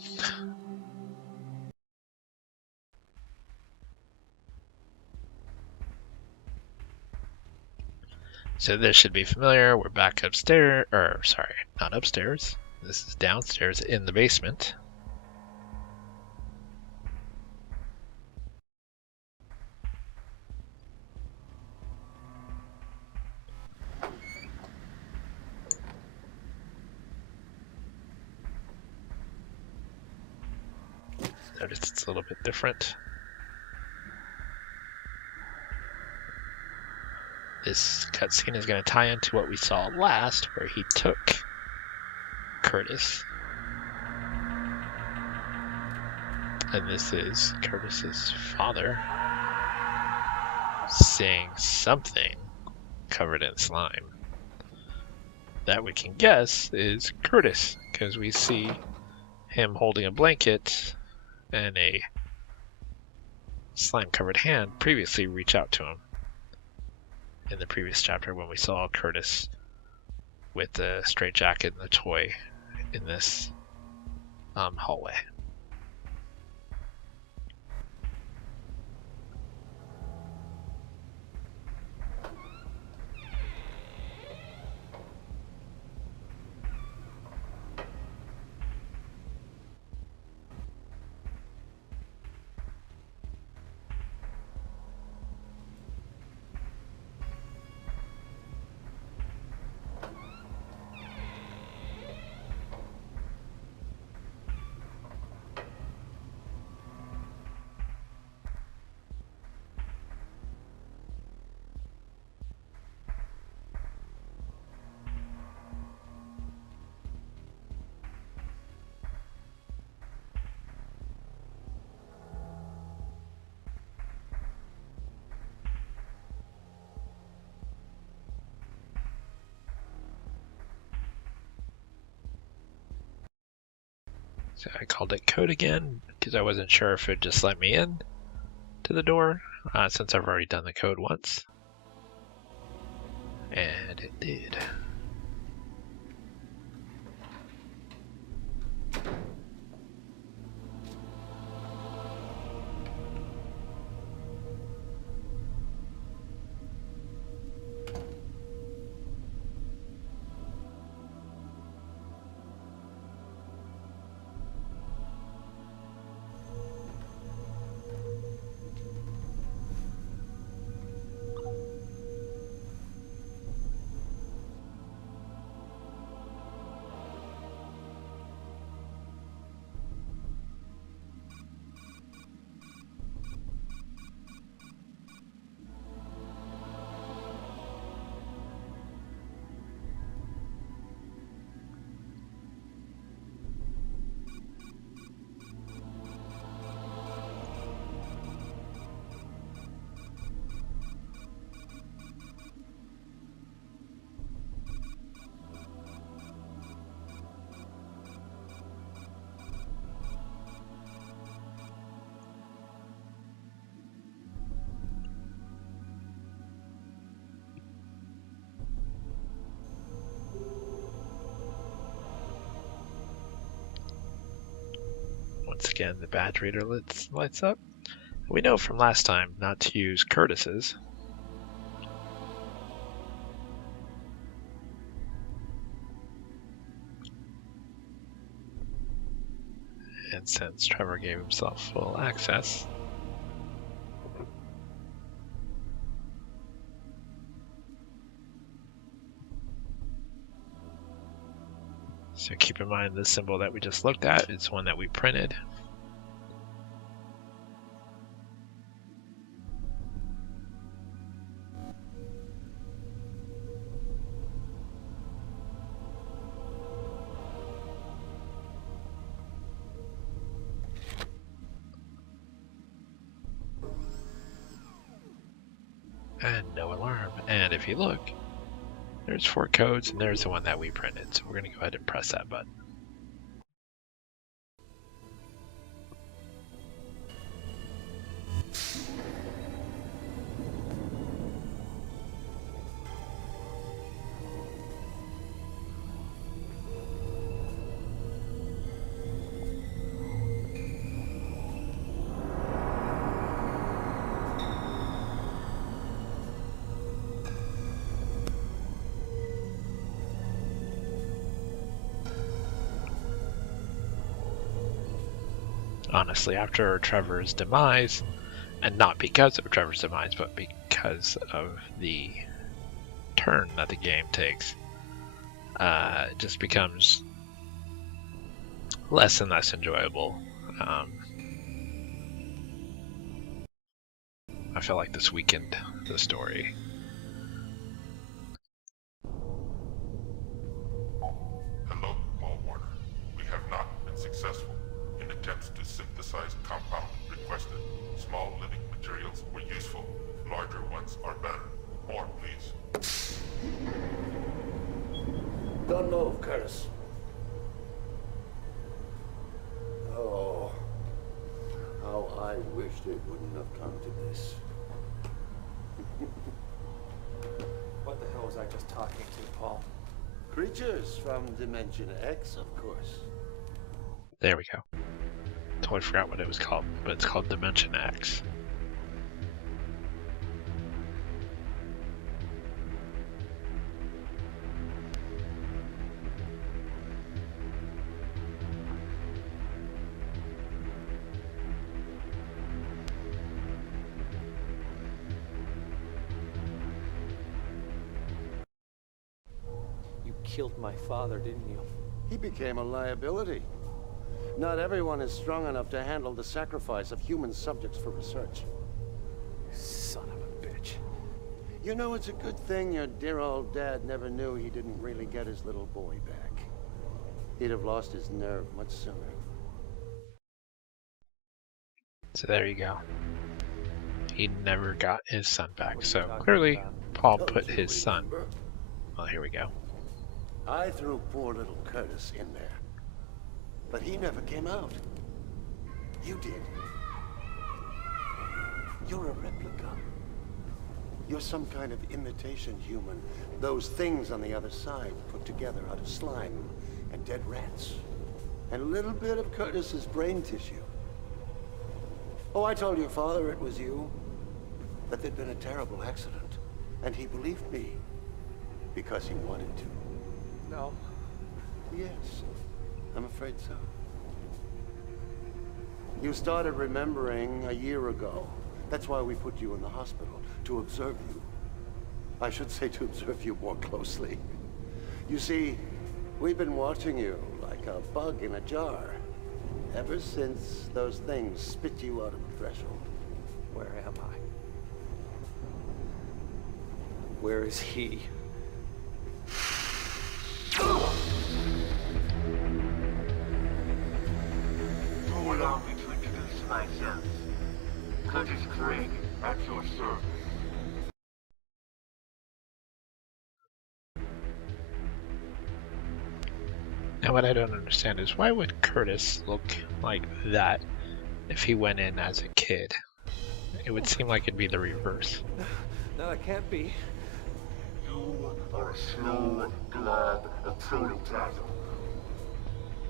So this should be familiar. We're back upstairs, or sorry, not upstairs. This is downstairs in the basement. Notice it's a little bit different. This cutscene is going to tie into what we saw last, where he took Curtis. And this is Curtis's father saying something covered in slime. That we can guess is Curtis, because we see him holding a blanket and a slime-covered hand previously reach out to him in the previous chapter when we saw Curtis with the straitjacket and the toy in this hallway. So I called it code again because I wasn't sure if it would just let me in to the door since I've already done the code once. And it did. Once again, the badge reader lights up. We know from last time not to use Curtis's. And since Trevor gave himself full access, so keep in mind the symbol that we just looked at is one that we printed. And no alarm. And if you look, there's 4 codes and there's the one that we printed. So we're going to go ahead and press that button. Honestly, after Trevor's demise, and not because of Trevor's demise, but because of the turn that the game takes, it just becomes less and less enjoyable. I feel like this weakened the story. Hello, Paul Warner. We have not been successful in attempts to synthesize compound requested. Small living materials were useful. Larger ones are better. More, please. Don't move, Curtis. Oh, how I wished it wouldn't have come to this. What the hell was I just talking to, Paul? Creatures from Dimension X, of course. There we go. Totally forgot what it was called, but it's called Dimension X. You killed my father, didn't you? He became a liability. Not everyone is strong enough to handle the sacrifice of human subjects for research. Son of a bitch. You know, it's a good thing your dear old dad never knew he didn't really get his little boy back. He'd have lost his nerve much sooner. So there you go. He never got his son back. So clearly, Paul put his son. Well, here we go. I threw poor little Curtis in there. But he never came out. You did. You're a replica. You're some kind of imitation human. Those things on the other side put together out of slime and dead rats. And a little bit of Curtis's brain tissue. Oh, I told your father it was you. That there'd been a terrible accident. And he believed me. Because he wanted to. No. Yes. I'm afraid so. You started remembering a year ago. That's why we put you in the hospital. To observe you. I should say to observe you more closely. You see, we've been watching you like a bug in a jar. Ever since those things spit you out of the threshold. Where am I? Where is he? You allow me to introduce myself. Curtis Craig, at your service. Now what I don't understand is why would Curtis look like that if he went in as a kid? It would seem like it'd be the reverse. No, it can't be. You are a slow glob of protoplasm.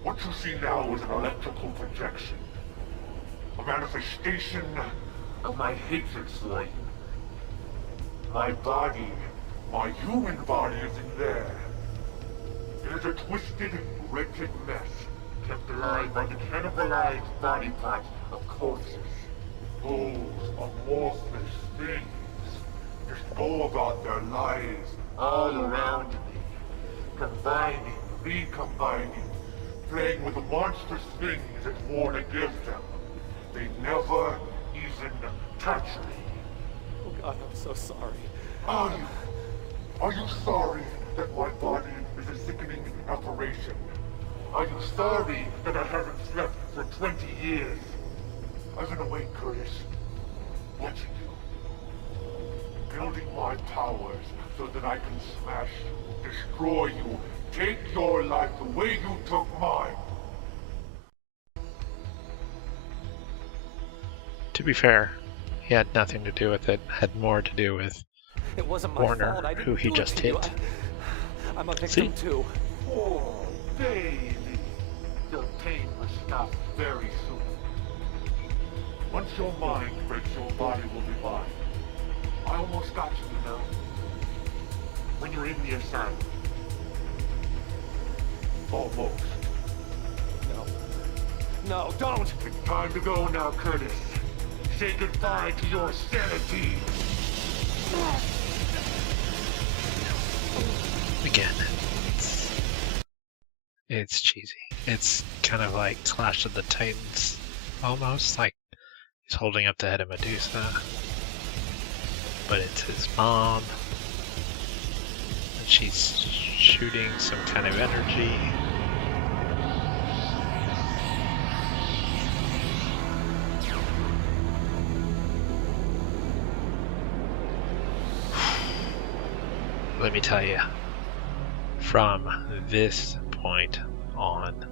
What you see now is an electrical projection. A manifestation of my hatred for you. My body, my human body is in there. It is a twisted, wretched mess, kept alive by the cannibalized body parts of corpses. Those amorphous things just go about their lives all around me, combining, recombining, playing with the monstrous things that war against them. They never even touch me. Oh God, I'm so sorry. Are you? Are you sorry that my body is a sickening aberration? Are you sorry that I haven't slept for 20 years? I've been awake, Curtis, watching you, building my powers so that I can smash you, destroy you, take your life the way you took mine. To be fair, he had nothing to do with it. Had more to do with It wasn't my Warner, fault. I didn't who he do it just to you. hit. I'm a victim too. Oh, baby. Your pain will stop very soon. Once your mind breaks, your body will be mine. I almost got you, you know. When you're in the asylum. Almost. No, don't! It's time to go now, Curtis. Say goodbye to your sanity. Again, it's cheesy. It's kind of like Clash of the Titans, almost. Like he's holding up the head of Medusa, but it's his mom, and she's shooting some kind of energy. Let me tell you, from this point on,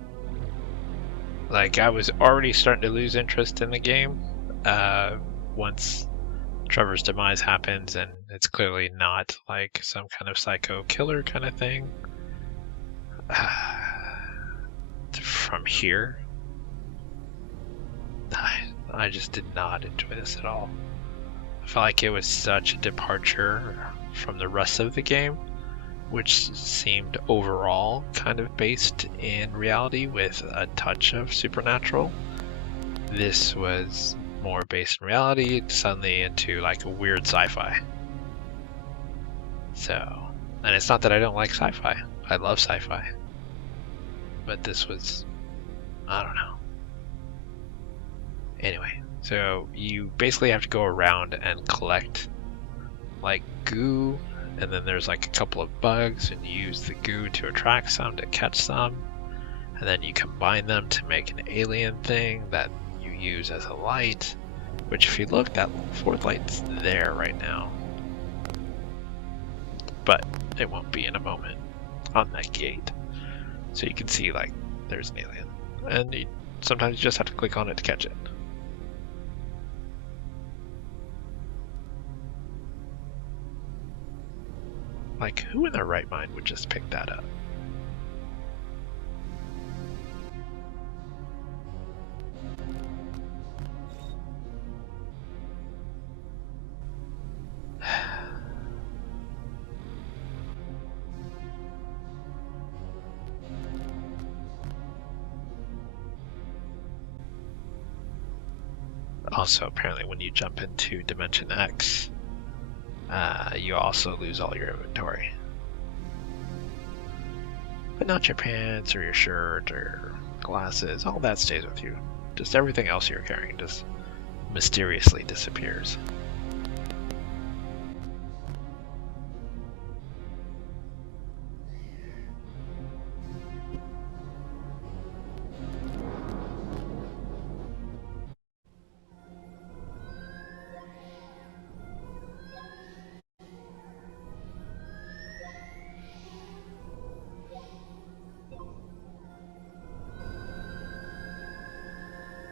like I was already starting to lose interest in the game once Trevor's demise happens, and it's clearly not like some kind of psycho killer kind of thing. From here, I just did not enjoy this at all. I felt like it was such a departure from the rest of the game, which seemed overall kind of based in reality with a touch of supernatural. This was more based in reality, suddenly into like a weird sci-fi. So, and it's not that I don't like sci-fi. I love sci-fi. But this was, I don't know. Anyway, so you basically have to go around and collect like goo, and then there's like a couple of bugs, and you use the goo to attract some, to catch some, and then you combine them to make an alien thing that you use as a light, which if you look, that fourth light's there right now. But it won't be in a moment on that gate. So you can see like there's an alien. and sometimes you just have to click on it to catch it. Like, who in their right mind would just pick that up? Also, apparently when you jump into Dimension X, you also lose all your inventory. But not your pants or your shirt or glasses, all that stays with you. Just everything else you're carrying just mysteriously disappears.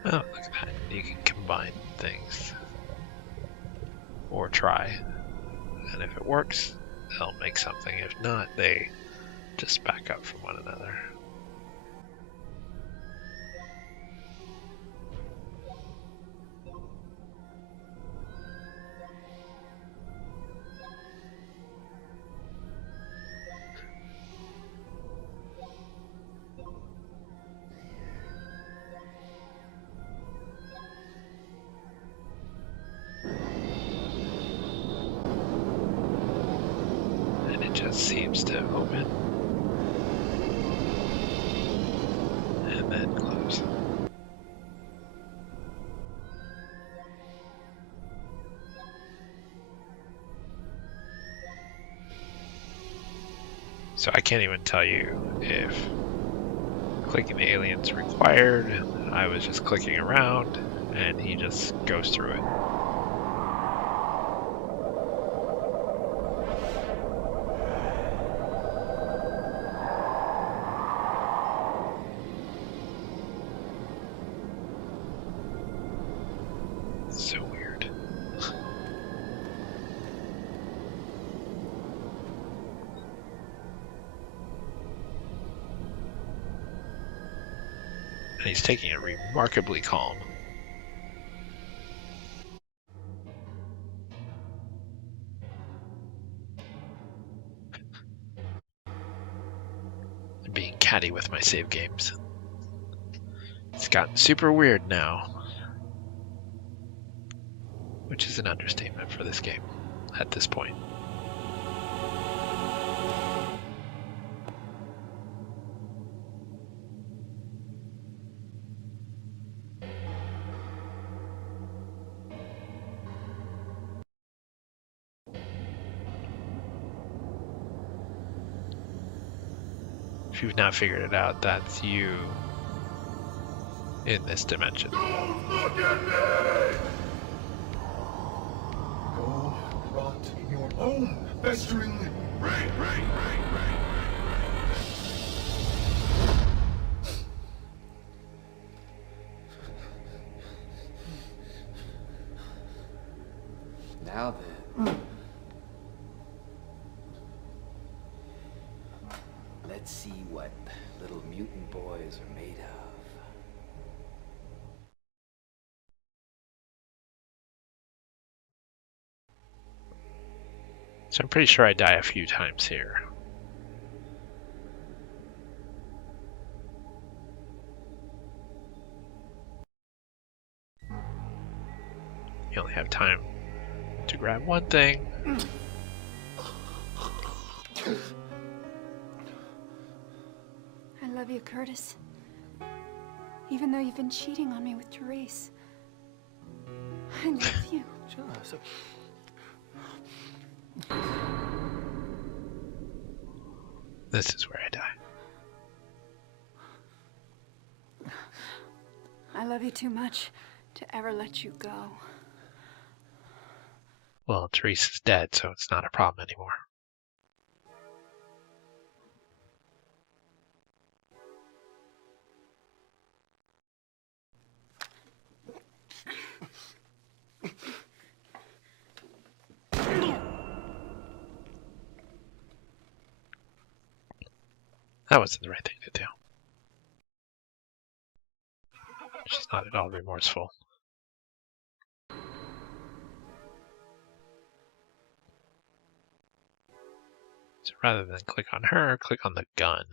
Oh, look at that. You can combine things. Or try. And if it works, they'll make something. If not, they just back up from one another. Just seems to open and then close. So I can't even tell you if clicking the alien's required. I was just clicking around and he just goes through it. So weird. And he's taking it remarkably calm. I'm being catty with my save games. It's gotten super weird now. Which is an understatement for this game at this point. If you've not figured it out, that's you in this dimension. Don't look at me! Go rot in your home, festering. Right. Now then. Let's see what little mutant boys are made of. So I'm pretty sure I die a few times here. You only have time to grab one thing. I love you, Curtis. Even though you've been cheating on me with Therese. I love you. This is where I die. I love you too much to ever let you go. Well, Therese is dead, so it's not a problem anymore. That wasn't the right thing to do. She's not at all remorseful. So rather than click on her, click on the gun.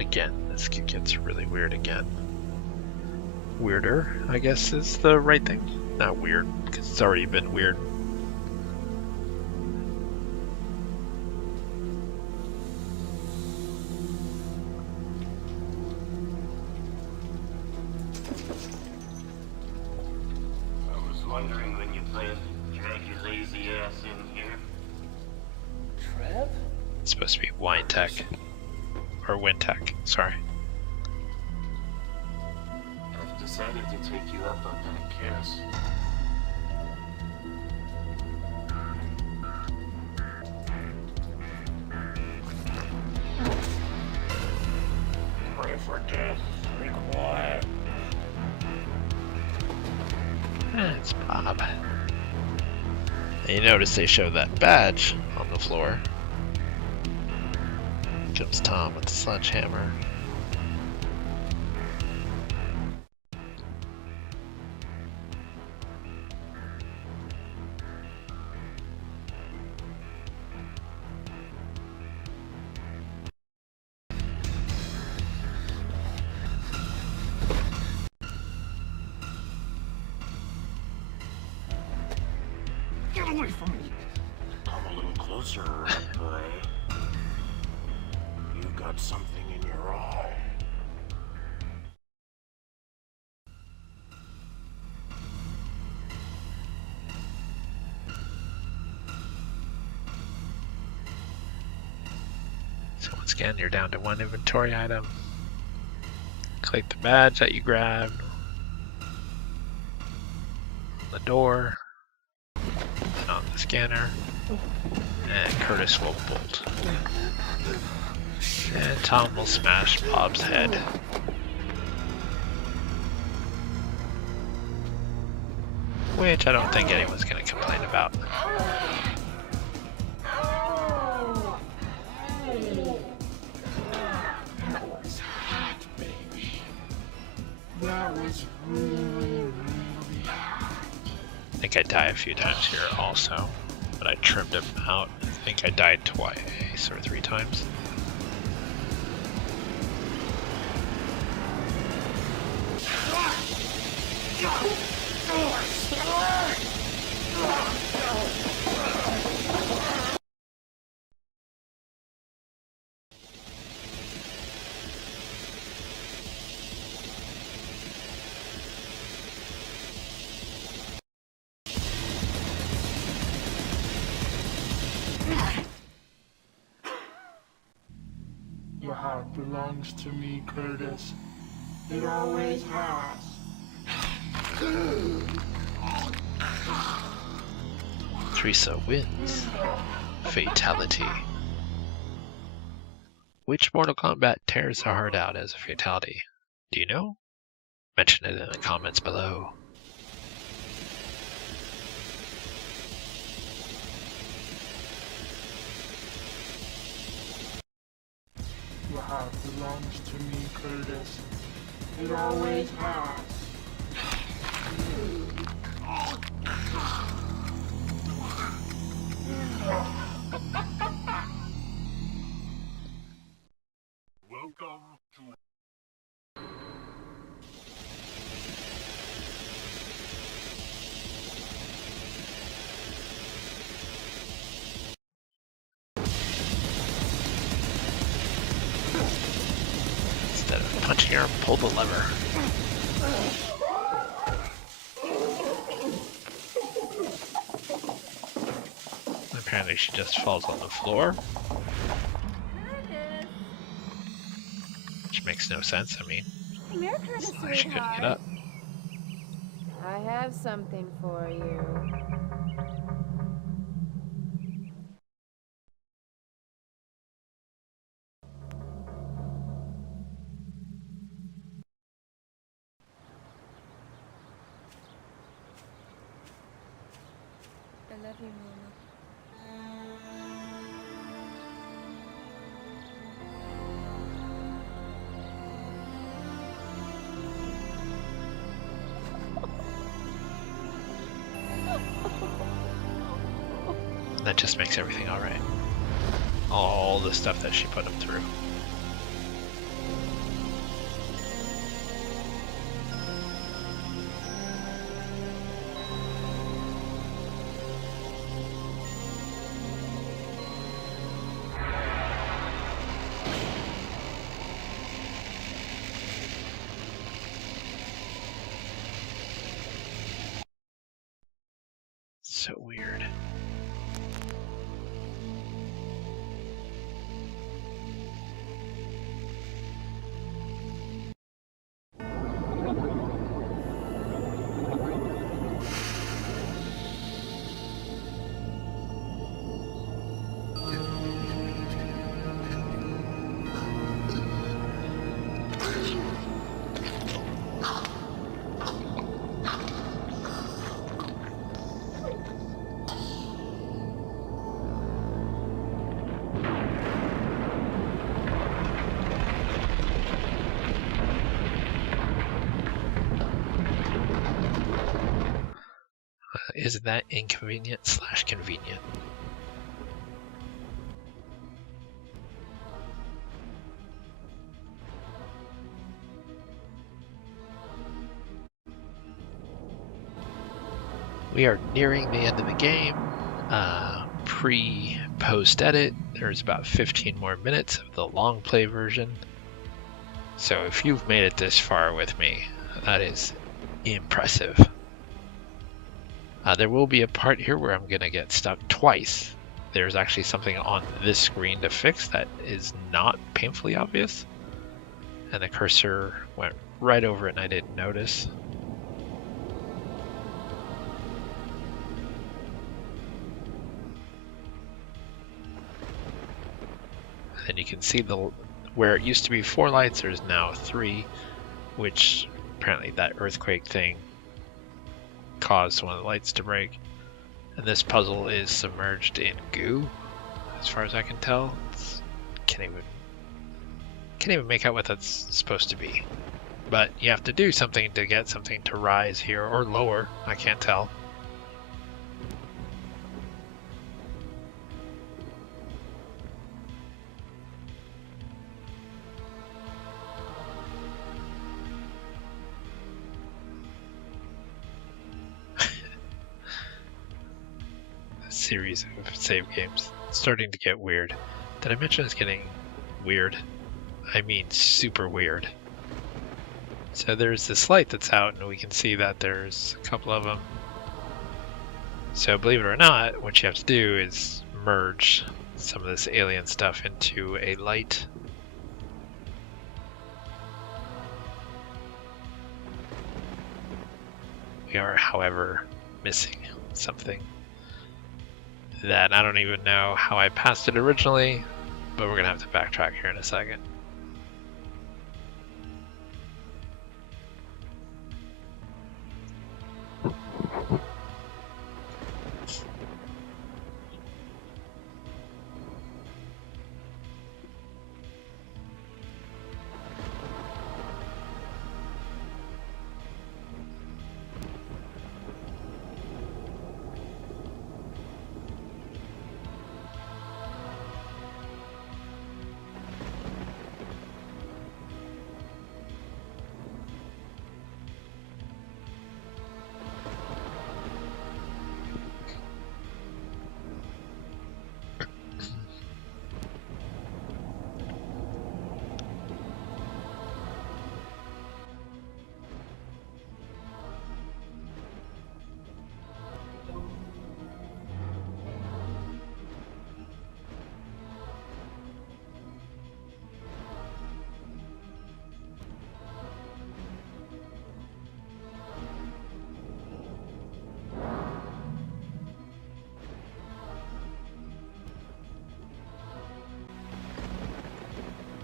Again, this gets really weird again. Weirder, I guess, is the right thing. Not weird, because it's already been weird. I was wondering when you plan to drag your lazy ass in here. Trev? It's supposed to be wine tech. Or Wintech, sorry. I've decided to take you up on that kiss. Pray for death. Be quiet. It's Bob. And you notice they show that badge on the floor. Comes Tom with the sledgehammer. Get away from me! Come a little closer, boy. You got something in your eye. So once again, you're down to one inventory item. Click the badge that you grabbed. On the door. And on the scanner. And Curtis will bolt. And Tom will smash Bob's head. Which I don't think anyone's going to complain about. That was hot, baby. That was really hot. I think I die a few times here also. But I trimmed him out. I think I died twice or 3 times. Your heart belongs to me, Curtis. It always has. Teresa wins. Fatality. Which Mortal Kombat tears her heart out as a fatality? Do you know? Mention it in the comments below. Your heart belongs to me, Curtis. It always has. Welcome to... Instead of punching her, pull the lever. Apparently she just falls on the floor. Which makes no sense, I mean. Come here, Curtis, I she couldn't get up. I have something for you. I love you, Mama. That just makes everything alright. All the stuff that she put him through. So weird. Isn't that inconvenient / convenient? We are nearing the end of the game. Pre-post edit, there's about 15 more minutes of the long play version. So if you've made it this far with me, that is impressive. There will be a part here where I'm going to get stuck twice. There's actually something on this screen to fix that is not painfully obvious. And the cursor went right over it and I didn't notice. And you can see where it used to be 4 lights, there's now 3, which apparently that earthquake thing caused one of the lights to break. And this puzzle is submerged in goo, as far as I can tell. Can't even make out what that's supposed to be. But you have to do something to get something to rise here, or lower, I can't tell. Series of save games. It's starting to get weird. Did I mention it's getting weird? I mean super weird. So there's this light that's out and we can see that there's a couple of them. So believe it or not, what you have to do is merge some of this alien stuff into a light. We are, however, missing something that I don't even know how I passed it originally, but we're gonna have to backtrack here in a second.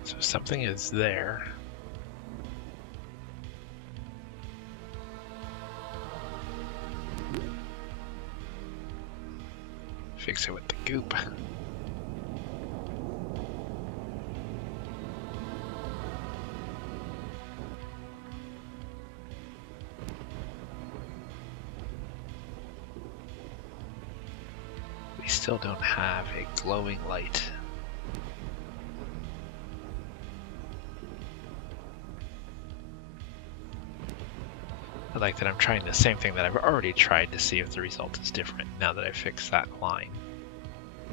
So something is there. Fix it with the goop. We still don't have a glowing light. I like that I'm trying the same thing that I've already tried to see if the result is different now that I fixed that line.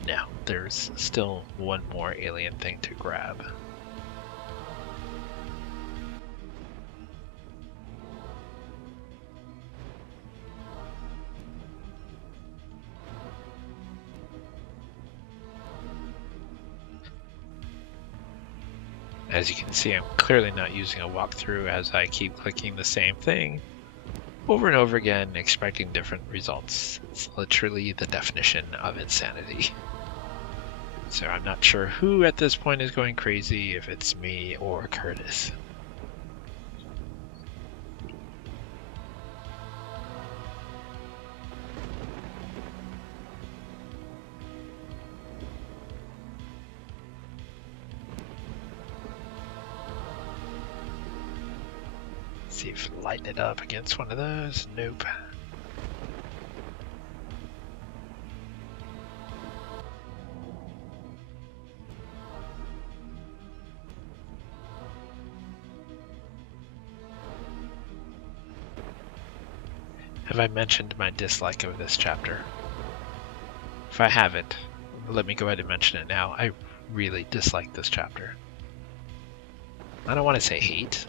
No, there's still one more alien thing to grab. As you can see, I'm clearly not using a walkthrough as I keep clicking the same thing over and over again, expecting different results. It's literally the definition of insanity. So I'm not sure who at this point is going crazy, if it's me or Curtis. See if lighten it up against one of those. Nope. Have I mentioned my dislike of this chapter? If I haven't, let me go ahead and mention it now. I really dislike this chapter. I don't want to say hate,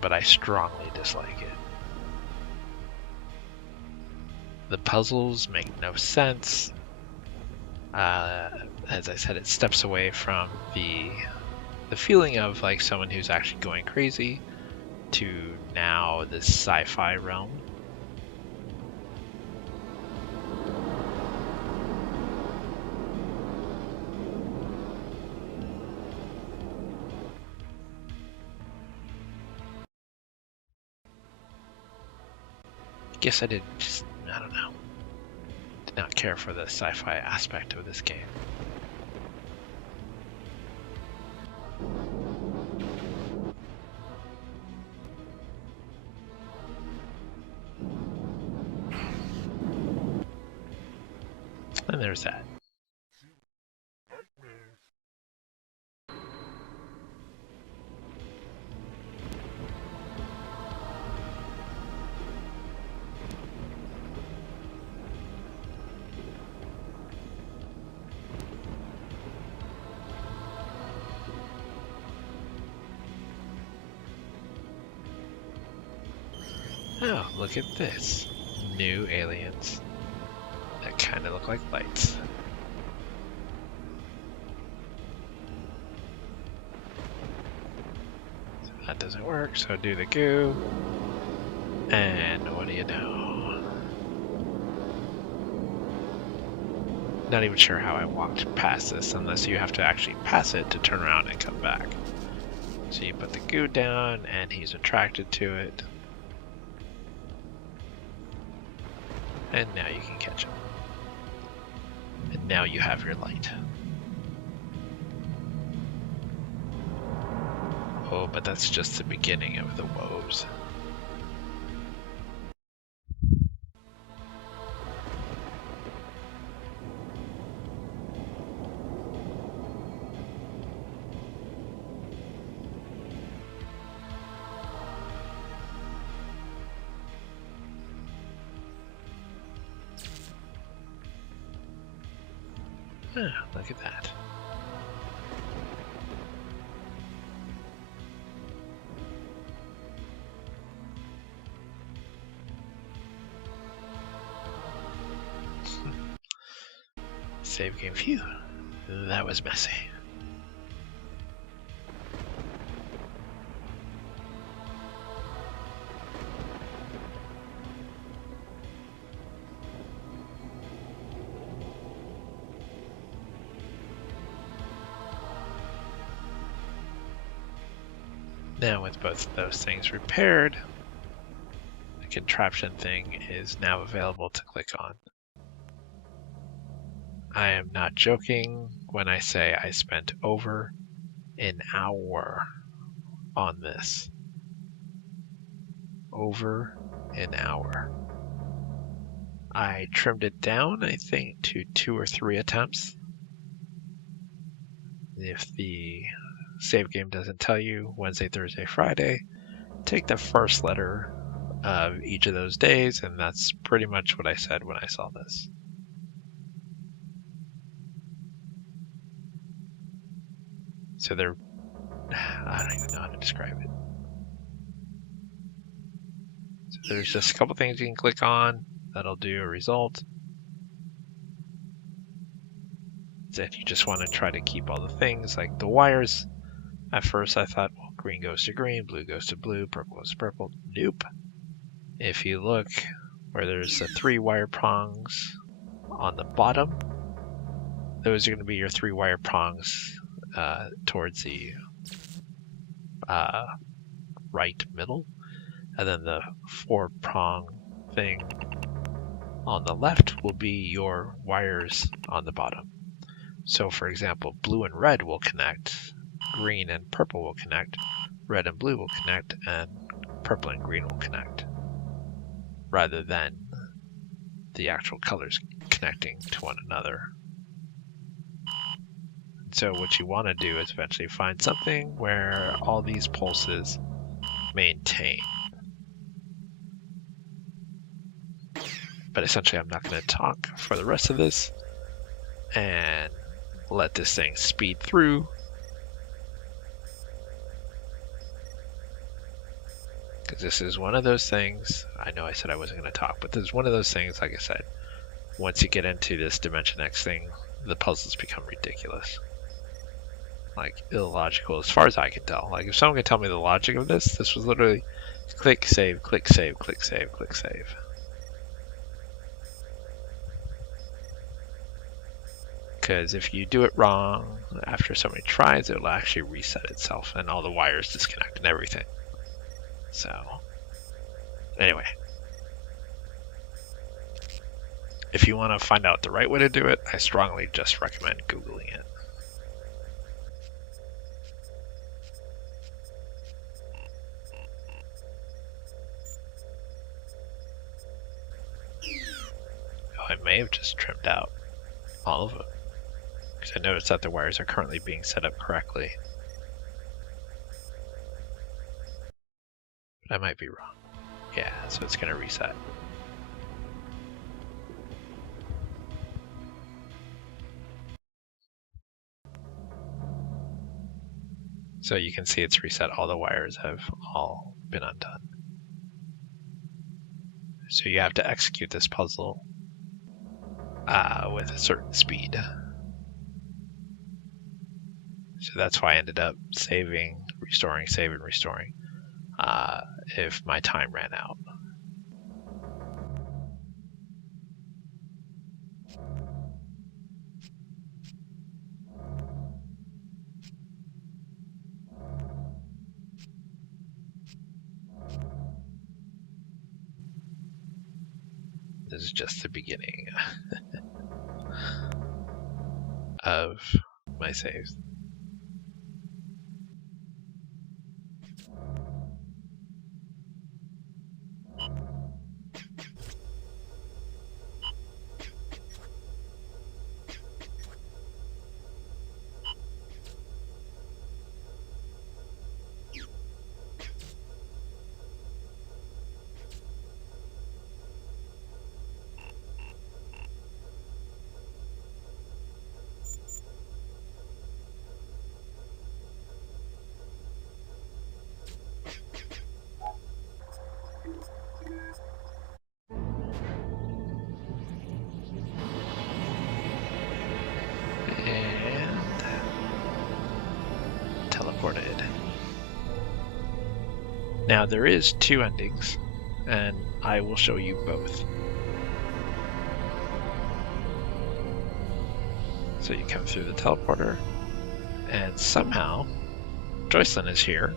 but I strongly dislike it. The puzzles make no sense. As I said, it steps away from the feeling of like someone who's actually going crazy to now this sci-fi realm. Guess I I don't know, did not care for the sci-fi aspect of this game. And there's that. Oh, look at this. New aliens that kind of look like lights. So that doesn't work, so do the goo. And what do you know? Not even sure how I walked past this unless you have to actually pass it to turn around and come back. So you put the goo down and he's attracted to it. And now you can catch him. And now you have your light. Oh, but that's just the beginning of the woes. Oh, look at that. Save game. Phew. That was messy. Now with both of those things repaired, the contraption thing is now available to click on. I am not joking when I say I spent over an hour on this. Over an hour. I trimmed it down, I think, to 2 or 3 attempts. If the save game doesn't tell you Wednesday, Thursday, Friday, take the first letter of each of those days, and that's pretty much what I said when I saw this. So they're, I don't even know how to describe it. So there's just a couple things you can click on that'll do a result. Then you just want to try to keep all the things like the wires. At first I thought, well, green goes to green, blue goes to blue, purple goes to purple. Nope. If you look where there's the 3 wire prongs on the bottom, those are going to be your 3 wire prongs towards the right middle, and then the 4 prong thing on the left will be your wires on the bottom. So for example, blue and red will connect, green and purple will connect, red and blue will connect, and purple and green will connect, rather than the actual colors connecting to one another. So what you want to do is eventually find something where all these pulses maintain. But essentially I'm not going to talk for the rest of this and let this thing speed through. Because this is one of those things, I know I said I wasn't going to talk, but this is one of those things, like I said, once you get into this Dimension X thing, the puzzles become ridiculous. Like, illogical as far as I can tell. Like, if someone could tell me the logic of this was literally click, save, click, save, click, save, click, save. Because if you do it wrong, after somebody tries, it'll actually reset itself and all the wires disconnect and everything. So, anyway. If you want to find out the right way to do it, I strongly just recommend Googling it. Oh, I may have just trimmed out all of them. Because I noticed that the wires are currently being set up correctly. But I might be wrong. Yeah, so it's going to reset. So you can see it's reset. All the wires have all been undone. So you have to execute this puzzle with a certain speed. So that's why I ended up saving, restoring, saving, restoring, if my time ran out. This is just the beginning of my saves. Now there is 2 endings, and I will show you both. So you come through the teleporter, and somehow Joycelyn is here,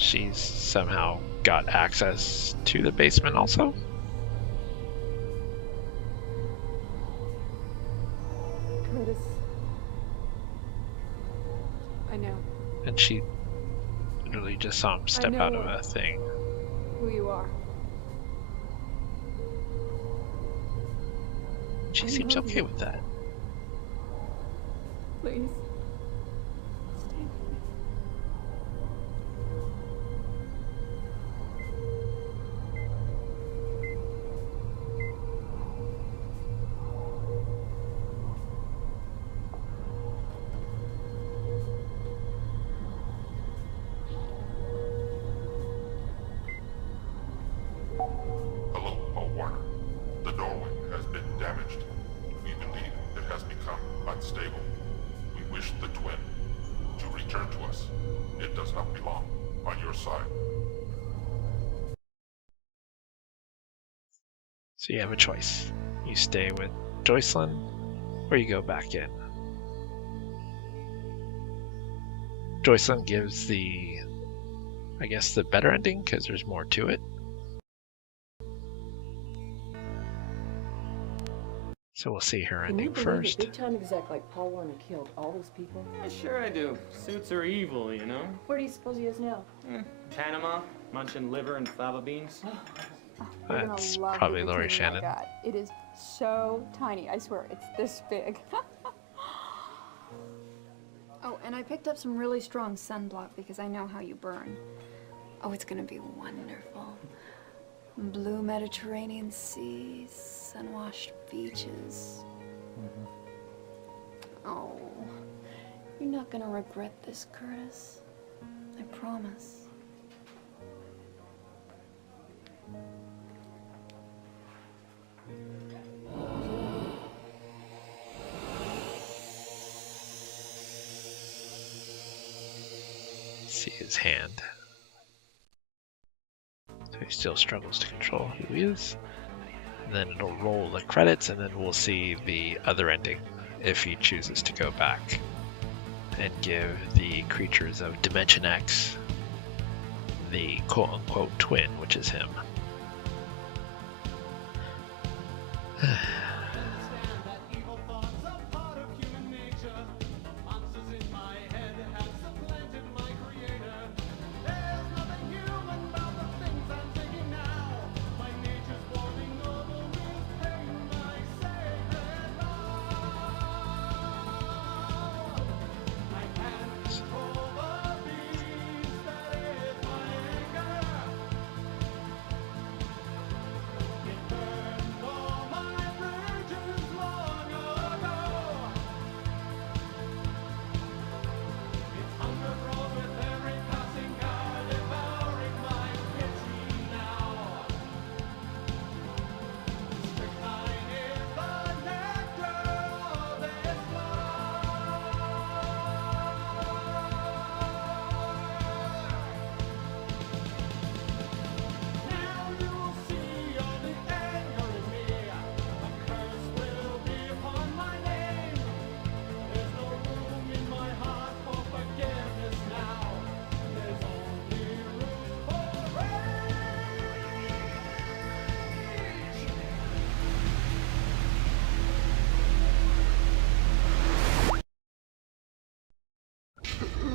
she's somehow got access to the basement also. Curtis. I know. And she literally just saw him step out of a thing. Who you are. She seems okay with that. Please. Hello, Paul Warner. The doorway has been damaged. We believe it has become unstable. We wish the twin to return to us. It does not belong on your side. So you have a choice. You stay with Jocelyn, or you go back in. Jocelyn gives the, I guess, the better ending, because there's more to it. So we'll see her Can you ending believe first. a big-time exec like Paul Warner killed all those people? Yeah, sure I do. Suits are evil, you know? Where do you suppose he is now? Panama, munching liver and fava beans. You're gonna That's love probably the Laurie bikini Shannon. I got. It is so tiny. I swear, it's this big. Oh, and I picked up some really strong sunblock because I know how you burn. Oh, it's gonna be wonderful. Blue Mediterranean seas, sun-washed beaches. Oh, you're not gonna regret this, Curtis. I promise. See his hand. So he still struggles to control who he is. And then it'll roll the credits, and then we'll see the other ending if he chooses to go back and give the creatures of Dimension X the quote-unquote twin, which is him.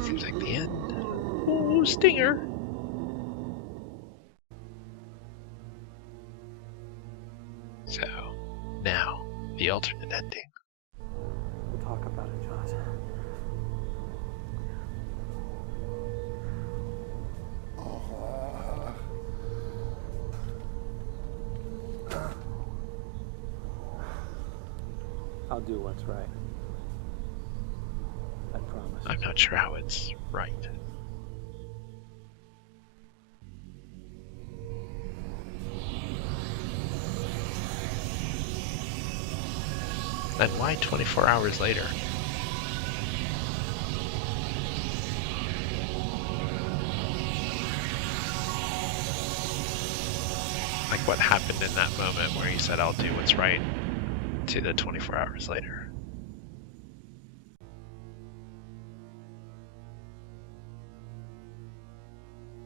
Seems like the end. Oh, stinger! So, now, the alternate ending. We'll talk about it, Josh. I'll do what's right. I promise. I'm not sure how it's right. And why 24 hours later? Like what happened in that moment where he said, I'll do what's right, to the 24 hours later.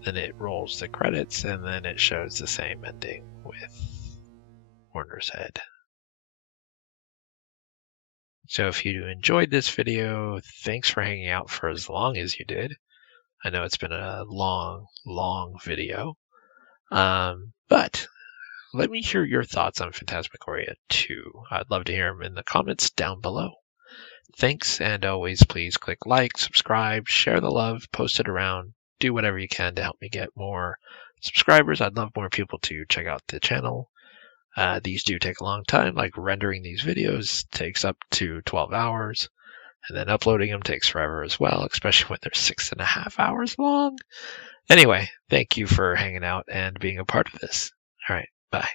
then it rolls the credits, and then it shows the same ending with Warner's head. So if you enjoyed this video, thanks for hanging out for as long as you did. I know it's been a long, long video. But let me hear your thoughts on Phantasmagoria 2. I'd love to hear them in the comments down below. Thanks, and always please click like, subscribe, share the love, post it around, do whatever you can to help me get more subscribers. I'd love more people to check out the channel. These do take a long time, like rendering these videos takes up to 12 hours, and then uploading them takes forever as well, especially when they're 6.5 hours long. Anyway, thank you for hanging out and being a part of this. All right, bye.